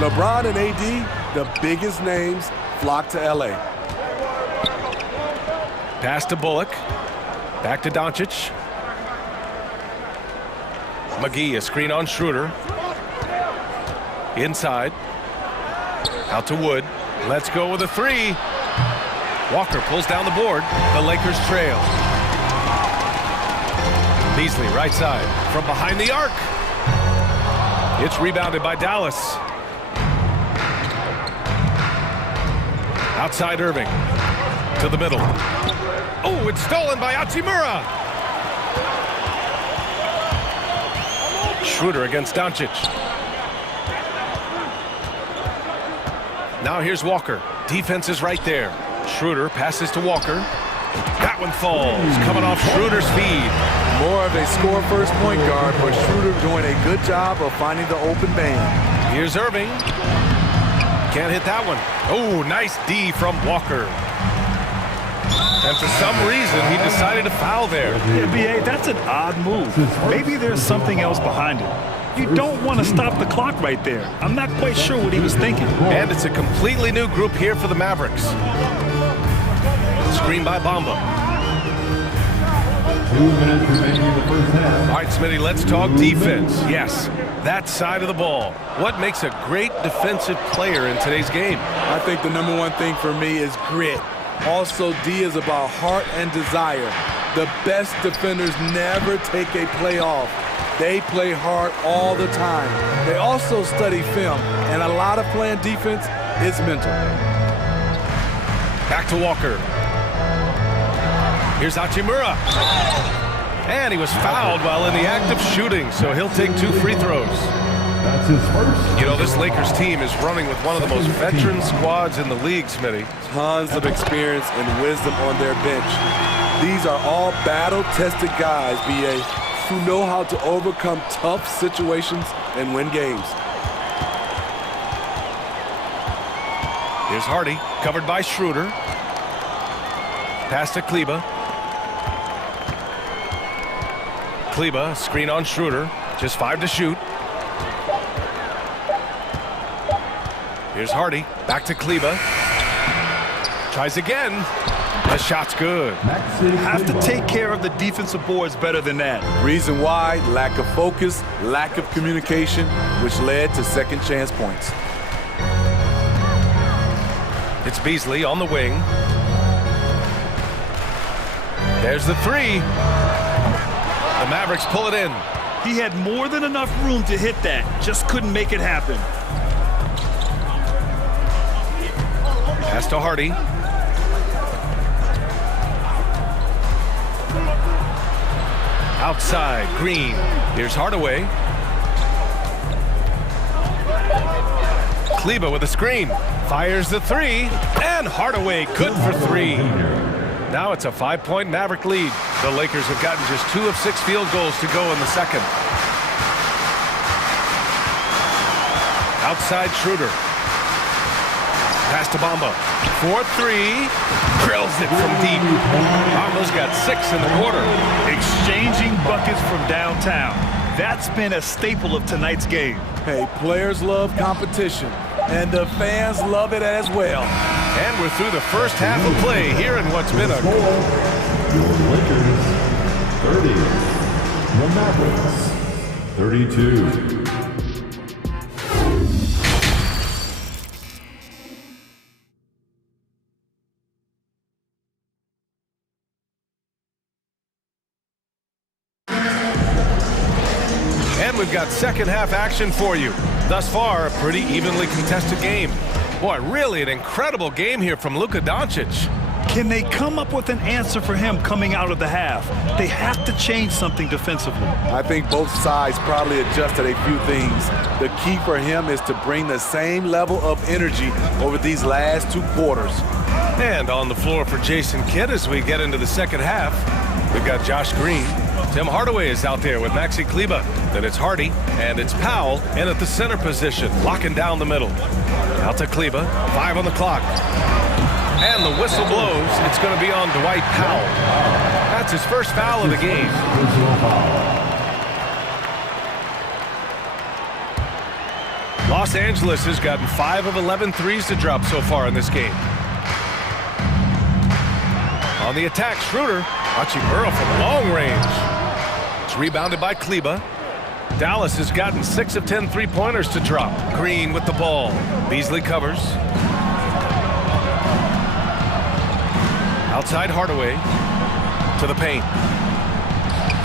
LeBron and AD, the biggest names flocked to LA. Pass to Bullock. Back to Doncic. McGee, a screen on Schroeder. Inside. Out to Wood. Let's go with a 3. Walker pulls down the board. The Lakers trail. Beasley, right side. From behind the arc. It's rebounded by Dallas. Outside Irving. To the middle. Oh, it's stolen by Hachimura. Schroeder against Doncic. Now here's Walker. Defense is right there. Schroeder passes to Walker. That one falls, coming off Schroeder's feed. More of a score-first point guard, but Schroeder doing a good job of finding the open man. Here's Irving. Can't hit that one. Oh, nice D from Walker. And for some reason, he decided to foul there. Yeah, B.A., that's an odd move. Maybe there's something else behind it. You don't want to stop the clock right there. I'm not quite sure what he was thinking. And it's a completely new group here for the Mavericks. Screen by Bamba. 2 minutes remaining in the first half. All right, Smitty, let's talk defense. Yes, that side of the ball. What makes a great defensive player in today's game? I think the number one thing for me is grit. Also, D is about heart and desire. The best defenders never take a play off. They play hard all the time. They also study film, and a lot of playing defense is mental. Back to Walker. Here's Hachimura. And he was fouled while in the act of shooting, so he'll take 2 free throws. That's his first. You know, this Lakers team is running with one of the most veteran squads in the league, Smitty. Tons of experience and wisdom on their bench. These are all battle-tested guys, B.A., who know how to overcome tough situations and win games. Here's Hardy, covered by Schroeder. Pass to Kleba. Kleba, screen on Schroeder. Just 5 to shoot. Here's Hardy, back to Kleba. Tries again. The shot's good. Have to take care of the defensive boards better than that. Reason why, lack of focus, lack of communication, which led to second chance points. It's Beasley on the wing. There's the 3. The Mavericks pull it in. He had more than enough room to hit that, just couldn't make it happen. Pass to Hardy. Outside, Green. Here's Hardaway. Kleba with a screen. Fires the 3. And Hardaway good for 3. Now it's a 5-point Maverick lead. The Lakers have gotten just 2 of 6 field goals to go in the second. Outside Schroeder. Pass to Bamba. 4-3. Drills it from deep. Bamba's got 6 in the quarter. Exchanging buckets from downtown. That's been a staple of tonight's game. Hey, players love competition, and the fans love it as well. And we're through the first half of play here in what's been a... Your Lakers, 30. The Mavericks, 32. And we've got second half action for you. Thus far, a pretty evenly contested game. Boy, really an incredible game here from Luka Doncic. Can they come up with an answer for him coming out of the half? They have to change something defensively. I think both sides probably adjusted a few things. The key for him is to bring the same level of energy over these last 2 quarters. And on the floor for Jason Kidd as we get into the second half, we've got Josh Green. Tim Hardaway is out there with Maxi Kleba. Then it's Hardy, and it's Powell in at the center position, locking down the middle. Out to Kleba, 5 on the clock. And the whistle blows. It's going to be on Dwight Powell. That's his first foul of the game. Los Angeles has gotten 5 of 11 threes to drop so far in this game. On the attack, Schroeder. Hachimura from long range. It's rebounded by Kleba. Dallas has gotten 6 of 10 three-pointers to drop. Green with the ball. Beasley covers. Outside Hardaway to the paint.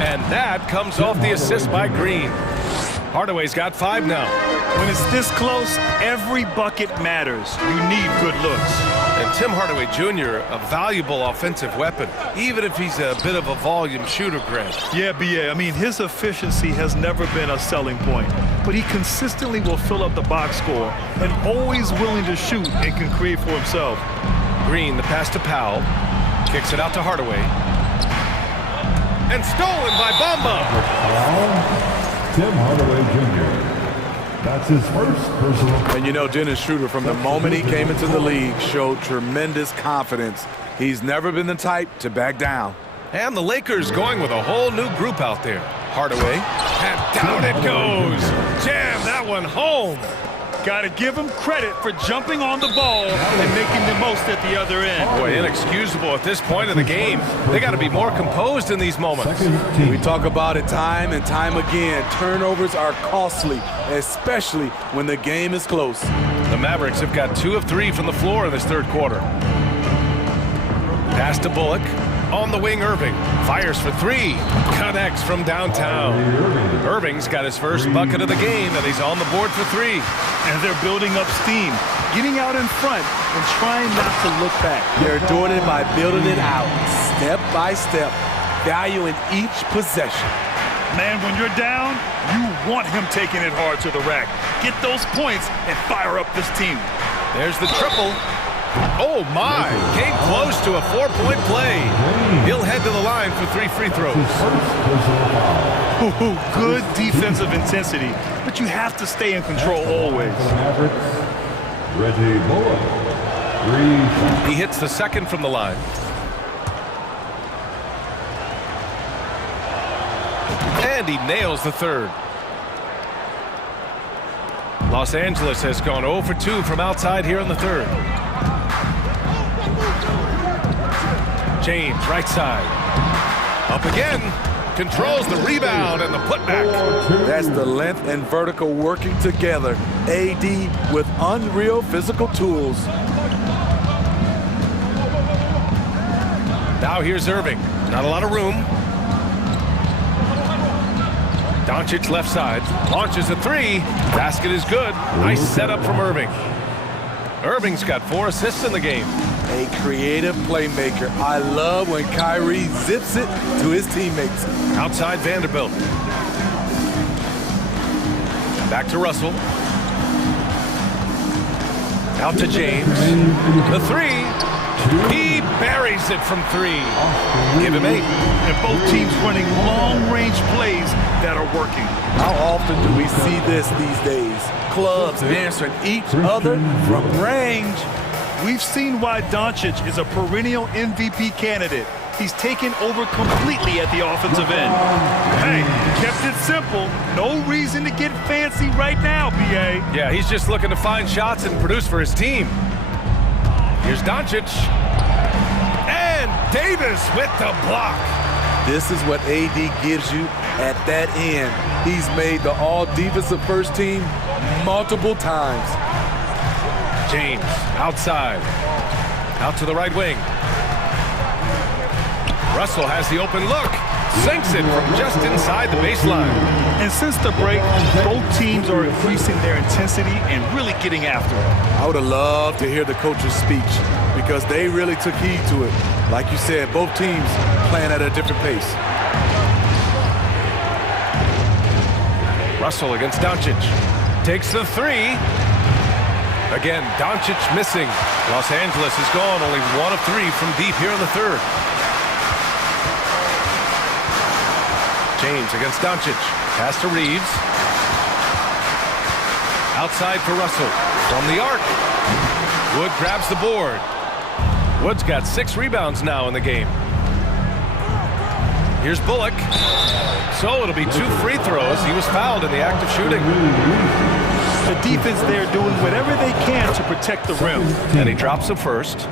And that comes off the assist by Green. Hardaway's got 5 now. When it's this close, every bucket matters. You need good looks. And Tim Hardaway Jr., a valuable offensive weapon, even if he's a bit of a volume shooter, Grant. Yeah, B.A. I mean, his efficiency has never been a selling point, but he consistently will fill up the box score and always willing to shoot and can create for himself. Green, the pass to Powell, kicks it out to Hardaway. And stolen by Bamba. Tim Hardaway Jr. That's his first personal. And you know, Dennis Schroeder, from the moment he came into the league, showed tremendous confidence. He's never been the type to back down. And the Lakers going with a whole new group out there. Hardaway, and down it goes. Jam that one home. Got to give him credit for jumping on the ball and making the most at the other end. Boy, inexcusable at this point in the game. They got to be more composed in these moments. We talk about it time and time again. Turnovers are costly, especially when the game is close. The Mavericks have got 2 of 3 from the floor in this third quarter. Pass to Bullock. On the wing, Irving fires for three. Connects from downtown. Irving's got his first bucket of the game, and he's on the board for three. And they're building up steam, getting out in front and trying not to look back. They're doing it by building it out, step by step, valuing each possession. Man, when you're down, you want him taking it hard to the rack. Get those points and fire up this team. There's the triple. Oh, my. Came close to a 4-point play. He'll head to the line for 3 free throws. Ooh, good defensive intensity, but you have to stay in control always. He hits the second from the line. And he nails the third. Los Angeles has gone 0 for 2 from outside here in the third. James, right side. Up again. Controls the rebound and the putback. That's the length and vertical working together. AD with unreal physical tools. Now here's Irving. Not a lot of room. Doncic left side. Launches a three. Basket is good. Nice setup from Irving. Irving's got 4 assists in the game. A creative playmaker. I love when Kyrie zips it to his teammates. Outside Vanderbilt. Back to Russell. Out to James. The three. He buries it from 3. Give him 8. And both teams running long-range plays that are working. How often do we see this these days? Clubs answering each other from range. We've seen why Doncic is a perennial MVP candidate. He's taken over completely at the offensive end. Hey, kept it simple. No reason to get fancy right now, BA. Yeah, he's just looking to find shots and produce for his team. Here's Doncic. And Davis with the block. This is what AD gives you at that end. He's made the all-defensive first team multiple times. James, outside. Out to the right wing. Russell has the open look. Sinks it from just inside the baseline. And since the break, both teams are increasing their intensity and really getting after it. I would have loved to hear the coach's speech because they really took heed to it. Like you said, both teams playing at a different pace. Russell against Doncic. Takes the three. Again, Doncic missing. Los Angeles is gone, only 1 of 3 from deep here in the third. James against Doncic. Pass to Reeves. Outside for Russell. From the arc. Wood grabs the board. Wood's got 6 rebounds now in the game. Here's Bullock. So it'll be 2 free throws. He was fouled in the act of shooting. The defense there doing whatever they can to protect the rim. And he drops him first.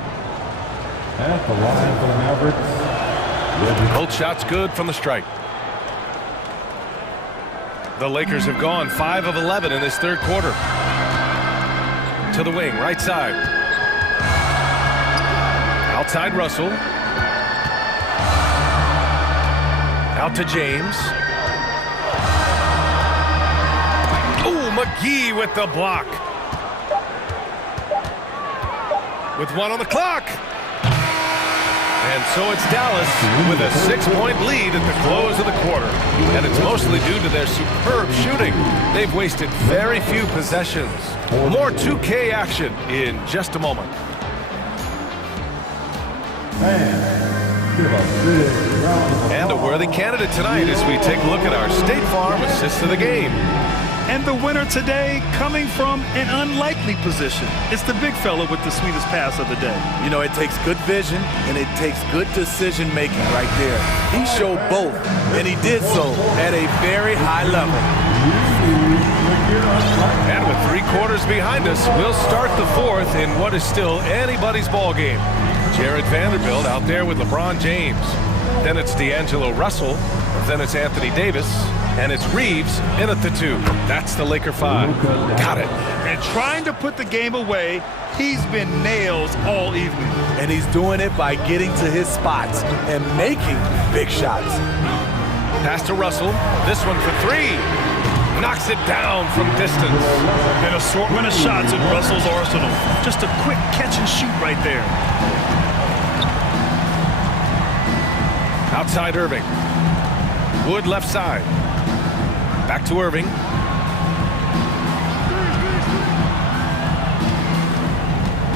At the line for the Mavericks. Both shots good from the strike. The Lakers have gone 5 of 11 in this third quarter. To the wing, right side. Outside Russell. Out to James. Oh, McGee with the block. With 1 on the clock. And so it's Dallas with a 6-point lead at the close of the quarter. And it's mostly due to their superb shooting. They've wasted very few possessions. More 2K action in just a moment. And a worthy candidate tonight as we take a look at our State Farm assists of the game. And the winner today coming from an unlikely position. It's the big fella with the sweetest pass of the day. You know, it takes good vision and it takes good decision making right there. He showed both, and he did so at a very high level. And with 3 quarters behind us, we'll start the fourth in what is still anybody's ball game. Jared Vanderbilt out there with LeBron James. Then it's D'Angelo Russell. Then it's Anthony Davis. And it's Reeves in at the 2. That's the Laker 5. Got it. And trying to put the game away, he's been nails all evening. And he's doing it by getting to his spots and making big shots. Pass to Russell. This one for 3. Knocks it down from distance. An assortment of shots in Russell's arsenal. Just a quick catch and shoot right there. Outside Irving. Wood left side. Back to Irving.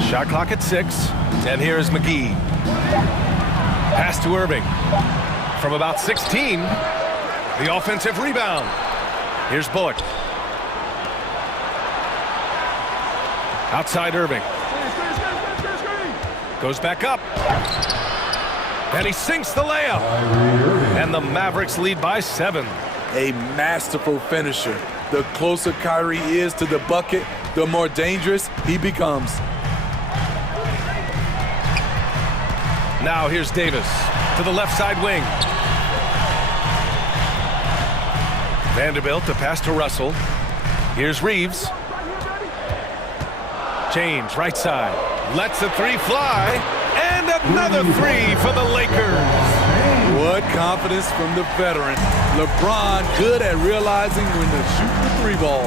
Shot clock at 6. And here's McGee. Pass to Irving. From about 16. The offensive rebound. Here's Bullock. Outside Irving. Goes back up. And he sinks the layup. And the Mavericks lead by 7. A masterful finisher. The closer Kyrie is to the bucket, the more dangerous he becomes. Now here's Davis to the left side wing. Vanderbilt to pass to Russell. Here's Reeves. James right side. Lets the 3 fly. And another 3 for the Lakers. What confidence from the veteran. LeBron good at realizing when to shoot the 3 ball.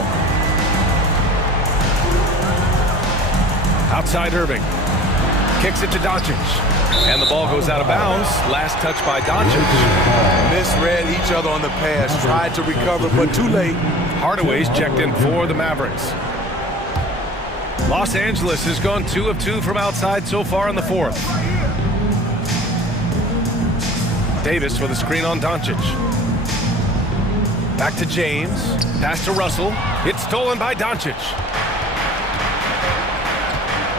Outside Irving. Kicks it to Doncic. And the ball goes out of bounds. Last touch by Doncic. Misread each other on the pass. Tried to recover, but too late. Hardaway's checked in for the Mavericks. Los Angeles has gone 2 of 2 from outside so far in the 4th. Davis with a screen on Doncic. Back to James. Pass to Russell. It's stolen by Doncic.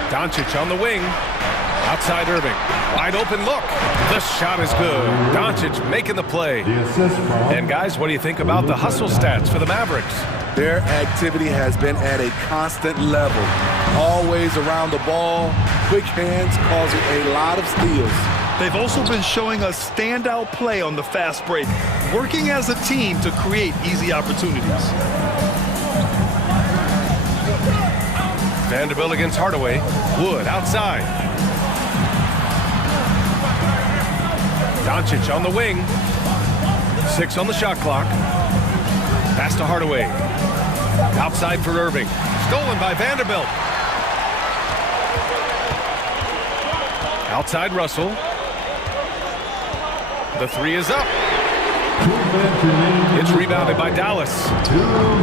Doncic on the wing. Outside Irving. Wide open look. The shot is good. Doncic making the play. And guys, what do you think about the hustle stats for the Mavericks? Their activity has been at a constant level. Always around the ball. Quick hands causing a lot of steals. They've also been showing us standout play on the fast break, working as a team to create easy opportunities. Vanderbilt against Hardaway. Wood outside. Doncic on the wing. 6 on the shot clock. Pass to Hardaway. Outside for Irving. Stolen by Vanderbilt. Outside Russell. The 3 is up. It's rebounded by Dallas.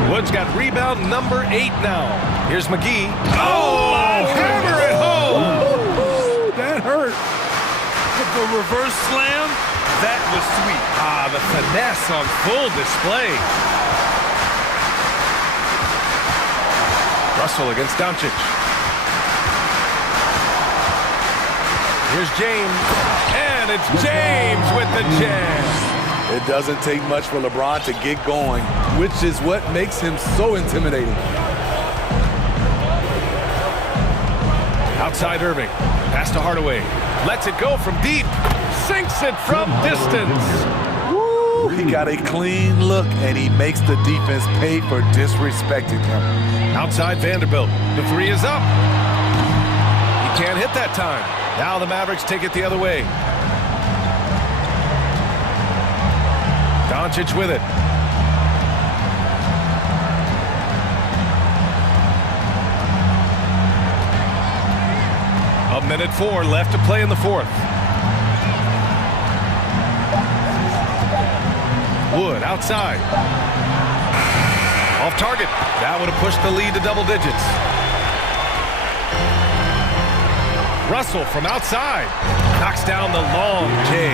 Wood's got rebound number 8 now. Here's McGee. Oh, hammer it home. That hurt. The reverse slam, that was sweet. The finesse on full display. Russell against Doncic. Here's James. And it's James with the jam. It doesn't take much for LeBron to get going, which is what makes him so intimidating. Outside Irving. Pass to Hardaway. Lets it go from deep. Sinks it from distance. Woo, he got a clean look, and he makes the defense pay for disrespecting him. Outside Vanderbilt. The 3 is up. He can't hit that time. Now the Mavericks take it the other way. Doncic with it. A minute 4 left to play in the 4th. Wood outside. Off target. That would have pushed the lead to double digits. Russell from outside. Knocks down the long J.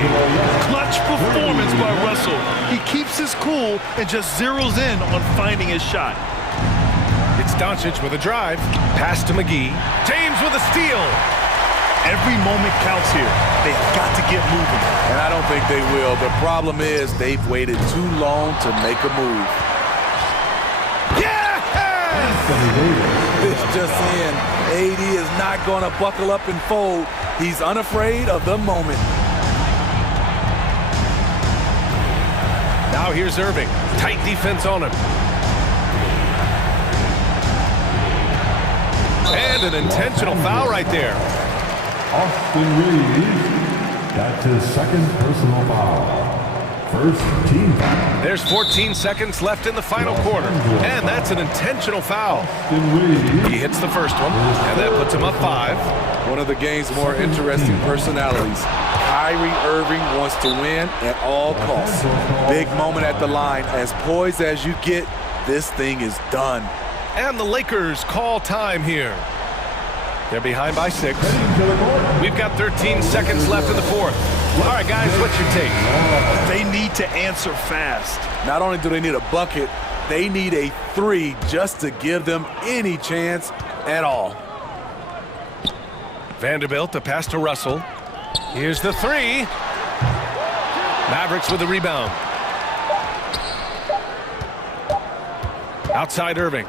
Clutch performance by Russell. He keeps his cool and just zeroes in on finding his shot. It's Doncic with a drive. Pass to McGee. James with a steal. Every moment counts here. They've got to get moving. And I don't think they will. The problem is they've waited too long to make a move. Yes! It's just saying, AD is not going to buckle up and fold. He's unafraid of the moment. Now Now here's Irving. Tight defense on him. And an intentional foul right there. Austin Reeves, that's his second personal foul. First team foul. There's 14 seconds left in the final quarter, and that's an intentional foul. He hits the first one, and that puts him up 5. One of the game's more interesting personalities. Kyrie Irving wants to win at all costs. Big moment at the line. As poised as you get, this thing is done. And the Lakers call time here. They're behind by 6. We've got 13 seconds left in the fourth. All right, guys, what's your take? They need to answer fast. Not only do they need a bucket, they need a 3 just to give them any chance at all. Vanderbilt, the pass to Russell. Here's the 3. Mavericks with the rebound. Outside Irving.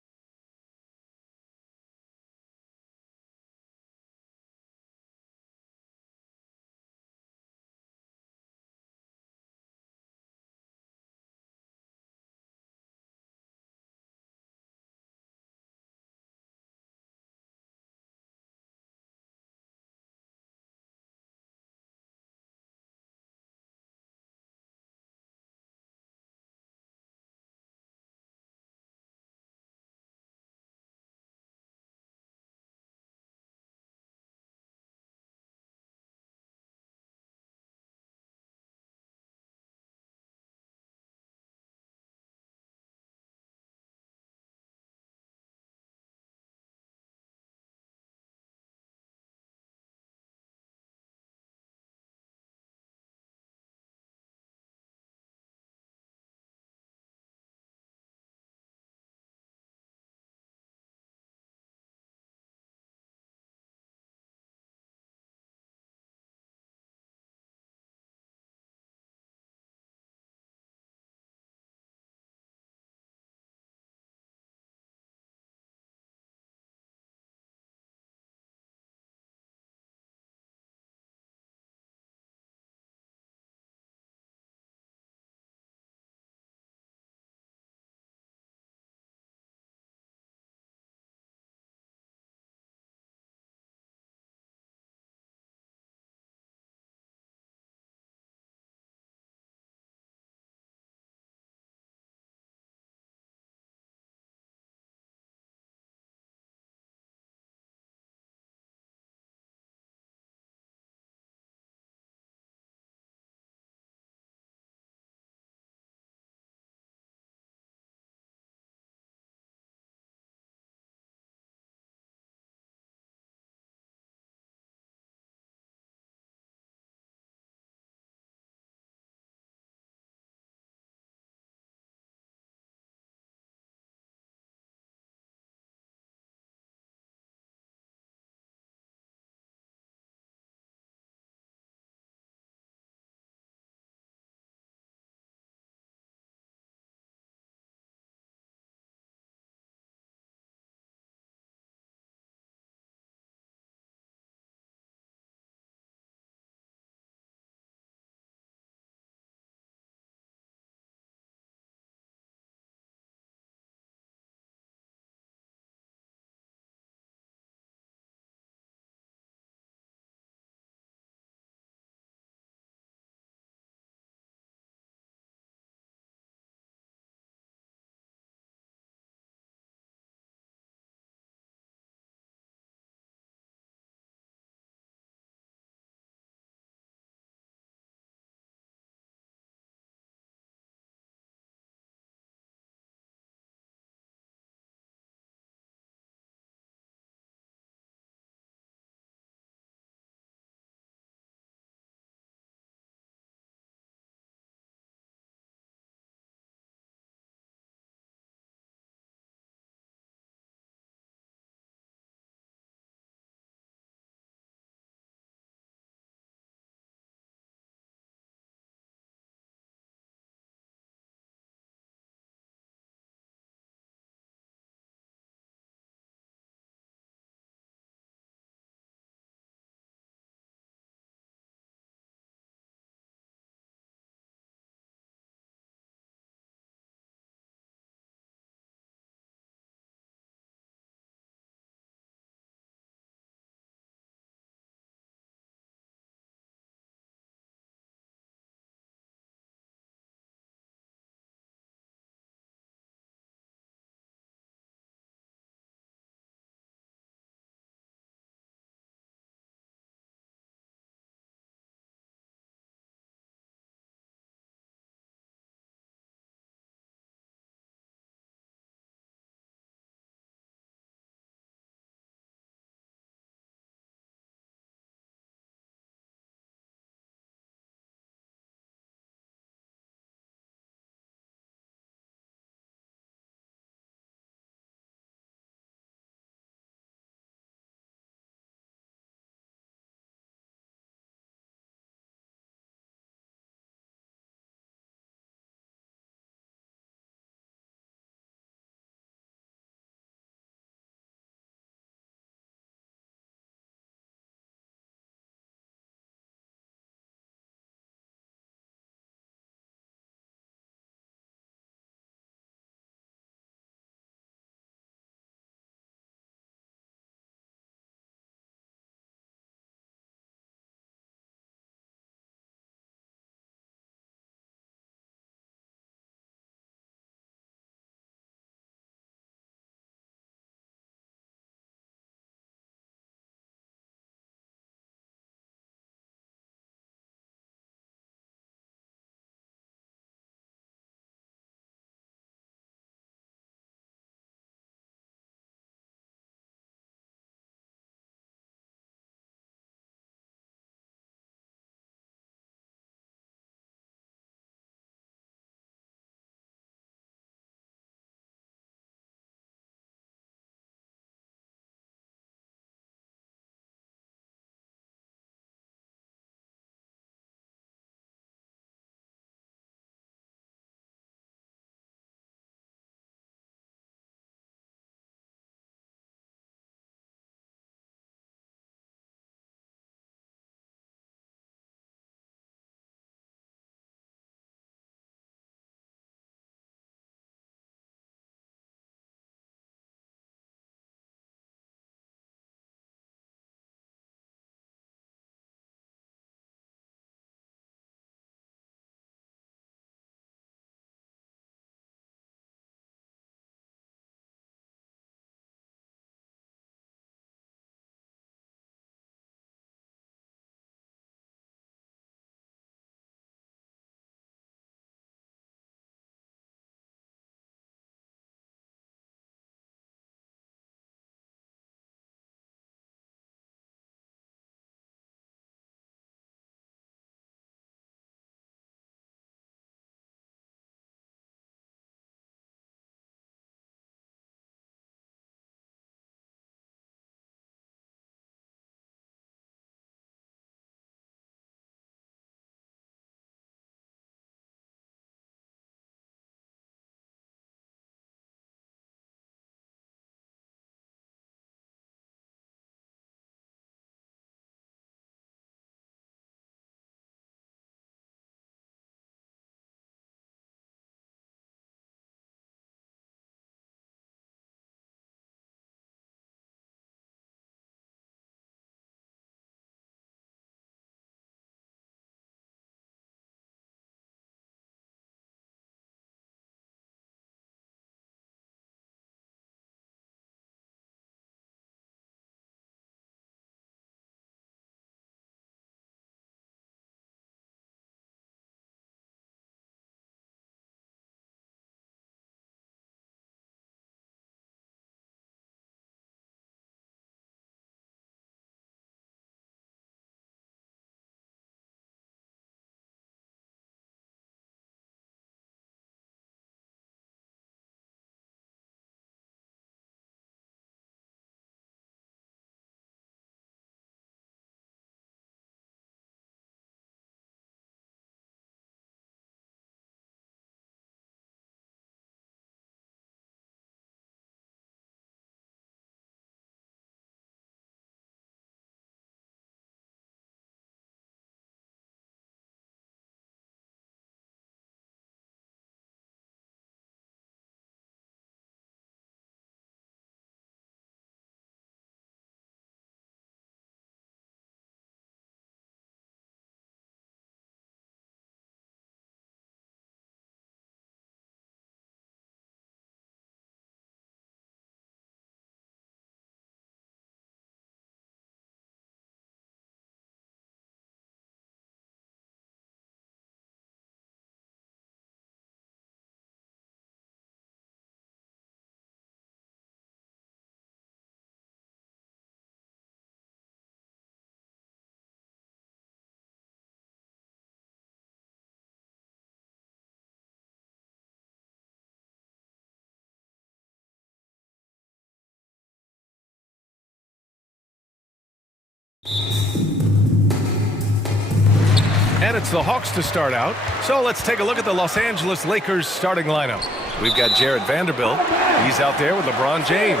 And it's the Hawks to start out. So let's take a look at the Los Angeles Lakers starting lineup. We've got Jared Vanderbilt. He's out there with LeBron James.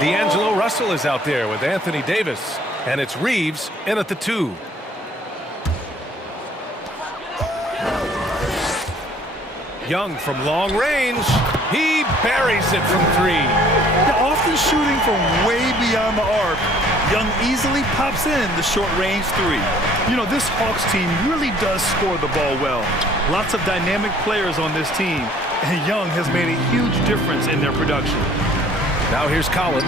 D'Angelo Russell is out there with Anthony Davis. And it's Reeves in at the 2. Young from long range. He buries it from 3. They're often shooting from way beyond the arc. Young easily pops in the short-range 3. You know, this Hawks team really does score the ball well. Lots of dynamic players on this team, and Young has made a huge difference in their production. Now here's Collins.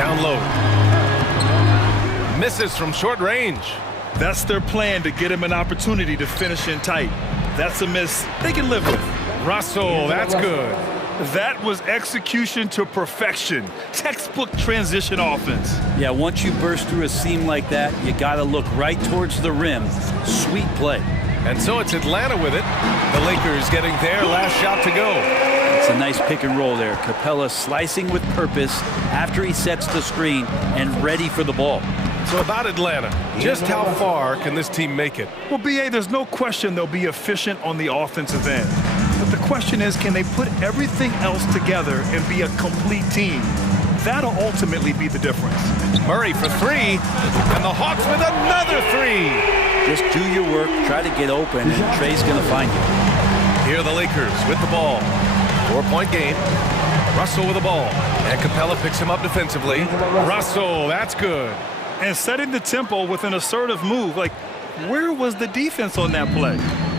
Down low. Misses from short range. That's their plan, to get him an opportunity to finish in tight. That's a miss they can live with. Russell, that's good. That was execution to perfection. Textbook transition offense. Yeah, once you burst through a seam like that, you got to look right towards the rim. Sweet play. And so it's Atlanta with it. The Lakers getting their last shot to go. It's a nice pick and roll there. Capella slicing with purpose after he sets the screen and ready for the ball. So about Atlanta, just how far can this team make it? Well, B.A., there's no question they'll be efficient on the offensive end. But the question is, can they put everything else together and be a complete team? That'll ultimately be the difference. Murray for 3, and the Hawks with another 3. Just do your work, try to get open, and Trey's going to find you. Here are the Lakers with the ball. 4-point game. Russell with the ball, and Capella picks him up defensively. Russell, that's good. And setting the tempo with an assertive move. Like, where was the defense on that play?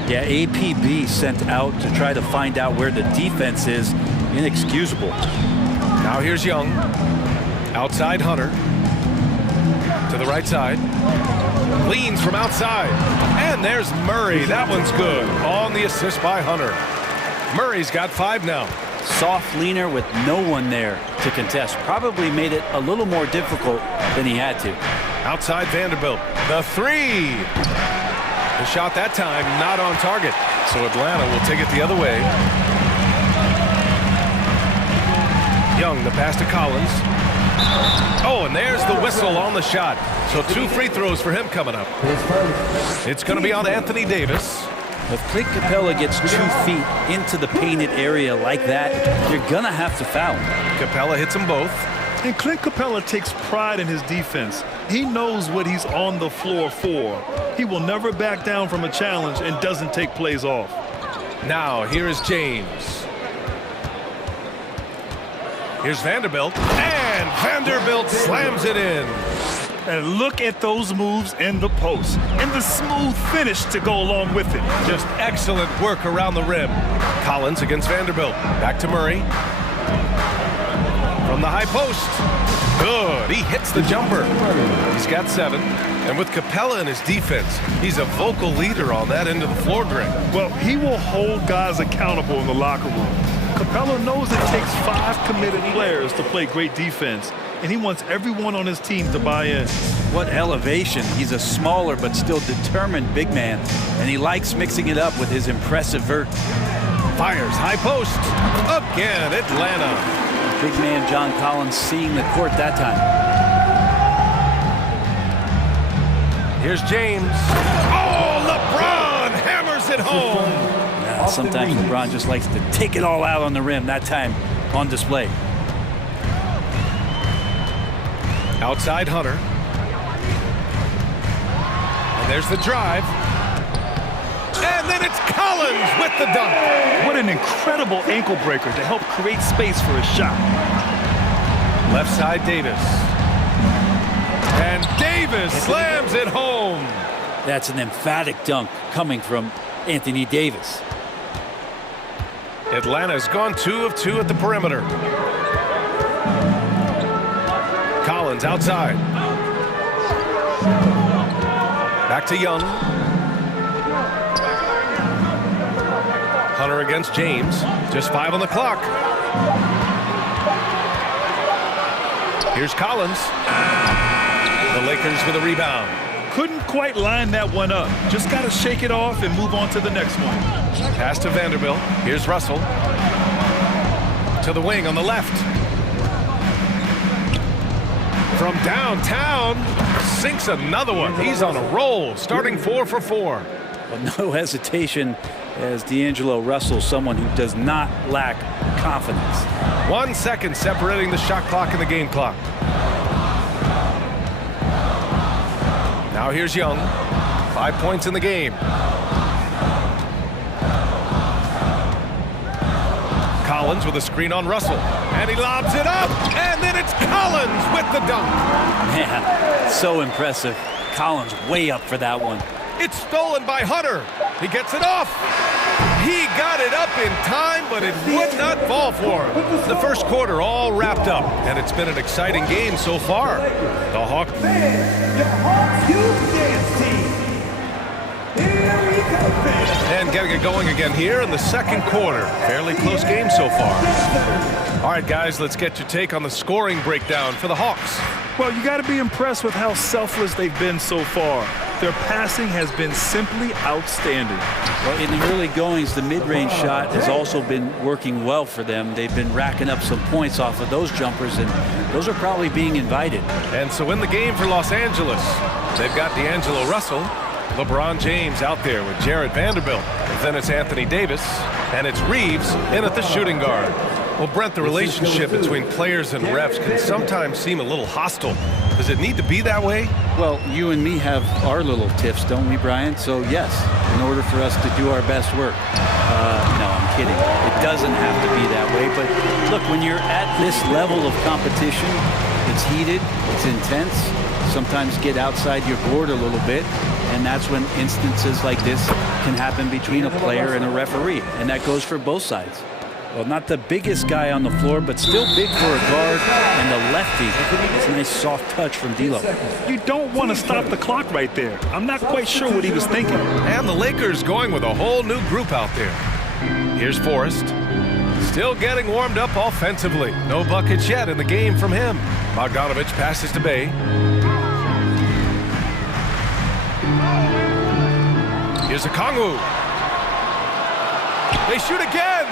Yeah, APB sent out to try to find out where the defense is. Inexcusable. Now here's Young. Outside Hunter. To the right side. Leans from outside. And there's Murray. That one's good. On the assist by Hunter. Murray's got 5 now. Soft leaner with no one there to contest. Probably made it a little more difficult than he had to. Outside Vanderbilt. The 3. The shot that time not on target. So Atlanta will take it the other way. Young, the pass to Collins. Oh, and there's the whistle on the shot. So 2 free throws for him coming up. It's going to be on Anthony Davis. If Clint Capella gets 2 feet into the painted area like that, you're going to have to foul him. Capella hits them both. And Clint Capella takes pride in his defense. He knows what he's on the floor for. He will never back down from a challenge and doesn't take plays off. Now, here is James. Here's Vanderbilt. And Vanderbilt slams it in. And look at those moves in the post. And the smooth finish to go along with it. Just excellent work around the rim. Collins against Vanderbilt. Back to Murray. From the high post. Good. He hits the jumper. He's got 7. And with Capella in his defense, he's a vocal leader on that end of the floor, Greg. Well, he will hold guys accountable in the locker room. Capella knows it takes 5 committed players to play great defense, and he wants everyone on his team to buy in. What elevation. He's a smaller but still determined big man, and he likes mixing it up with his impressive vert. Fires high post. Again, Atlanta. Big man John Collins seeing the court that time. Here's James. Oh, LeBron hammers it home. Yeah, sometimes LeBron just likes to take it all out on the rim. That time on display. Outside Hunter. And there's the drive. And then it's Collins with the dunk. What an incredible ankle breaker to help create space for a shot. Left side Davis. And Davis slams it home. That's an emphatic dunk coming from Anthony Davis. Atlanta's gone 2 of 2 at the perimeter. Collins outside. Back to Young. Hunter against James. Just 5 on the clock. Here's Collins. The Lakers with a rebound. Couldn't quite line that one up. Just got to shake it off and move on to the next one. Pass to Vanderbilt. Here's Russell. To the wing on the left. From downtown, sinks another one. He's on a roll, starting 4 for 4. Well, no hesitation as D'Angelo Russell, someone who does not lack confidence. 1 second separating the shot clock and the game clock. Now here's Young. 5 points in the game. Collins with a screen on Russell. And he lobs it up. And then it's Collins with the dunk. Man, so impressive. Collins way up for that one. It's stolen by Hunter. He gets it off. He got it up in time, but it would not fall for him. The first quarter all wrapped up, and it's been an exciting game so far. The Hawks. And getting it going again here in the second quarter. Fairly close game so far. All right, guys, let's get your take on the scoring breakdown for the Hawks. Well, you got to be impressed with how selfless they've been so far. Their passing has been simply outstanding. Well, in the early goings, the mid-range shot has also been working well for them. They've been racking up some points off of those jumpers, and those are probably being invited. And so in the game for Los Angeles, they've got D'Angelo Russell, LeBron James out there with Jared Vanderbilt, and then it's Anthony Davis, and it's Reeves in at the shooting guard. Well, Brent, the relationship between players and refs can sometimes seem a little hostile. Does it need to be that way? Well, you and me have our little tiffs, don't we, Brian? So, yes, in order for us to do our best work. No, I'm kidding. It doesn't have to be that way. But, look, when you're at this level of competition, it's heated, it's intense. Sometimes get outside your board a little bit, and that's when instances like this can happen between a player and a referee. And that goes for both sides. Well, not the biggest guy on the floor, but still big for a guard and a lefty. It's a nice soft touch from D'Lo. You don't want to stop the clock right there. I'm not quite sure what he was thinking. And the Lakers going with a whole new group out there. Here's Forrest. Still getting warmed up offensively. No buckets yet in the game from him. Bogdanovich passes to Bay. Here's Okongwu. They shoot again.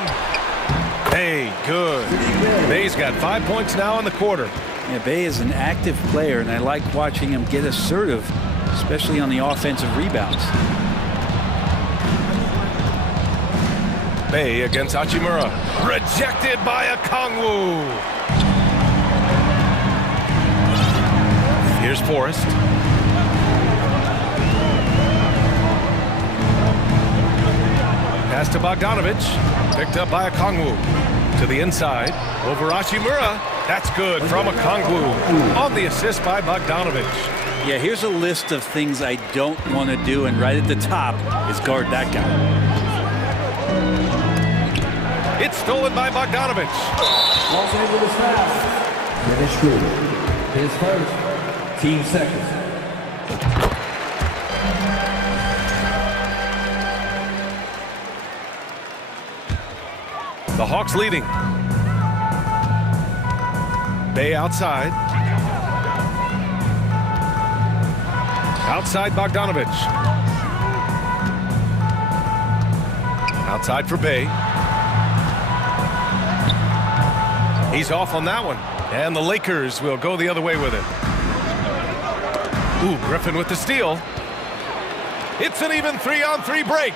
Bay, good. Bay's got 5 points now in the quarter. Yeah, Bay is an active player, and I like watching him get assertive, especially on the offensive rebounds. Bay against Hachimura. Rejected by Okongwu. Here's Forrest. Pass to Bogdanovich. Picked up by Okongwu. To the inside. Over Hachimura. That's good from Okongwu. On the assist by Bogdanovich. Yeah, here's a list of things I don't want to do, and right at the top is guard that guy. It's stolen by Bogdanovich. Los Angeles foul. Dennis Schroeder. His first. Team second. The Hawks leading. Bay outside. Outside Bogdanovich. Outside for Bay. He's off on that one. And the Lakers will go the other way with it. Ooh, Griffin with the steal. It's an even 3-on-3 break.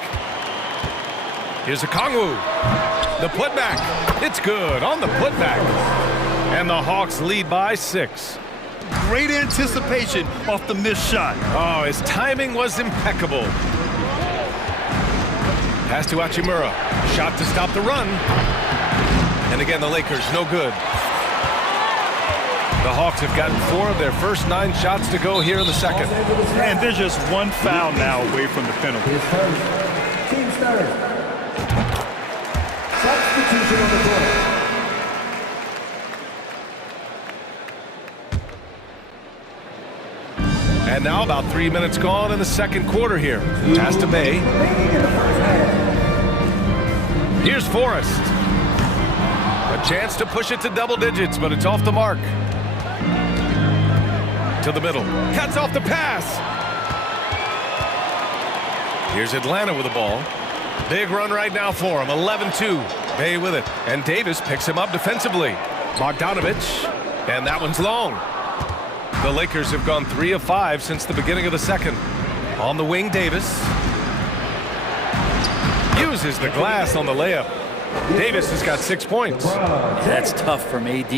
Here's Okongwu. The putback. It's good on the putback. And the Hawks lead by 6. Great anticipation off the missed shot. Oh, his timing was impeccable. Pass to Hachimura. Shot to stop the run. And again, the Lakers, no good. The Hawks have gotten 4 of their first 9 shots to go here in the second. And they're just one foul now away from the penalty. His first. Team starter. Substitution on the court. And now about 3 minutes gone in the second quarter here. Pass to Bay. Here's Forrest. A chance to push it to double digits, but it's off the mark. To the middle. Cuts off the pass. Here's Atlanta with the ball. Big run right now for him. 11-2. Bay with it. And Davis picks him up defensively. Bogdanovich. And that one's long. The Lakers have gone 3 of 5 since the beginning of the second. On the wing, Davis uses the glass on the layup. Davis has got 6 points. That's tough from AD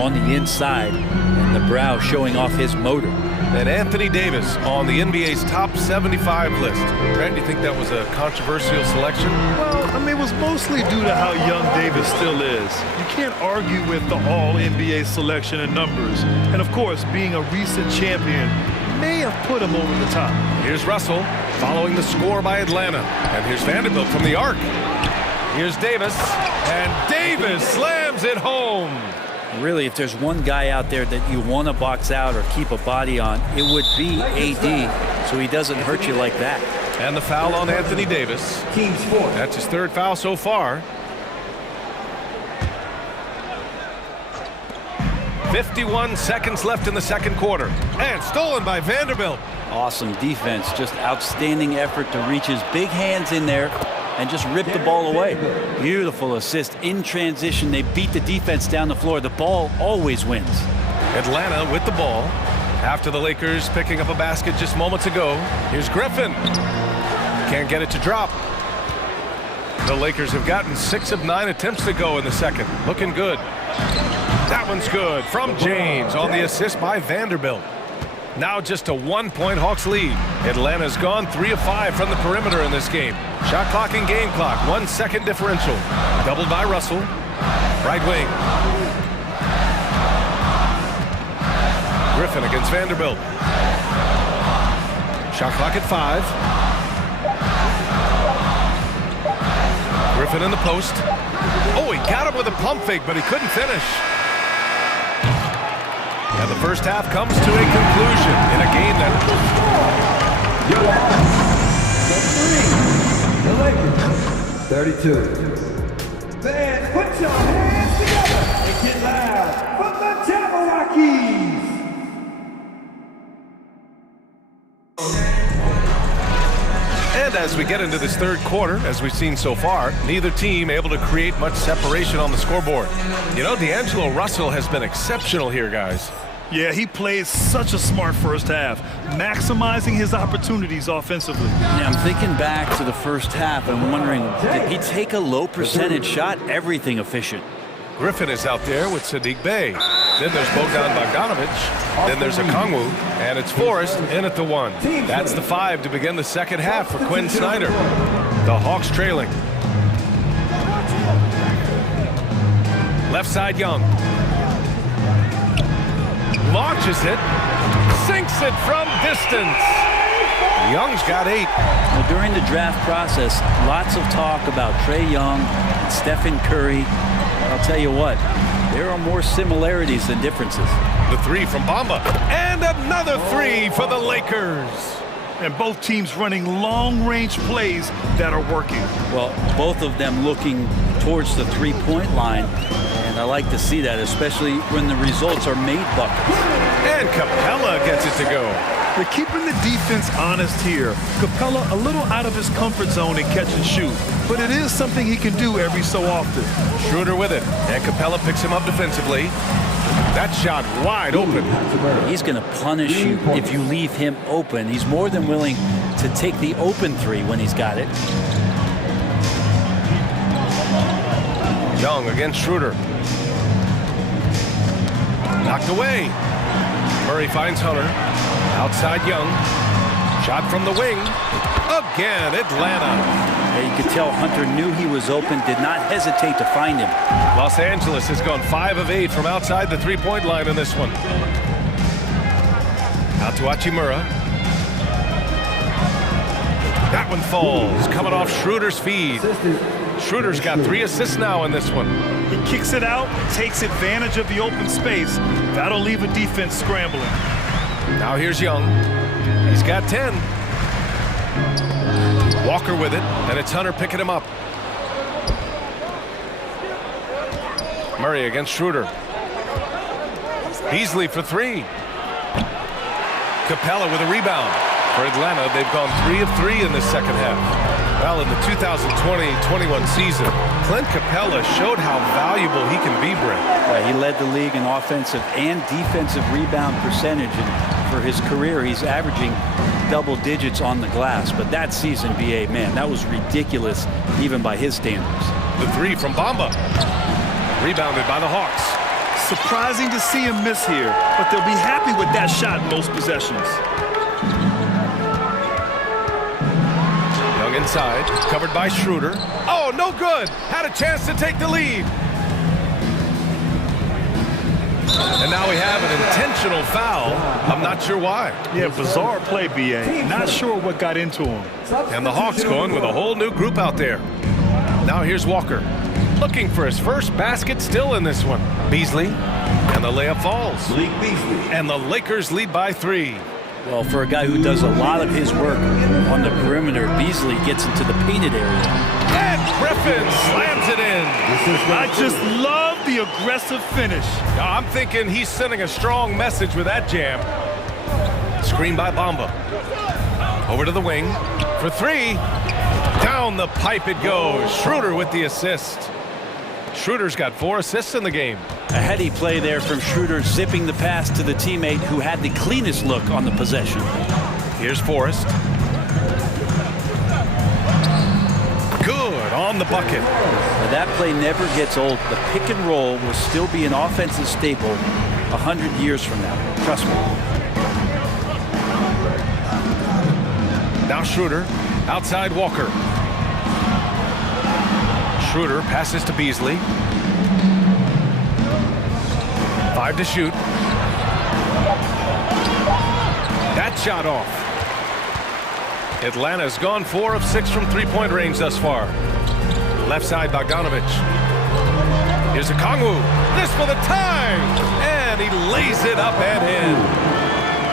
on the inside, and the brow showing off his motor. And Anthony Davis on the NBA's top 75 list. Brad, do you think that was a controversial selection? Well, I mean, it was mostly due to how young Davis still is. You can't argue with the all-NBA selection and numbers. And, of course, being a recent champion may have put him over the top. Here's Russell following the score by Atlanta. And here's Vanderbilt from the arc. Here's Davis, and Davis slams it home. Really, if there's one guy out there that you want to box out or keep a body on, it would be AD, so he doesn't hurt you like that. And the foul on Anthony Davis. That's his 3rd foul so far. 51 seconds left in the second quarter. And stolen by Vanderbilt. Awesome defense, just outstanding effort to reach his big hands in there and just rip the ball away. Beautiful assist in transition. They beat the defense down the floor. The ball always wins. Atlanta with the ball after the Lakers picking up a basket just moments ago. Here's Griffin. Can't get it to drop. The Lakers have gotten 6 of 9 attempts to go in the second. Looking good. That one's good from James on the assist by Vanderbilt. Now just a 1-point Hawks lead. Atlanta's gone 3 of 5 from the perimeter in this game. Shot clock and game clock, 1 second differential. Doubled by Russell. Right wing. Griffin against Vanderbilt. Shot clock at 5. Griffin in the post. Oh, he got him with a pump fake, but he couldn't finish. And the first half comes to a conclusion in a game that... The Lakers, 32. Fans, put your hands together and get loud for the Jabbawockeez. And as we get into this third quarter, as we've seen so far, neither team able to create much separation on the scoreboard. You know, D'Angelo Russell has been exceptional here, guys. Yeah, he played such a smart first half, maximizing his opportunities offensively. Yeah, I'm thinking back to the first half and wondering, did he take a low percentage shot? Everything efficient. Griffin is out there with Sadiq Bey. Then there's Bogdan Bogdanovic. Then there's Okongwu. And it's Forrest in at the 1. That's the 5 to begin the second half for Quinn Snyder. The Hawks trailing. Left side, Young. Launches it, sinks it from distance. Young's got 8. Well, during the draft process, lots of talk about Trae Young and Stephen Curry. I'll tell you what, there are more similarities than differences. The 3 from Bamba, and another 3 for the Lakers. And both teams running long-range plays that are working. Well, both of them looking towards the three-point line. And I like to see that, especially when the results are made buckets. And Capella gets it to go. They're keeping the defense honest here. Capella a little out of his comfort zone in catch and shoot, but it is something he can do every so often. Schroeder with it, and Capella picks him up defensively. That shot wide open. He's going to punish you if you leave him open. He's more than willing to take the open 3 when he's got it. Young against Schroeder. Knocked away. Murray finds Hunter. Outside Young. Shot from the wing. Again, Atlanta. Yeah, you could tell Hunter knew he was open, did not hesitate to find him. Los Angeles has gone 5 of 8 from outside the three-point line in this one. Out to Hachimura. That one falls, coming off Schroeder's feed. Schroeder's got 3 assists now in this one. He kicks it out, takes advantage of the open space. That'll leave a defense scrambling. Now here's Young. He's got 10. Walker with it, and it's Hunter picking him up. Murray against Schroeder. Beasley for 3. Capella with a rebound. For Atlanta, they've gone 3 of 3 in this second half. Well, in the 2020-21 season, Clint Capella showed how valuable he can be, Brent. He led the league in offensive and defensive rebound percentage, and for his career, he's averaging double digits on the glass. But that season, BA, man, that was ridiculous, even by his standards. The three from Bamba. Rebounded by the Hawks. Surprising to see him miss here, but they'll be happy with that shot most possessions. Young inside, covered by Schroeder. Oh, no good. Had a chance to take the lead. And now we have an intentional foul. I'm not sure why. Yeah, bizarre play, BA. Not sure what got into him. And the Hawks going with a whole new group out there. Now here's Walker. Looking for his first basket still in this one. Beasley. And the layup falls. And the Lakers lead by 3. Well, for a guy who does a lot of his work on the perimeter, Beasley gets into the painted area. And Griffin slams it in. I just love the aggressive finish. I'm thinking he's sending a strong message with that jam. Screen by Bamba. Over to the wing for 3. Down the pipe it goes. Schroeder with the assist. Schroeder's got 4 assists in the game. A heady play there from Schroeder, zipping the pass to the teammate who had the cleanest look on the possession. Here's Forrest. Good on the bucket. Now that play never gets old. The pick and roll will still be an offensive staple 100 years from now. Trust me. Now Schroeder. Outside Walker. Schroeder passes to Beasley. 5 to shoot. That shot off. Atlanta's gone 4 of 6 from three-point range thus far. Left side Bogdanovic. Here's a Kongwu. This for the tie. And he lays it up and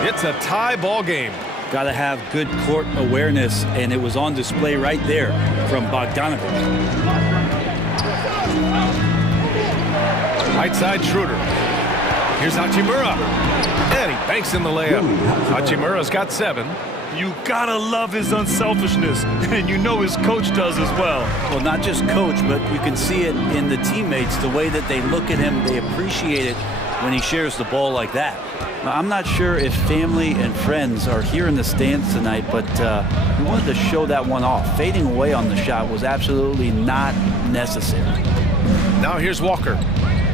in. It's a tie ball game. Got to have good court awareness, and it was on display right there from Bogdanovic. Right side Schroeder. Here's Hachimura. And he banks in the layup. Hachimura's got 7. You gotta love his unselfishness, and you know his coach does as well. Well, not just coach, but you can see it in the teammates, the way that they look at him. They appreciate it when he shares the ball like that. Now, I'm not sure if family and friends are here in the stands tonight, but we wanted to show that one off. Fading away on the shot was absolutely not necessary. Now here's Walker.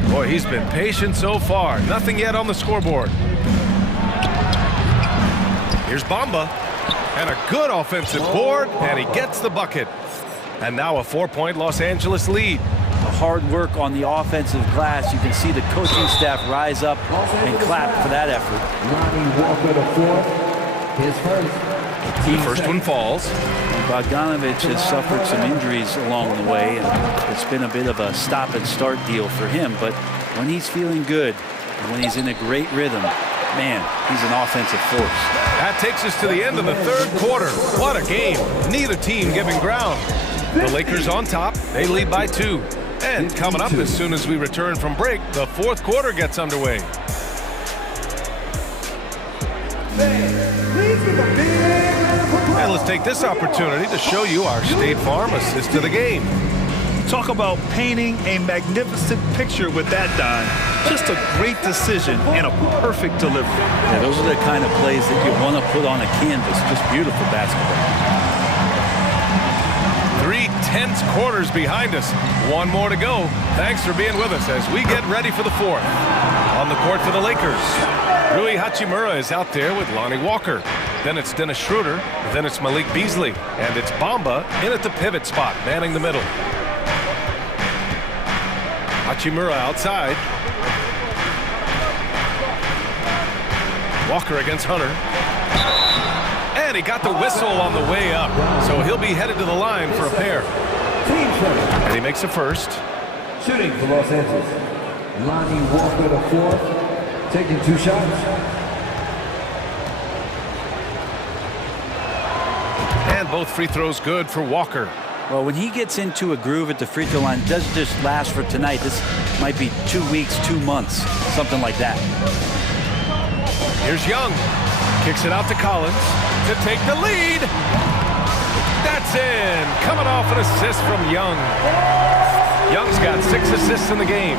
Boy, he's been patient so far. Nothing yet on the scoreboard. Here's Bamba. And a good offensive board, and he gets the bucket. And now a 4-point Los Angeles lead. Hard work on the offensive glass. You can see the coaching staff rise up and clap for that effort. The first one falls. Bogdanovic has suffered some injuries along the way, and it's been a bit of a stop-and-start deal for him. But when he's feeling good, and when he's in a great rhythm, man, he's an offensive force. That takes us to the end of the third quarter. What a game. Neither team giving ground. The Lakers on top. They lead by 2. And coming up as soon as we return from break, the fourth quarter gets underway. And let's take this opportunity to show you our State Farm assist to the game. Talk about painting a magnificent picture with that dime. Just a great decision and a perfect delivery. Yeah, those are the kind of plays that you want to put on a canvas. Just beautiful basketball. 3 tense quarters behind us. One more to go. Thanks for being with us as we get ready for the fourth. On the court for the Lakers, Rui Hachimura is out there with Lonnie Walker. Then it's Dennis Schroeder. Then it's Malik Beasley. And it's Bamba in at the pivot spot, manning the middle. Hachimura outside. Walker against Hunter. And he got the whistle on the way up. So he'll be headed to the line for a pair. And he makes a first. Shooting for Los Angeles. Lonnie Walker the fourth. Taking 2 shots. And both free throws good for Walker. Well, when he gets into a groove at the free throw line, it doesn't just last for tonight. This might be 2 weeks, 2 months, something like that. Here's Young. Kicks it out to Collins to take the lead. That's in. Coming off an assist from Young. Young's got 6 assists in the game.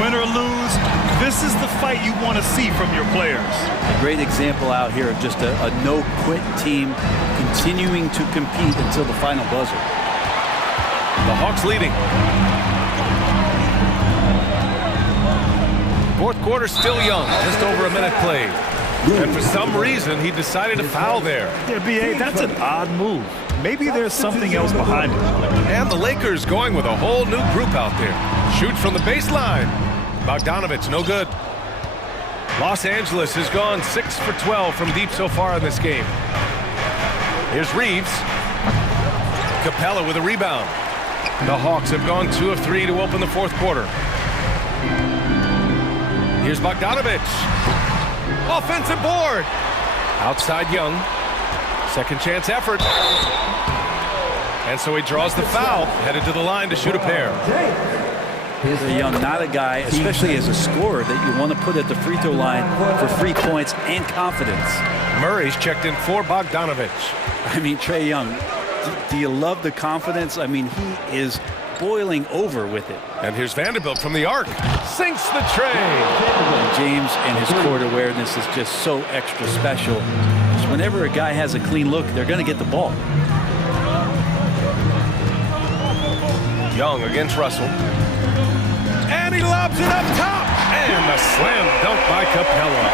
Win or lose, this is the fight you want to see from your players. A great example out here of just a no-quit team continuing to compete until the final buzzer. The Hawks leading. Fourth quarter still Young, just over a minute played. And for some reason, he decided to foul there. Yeah, B.A., that's an odd move. Maybe there's something else behind it. And the Lakers going with a whole new group out there. Shoots from the baseline. Bogdanovich, no good. Los Angeles has gone 6 for 12 from deep so far in this game. Here's Reeves. Capella with a rebound. The Hawks have gone 2 of 3 to open the fourth quarter. Here's Bogdanovich. Offensive board. Outside Young. Second chance effort. And so he draws the foul, headed to the line to shoot a pair. Young, not a guy, especially as a scorer, that you want to put at the free throw line for free points and confidence. Murray's checked in for Bogdanovich. I mean, Trae Young, do you love the confidence? I mean, he is boiling over with it. And here's Vanderbilt from the arc. Sinks the tray. James and his court awareness is just so extra special. Just whenever a guy has a clean look, they're going to get the ball. Young against Russell. And he lobs it up top. And a slam dunk by Capella.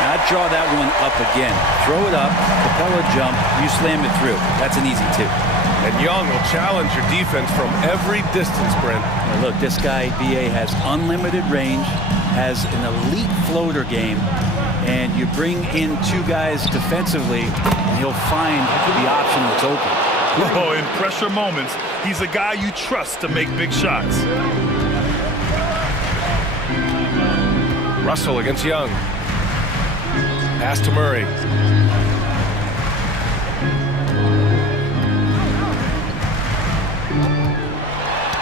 Now draw that one up again. Throw it up, Capella jump, you slam it through. That's an easy 2. And Young will challenge your defense from every distance, Brent. Now look, this guy, B.A., has unlimited range, has an elite floater game, and you bring in 2 guys defensively, and he'll find the option that's open. Oh, in pressure moments, he's a guy you trust to make big shots. Russell against Young. Pass to Murray.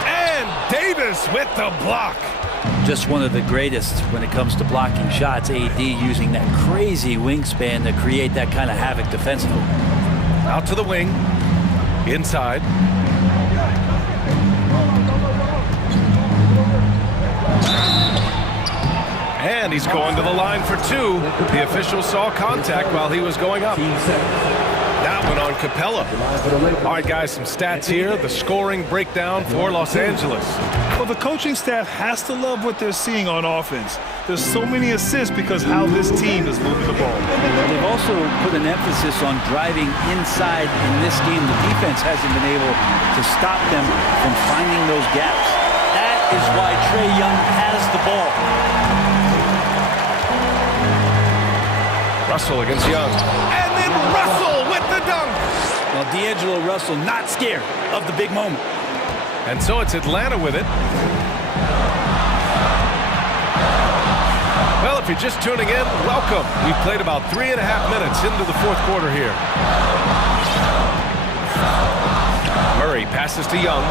And Davis with the block. Just one of the greatest when it comes to blocking shots. AD using that crazy wingspan to create that kind of havoc defensively. Out to the wing. Inside. And he's going to the line for 2. The official saw contact while he was going up. That one on Capella. All right, guys, some stats here. The scoring breakdown for Los Angeles. Well, the coaching staff has to love what they're seeing on offense. There's so many assists because how this team is moving the ball. They've also put an emphasis on driving inside in this game. The defense hasn't been able to stop them from finding those gaps. That is why Trae Young has the ball. Russell against Young. And then Russell with the dunk. Well, D'Angelo Russell not scared of the big moment. And so it's Atlanta with it. Well, if you're just tuning in, welcome. We've played about 3.5 minutes into the fourth quarter here. Murray passes to Young.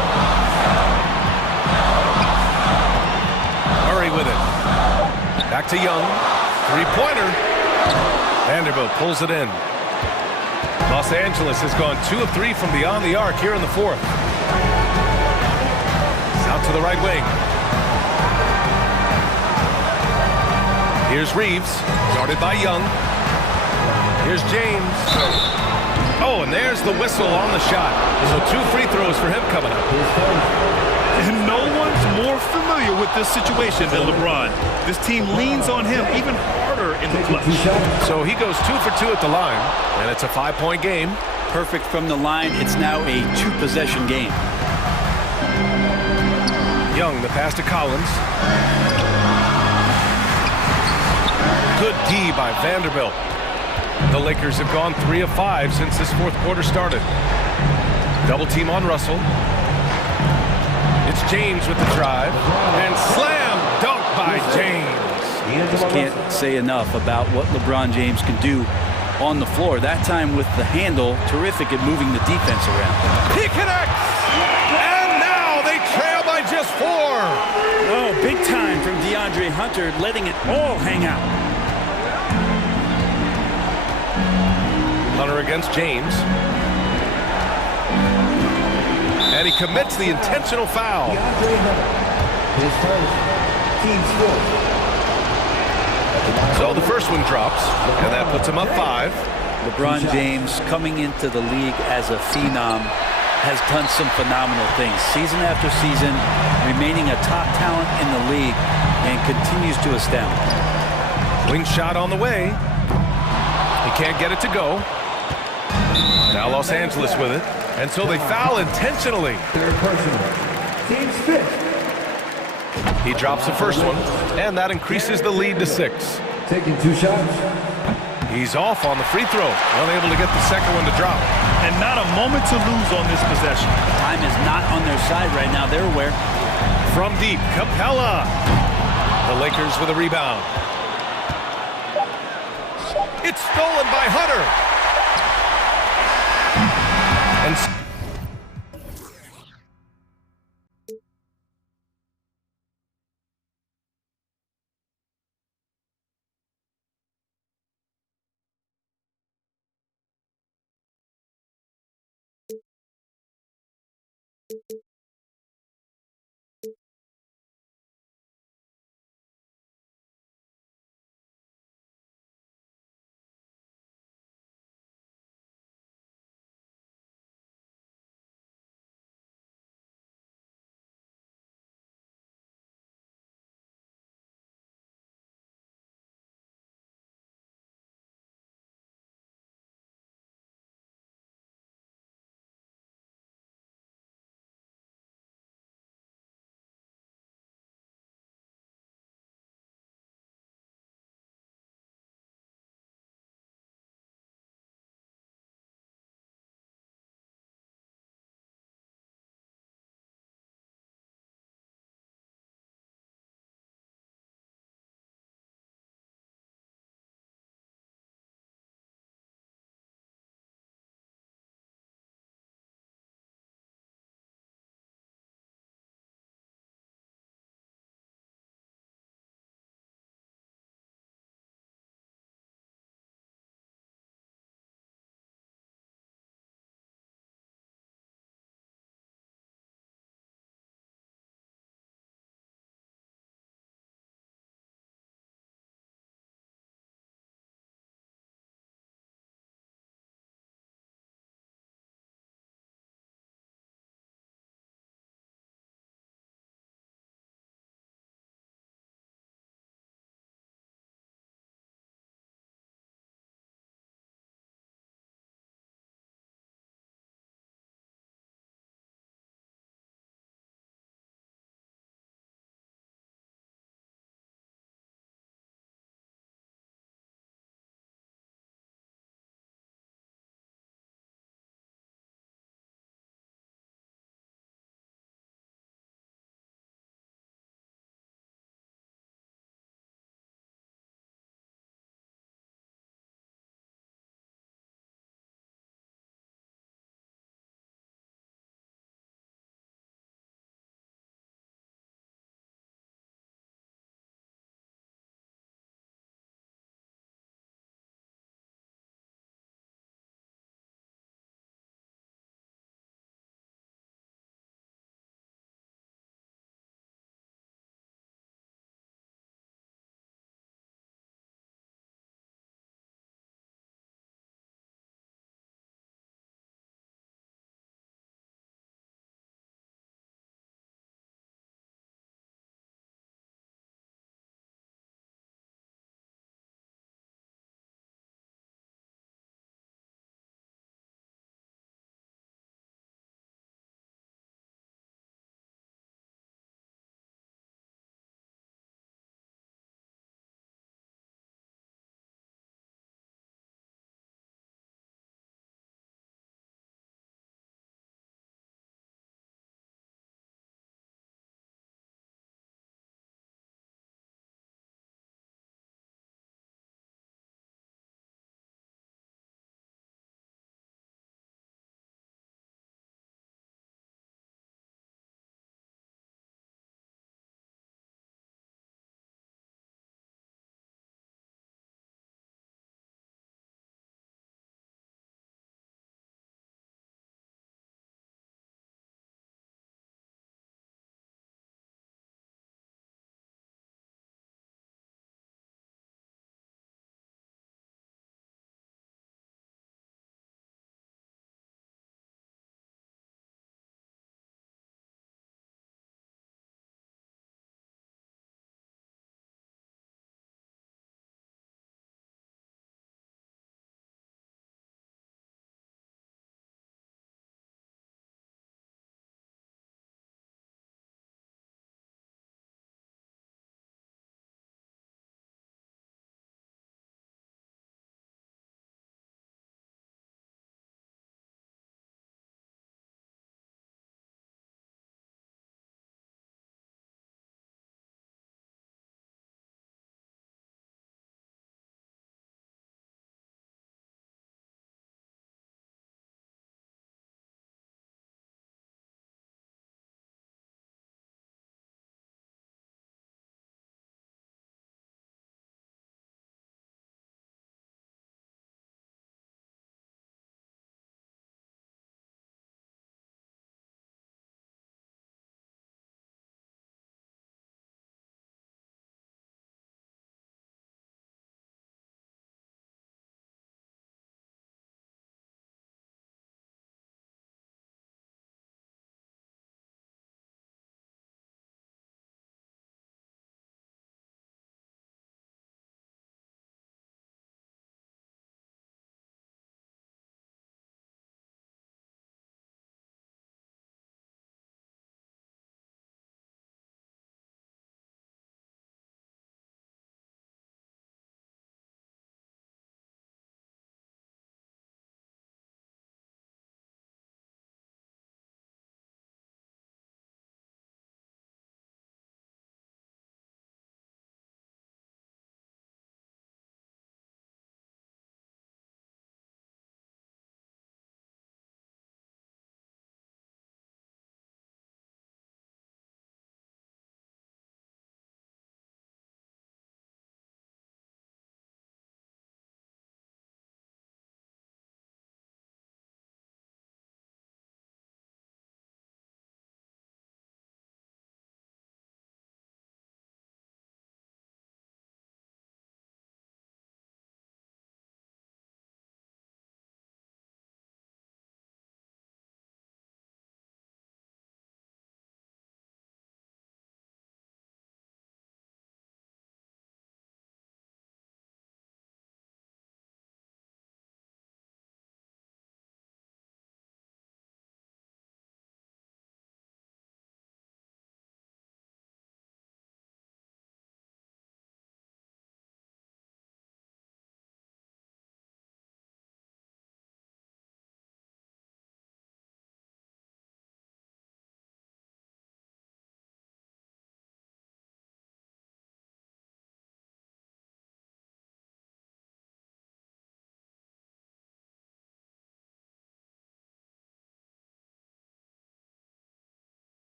Murray with it. Back to Young. Three-pointer. Vanderbilt pulls it in. Los Angeles has gone 2 of 3 from beyond the arc here in the fourth. Out to the right wing. Here's Reeves, guarded by Young. Here's James. Oh, and there's the whistle on the shot. So 2 free throws for him coming up. And no one's more familiar with this situation than LeBron. This team leans on him even harder in the clutch. So he goes 2 for 2 at the line, and it's a 5-point game. Perfect from the line. It's now a 2-possession game. Young, the pass to Collins. Good D by Vanderbilt. The Lakers have gone 3 of 5 since this fourth quarter started. Double team on Russell. It's James with the drive. And slam dunk by James. Just can't say enough about what LeBron James can do on the floor. That time with the handle, terrific at moving the defense around. He connects! And now they trail by just 4. Oh, big time from DeAndre Hunter, letting it all hang out. Hunter against James. And he commits the intentional foul. His first, team fourth. So the first one drops, and that puts him up 5. LeBron James, coming into the league as a phenom, has done some phenomenal things. Season after season, remaining a top talent in the league, and continues to astound. Wing shot on the way. He can't get it to go. Now Los Angeles with it. And so they foul intentionally. Third personal. Team's fifth. He drops the first one, and that increases the lead to 6. Taking 2 shots. He's off on the free throw, unable to get the second one to drop. And not a moment to lose on this possession. Time is not on their side right now. They're aware. From deep, Capella. The Lakers with a rebound. It's stolen by Hunter. And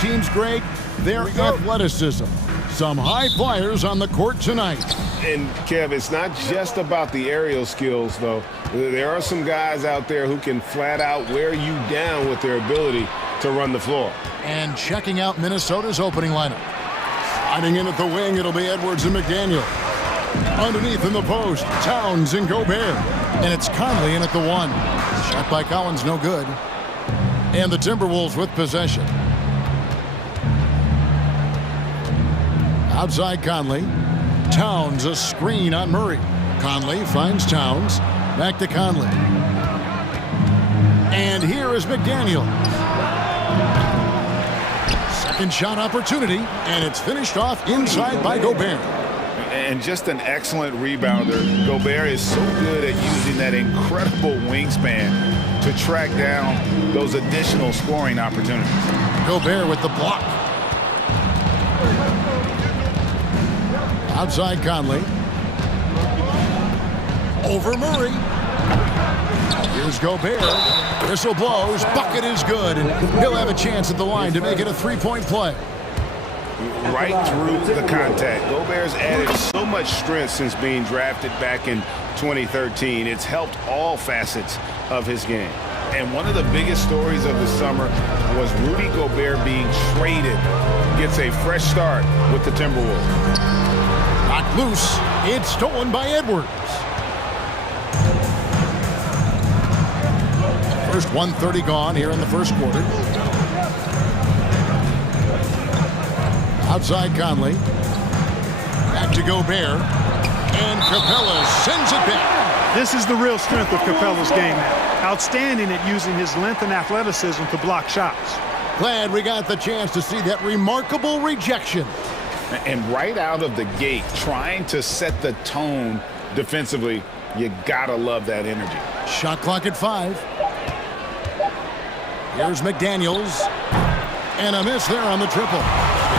team's great? Their athleticism. Some high flyers on the court tonight. And, Kev, it's not just about the aerial skills, though. There are some guys out there who can flat out wear you down with their ability to run the floor. And checking out Minnesota's opening lineup. Sliding in at the wing, it'll be Edwards and McDaniel. Underneath in the post, Towns and Gobert. And it's Conley in at the 1. Shot by Collins, no good. And the Timberwolves with possession. Outside Conley. Towns, a screen on Murray. Conley finds Towns. Back to Conley. And here is McDaniel. Second shot opportunity, and it's finished off inside by Gobert. And just an excellent rebounder. Gobert is so good at using that incredible wingspan to track down those additional scoring opportunities. Gobert with the block. Outside Conley. Over Murray. Here's Gobert. Whistle blows. Bucket is good. And he'll have a chance at the line to make it a three-point play. Right through the contact. Gobert's added so much strength since being drafted back in 2013. It's helped all facets of his game. And one of the biggest stories of the summer was Rudy Gobert being traded. Gets a fresh start with the Timberwolves. Knocked loose. It's stolen by Edwards. First 1:30 gone here in the first quarter. Outside Conley. Back to Gobert. And Capella sends it back. This is the real strength of Capella's game now. Outstanding at using his length and athleticism to block shots. Glad we got the chance to see that remarkable rejection. And right out of the gate, trying to set the tone defensively, you gotta love that energy. Shot clock at 5. Here's McDaniels. And a miss there on the triple.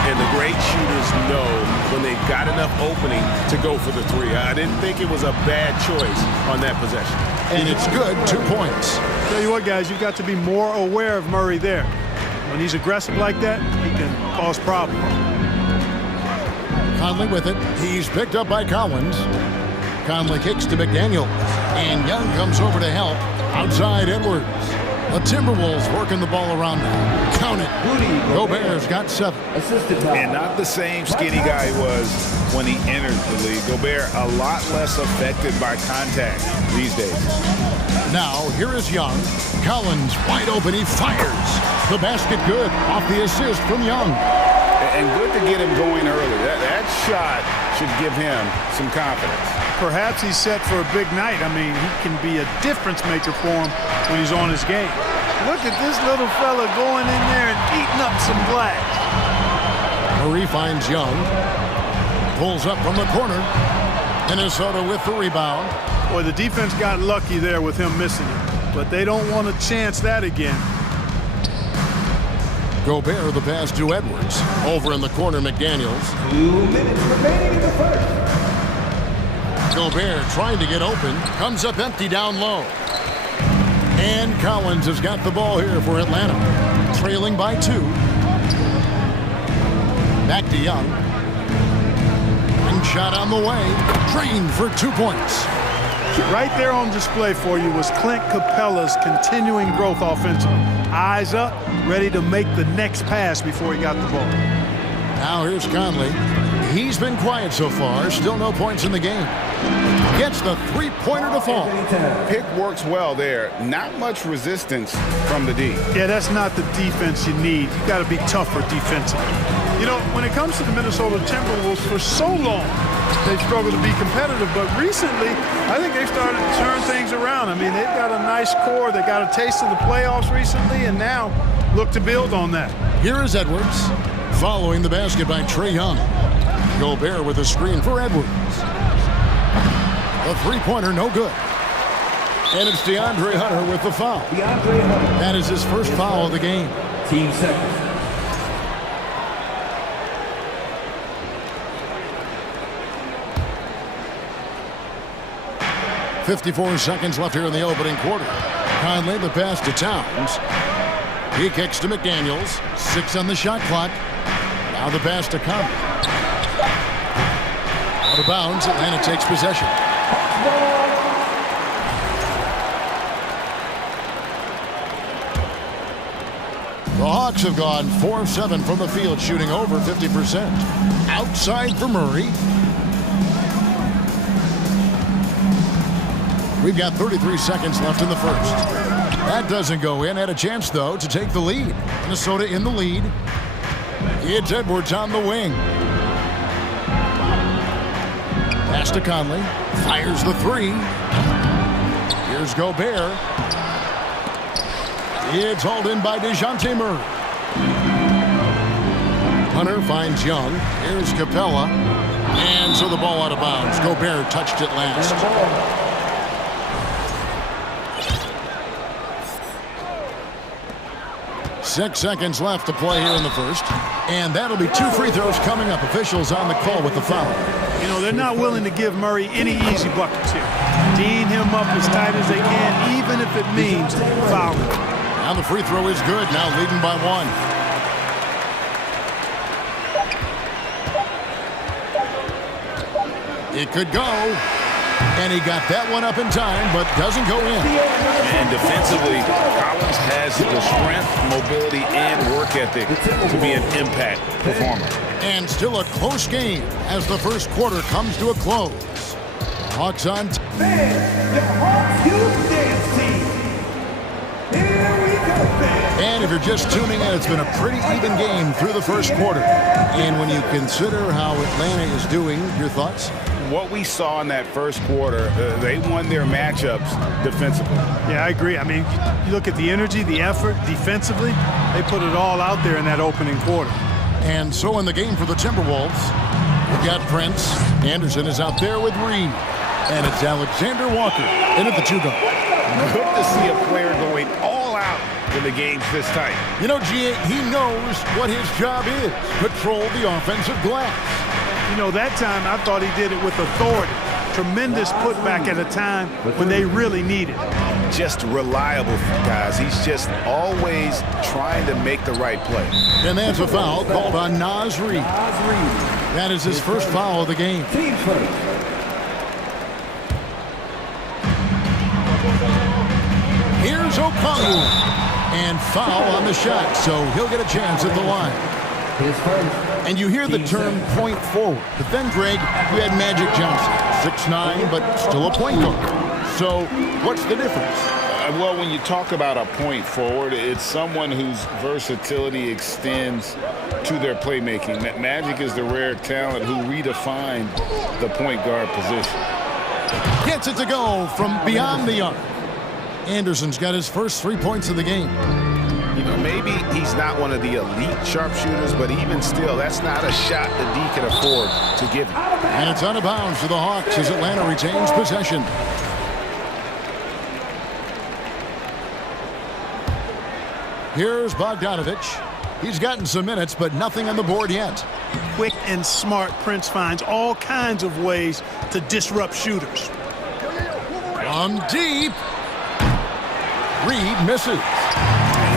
And the great shooters know when they've got enough opening to go for the three. I didn't think it was a bad choice on that possession. And it's good, 2 points. Tell you what, guys, you've got to be more aware of Murray there. When he's aggressive like that, he can cause problems. Conley with it. He's picked up by Collins. Conley kicks to McDaniel. And Young comes over to help. Outside Edwards. The Timberwolves working the ball around now. Count it. Gobert's got 7. And not the same skinny guy he was when he entered the league. Gobert a lot less affected by contact these days. Now, here is Young. Collins wide open. He fires. The basket good. Off the assist from Young. And good to get him going early. That shot should give him some confidence. Perhaps he's set for a big night. I mean, he can be a difference maker for him when he's on his game. Look at this little fella going in there and eating up some glass. Murray finds Young. Pulls up from the corner. Minnesota with the rebound. Boy, the defense got lucky there with him missing it. But they don't want to chance that again. Gobert the pass to Edwards. Over in the corner, McDaniels. 2 minutes remaining in the first. Gobert trying to get open. Comes up empty down low. And Collins has got the ball here for Atlanta. Trailing by 2. Back to Young. Ring shot on the way. Drained for 2 points. Right there on display for you was Clint Capella's continuing growth offensively. Eyes up, ready to make the next pass before he got the ball. Now here's Conley. He's been quiet so far. Still no points in the game. Gets the three-pointer to fall. Pick works well there. Not much resistance from the D. Yeah, that's not the defense you need. You got to be tougher defensively. You know, when it comes to the Minnesota Timberwolves, for so long, they've struggled to be competitive, but recently, I think they've started to turn things around. I mean, they've got a nice core. They got a taste of the playoffs recently, and now look to build on that. Here is Edwards, following the basket by Trae Young. Gobert with a screen for Edwards. A three-pointer, no good. And it's DeAndre Hunter with the foul. That is his first foul of the game. Team second. 54 seconds left here in the opening quarter. Conley the pass to Towns. He kicks to McDaniels. 6 on the shot clock. Now the pass to Conley. Out of bounds, Atlanta takes possession. The Hawks have gone 4 of 7 from the field, shooting over 50%. Outside for Murray. We've got 33 seconds left in the first. That doesn't go in. Had a chance, though, to take the lead. Minnesota in the lead. It's Edwards on the wing. Pass to Conley. Fires the 3. Here's Gobert. It's hauled in by DeJounte Murray. Hunter finds Young. Here's Capella. And so the ball out of bounds. Gobert touched it last. 6 seconds left to play here in the first. And that'll be 2 free throws coming up. Officials on the call with the foul. You know, they're not willing to give Murray any easy buckets here. Teeing him up as tight as they can, even if it means fouling. Now the free throw is good. Now leading by 1. It could go. And he got that one up in time, but doesn't go in. And defensively, Collins has the strength, mobility, and work ethic to be an impact performer. And still a close game as the first quarter comes to a close. Hawks on. The Hawks Youth Dance Team. Here we go, fans. And if you're just tuning in, it's been a pretty even game through the first quarter. And when you consider how Atlanta is doing, your thoughts? What we saw in that first quarter, they won their matchups defensively. Yeah, I agree. I mean, you look at the energy, the effort, defensively, they put it all out there in that opening quarter. And so in the game for the Timberwolves, we've got Prince. Anderson is out there with Reed. And it's Alexander Walker in at the 2-guard. Good to see a player going all out when the game's this tight. You know, G.A., he knows what his job is. Control the offensive glass. You know, that time I thought he did it with authority. Tremendous putback at a time when they really need it. Just reliable, guys. He's just always trying to make the right play. And that's a foul called on Naz Reid. That is his first foul of the game. Team first. Here's Okongwu. And foul on the shot, so he'll get a chance at the line. His first. And you hear the term point forward. But then, Greg, you had Magic Johnson, 6'9", but still a point guard. So what's the difference? Well, when you talk about a point forward, it's someone whose versatility extends to their playmaking. Magic is the rare talent who redefined the point guard position. Gets it to go from beyond the arc. Anderson's got his first 3 points of the game. You know, maybe he's not one of the elite sharpshooters, but even still, that's not a shot that D can afford to give him. And it's out of bounds for the Hawks as Atlanta retains possession. Here's Bogdanovich. He's gotten some minutes, but nothing on the board yet. Quick and smart, Prince finds all kinds of ways to disrupt shooters. From deep. Reed misses.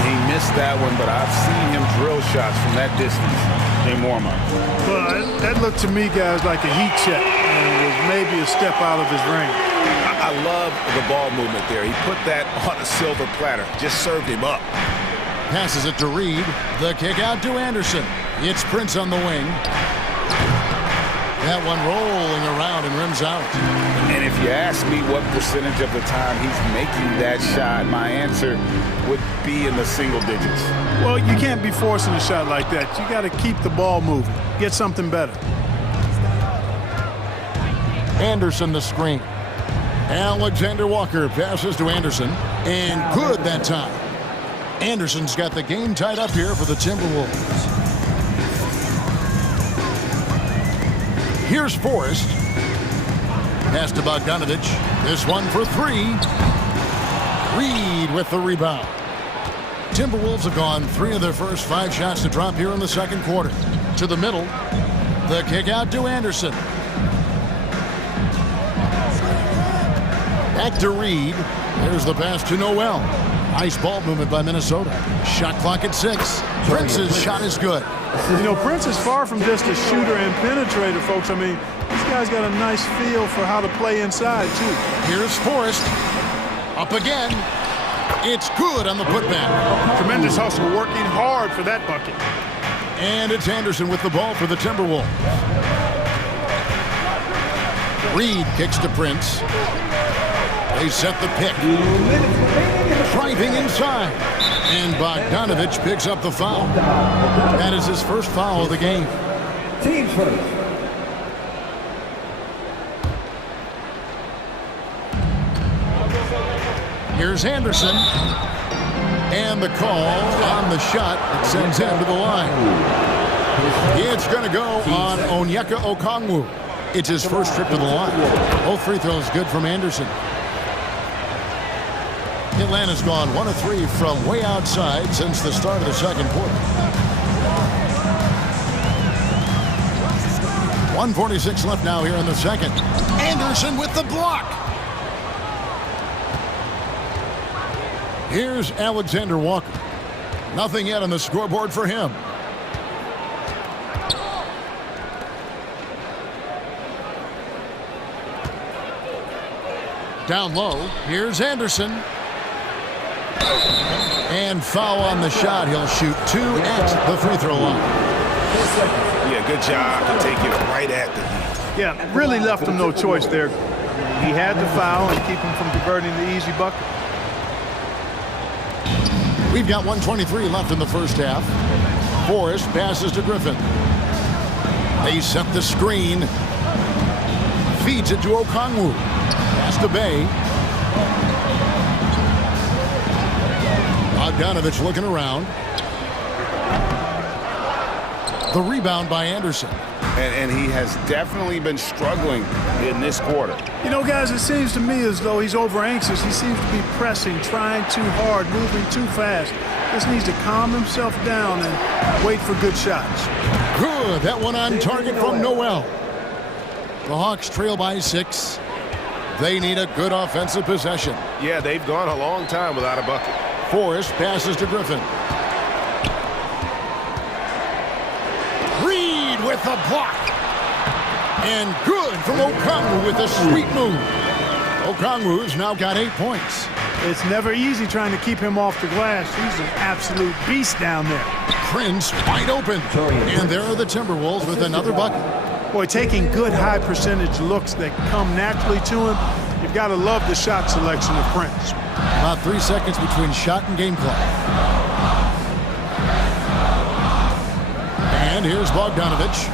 He missed that one, but I've seen him drill shots from that distance in warm-up. Well, that looked to me, guys, like a heat check, and it was maybe a step out of his range. I love the ball movement there. He put that on a silver platter, just served him up. Passes it to Reed. The kick out to Anderson. It's Prince on the wing. That one rolling around and rims out. And if you ask me what percentage of the time he's making that shot, my answer would be in the single digits. Well, you can't be forcing a shot like that. You got to keep the ball moving. Get something better. Anderson the screen. Alexander Walker passes to Anderson. And good that time. Anderson's got the game tied up here for the Timberwolves. Here's Forrest. Pass to Bogdanovich. This one for 3. Reed with the rebound. Timberwolves have gone 3 of their first 5 shots to drop here in the second quarter. To the middle. The kick out to Anderson. Back to Reed. There's the pass to Noel. Nice ball movement by Minnesota. Shot clock at 6. Prince's shot is good. You know, Prince is far from just a shooter and penetrator, folks. I mean, this guy's got a nice feel for how to play inside, too. Here's Forrest. Up again. It's good on the putback. Tremendous hustle, working hard for that bucket. And it's Anderson with the ball for the Timberwolves. Reed kicks to Prince. They set the pick. Driving inside. And Bogdanovich picks up the foul. That is his first foul of the game. Team first. Here's Anderson. And the call on the shot that sends him to the line. It's going to go on Onyeka Okongwu. It's his first trip to the line. Both free throws good from Anderson. Atlanta's gone 1 of 3 from way outside since the start of the second quarter. 1:46 left now here in the second. Anderson with the block. Here's Alexander Walker. Nothing yet on the scoreboard for him. Down low, here's Anderson. And foul on the shot. He'll shoot 2 at the free throw line. Yeah, good job to take it right at the knee. Yeah, really left him no choice there. He had to foul and keep him from converting the easy bucket. We've got 1:23 left in the first half. Forrest passes to Griffin. They set the screen. Feeds it to Okongwu. Pass to Bay. Bogdanovich looking around. The rebound by Anderson. And he has definitely been struggling in this quarter. You know, guys, it seems to me as though he's over anxious. He seems to be pressing, trying too hard, moving too fast. Just needs to calm himself down and wait for good shots. Good. That one on target from Noel. The Hawks trail by 6. They need a good offensive possession. Yeah, they've gone a long time without a bucket. Forrest passes to Griffin. Reed with the block. And good from Okongwu with a sweet move. Okongwu's now got 8 points. It's never easy trying to keep him off the glass. He's an absolute beast down there. Prince wide open. And there are the Timberwolves with another bucket. Boy, taking good high percentage looks that come naturally to him. You've got to love the shot selection of Prince. About 3 seconds between shot and game clock. And here's Bogdanovich.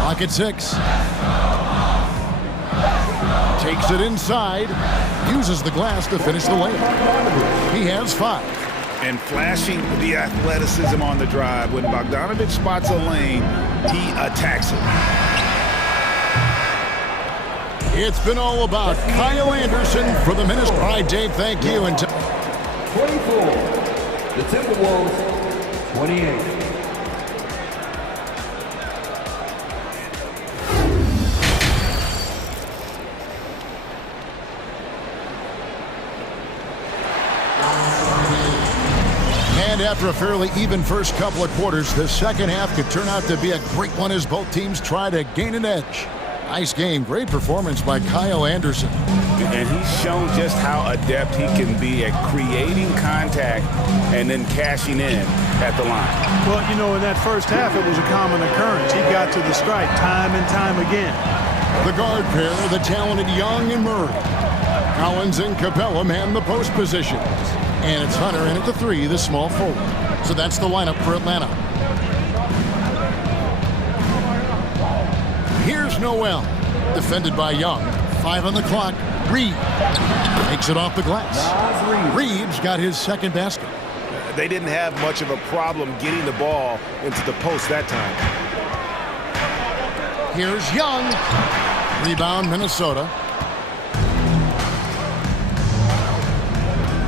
Clock at 6. Takes it inside. Uses the glass to finish the layup. He has 5. And flashing the athleticism on the drive. When Bogdanovich spots a lane, he attacks it. It's been all about Kyle Anderson for the Minnesota. All right, Dave, thank you. And 24, the Timberwolves, 28. And after a fairly even first couple of quarters, the second half could turn out to be a great one as both teams try to gain an edge. Nice game. Great performance by Kyle Anderson. And he's shown just how adept he can be at creating contact and then cashing in at the line. Well, you know, in that first half, it was a common occurrence. He got to the strike time and time again. The guard pair, the talented Young and Murray. Collins and Capella man the post positions. And it's Hunter in at the 3, the small forward. So that's the lineup for Atlanta. Here's Noel, defended by Young. 5 on the clock. Reed takes it off the glass. Reed's got his second basket. They didn't have much of a problem getting the ball into the post that time. Here's Young. Rebound, Minnesota.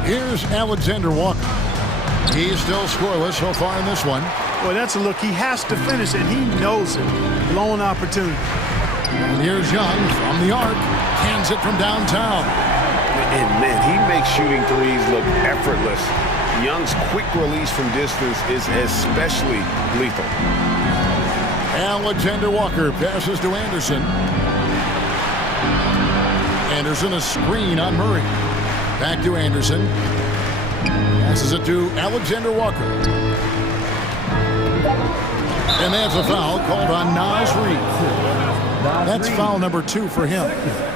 Here's Alexander Walker. He's still scoreless so far in this one. Boy, that's a look. He has to finish, and he knows it. Blown opportunity. And here's Young from the arc. Hands it from downtown. And, man, he makes shooting threes look effortless. Young's quick release from distance is especially lethal. Alexander Walker passes to Anderson. Anderson, a screen on Murray. Back to Anderson. Passes it to Alexander Walker. And that's a foul called on Naz Reid. That's foul number 2 for him.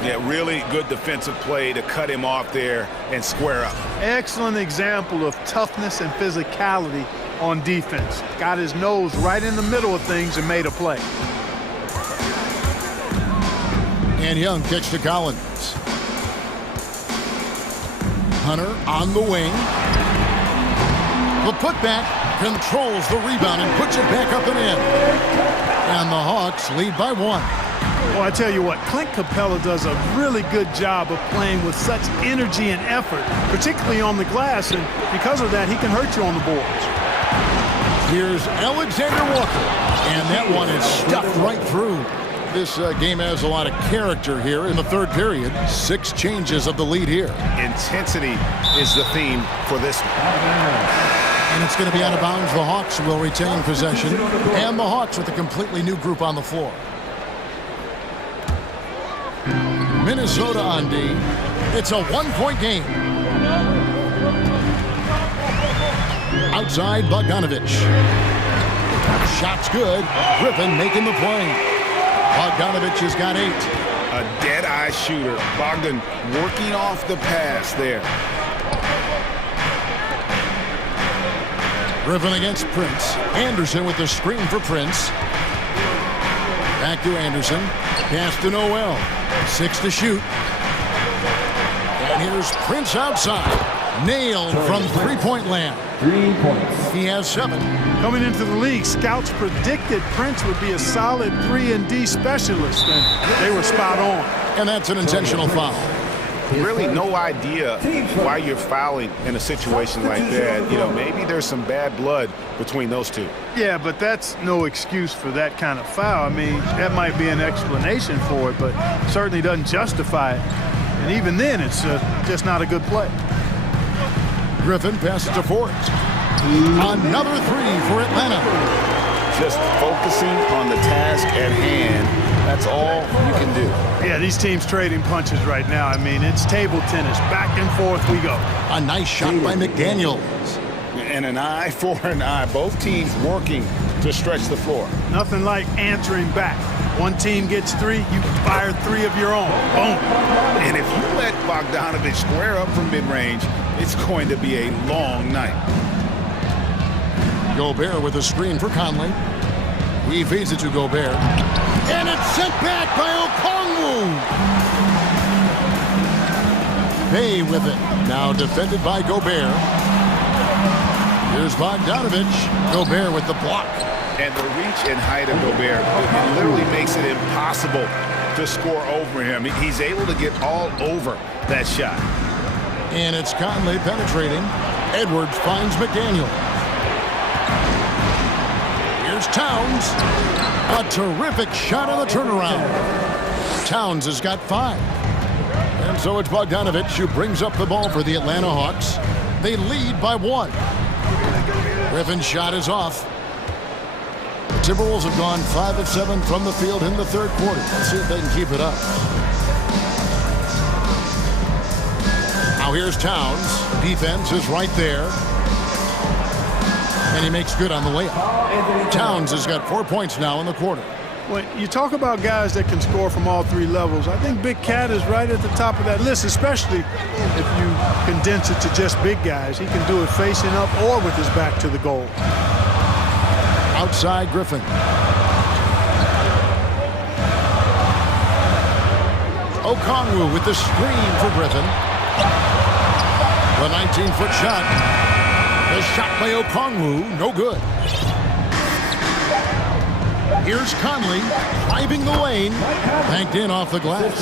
Yeah, really good defensive play to cut him off there and square up. Excellent example of toughness and physicality on defense. Got his nose right in the middle of things and made a play. And Young kicks to Collins. Hunter on the wing. The putback controls the rebound and puts it back up and in. And the Hawks lead by 1. Well, I tell you what, Clint Capella does a really good job of playing with such energy and effort, particularly on the glass, and because of that, he can hurt you on the boards. Here's Alexander Walker, and that one is stuffed right through. This game has a lot of character here in the third period. 6 changes of the lead here. Intensity is the theme for this one. And it's going to be out of bounds. The Hawks will retain possession, and the Hawks with a completely new group on the floor. Minnesota on D. It's a 1-point game. Outside, Bogdanovich. Shot's good. Griffin making the play. Bogdanovich has got 8. A dead-eye shooter. Bogdan working off the pass there. Griffin against Prince. Anderson with the screen for Prince. Back to Anderson. Pass to Noel. 6 to shoot. And here's Prince outside. Nailed from three-point land. 3 points. He has 7. Coming into the league, scouts predicted Prince would be a solid 3-and-D specialist, and they were spot on. And that's an intentional foul. Really no idea why you're fouling in a situation like that. You know, maybe there's some bad blood between those two. Yeah, but that's no excuse for that kind of foul. I mean, that might be an explanation for it, but certainly doesn't justify it. And even then, it's just not a good play. Griffin passes to Ford. Another 3 for Atlanta. Just focusing on the task at hand. That's all you can do. Yeah, these teams trading punches right now. I mean, it's table tennis. Back and forth we go. A nice shot by McDaniels. And an eye for an eye. Both teams working to stretch the floor. Nothing like answering back. One team gets 3, you fire 3 of your own. Boom. And if you let Bogdanovich square up from mid-range, it's going to be a long night. Gobert with a screen for Conley. He feeds it to Gobert. And it's sent back by Okongwu. Bay with it. Now defended by Gobert. Here's Bogdanovich. Gobert with the block. And the reach and height of Gobert, it literally makes it impossible to score over him. He's able to get all over that shot. And it's Conley penetrating. Edwards finds McDaniel. Here's Towns. A terrific shot on the turnaround. Towns has got 5. And so it's Bogdanovich who brings up the ball for the Atlanta Hawks. They lead by 1. Griffin's shot is off. The Timberwolves have gone 5 of 7 from the field in the third quarter. Let's see if they can keep it up. Now here's Towns. Defense is right there. And he makes good on the layup. Towns has got 4 points now in the quarter. When you talk about guys that can score from all 3 levels, I think Big Cat is right at the top of that list, especially if you condense it to just big guys. He can do it facing up or with his back to the goal. Outside Griffin. Okongwu with the screen for Griffin. The 19-foot shot. The shot by Okongwu, no good. Here's Conley driving the lane, banked in off the glass.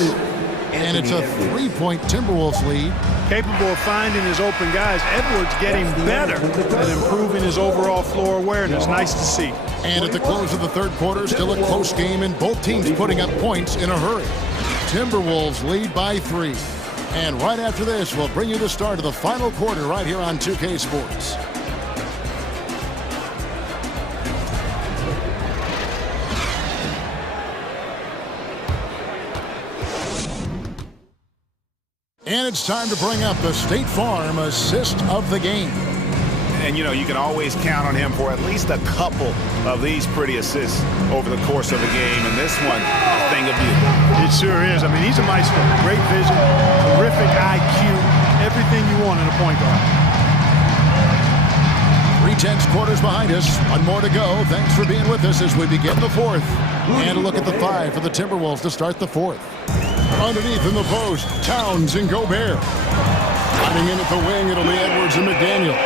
And it's a 3-point Timberwolves lead. Capable of finding his open guys. Edwards getting better at improving his overall floor awareness. Nice to see. And at the close of the third quarter, still a close game, and both teams putting up points in a hurry. Timberwolves lead by 3. And right after this, we'll bring you the start of the final quarter right here on 2K Sports. And it's time to bring up the State Farm assist of the game. And, you know, you can always count on him for at least a couple of these pretty assists over the course of a game. And this one, a thing of beauty. It sure is. I mean, he's a maestro. Great vision, terrific IQ, everything you want in a point guard. 3/10 quarters behind us. One more to go. Thanks for being with us as we begin the fourth. And a look at the five for the Timberwolves to start the fourth. Underneath in the post, Towns and Gobert. Running in at the wing, it'll be Edwards and McDaniel.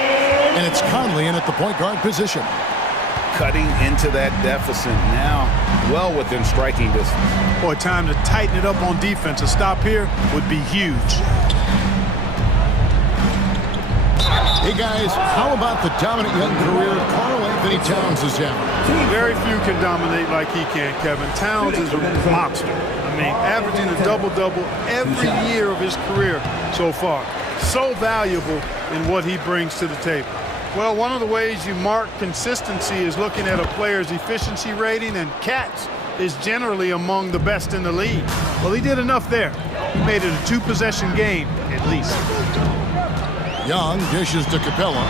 And it's Conley in at the point guard position. Cutting into that deficit now, well within striking distance. Boy, time to tighten it up on defense. A stop here would be huge. Hey guys, how about the dominant young career Karl Anthony Towns is having? Very few can dominate like he can, Kevin. Towns is a monster. I mean, averaging a double-double every year of his career so far. So valuable in what he brings to the table. Well, one of the ways you mark consistency is looking at a player's efficiency rating, and Katz is generally among the best in the league. Well, he did enough there. He made it a two-possession game, at least. Young dishes to Capella.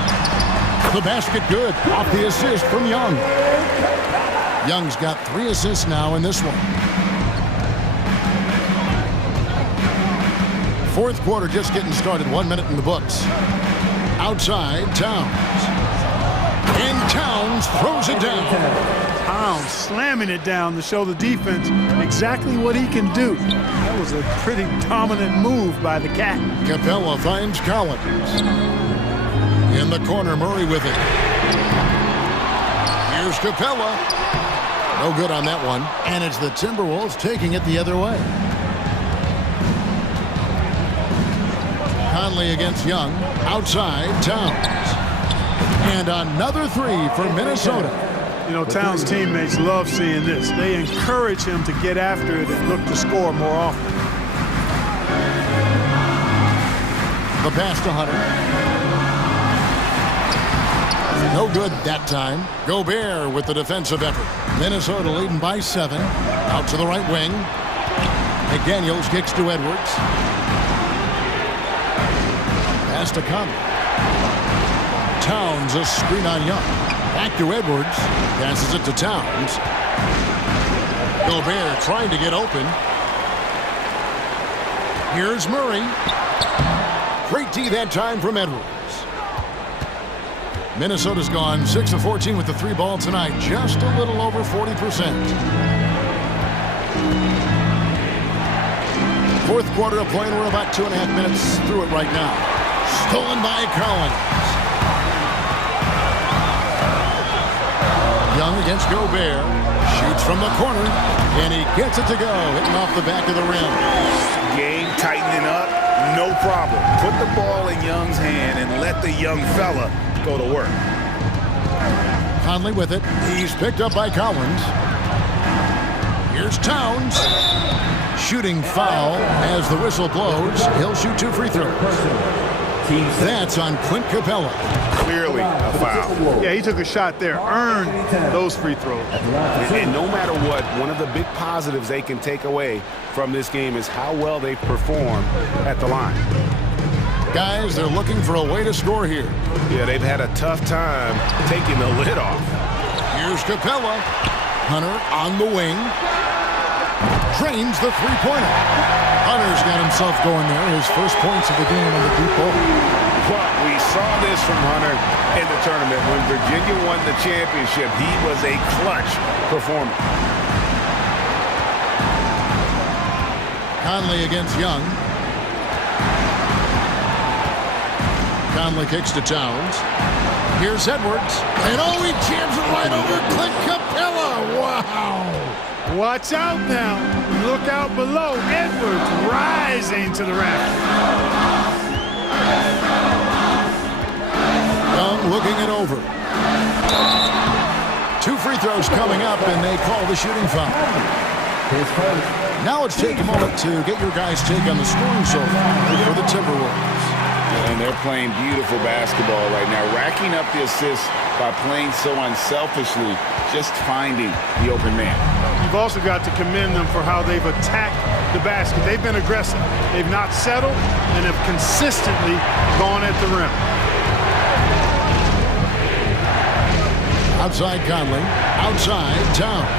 The basket good. Off the assist from Young. Young's got 3 assists now in this one. Fourth quarter just getting started. 1 minute in the books. Outside, Towns. And Towns throws it down. Towns slamming it down to show the defense exactly what he can do. That was a pretty dominant move by the Cat. Capella finds Collins. In the corner, Murray with it. Here's Capella. No good on that one. And it's the Timberwolves taking it the other way. Conley against Young. Outside, Towns. And another 3 for Minnesota. You know, Towns' teammates love seeing this. They encourage him to get after it and look to score more often. The pass to Hunter. No good that time. Gobert with the defensive effort. Minnesota leading by 7. Out to the right wing. McDaniels kicks to Edwards. Pass to Conley. Towns a screen on Young. Back to Edwards. Passes it to Towns. Gobert trying to get open. Here's Murray. Great D that time from Edwards. Minnesota's gone 6 of 14 with the 3 ball tonight. Just a little over 40%. Fourth quarter of play, and we're about 2.5 minutes through it right now. Stolen by Collins. Young against Gobert. Shoots from the corner, and he gets it to go, hitting off the back of the rim. Game tightening up, no problem. Put the ball in Young's hand and let the young fella go to work. Conley with it. He's picked up by Collins. Here's Towns. Shooting foul as the whistle blows. He'll shoot 2 free throws. That's on Clint Capella. Clearly a foul. Yeah, he took a shot there, earned those free throws. And no matter what, one of the big positives they can take away from this game is how well they perform at the line. Guys, they're looking for a way to score here. Yeah, they've had a tough time taking the lid off. Here's Capella. Hunter on the wing. Drains the three-pointer. Hunter's got himself going there. His first points of the game on the deep ball. Well, we saw this from Hunter in the tournament. When Virginia won the championship, he was a clutch performer. Conley against Young. Conley kicks to Towns. Here's Edwards. And he jams it right over Clint Capella. Wow. Watch out now. Look out below. Edwards rising to the rack. Young looking it over. 2 free throws coming up, and they call the shooting foul. Now let's take a moment to get your guys' take on the scoring so far for the Timberwolves. And they're playing beautiful basketball right now, racking up the assists by playing so unselfishly, just finding the open man. You've also got to commend them for how they've attacked the basket. They've been aggressive. They've not settled and have consistently gone at the rim. Outside Conley, outside Towns.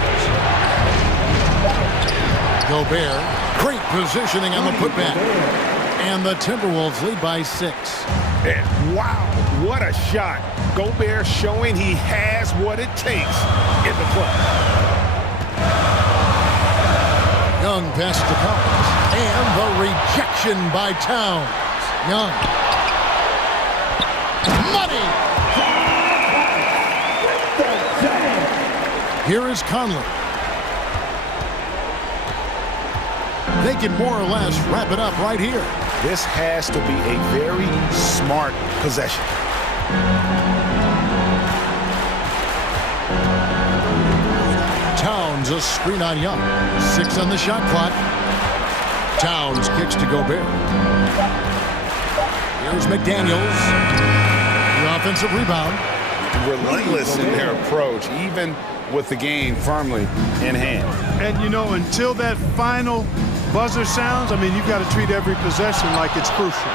Gobert, great positioning on the putback. And the Timberwolves lead by 6. And wow, what a shot. Gobert showing he has what it takes in the clutch. Young pass to Collins. And the rejection by Towns. Young. Money! Here is Conley. They can more or less wrap it up right here. This has to be a very smart possession. Towns a screen on Young. 6 on the shot clock. Towns kicks to Gobert. Here's McDaniels. The offensive rebound. Relentless in their approach, even with the game firmly in hand. And, you know, until that final buzzer sounds, I mean, you've got to treat every possession like it's crucial.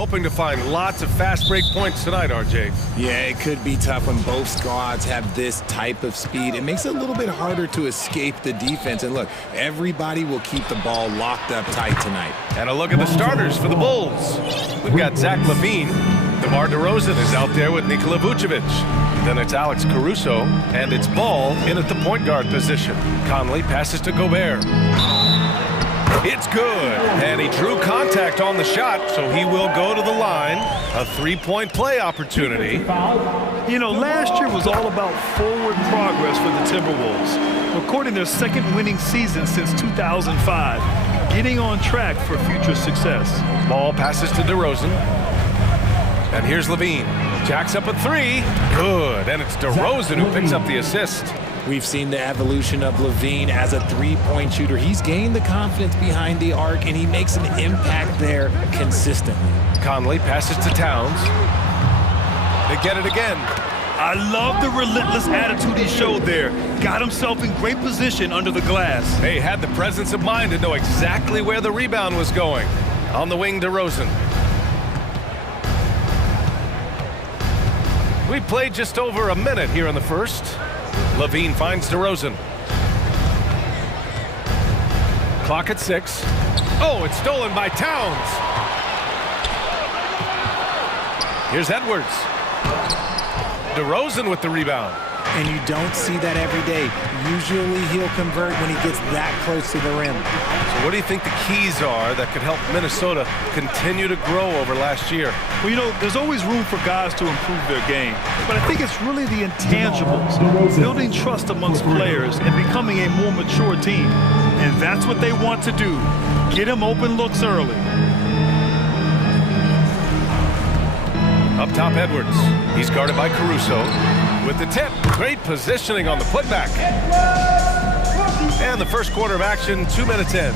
Hoping to find lots of fast break points tonight, RJ. Yeah, it could be tough when both squads have this type of speed. It makes it a little bit harder to escape the defense. And look, everybody will keep the ball locked up tight tonight. And a look at the starters for the Bulls. We've got Zach LaVine. DeMar DeRozan is out there with Nikola Vucevic. Then it's Alex Caruso, and it's Ball in at the point guard position. Conley passes to Gobert. It's good, and he drew contact on the shot, so he will go to the line. A three-point play opportunity. You know, last year was all about forward progress for the Timberwolves, recording their second winning season since 2005, getting on track for future success. Ball passes to DeRozan, and here's LaVine. Jacks up a three. Good, and it's DeRozan who picks up the assist. We've seen the evolution of LaVine as a three-point shooter. He's gained the confidence behind the arc, and he makes an impact there consistently. Conley passes to Towns. They get it again. I love the relentless attitude he showed there. Got himself in great position under the glass. They had the presence of mind to know exactly where the rebound was going. On the wing, DeRozan. We played just over a minute here in the first. LaVine finds DeRozan. Clock at 6. Oh, it's stolen by Towns. Here's Edwards. DeRozan with the rebound. And you don't see that every day. Usually he'll convert when he gets that close to the rim. So what do you think the keys are that could help Minnesota continue to grow over last year? Well, you know, there's always room for guys to improve their game. But I think it's really the intangibles, building trust amongst players and becoming a more mature team. And that's what they want to do. Get him open looks early. Up top, Edwards. He's guarded by Caruso. With the tip, great positioning on the putback. And the first quarter of action, 2 minutes in.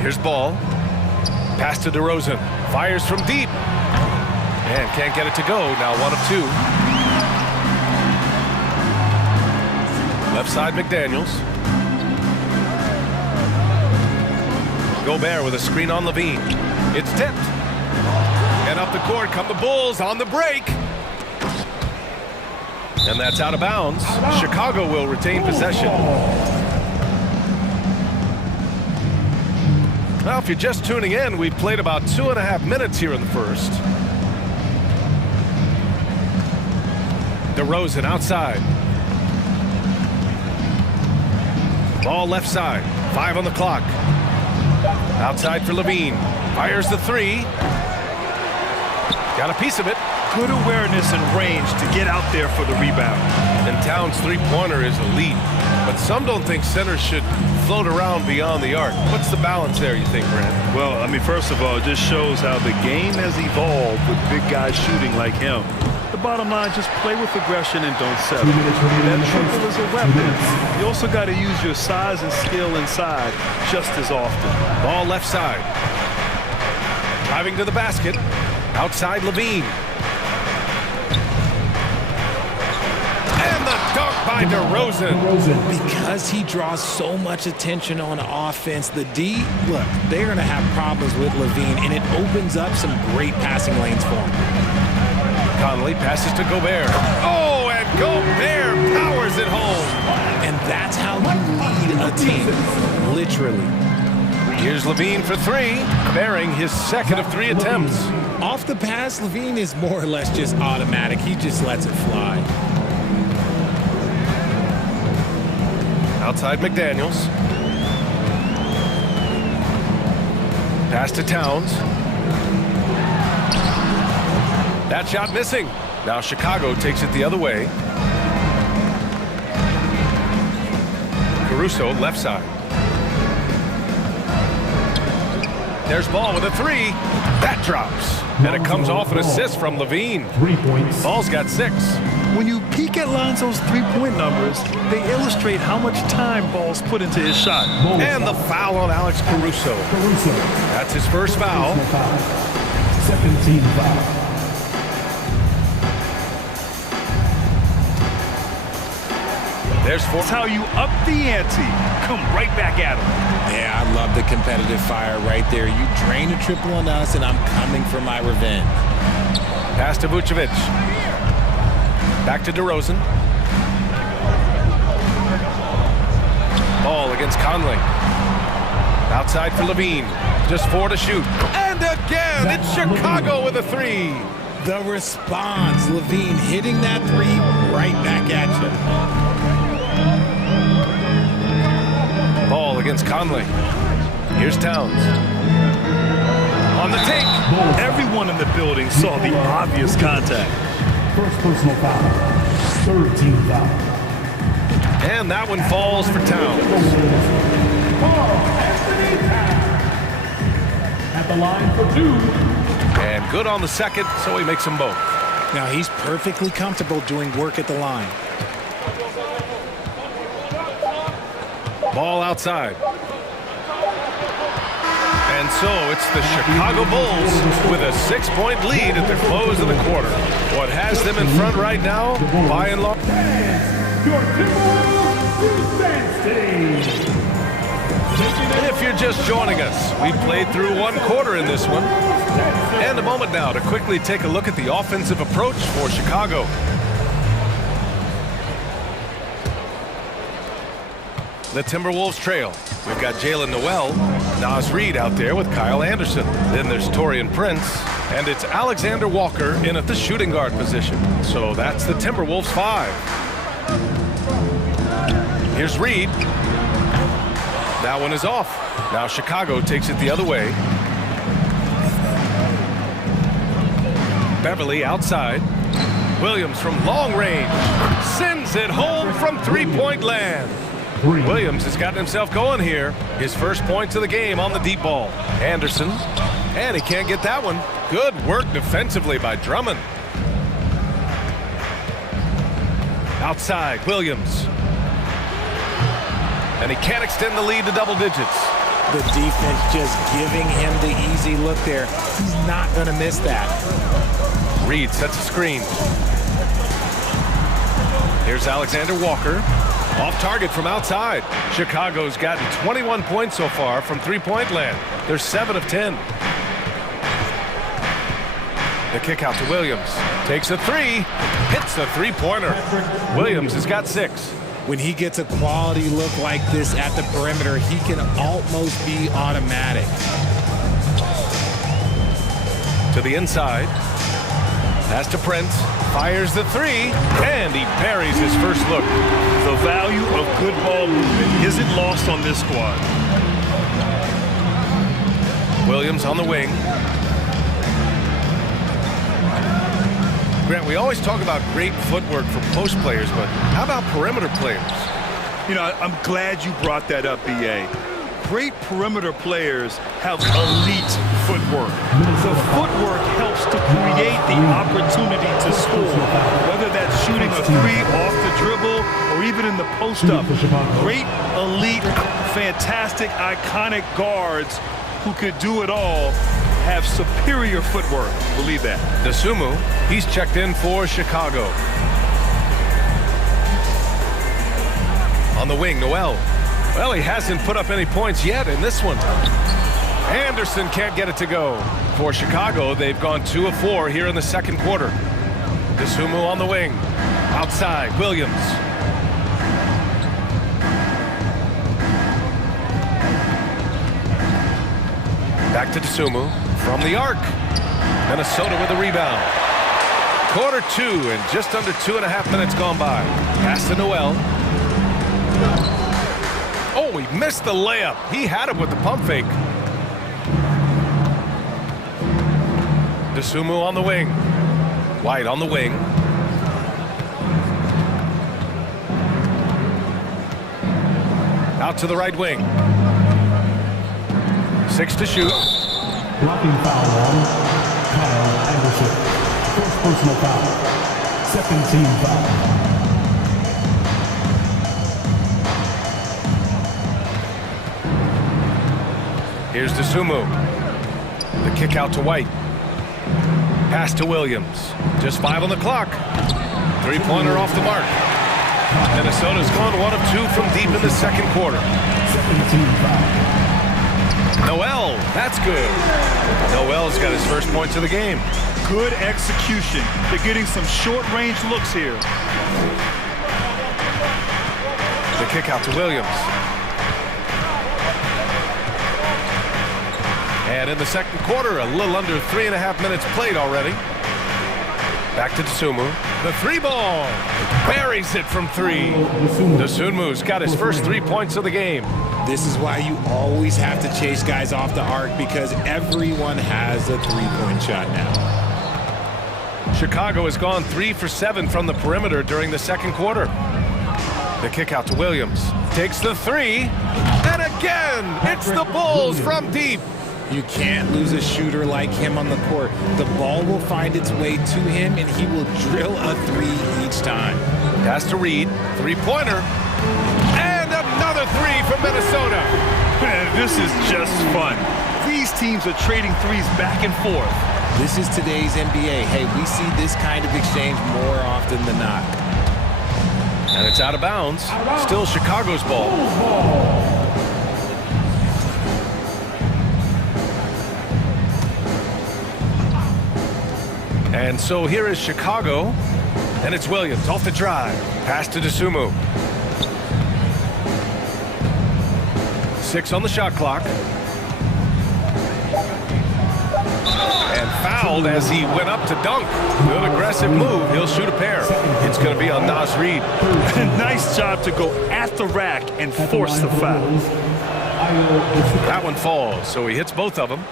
Here's Ball. Pass to DeRozan. Fires from deep. And can't get it to go. Now 1 of 2. Left side, McDaniels. Gobert with a screen on LaVine. It's tipped. And up the court come the Bulls on the break. And that's out of bounds. Chicago will retain possession. Well, if you're just tuning in, we've played about 2.5 minutes here in the first. DeRozan outside. Ball left side. 5 on the clock. Outside for LaVine. Fires the 3. Got a piece of it. Good awareness and range to get out there for the rebound. And Towns' three-pointer is elite. But some don't think centers should float around beyond the arc. What's the balance there, you think, Brad? Well, I mean, first of all, it just shows how the game has evolved with big guys shooting like him. The bottom line, just play with aggression and don't settle. That triple is a weapon. You also got to use your size and skill inside just as often. Ball left side. Driving to the basket. Outside LaVine. And the dunk by DeRozan. Because he draws so much attention on offense, the D, look, they're going to have problems with LaVine, and it opens up some great passing lanes for him. Conley passes to Gobert. Oh, and Gobert powers it home. And that's how you lead a team, literally. Here's LaVine for 3, bearing his second of 3 attempts. Off the pass, LaVine is more or less just automatic. He just lets it fly. Outside McDaniels. Pass to Towns. That shot missing. Now Chicago takes it the other way. Caruso left side. There's Ball with a 3. That drops. And it comes off an assist from LaVine. 3 points. Ball's got 6. When you peek at Lonzo's three-point numbers, they illustrate how much time Ball's put into his shot. And the foul on Alex Caruso. That's his first foul. Second team foul. There's four. That's how you up the ante. Come right back at him. Yeah, I love the competitive fire right there. You drain a triple on us, and I'm coming for my revenge. Pass to Vucevic. Back to DeRozan. Ball against Conley. Outside for Levine. Just 4 to shoot. And again, it's Chicago with a 3. The response, Levine hitting that 3 right back at you. Ball against Conley. Here's Towns. On the take. Everyone in the building saw the obvious contact. First personal foul. Third team foul. And that one falls for Towns. At the line for 2. And good on the second, so he makes them both. Now he's perfectly comfortable doing work at the line. Ball outside. And so it's the Chicago Bulls with a 6-point lead at the close of the quarter. What has them in front right now, by and large. And if you're just joining us, we played through 1 quarter in this one. And a moment now to quickly take a look at the offensive approach for Chicago. The Timberwolves trail. We've got Jalen Noel, Naz Reid out there with Kyle Anderson. Then there's Taurean Prince, and it's Alexander Walker in at the shooting guard position. So that's the Timberwolves 5. Here's Reid. That one is off. Now Chicago takes it the other way. Beverly outside. Williams from long range. Sends it home from 3-point land. Williams has gotten himself going here. His first points of the game on the deep ball. Anderson. And he can't get that one. Good work defensively by Drummond. Outside, Williams. And he can't extend the lead to double digits. The defense just giving him the easy look there. He's not going to miss that. Reid sets a screen. Here's Alexander Walker. Off target from outside. Chicago's gotten 21 points so far from 3-point land. They're 7 of 10. The kick out to Williams. Takes a 3. Hits a 3-pointer. Williams has got 6. When he gets a quality look like this at the perimeter, he can almost be automatic. To the inside. Pass to Prince. Fires the 3. And he parries his first look. The value of good ball movement isn't lost on this squad. Williams on the wing. Grant, we always talk about great footwork for post players, but how about perimeter players? You know, I'm glad you brought that up, B.A. Great perimeter players have elite footwork. The footwork helps to create the opportunity to score, whether that's shooting a 3 off the dribble or even in the post-up. Great, elite, fantastic, iconic guards who could do it all have superior footwork. Believe that. Dosunmu, he's checked in for Chicago. On the wing, Noel. Well, he hasn't put up any points yet in this one. Anderson can't get it to go. For Chicago, they've gone 2 of 4 here in the second quarter. Dosunmu on the wing. Outside, Williams. Back to Dosunmu from the arc. Minnesota with a rebound. Quarter 2 and just under 2.5 minutes gone by. Pass to Noel. Oh, he missed the layup. He had it with the pump fake. Dosunmu on the wing. White on the wing. Out to the right wing. 6 to shoot. Blocking foul on Kyle Anderson. First personal foul. Second team foul. Here's Dosunmu. The kick out to White. Pass to Williams. Just 5 on the clock. 3-pointer off the mark. Minnesota's gone 1 of 2 from deep in the second quarter. Noel, that's good. Noel's got his first points of the game. Good execution. They're getting some short-range looks here. The kick out to Williams. And in the second quarter, a little under 3.5 minutes played already. Back to Dosunmu. The three ball. Buries it from 3. Dosunmu's got his first 3 points of the game. This is why you always have to chase guys off the arc, because everyone has a three-point shot now. Chicago has gone 3 for 7 from the perimeter during the second quarter. The kick out to Williams. Takes the 3. And again, it's the Bulls from deep. You can't lose a shooter like him on the court. The ball will find its way to him, and he will drill a 3 each time. Pass to Reed. Three-pointer. And another 3 from Minnesota. Man, this is just fun. These teams are trading threes back and forth. This is today's NBA. Hey, we see this kind of exchange more often than not. And it's out of bounds. Still Chicago's ball. And so here is Chicago. And it's Williams off the drive. Pass to Dosunmu. 6 on the shot clock. And fouled as he went up to dunk. Good aggressive move. He'll shoot a pair. It's going to be on Nas Reed. Nice job to go at the rack and force the foul. That one falls, so he hits both of them.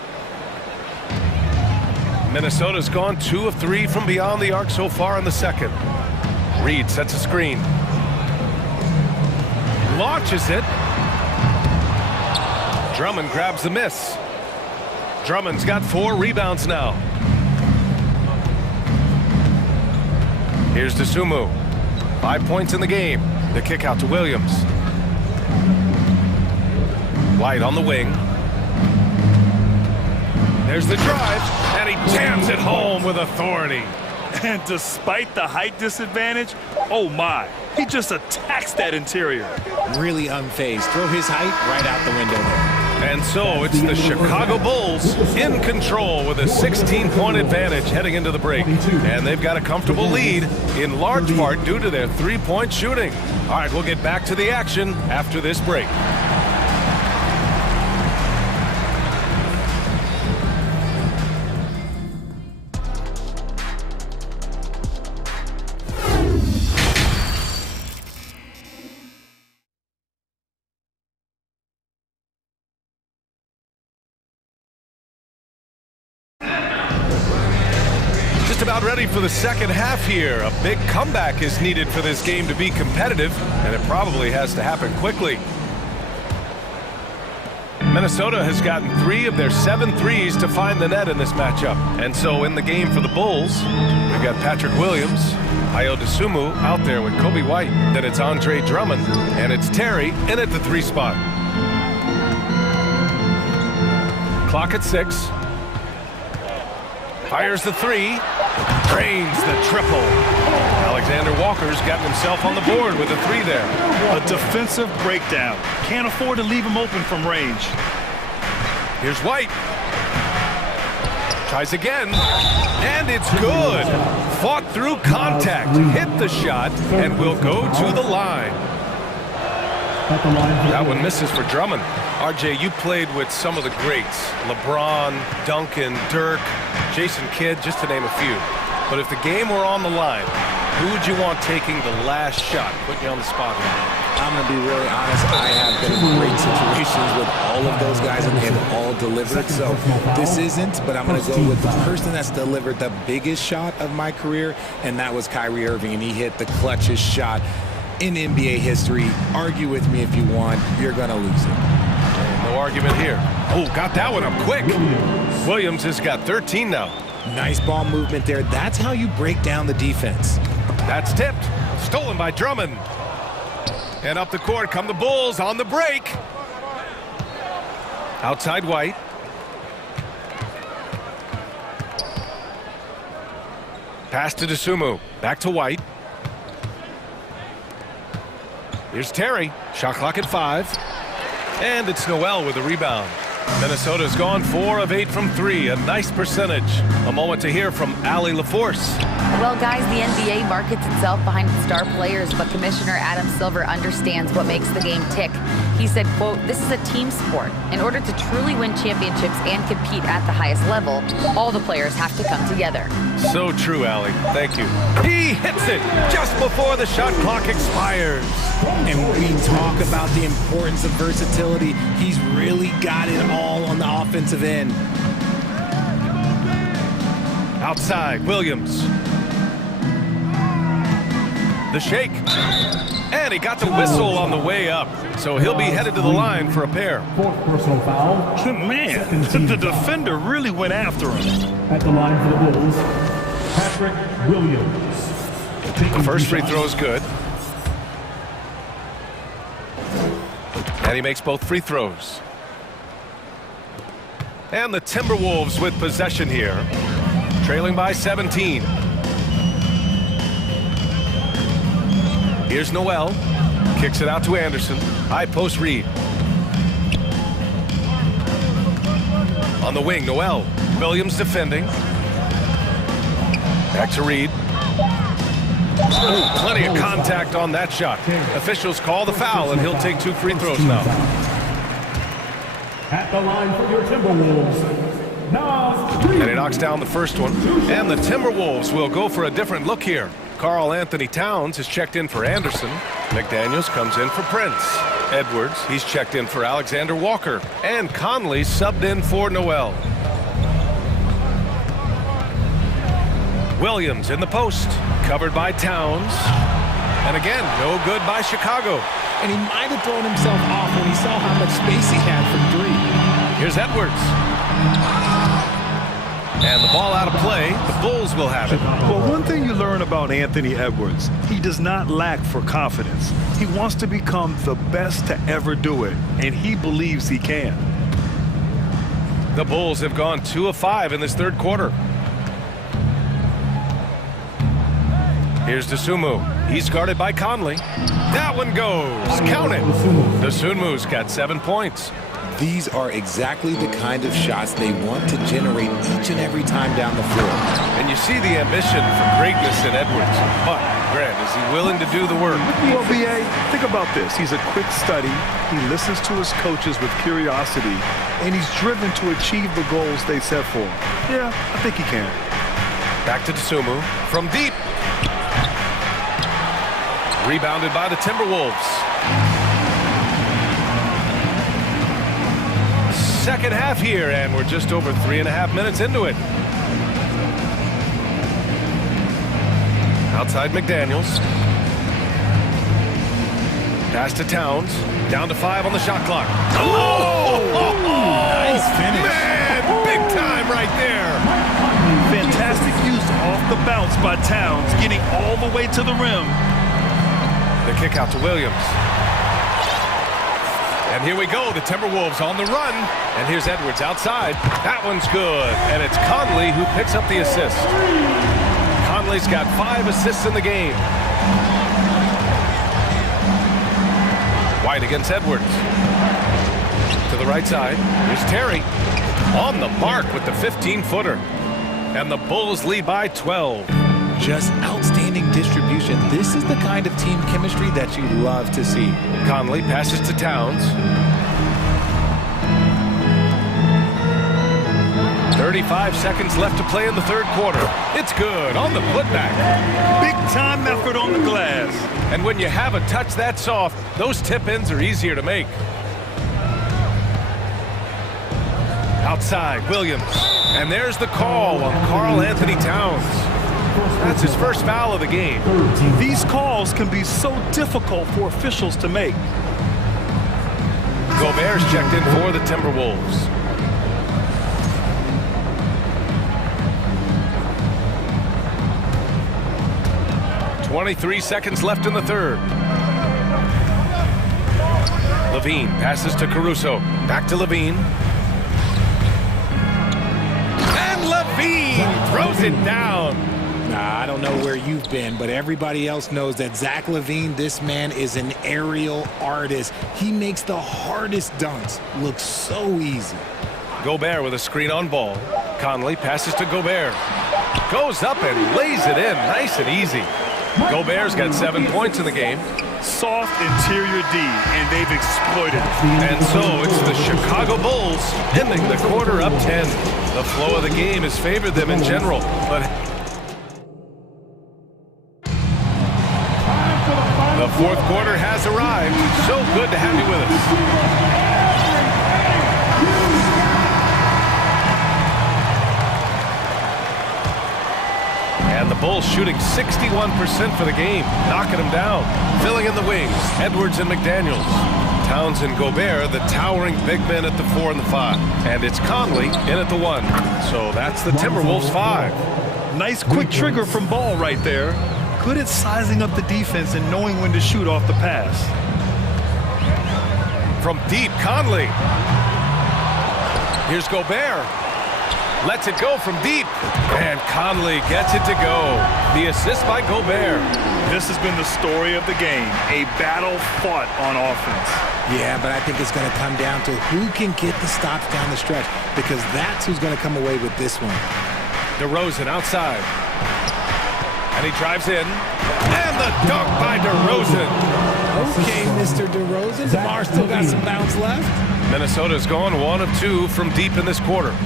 Minnesota's gone 2 of 3 from beyond the arc so far in the second. Reed sets a screen. Launches it. Drummond grabs the miss. Drummond's got 4 rebounds now. Here's Dosunmu. 5 points in the game. The kick out to Williams. White on the wing. There's the drive, and he jams it home with authority. And despite the height disadvantage, oh my, he just attacks that interior. Really unfazed. Throw his height right out the window there. And so it's the Chicago Bulls in control with a 16-point advantage heading into the break. And they've got a comfortable lead, in large part due to their three-point shooting. All right, we'll get back to the action after this break. About ready for the second half here. A big comeback is needed for this game to be competitive, and it probably has to happen quickly. Minnesota has gotten 3 of their 7 threes to find the net in this matchup. And so in the game for the Bulls, we've got Patrick Williams, Ayo Dosunmu out there with Kobe White. Then it's Andre Drummond, and it's Terry in at the 3 spot. Clock at 6. Fires the 3. Drains the triple. Alexander Walker's gotten himself on the board with a 3 there. A defensive breakdown. Can't afford to leave him open from range. Here's White. Tries again. And it's good. Fought through contact. Hit the shot and will go to the line. That one misses for Drummond. RJ, you played with some of the greats. LeBron, Duncan, Dirk, Jason Kidd, just to name a few. But if the game were on the line, who would you want taking the last shot? Putting you on the spot here. I'm going to be really honest. I have been in great situations with all of those guys, and they've all delivered. So this isn't, but I'm going to go with the person that's delivered the biggest shot of my career, and that was Kyrie Irving, and he hit the clutchest shot in NBA history. Argue with me if you want. You're going to lose it. No argument here. Oh, got that one up quick. Williams has got 13 now. Nice ball movement there. That's how you break down the defense. That's tipped. Stolen by Drummond. And up the court come the Bulls on the break. Outside White. Pass to Dosunmu. Back to White. Here's Terry. Shot clock at 5. And it's Noel with a rebound. Minnesota's gone 4 of 8 from 3. A nice percentage. A moment to hear from Allie LaForce. Well, guys, the NBA markets itself behind its star players, but Commissioner Adam Silver understands what makes the game tick. He said, quote, "This is a team sport. In order to truly win championships and compete at the highest level, all the players have to come together." So true, Allie. Thank you. He hits it just before the shot clock expires. And we talk about the importance of versatility. He's really got it all on the offensive end. Outside, Williams. The shake. And he got the whistle on the way up. So he'll be headed to the line for a pair. 4th personal foul. Man, the defender really went after him. At the line for the Bulls, Patrick Williams. The first free throw is good. And he makes both free throws. And the Timberwolves with possession here. Trailing by 17. Here's Noel. Kicks it out to Anderson. High post Reed. On the wing, Noel. Williams defending. Back to Reed. Oh, plenty of contact on that shot. Officials call the foul, and he'll take 2 free throws now. At the line for your Timberwolves, Nas Reed. And he knocks down the first one. And the Timberwolves will go for a different look here. Carl Anthony Towns has checked in for Anderson. McDaniels comes in for Prince. Edwards, he's checked in for Alexander Walker. And Conley subbed in for Noel. Williams in the post. Covered by Towns. And again, no good by Chicago. And he might have thrown himself off when he saw how much space he had from 3. Here's Edwards. And the ball out of play. The Bulls will have it. Well, one thing you learn about Anthony Edwards, he does not lack for confidence. He wants to become the best to ever do it, and he believes he can. The Bulls have gone 2 of 5 in this 3rd quarter. Here's Dosunmu. He's guarded by Conley. That one goes. Count it. Dosunmu's got 7 points. These are exactly the kind of shots they want to generate each and every time down the floor. And you see the ambition for greatness in Edwards. But, Grant, is he willing to do the work? Well, B.A., think about this. He's a quick study. He listens to his coaches with curiosity, and he's driven to achieve the goals they set for him. Yeah, I think he can. Back to Dosunmu from deep. Rebounded by the Timberwolves. Second half here, and we're just over 3.5 minutes into it. Outside McDaniels. Pass to Towns. Down to 5 on the shot clock. Oh! Nice finish. Man, big time right there. Fantastic use off the bounce by Towns, getting all the way to the rim. The kick out to Williams. And here we go, the Timberwolves on the run. And here's Edwards outside. That one's good. And it's Conley who picks up the assist. Conley's got 5 assists in the game. White against Edwards. To the right side. Here's Terry. On the mark with the 15-footer. And the Bulls lead by 12. Just outstanding distribution. This is the kind of team chemistry that you love to see. Conley passes to Towns. 35 seconds left to play in the 3rd quarter. It's good on the putback. Big time effort on the glass. And when you have a touch that soft, those tip-ins are easier to make. Outside, Williams. And there's the call on Carl Anthony Towns. That's his first foul of the game. These calls can be so difficult for officials to make. Gobert's checked in for the Timberwolves. .23 seconds left in the 3rd. Levine passes to Caruso. Back to Levine. And Levine throws it down. Nah, I don't know where you've been, but everybody else knows that Zach LaVine, this man is an aerial artist. He makes the hardest dunks look so easy. Gobert with a screen on ball. Conley passes to Gobert. Goes up and lays it in nice and easy. Gobert's got 7 points in the game. Soft interior D, and they've exploited it. And so it's the Chicago Bulls ending the quarter up 10. The flow of the game has favored them in general, but the fourth quarter has arrived. So good to have you with us. And the Bulls shooting 61% for the game, knocking them down. Filling in the wings, Edwards and McDaniels. Towns and Gobert, the towering big men at the 4 and the 5. And it's Conley in at the 1. So that's the Timberwolves 5. Nice quick trigger from Ball right there. Good at sizing up the defense and knowing when to shoot off the pass. From deep, Conley. Here's Gobert. Lets it go from deep. And Conley gets it to go. The assist by Gobert. This has been the story of the game. A battle fought on offense. Yeah, but I think it's going to come down to who can get the stops down the stretch, because that's who's going to come away with this one. DeRozan outside. And he drives in. And the dunk by DeRozan. Okay, Mr. DeRozan. DeMar still got some bounce left. Minnesota's gone 1 of 2 from deep in this quarter.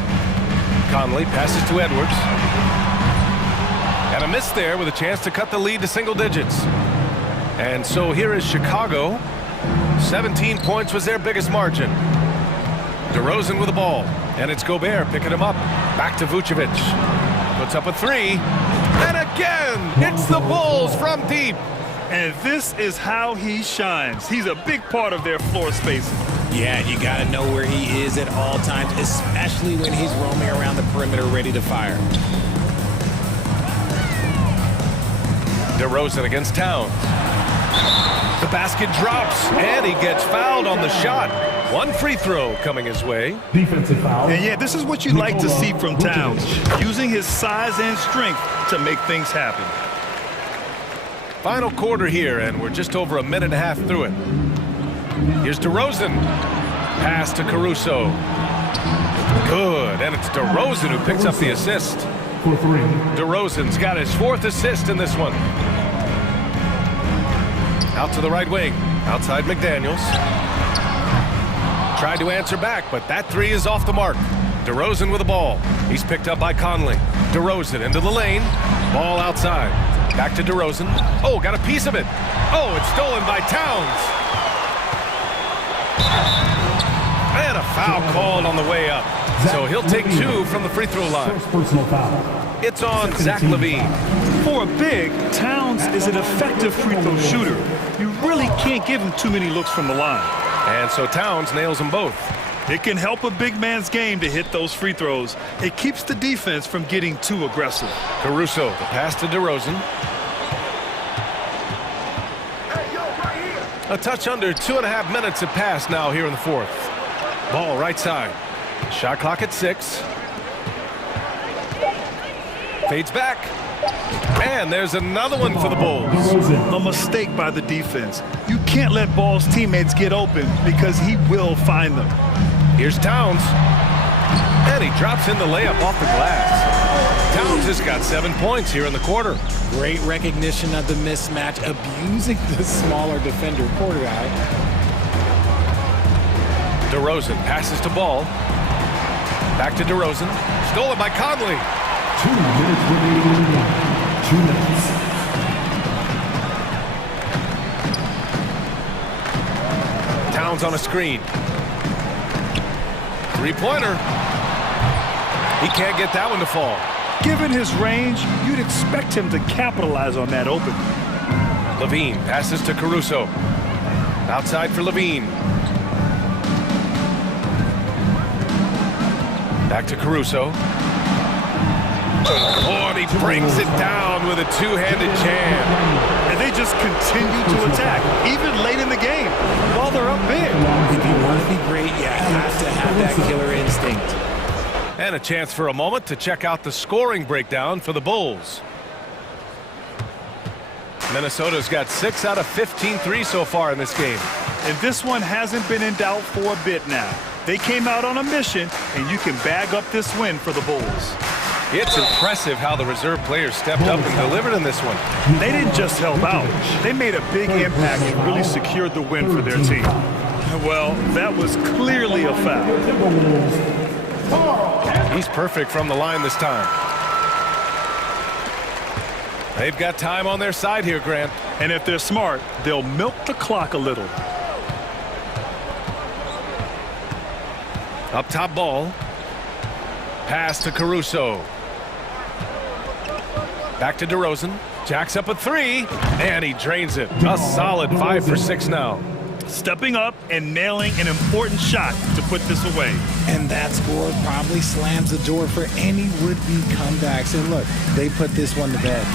Conley passes to Edwards. And a miss there with a chance to cut the lead to single digits. And so here is Chicago. 17 points was their biggest margin. DeRozan with the ball. And it's Gobert picking him up. Back to Vucevic. Puts up a 3. And again, it's the Bulls from deep. And this is how he shines. He's a big part of their floor spacing. Yeah, you got to know where he is at all times, especially when he's roaming around the perimeter ready to fire. DeRozan against Towns. The basket drops, and he gets fouled on the shot. 1 free throw coming his way. Defensive foul. And yeah, this is what you like to see from Towns, using his size and strength to make things happen. Final quarter here, and we're just over a minute and a half through it. Here's DeRozan. Pass to Caruso. Good, and it's DeRozan who picks up the assist. For 3. DeRozan's got his 4th assist in this one. Out to the right wing. Outside McDaniels. Tried to answer back, but that 3 is off the mark. DeRozan with the ball. He's picked up by Conley. DeRozan into the lane. Ball outside. Back to DeRozan. Oh, got a piece of it. Oh, it's stolen by Towns. And a foul called on the way up. So he'll take 2 from the free throw line. Personal foul. It's on Zach LaVine. For a big, Towns is an effective free throw shooter. You really can't give him too many looks from the line. And so Towns nails them both. It can help a big man's game to hit those free throws. It keeps the defense from getting too aggressive. Caruso, the pass to DeRozan. A touch under 2.5 minutes have passed now here in the 4th. Ball right side. Shot clock at 6. Fades back. And there's another one for the Bulls. A mistake by the defense. You can't let Ball's teammates get open because he will find them. Here's Towns. And he drops in the layup off the glass. Towns has got 7 points here in the quarter. Great recognition of the mismatch, abusing the smaller defender. Poor guy. DeRozan passes to Ball. Back to DeRozan. Stolen by Conley. 2 minutes remaining. 2 minutes. Towns on a screen. 3-pointer. He can't get that one to fall. Given his range, you'd expect him to capitalize on that open. LaVine passes to Caruso. Outside for LaVine. Back to Caruso. Oh, and he brings it down with a 2-handed jam. And they just continue to attack, even late in the game, while they're up big. If you want to be great, you have to have that killer instinct. And a chance for a moment to check out the scoring breakdown for the Bulls. Minnesota's got 6 out of 15 threes so far in this game. And this one hasn't been in doubt for a bit now. They came out on a mission, and you can bag up this win for the Bulls. It's impressive how the reserve players stepped up and delivered in this one. They didn't just help out. They made a big impact and really secured the win for their team. Well, that was clearly a foul. He's perfect from the line this time. They've got time on their side here, Grant. And if they're smart, they'll milk the clock a little. Up top ball. Pass to Caruso. Back to DeRozan. Jacks up a 3, and he drains it. A solid 5 for 6 now. Stepping up and nailing an important shot to put this away. And that score probably slams the door for any would-be comebacks. And look, they put this one to bed.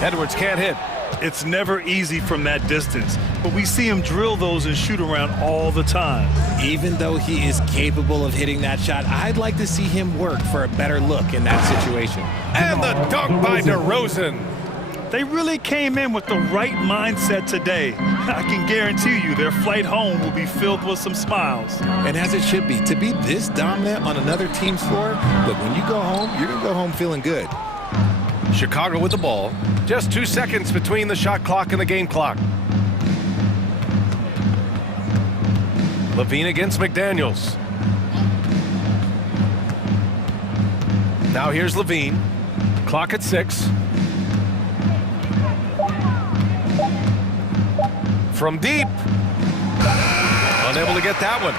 Edwards can't hit. It's never easy from that distance, but we see him drill those and shoot around all the time. Even though he is capable of hitting that shot, I'd like to see him work for a better look in that situation. And the dunk by DeRozan. They really came in with the right mindset today. I can guarantee you their flight home will be filled with some smiles. And as it should be. To be this dominant on another team's floor, look, when you go home, you're going to go home feeling good. Chicago with the ball. Just 2 seconds between the shot clock and the game clock. Levine against McDaniels. Now here's Levine. Clock at 6. From deep. Unable to get that one.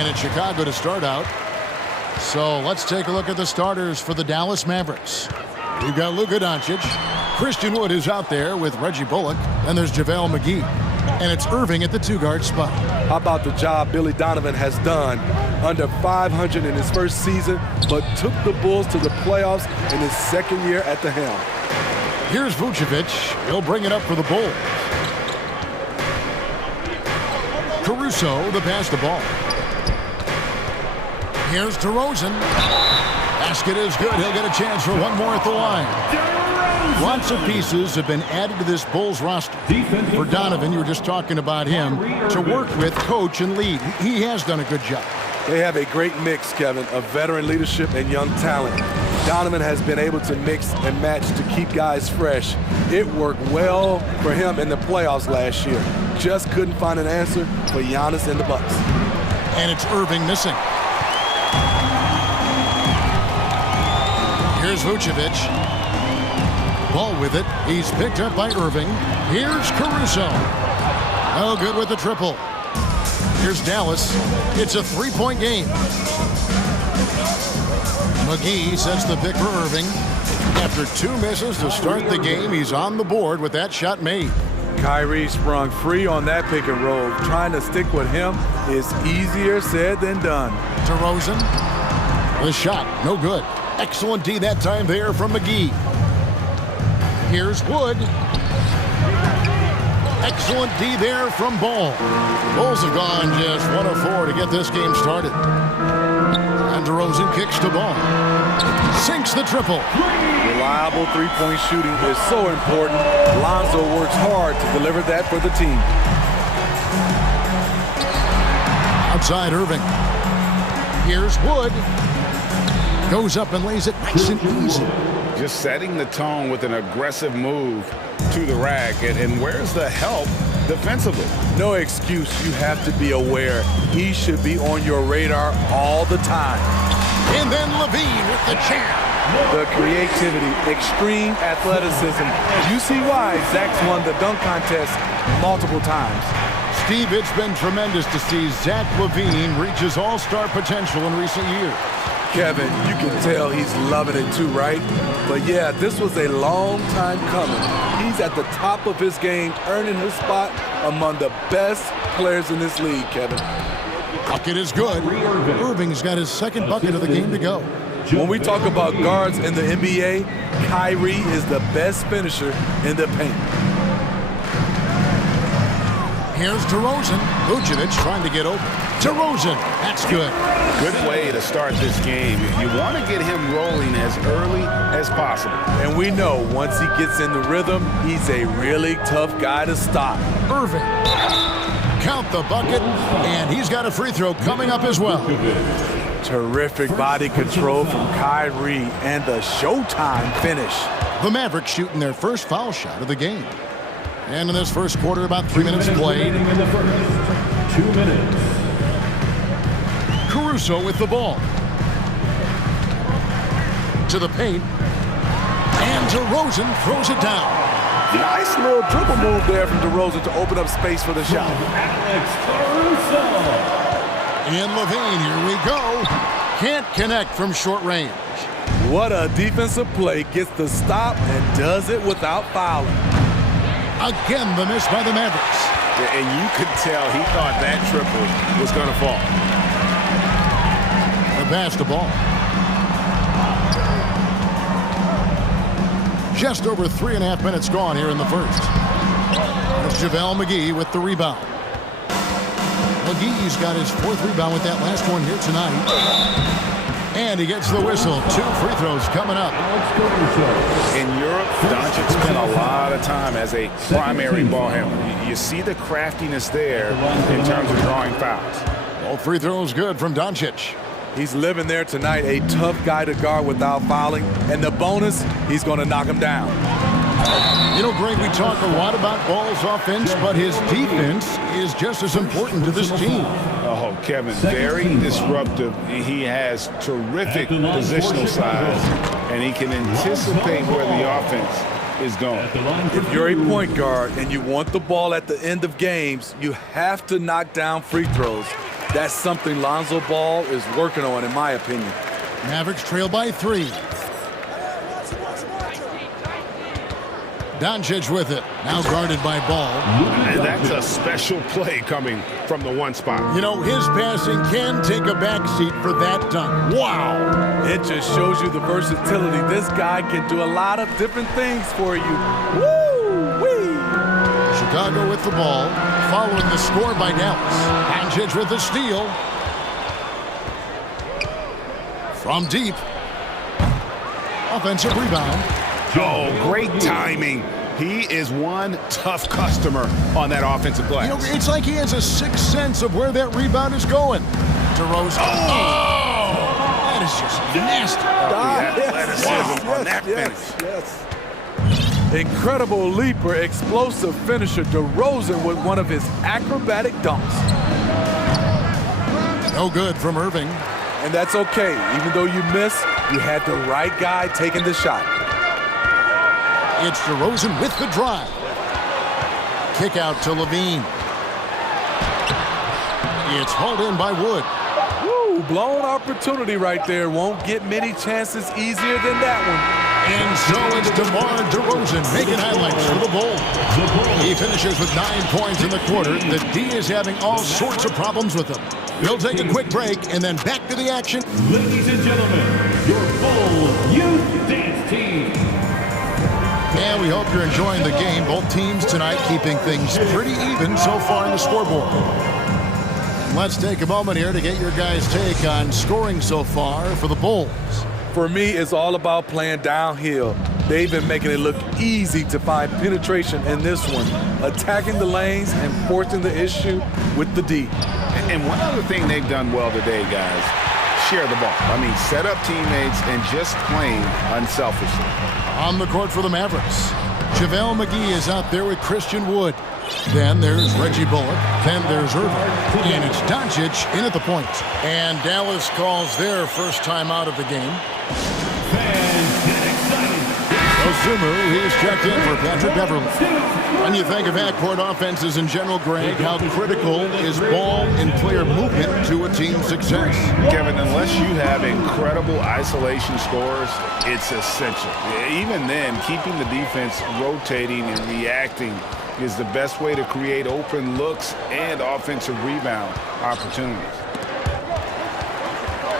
And it's Chicago to start out. So let's take a look at the starters for the Dallas Mavericks. We've got Luka Doncic. Christian Wood is out there with Reggie Bullock. And there's JaVale McGee. And it's Irving at the two-guard spot. How about the job Billy Donovan has done? Under 500 in his first season, but took the Bulls to the playoffs in his second year at the helm. Here's Vucevic. He'll bring it up for the Bulls. Caruso, the pass the ball. Here's DeRozan. Basket is good. He'll get a chance for one more at the line. Lots of pieces have been added to this Bulls roster. For Donovan, you were just talking about him, to work with, coach, and lead. He has done a good job. They have a great mix, Kevin, of veteran leadership and young talent. Donovan has been able to mix and match to keep guys fresh. It worked well for him in the playoffs last year. Just couldn't find an answer for Giannis and the Bucks. And it's Irving missing. Here's Vucevic. Ball with it. He's picked up by Irving. Here's Caruso. Oh, good with the triple. Here's Dallas. It's a three-point game. McGee sets the pick for Irving. After two misses to start the game, he's on the board with that shot made. Kyrie sprung free on that pick and roll. Trying to stick with him is easier said than done. DeRozan. The shot, no good. Excellent D that time there from McGee. Here's Wood. Excellent D there from Ball. Bulls have gone just 1 of 4 to get this game started. And DeRozan kicks to Ball. Sinks the triple. Reliable three-point shooting is so important. Lonzo works hard to deliver that for the team. Outside Irving. Here's Wood. Goes up and lays it nice and easy. Just setting the tone with an aggressive move to the rack. And where's the help defensively? No excuse. You have to be aware. He should be on your radar all the time. And then Levine with the jam. The creativity, extreme athleticism. You see why Zach's won the dunk contest multiple times. Steve, it's been tremendous to see Zach LaVine reach his all-star potential in recent years. Kevin, you can tell he's loving it too, right? But yeah, this was a long time coming. He's at the top of his game, earning his spot among the best players in this league, Kevin. Bucket is good. Irving's got his second bucket of the game to go. When we talk about guards in the NBA, Kyrie is the best finisher in the paint. Here's DeRozan. Vucevic trying to get open. DeRozan, that's good. Good way to start this game. You want to get him rolling as early as possible. And we know once he gets in the rhythm, he's a really tough guy to stop. Irving. Count the bucket, and he's got a free throw coming up as well. Terrific body control from Kyrie and the showtime finish. The Mavericks shooting their first foul shot of the game. And in this first quarter, about 3 minutes played. In the first 2 minutes. Caruso with the ball. To the paint. And DeRozan throws it down. Nice little dribble move there from DeRozan to open up space for the shot. And Levine, here we go. Can't connect from short range. What a defensive play. Gets the stop and does it without fouling. Again, the miss by the Mavericks. And you could tell he thought that triple was going to fall. The pass the ball. Just over 3.5 minutes gone here in the first. It's JaVale McGee with the rebound. McGee's got his 4th rebound with that last one here tonight. And he gets the whistle. 2 free throws coming up. In Europe, Doncic spent a lot of time as a primary ball handler. You see the craftiness there in terms of drawing fouls. All free throws good from Doncic. He's living there tonight, a tough guy to guard without fouling. And the bonus, he's going to knock him down. You know, Greg, we talk a lot about Ball's offense, but his defense is just as important to this team. Oh, Kevin, very disruptive. He has terrific positional size, and he can anticipate where the offense is going. If you're a point guard and you want the ball at the end of games, you have to knock down free throws. That's something Lonzo Ball is working on, in my opinion. Mavericks trail by 3. Doncic with it. Now guarded by Ball. And that's a special play coming from the one spot. You know, his passing can take a backseat for that dunk. Wow. It just shows you the versatility. This guy can do a lot of different things for you. Woo-wee! Chicago with the ball, following the score by Dallas. Doncic with the steal. From deep. Offensive rebound. Oh, great timing. He is one tough customer on that offensive glass. You know, it's like he has a sixth sense of where that rebound is going. DeRozan. Oh! That is just nasty. Athleticism on that finish. Incredible leaper, explosive finisher. DeRozan with one of his acrobatic dunks. No good from Irving. And that's okay. Even though you miss, you had the right guy taking the shot. It's DeRozan with the drive. Kick out to Levine. It's hauled in by Wood. Woo, blown opportunity right there. Won't get many chances easier than that one. And so it's DeMar DeRozan making highlights for the Bulls. He finishes with 9 points in the quarter. The D is having all sorts of problems with him. We'll take a quick break and then back to the action. Ladies and gentlemen, your Bulls Youth Dance Team. And we hope you're enjoying the game. Both teams tonight keeping things pretty even so far in the scoreboard. And let's take a moment here to get your guys' take on scoring so far for the Bulls. For me, it's all about playing downhill. They've been making it look easy to find penetration in this one, attacking the lanes and forcing the issue with the D. And one other thing they've done well today, guys, share the ball. I mean, set up teammates and just playing unselfishly. On the court for the Mavericks, JaVale McGee is out there with Christian Wood. Then there's Reggie Bullock. Then there's Irving. And it's Doncic in at the point. And Dallas calls their first time out of the game. Fans get excited. Osumu, he's checked in for Patrick Beverly. When you think of half-court offenses in general, Greg, how critical is ball and player movement to a team's success? Kevin, unless you have incredible isolation scores, it's essential. Even then, keeping the defense rotating and reacting is the best way to create open looks and offensive rebound opportunities.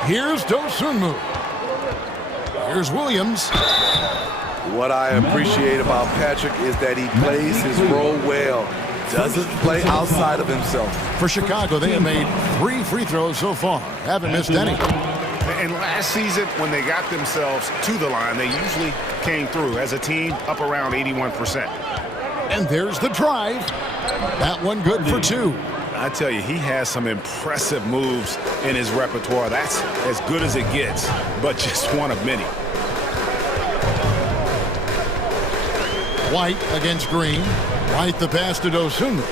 Here's Dosunmu. Here's Williams. What I appreciate about Patrick is that he plays his role well. Doesn't play outside of himself. For Chicago, they have made 3 free throws so far. Haven't missed any. And last season, when they got themselves to the line, they usually came through as a team up around 81%. And there's the drive. That one good for 2. I tell you, he has some impressive moves in his repertoire. That's as good as it gets, but just one of many. White against Green. White the pass to Dosunmu.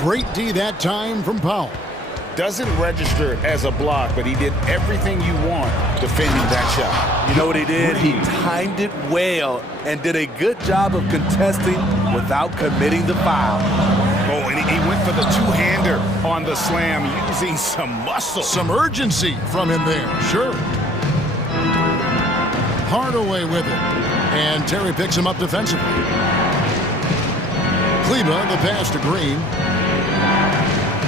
Great D that time from Powell. Doesn't register as a block, but he did everything you want defending that shot. You know what he did? He timed it well and did a good job of contesting without committing the foul. Oh, and he went for the two-hander on the slam, using some muscle. Some urgency from him there, sure. Hardaway with it. And Terry picks him up defensively. Kleba, the pass to Green.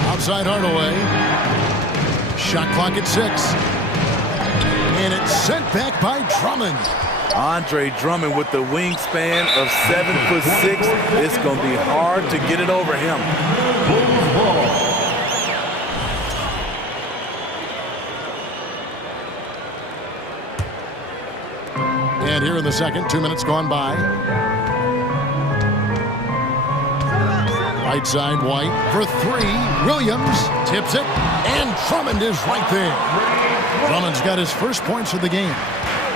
Outside Hardaway. Shot clock at 6. And it's sent back by Drummond. Andre Drummond with the wingspan of 7'6". It's going to be hard to get it over him. And here in the second, 2 minutes gone by. Right side, White for 3. Williams tips it, and Drummond is right there. Drummond's got his first points of the game.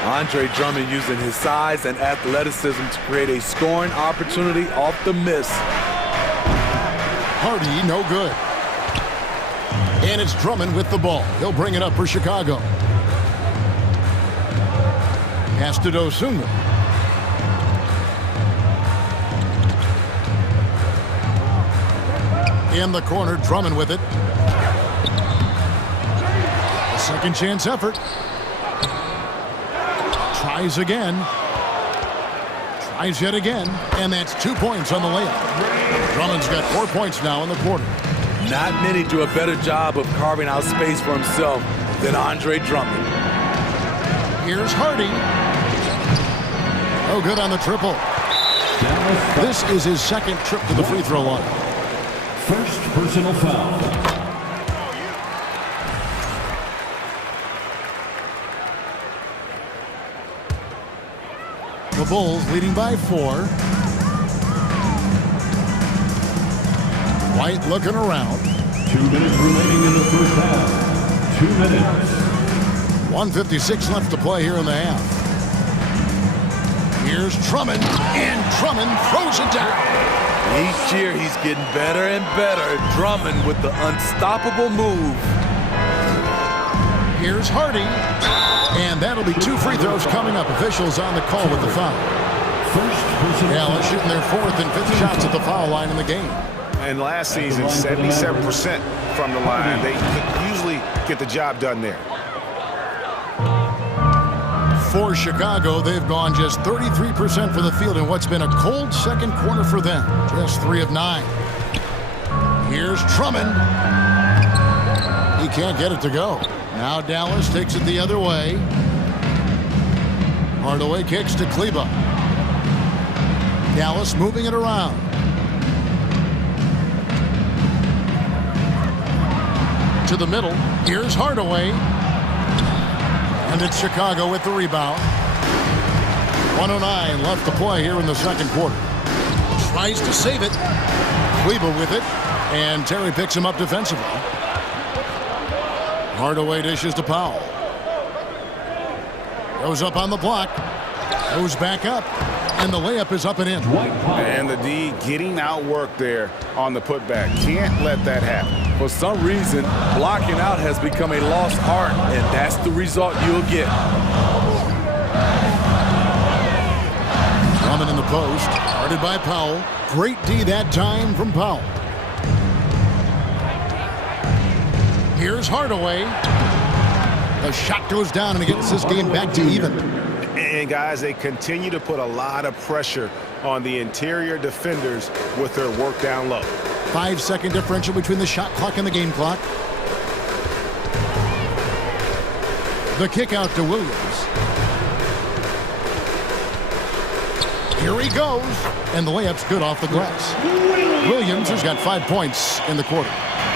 Andre Drummond using his size and athleticism to create a scoring opportunity off the miss. Hardy, no good. And it's Drummond with the ball. He'll bring it up for Chicago. Pass to Dosunmu. In the corner, Drummond with it. A second chance effort. Tries again. Tries yet again. And that's 2 points on the layup. Drummond's got 4 points now in the quarter. Not many do a better job of carving out space for himself than Andre Drummond. Here's Hardy. No good on the triple. This is his second trip to the free throw line. First personal foul. The Bulls leading by 4. White looking around. 2 minutes remaining in the first half. 2 minutes. 1:56 left to play here in the half. Here's Drummond, and Drummond throws it down. Each year he's getting better and better. Drummond with the unstoppable move. Here's Hardy, and that'll be 2 free throws coming up. Officials on the call with the foul. Dallas shooting their 4th and 5th shots at the foul line in the game. And last season, 77% from the line. They usually get the job done there. For Chicago, they've gone just 33% for the field in what's been a cold second quarter for them. Just 3 of 9. Here's Drummond. He can't get it to go. Now Dallas takes it the other way. Hardaway kicks to Kleba. Dallas moving it around. To the middle. Here's Hardaway. And it's Chicago with the rebound. 1:09 left to play here in the second quarter. Tries to save it. Kleba with it. And Terry picks him up defensively. Hardaway dishes to Powell. Goes up on the block. Goes back up. And the layup is up and in. And the D getting outworked there on the putback. Can't let that happen. For some reason, blocking out has become a lost art, and that's the result you'll get. Drummond in the post. Guarded by Powell. Great D that time from Powell. Here's Hardaway. The shot goes down, and it gets this game back to even. And guys, they continue to put a lot of pressure on the interior defenders with their work down low. 5-second differential between the shot clock and the game clock. The kick out to Williams. Here he goes. And the layup's good off the glass. Williams has got 5 points in the quarter.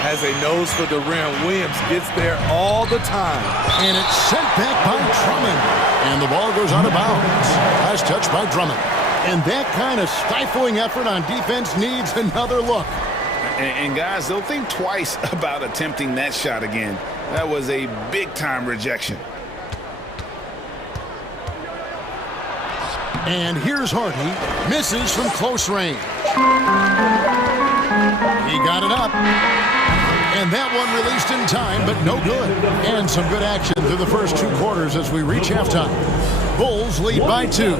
Has a nose for the rim. Williams gets there all the time. And it's sent back by Drummond. And the ball goes out of bounds. Last touch by Drummond. And that kind of stifling effort on defense needs another look. And guys, they'll think twice about attempting that shot again. That was a big-time rejection. And here's Hardy. Misses from close range. He got it up. And that one released in time, but no good. And some good action through the first 2 quarters as we reach halftime. Bulls lead by 2.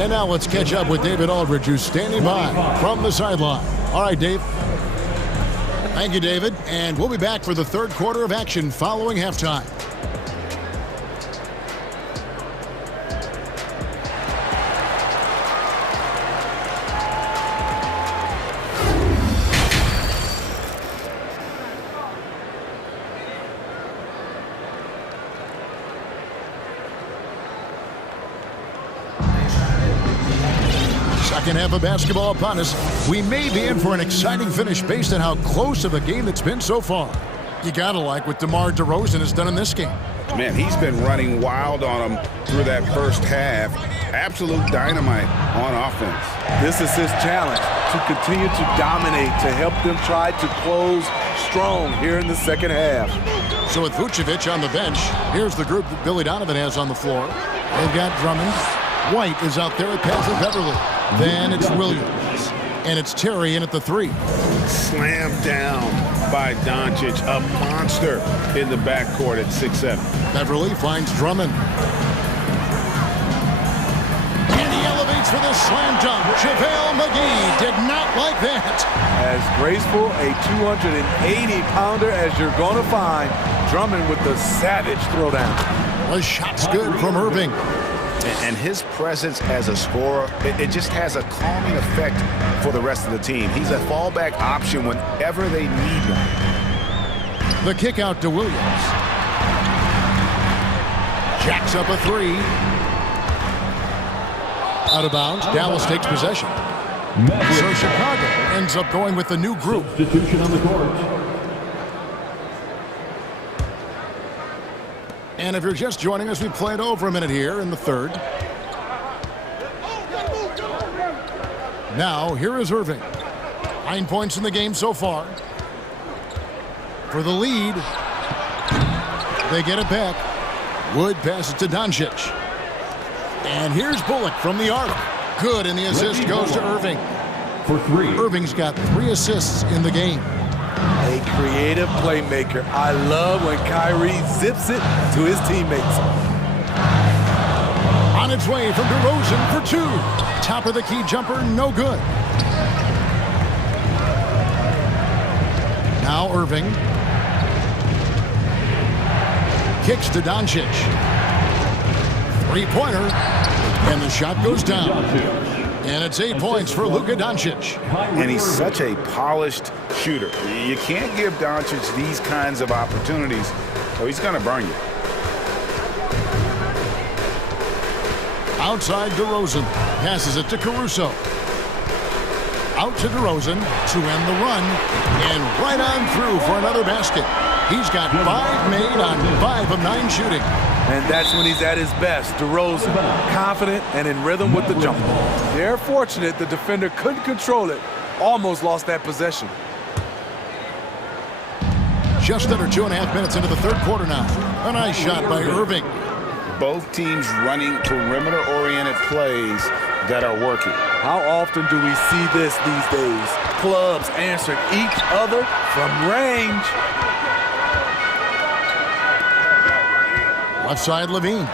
And now let's catch up with David Aldridge, who's standing by from the sideline. All right, Dave. Thank you, David. And we'll be back for the third quarter of action following halftime. Second half of basketball upon us. We may be in for an exciting finish based on how close of a game it's been so far. You gotta like what DeMar DeRozan has done in this game. Man, he's been running wild on them through that first half. Absolute dynamite on offense. This is his challenge, to continue to dominate, to help them try to close strong here in the second half. So with Vucevic on the bench, here's the group that Billy Donovan has on the floor. They've got Drummond. White is out there at Patrick Beverly. Then it's Williams. And it's Terry in at the 3. Slammed down by Doncic. A monster in the backcourt at 6'7". Beverly finds Drummond. And he elevates points for this slam dunk. JaVale McGee did not like that. As graceful a 280-pounder as you're going to find, Drummond with the savage throwdown. The shot's good from Irving. And his presence as a scorer, it just has a calming effect for the rest of the team. He's a fallback option whenever they need one. The kick out to Williams. Jacks up a three. Out of bounds. Dallas takes possession. So Chicago ends up going with the new group. Substitution on the court. And if you're just joining us, we played over a minute here in the third. Now, here is Irving. 9 points in the game so far. For the lead. They get it back. Wood passes to Doncic. And here's Bullock from the arc. Good, and the assist goes to Irving. For three. Irving's got 3 assists in the game. A creative playmaker. I love when Kyrie zips it to his teammates. On its way from DeRozan for 2. Top of the key jumper, no good. Now Irving. Kicks to Doncic. 3-pointer. And the shot goes down. And it's 8 points for Luka Doncic. And he's such a polished shooter. You can't give Doncic these kinds of opportunities, or he's going to burn you. Outside DeRozan. Passes it to Caruso. Out to DeRozan to end the run. And right on through for another basket. He's got 5 made on 5 of 9 shooting. And that's when he's at his best. DeRozan, confident and in rhythm with the jump ball. They're fortunate the defender couldn't control it. Almost lost that possession. Just under 2.5 minutes into the third quarter now. A nice shot by Irving. Both teams running perimeter-oriented plays that are working. How often do we see this these days? Clubs answering each other from range. Left side, Levine.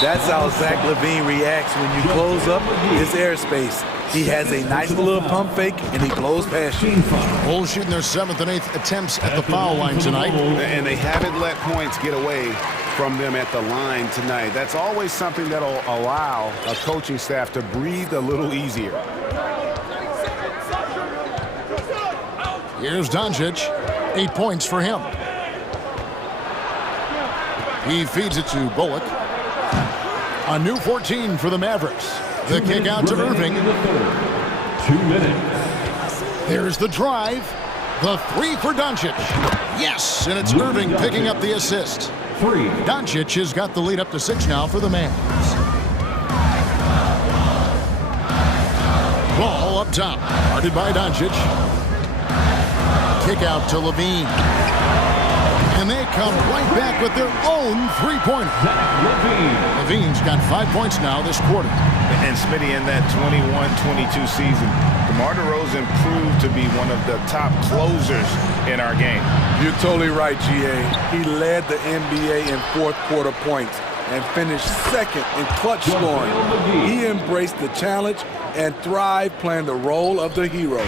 That's how Zach LaVine reacts when you close up his airspace. He has a nice little pump fake, and he blows past you. Bulls shooting their 7th and 8th attempts at the foul line tonight. And they haven't let points get away from them at the line tonight. That's always something that'll allow a coaching staff to breathe a little easier. Here's Doncic. 8 points for him. He feeds it to Bullock. A new 14 for the Mavericks. The kick out to Irving. 2 minutes. There's the drive. The 3 for Doncic. Yes, and it's Irving picking up the assist. 3. Doncic has got the lead up to 6 now for the Mavs. Ball up top. Guarded by Doncic. Kick out to Levine. And they come right back with their own 3-pointer. Levine's got 5 points now this quarter. And Smitty, in that 21-22 season, DeMar DeRozan proved to be one of the top closers in our game. You're totally right, GA. He led the NBA in fourth quarter points and finished second in clutch scoring. He embraced the challenge and thrived playing the role of the hero.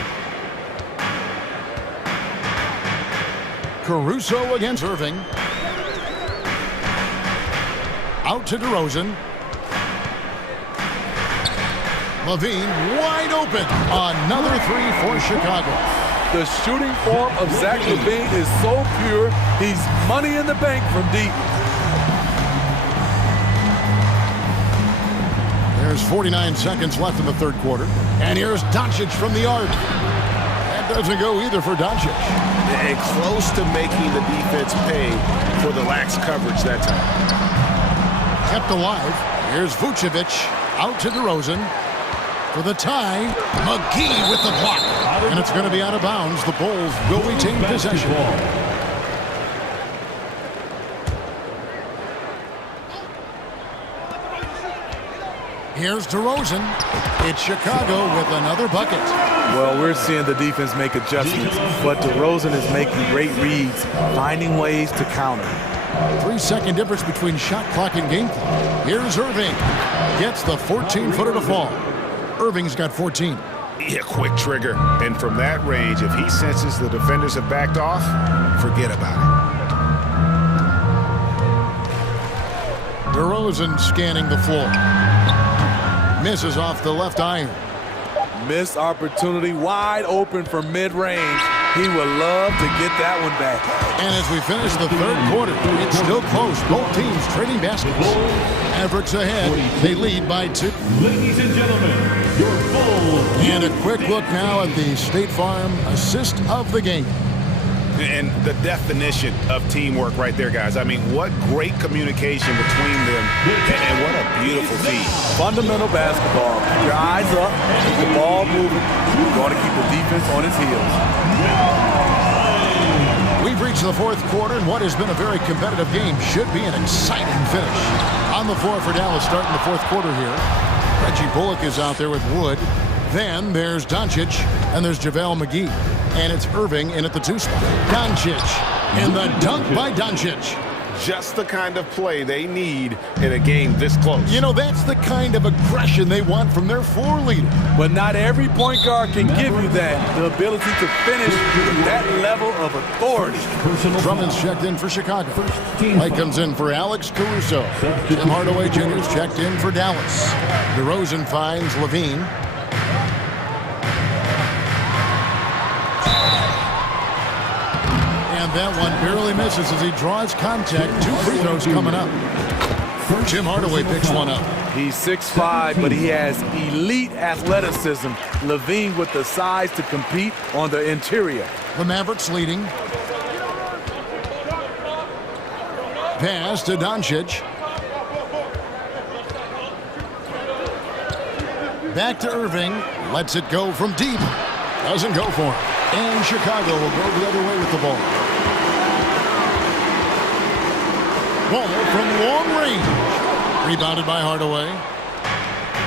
Caruso against Irving. Out to DeRozan. Levine wide open. Another 3 for Chicago. The shooting form of Zach LaVine is so pure, he's money in the bank from deep. There's 49 seconds left in the third quarter. And here's Doncic from the arc. That doesn't go either for Doncic. And close to making the defense pay for the lax coverage that time. Kept alive. Here's Vucevic out to DeRozan for the tie. McGee with the block. And it's going to be out of bounds. The Bulls will retain possession. Here's DeRozan. It's Chicago with another bucket. Well, we're seeing the defense make adjustments, but DeRozan is making great reads, finding ways to counter. 3-second difference between shot clock and game clock. Here's Irving. Gets the 14-footer to fall. Irving's got 14. Yeah, quick trigger. And from that range, if he senses the defenders have backed off, forget about it. DeRozan scanning the floor. Misses off the left iron. Missed opportunity, wide open for mid-range. He would love to get that one back. And as we finish the third quarter, it's still close. Both teams trading baskets. Mavericks ahead. They lead by 2. Ladies and gentlemen, your full... And a quick look now at the State Farm assist of the game. And the definition of teamwork right there, guys. I mean, what great communication between them, and what a beautiful team. Fundamental basketball. Keep your eyes up, keep the ball moving. You're going to keep the defense on its heels. We've reached the fourth quarter, and what has been a very competitive game should be an exciting finish. On the floor for Dallas starting the fourth quarter here. Reggie Bullock is out there with Wood. Then there's Doncic, and there's JaVale McGee. And it's Irving in at the 2 spot. Doncic, and the dunk by Doncic. Just the kind of play they need in a game this close. You know, that's the kind of aggression they want from their floor leader. But not every point guard can give you that, the ability to finish with that level of authority. Drummond's checked in for Chicago. White comes in for Alex Caruso. Tim Hardaway Jr.'s checked in for Dallas. DeRozan finds Levine. And that one barely misses as he draws contact. 2 free throws coming up. Tim Hardaway picks one up. He's 6'5", but he has elite athleticism. Levine with the size to compete on the interior. The Mavericks leading. Pass to Doncic. Back to Irving. Lets it go from deep. Doesn't go for it. And Chicago will go the other way with the ball. Ball from long range. Rebounded by Hardaway.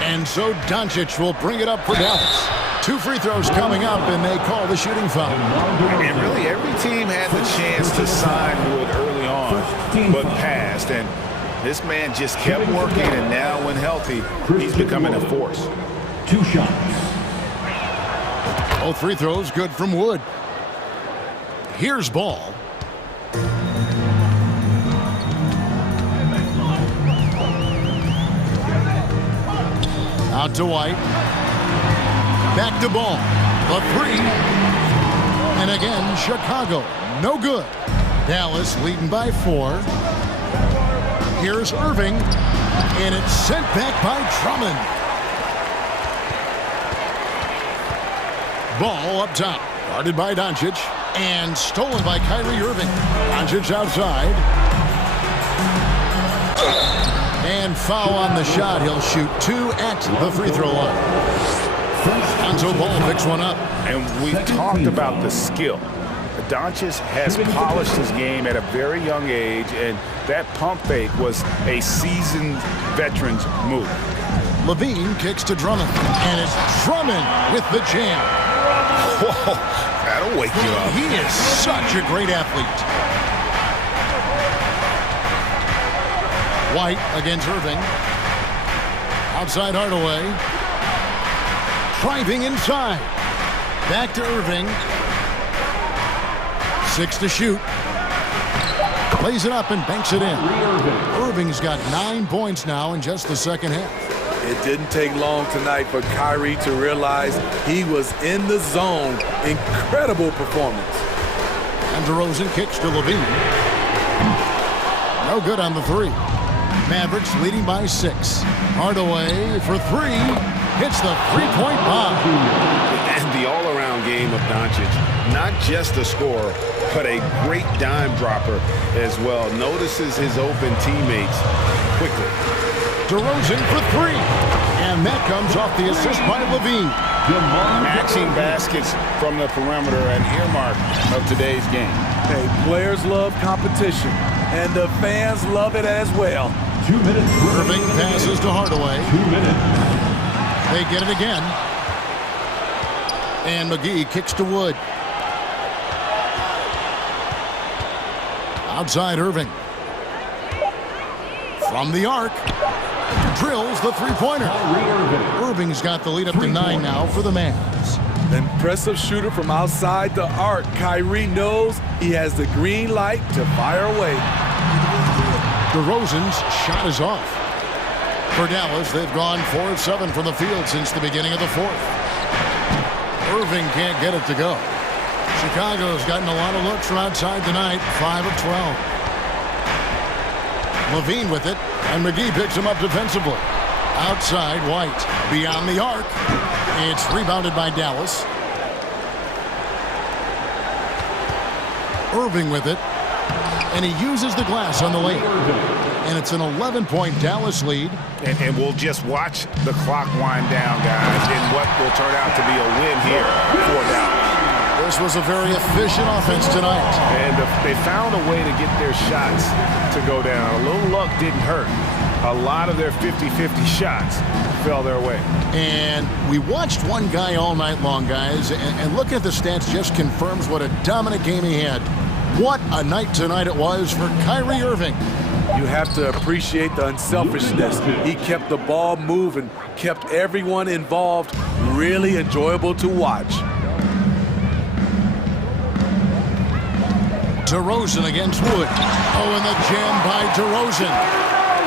And so Doncic will bring it up for Dallas. 2 free throws coming up, and they call the shooting foul. And really, every team had the chance to sign Wood early on, but passed. And this man just kept working, and now when healthy, he's becoming a force. 2 shots. Both free throws good from Wood. Here's Ball. Out to White. Back to Ball. The 3. And again, Chicago. No good. Dallas leading by 4. Here's Irving. And it's sent back by Drummond. Ball up top. Guarded by Doncic. And stolen by Kyrie Irving. Doncic outside. And foul on the shot. He'll shoot 2 at the free throw line. Lonzo Ball picks one up. And we've talked about the skill. Doncic has polished his game at a very young age, and that pump fake was a seasoned veteran's move. Levine kicks to Drummond. And it's Drummond with the jam. Whoa, that'll wake you up. He is such a great athlete. White against Irving. Outside Hardaway. Driving inside. Back to Irving. 6 to shoot. Plays it up and banks it in. Irving's got 9 points now in just the second half. It didn't take long tonight for Kyrie to realize he was in the zone. Incredible performance. And DeRozan kicks to Levine. No good on the 3. Mavericks leading by 6. Hardaway for 3. Hits the 3-point bomb. And the all-around game of Doncic. Not just a scorer, but a great dime dropper as well. Notices his open teammates quickly. DeRozan for 3. And that comes off the assist by Levine. Matching baskets from the perimeter, an earmark of today's game. Hey, players love competition, and the fans love it as well. 2 minutes. Irving passes to Hardaway. 2 minutes. They get it again. And McGee kicks to Wood. Outside Irving. From the arc. Drills the three-pointer. Irving's got the lead up to 9 now for the Mavs. The impressive shooter from outside the arc. Kyrie knows he has the green light to fire away. DeRozan's shot is off. For Dallas, they've gone 4 of 7 from the field since the beginning of the fourth. Irving can't get it to go. Chicago's gotten a lot of looks from outside tonight, 5 of 12. Levine with it, and McGee picks him up defensively. Outside, White. Beyond the arc. It's rebounded by Dallas. Irving with it, and he uses the glass on the lane. And it's an 11-point Dallas lead. And we'll just watch the clock wind down, guys, in what will turn out to be a win here for Dallas. This was a very efficient offense tonight. And they found a way to get their shots to go down. A little luck didn't hurt. A lot of their 50-50 shots fell their way. And we watched one guy all night long, guys, and looking at the stats just confirms what a dominant game he had. What a night tonight it was for Kyrie Irving. You have to appreciate the unselfishness. He kept the ball moving, kept everyone involved, really enjoyable to watch. DeRozan against Wood. Oh, and the jam by DeRozan.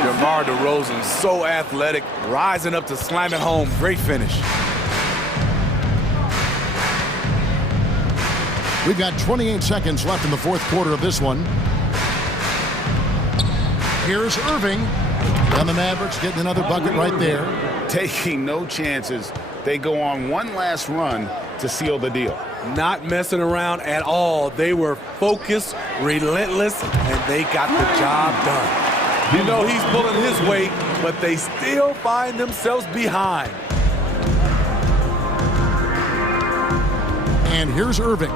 DeMar DeRozan, so athletic, rising up to slam it home. Great finish. We've got 28 seconds left in the fourth quarter of this one. Here's Irving. And the Mavericks getting another bucket right there. Taking no chances. They go on one last run to seal the deal. Not messing around at all. They were focused, relentless, and they got the job done. You know he's pulling his weight, but they still find themselves behind. And here's Irving.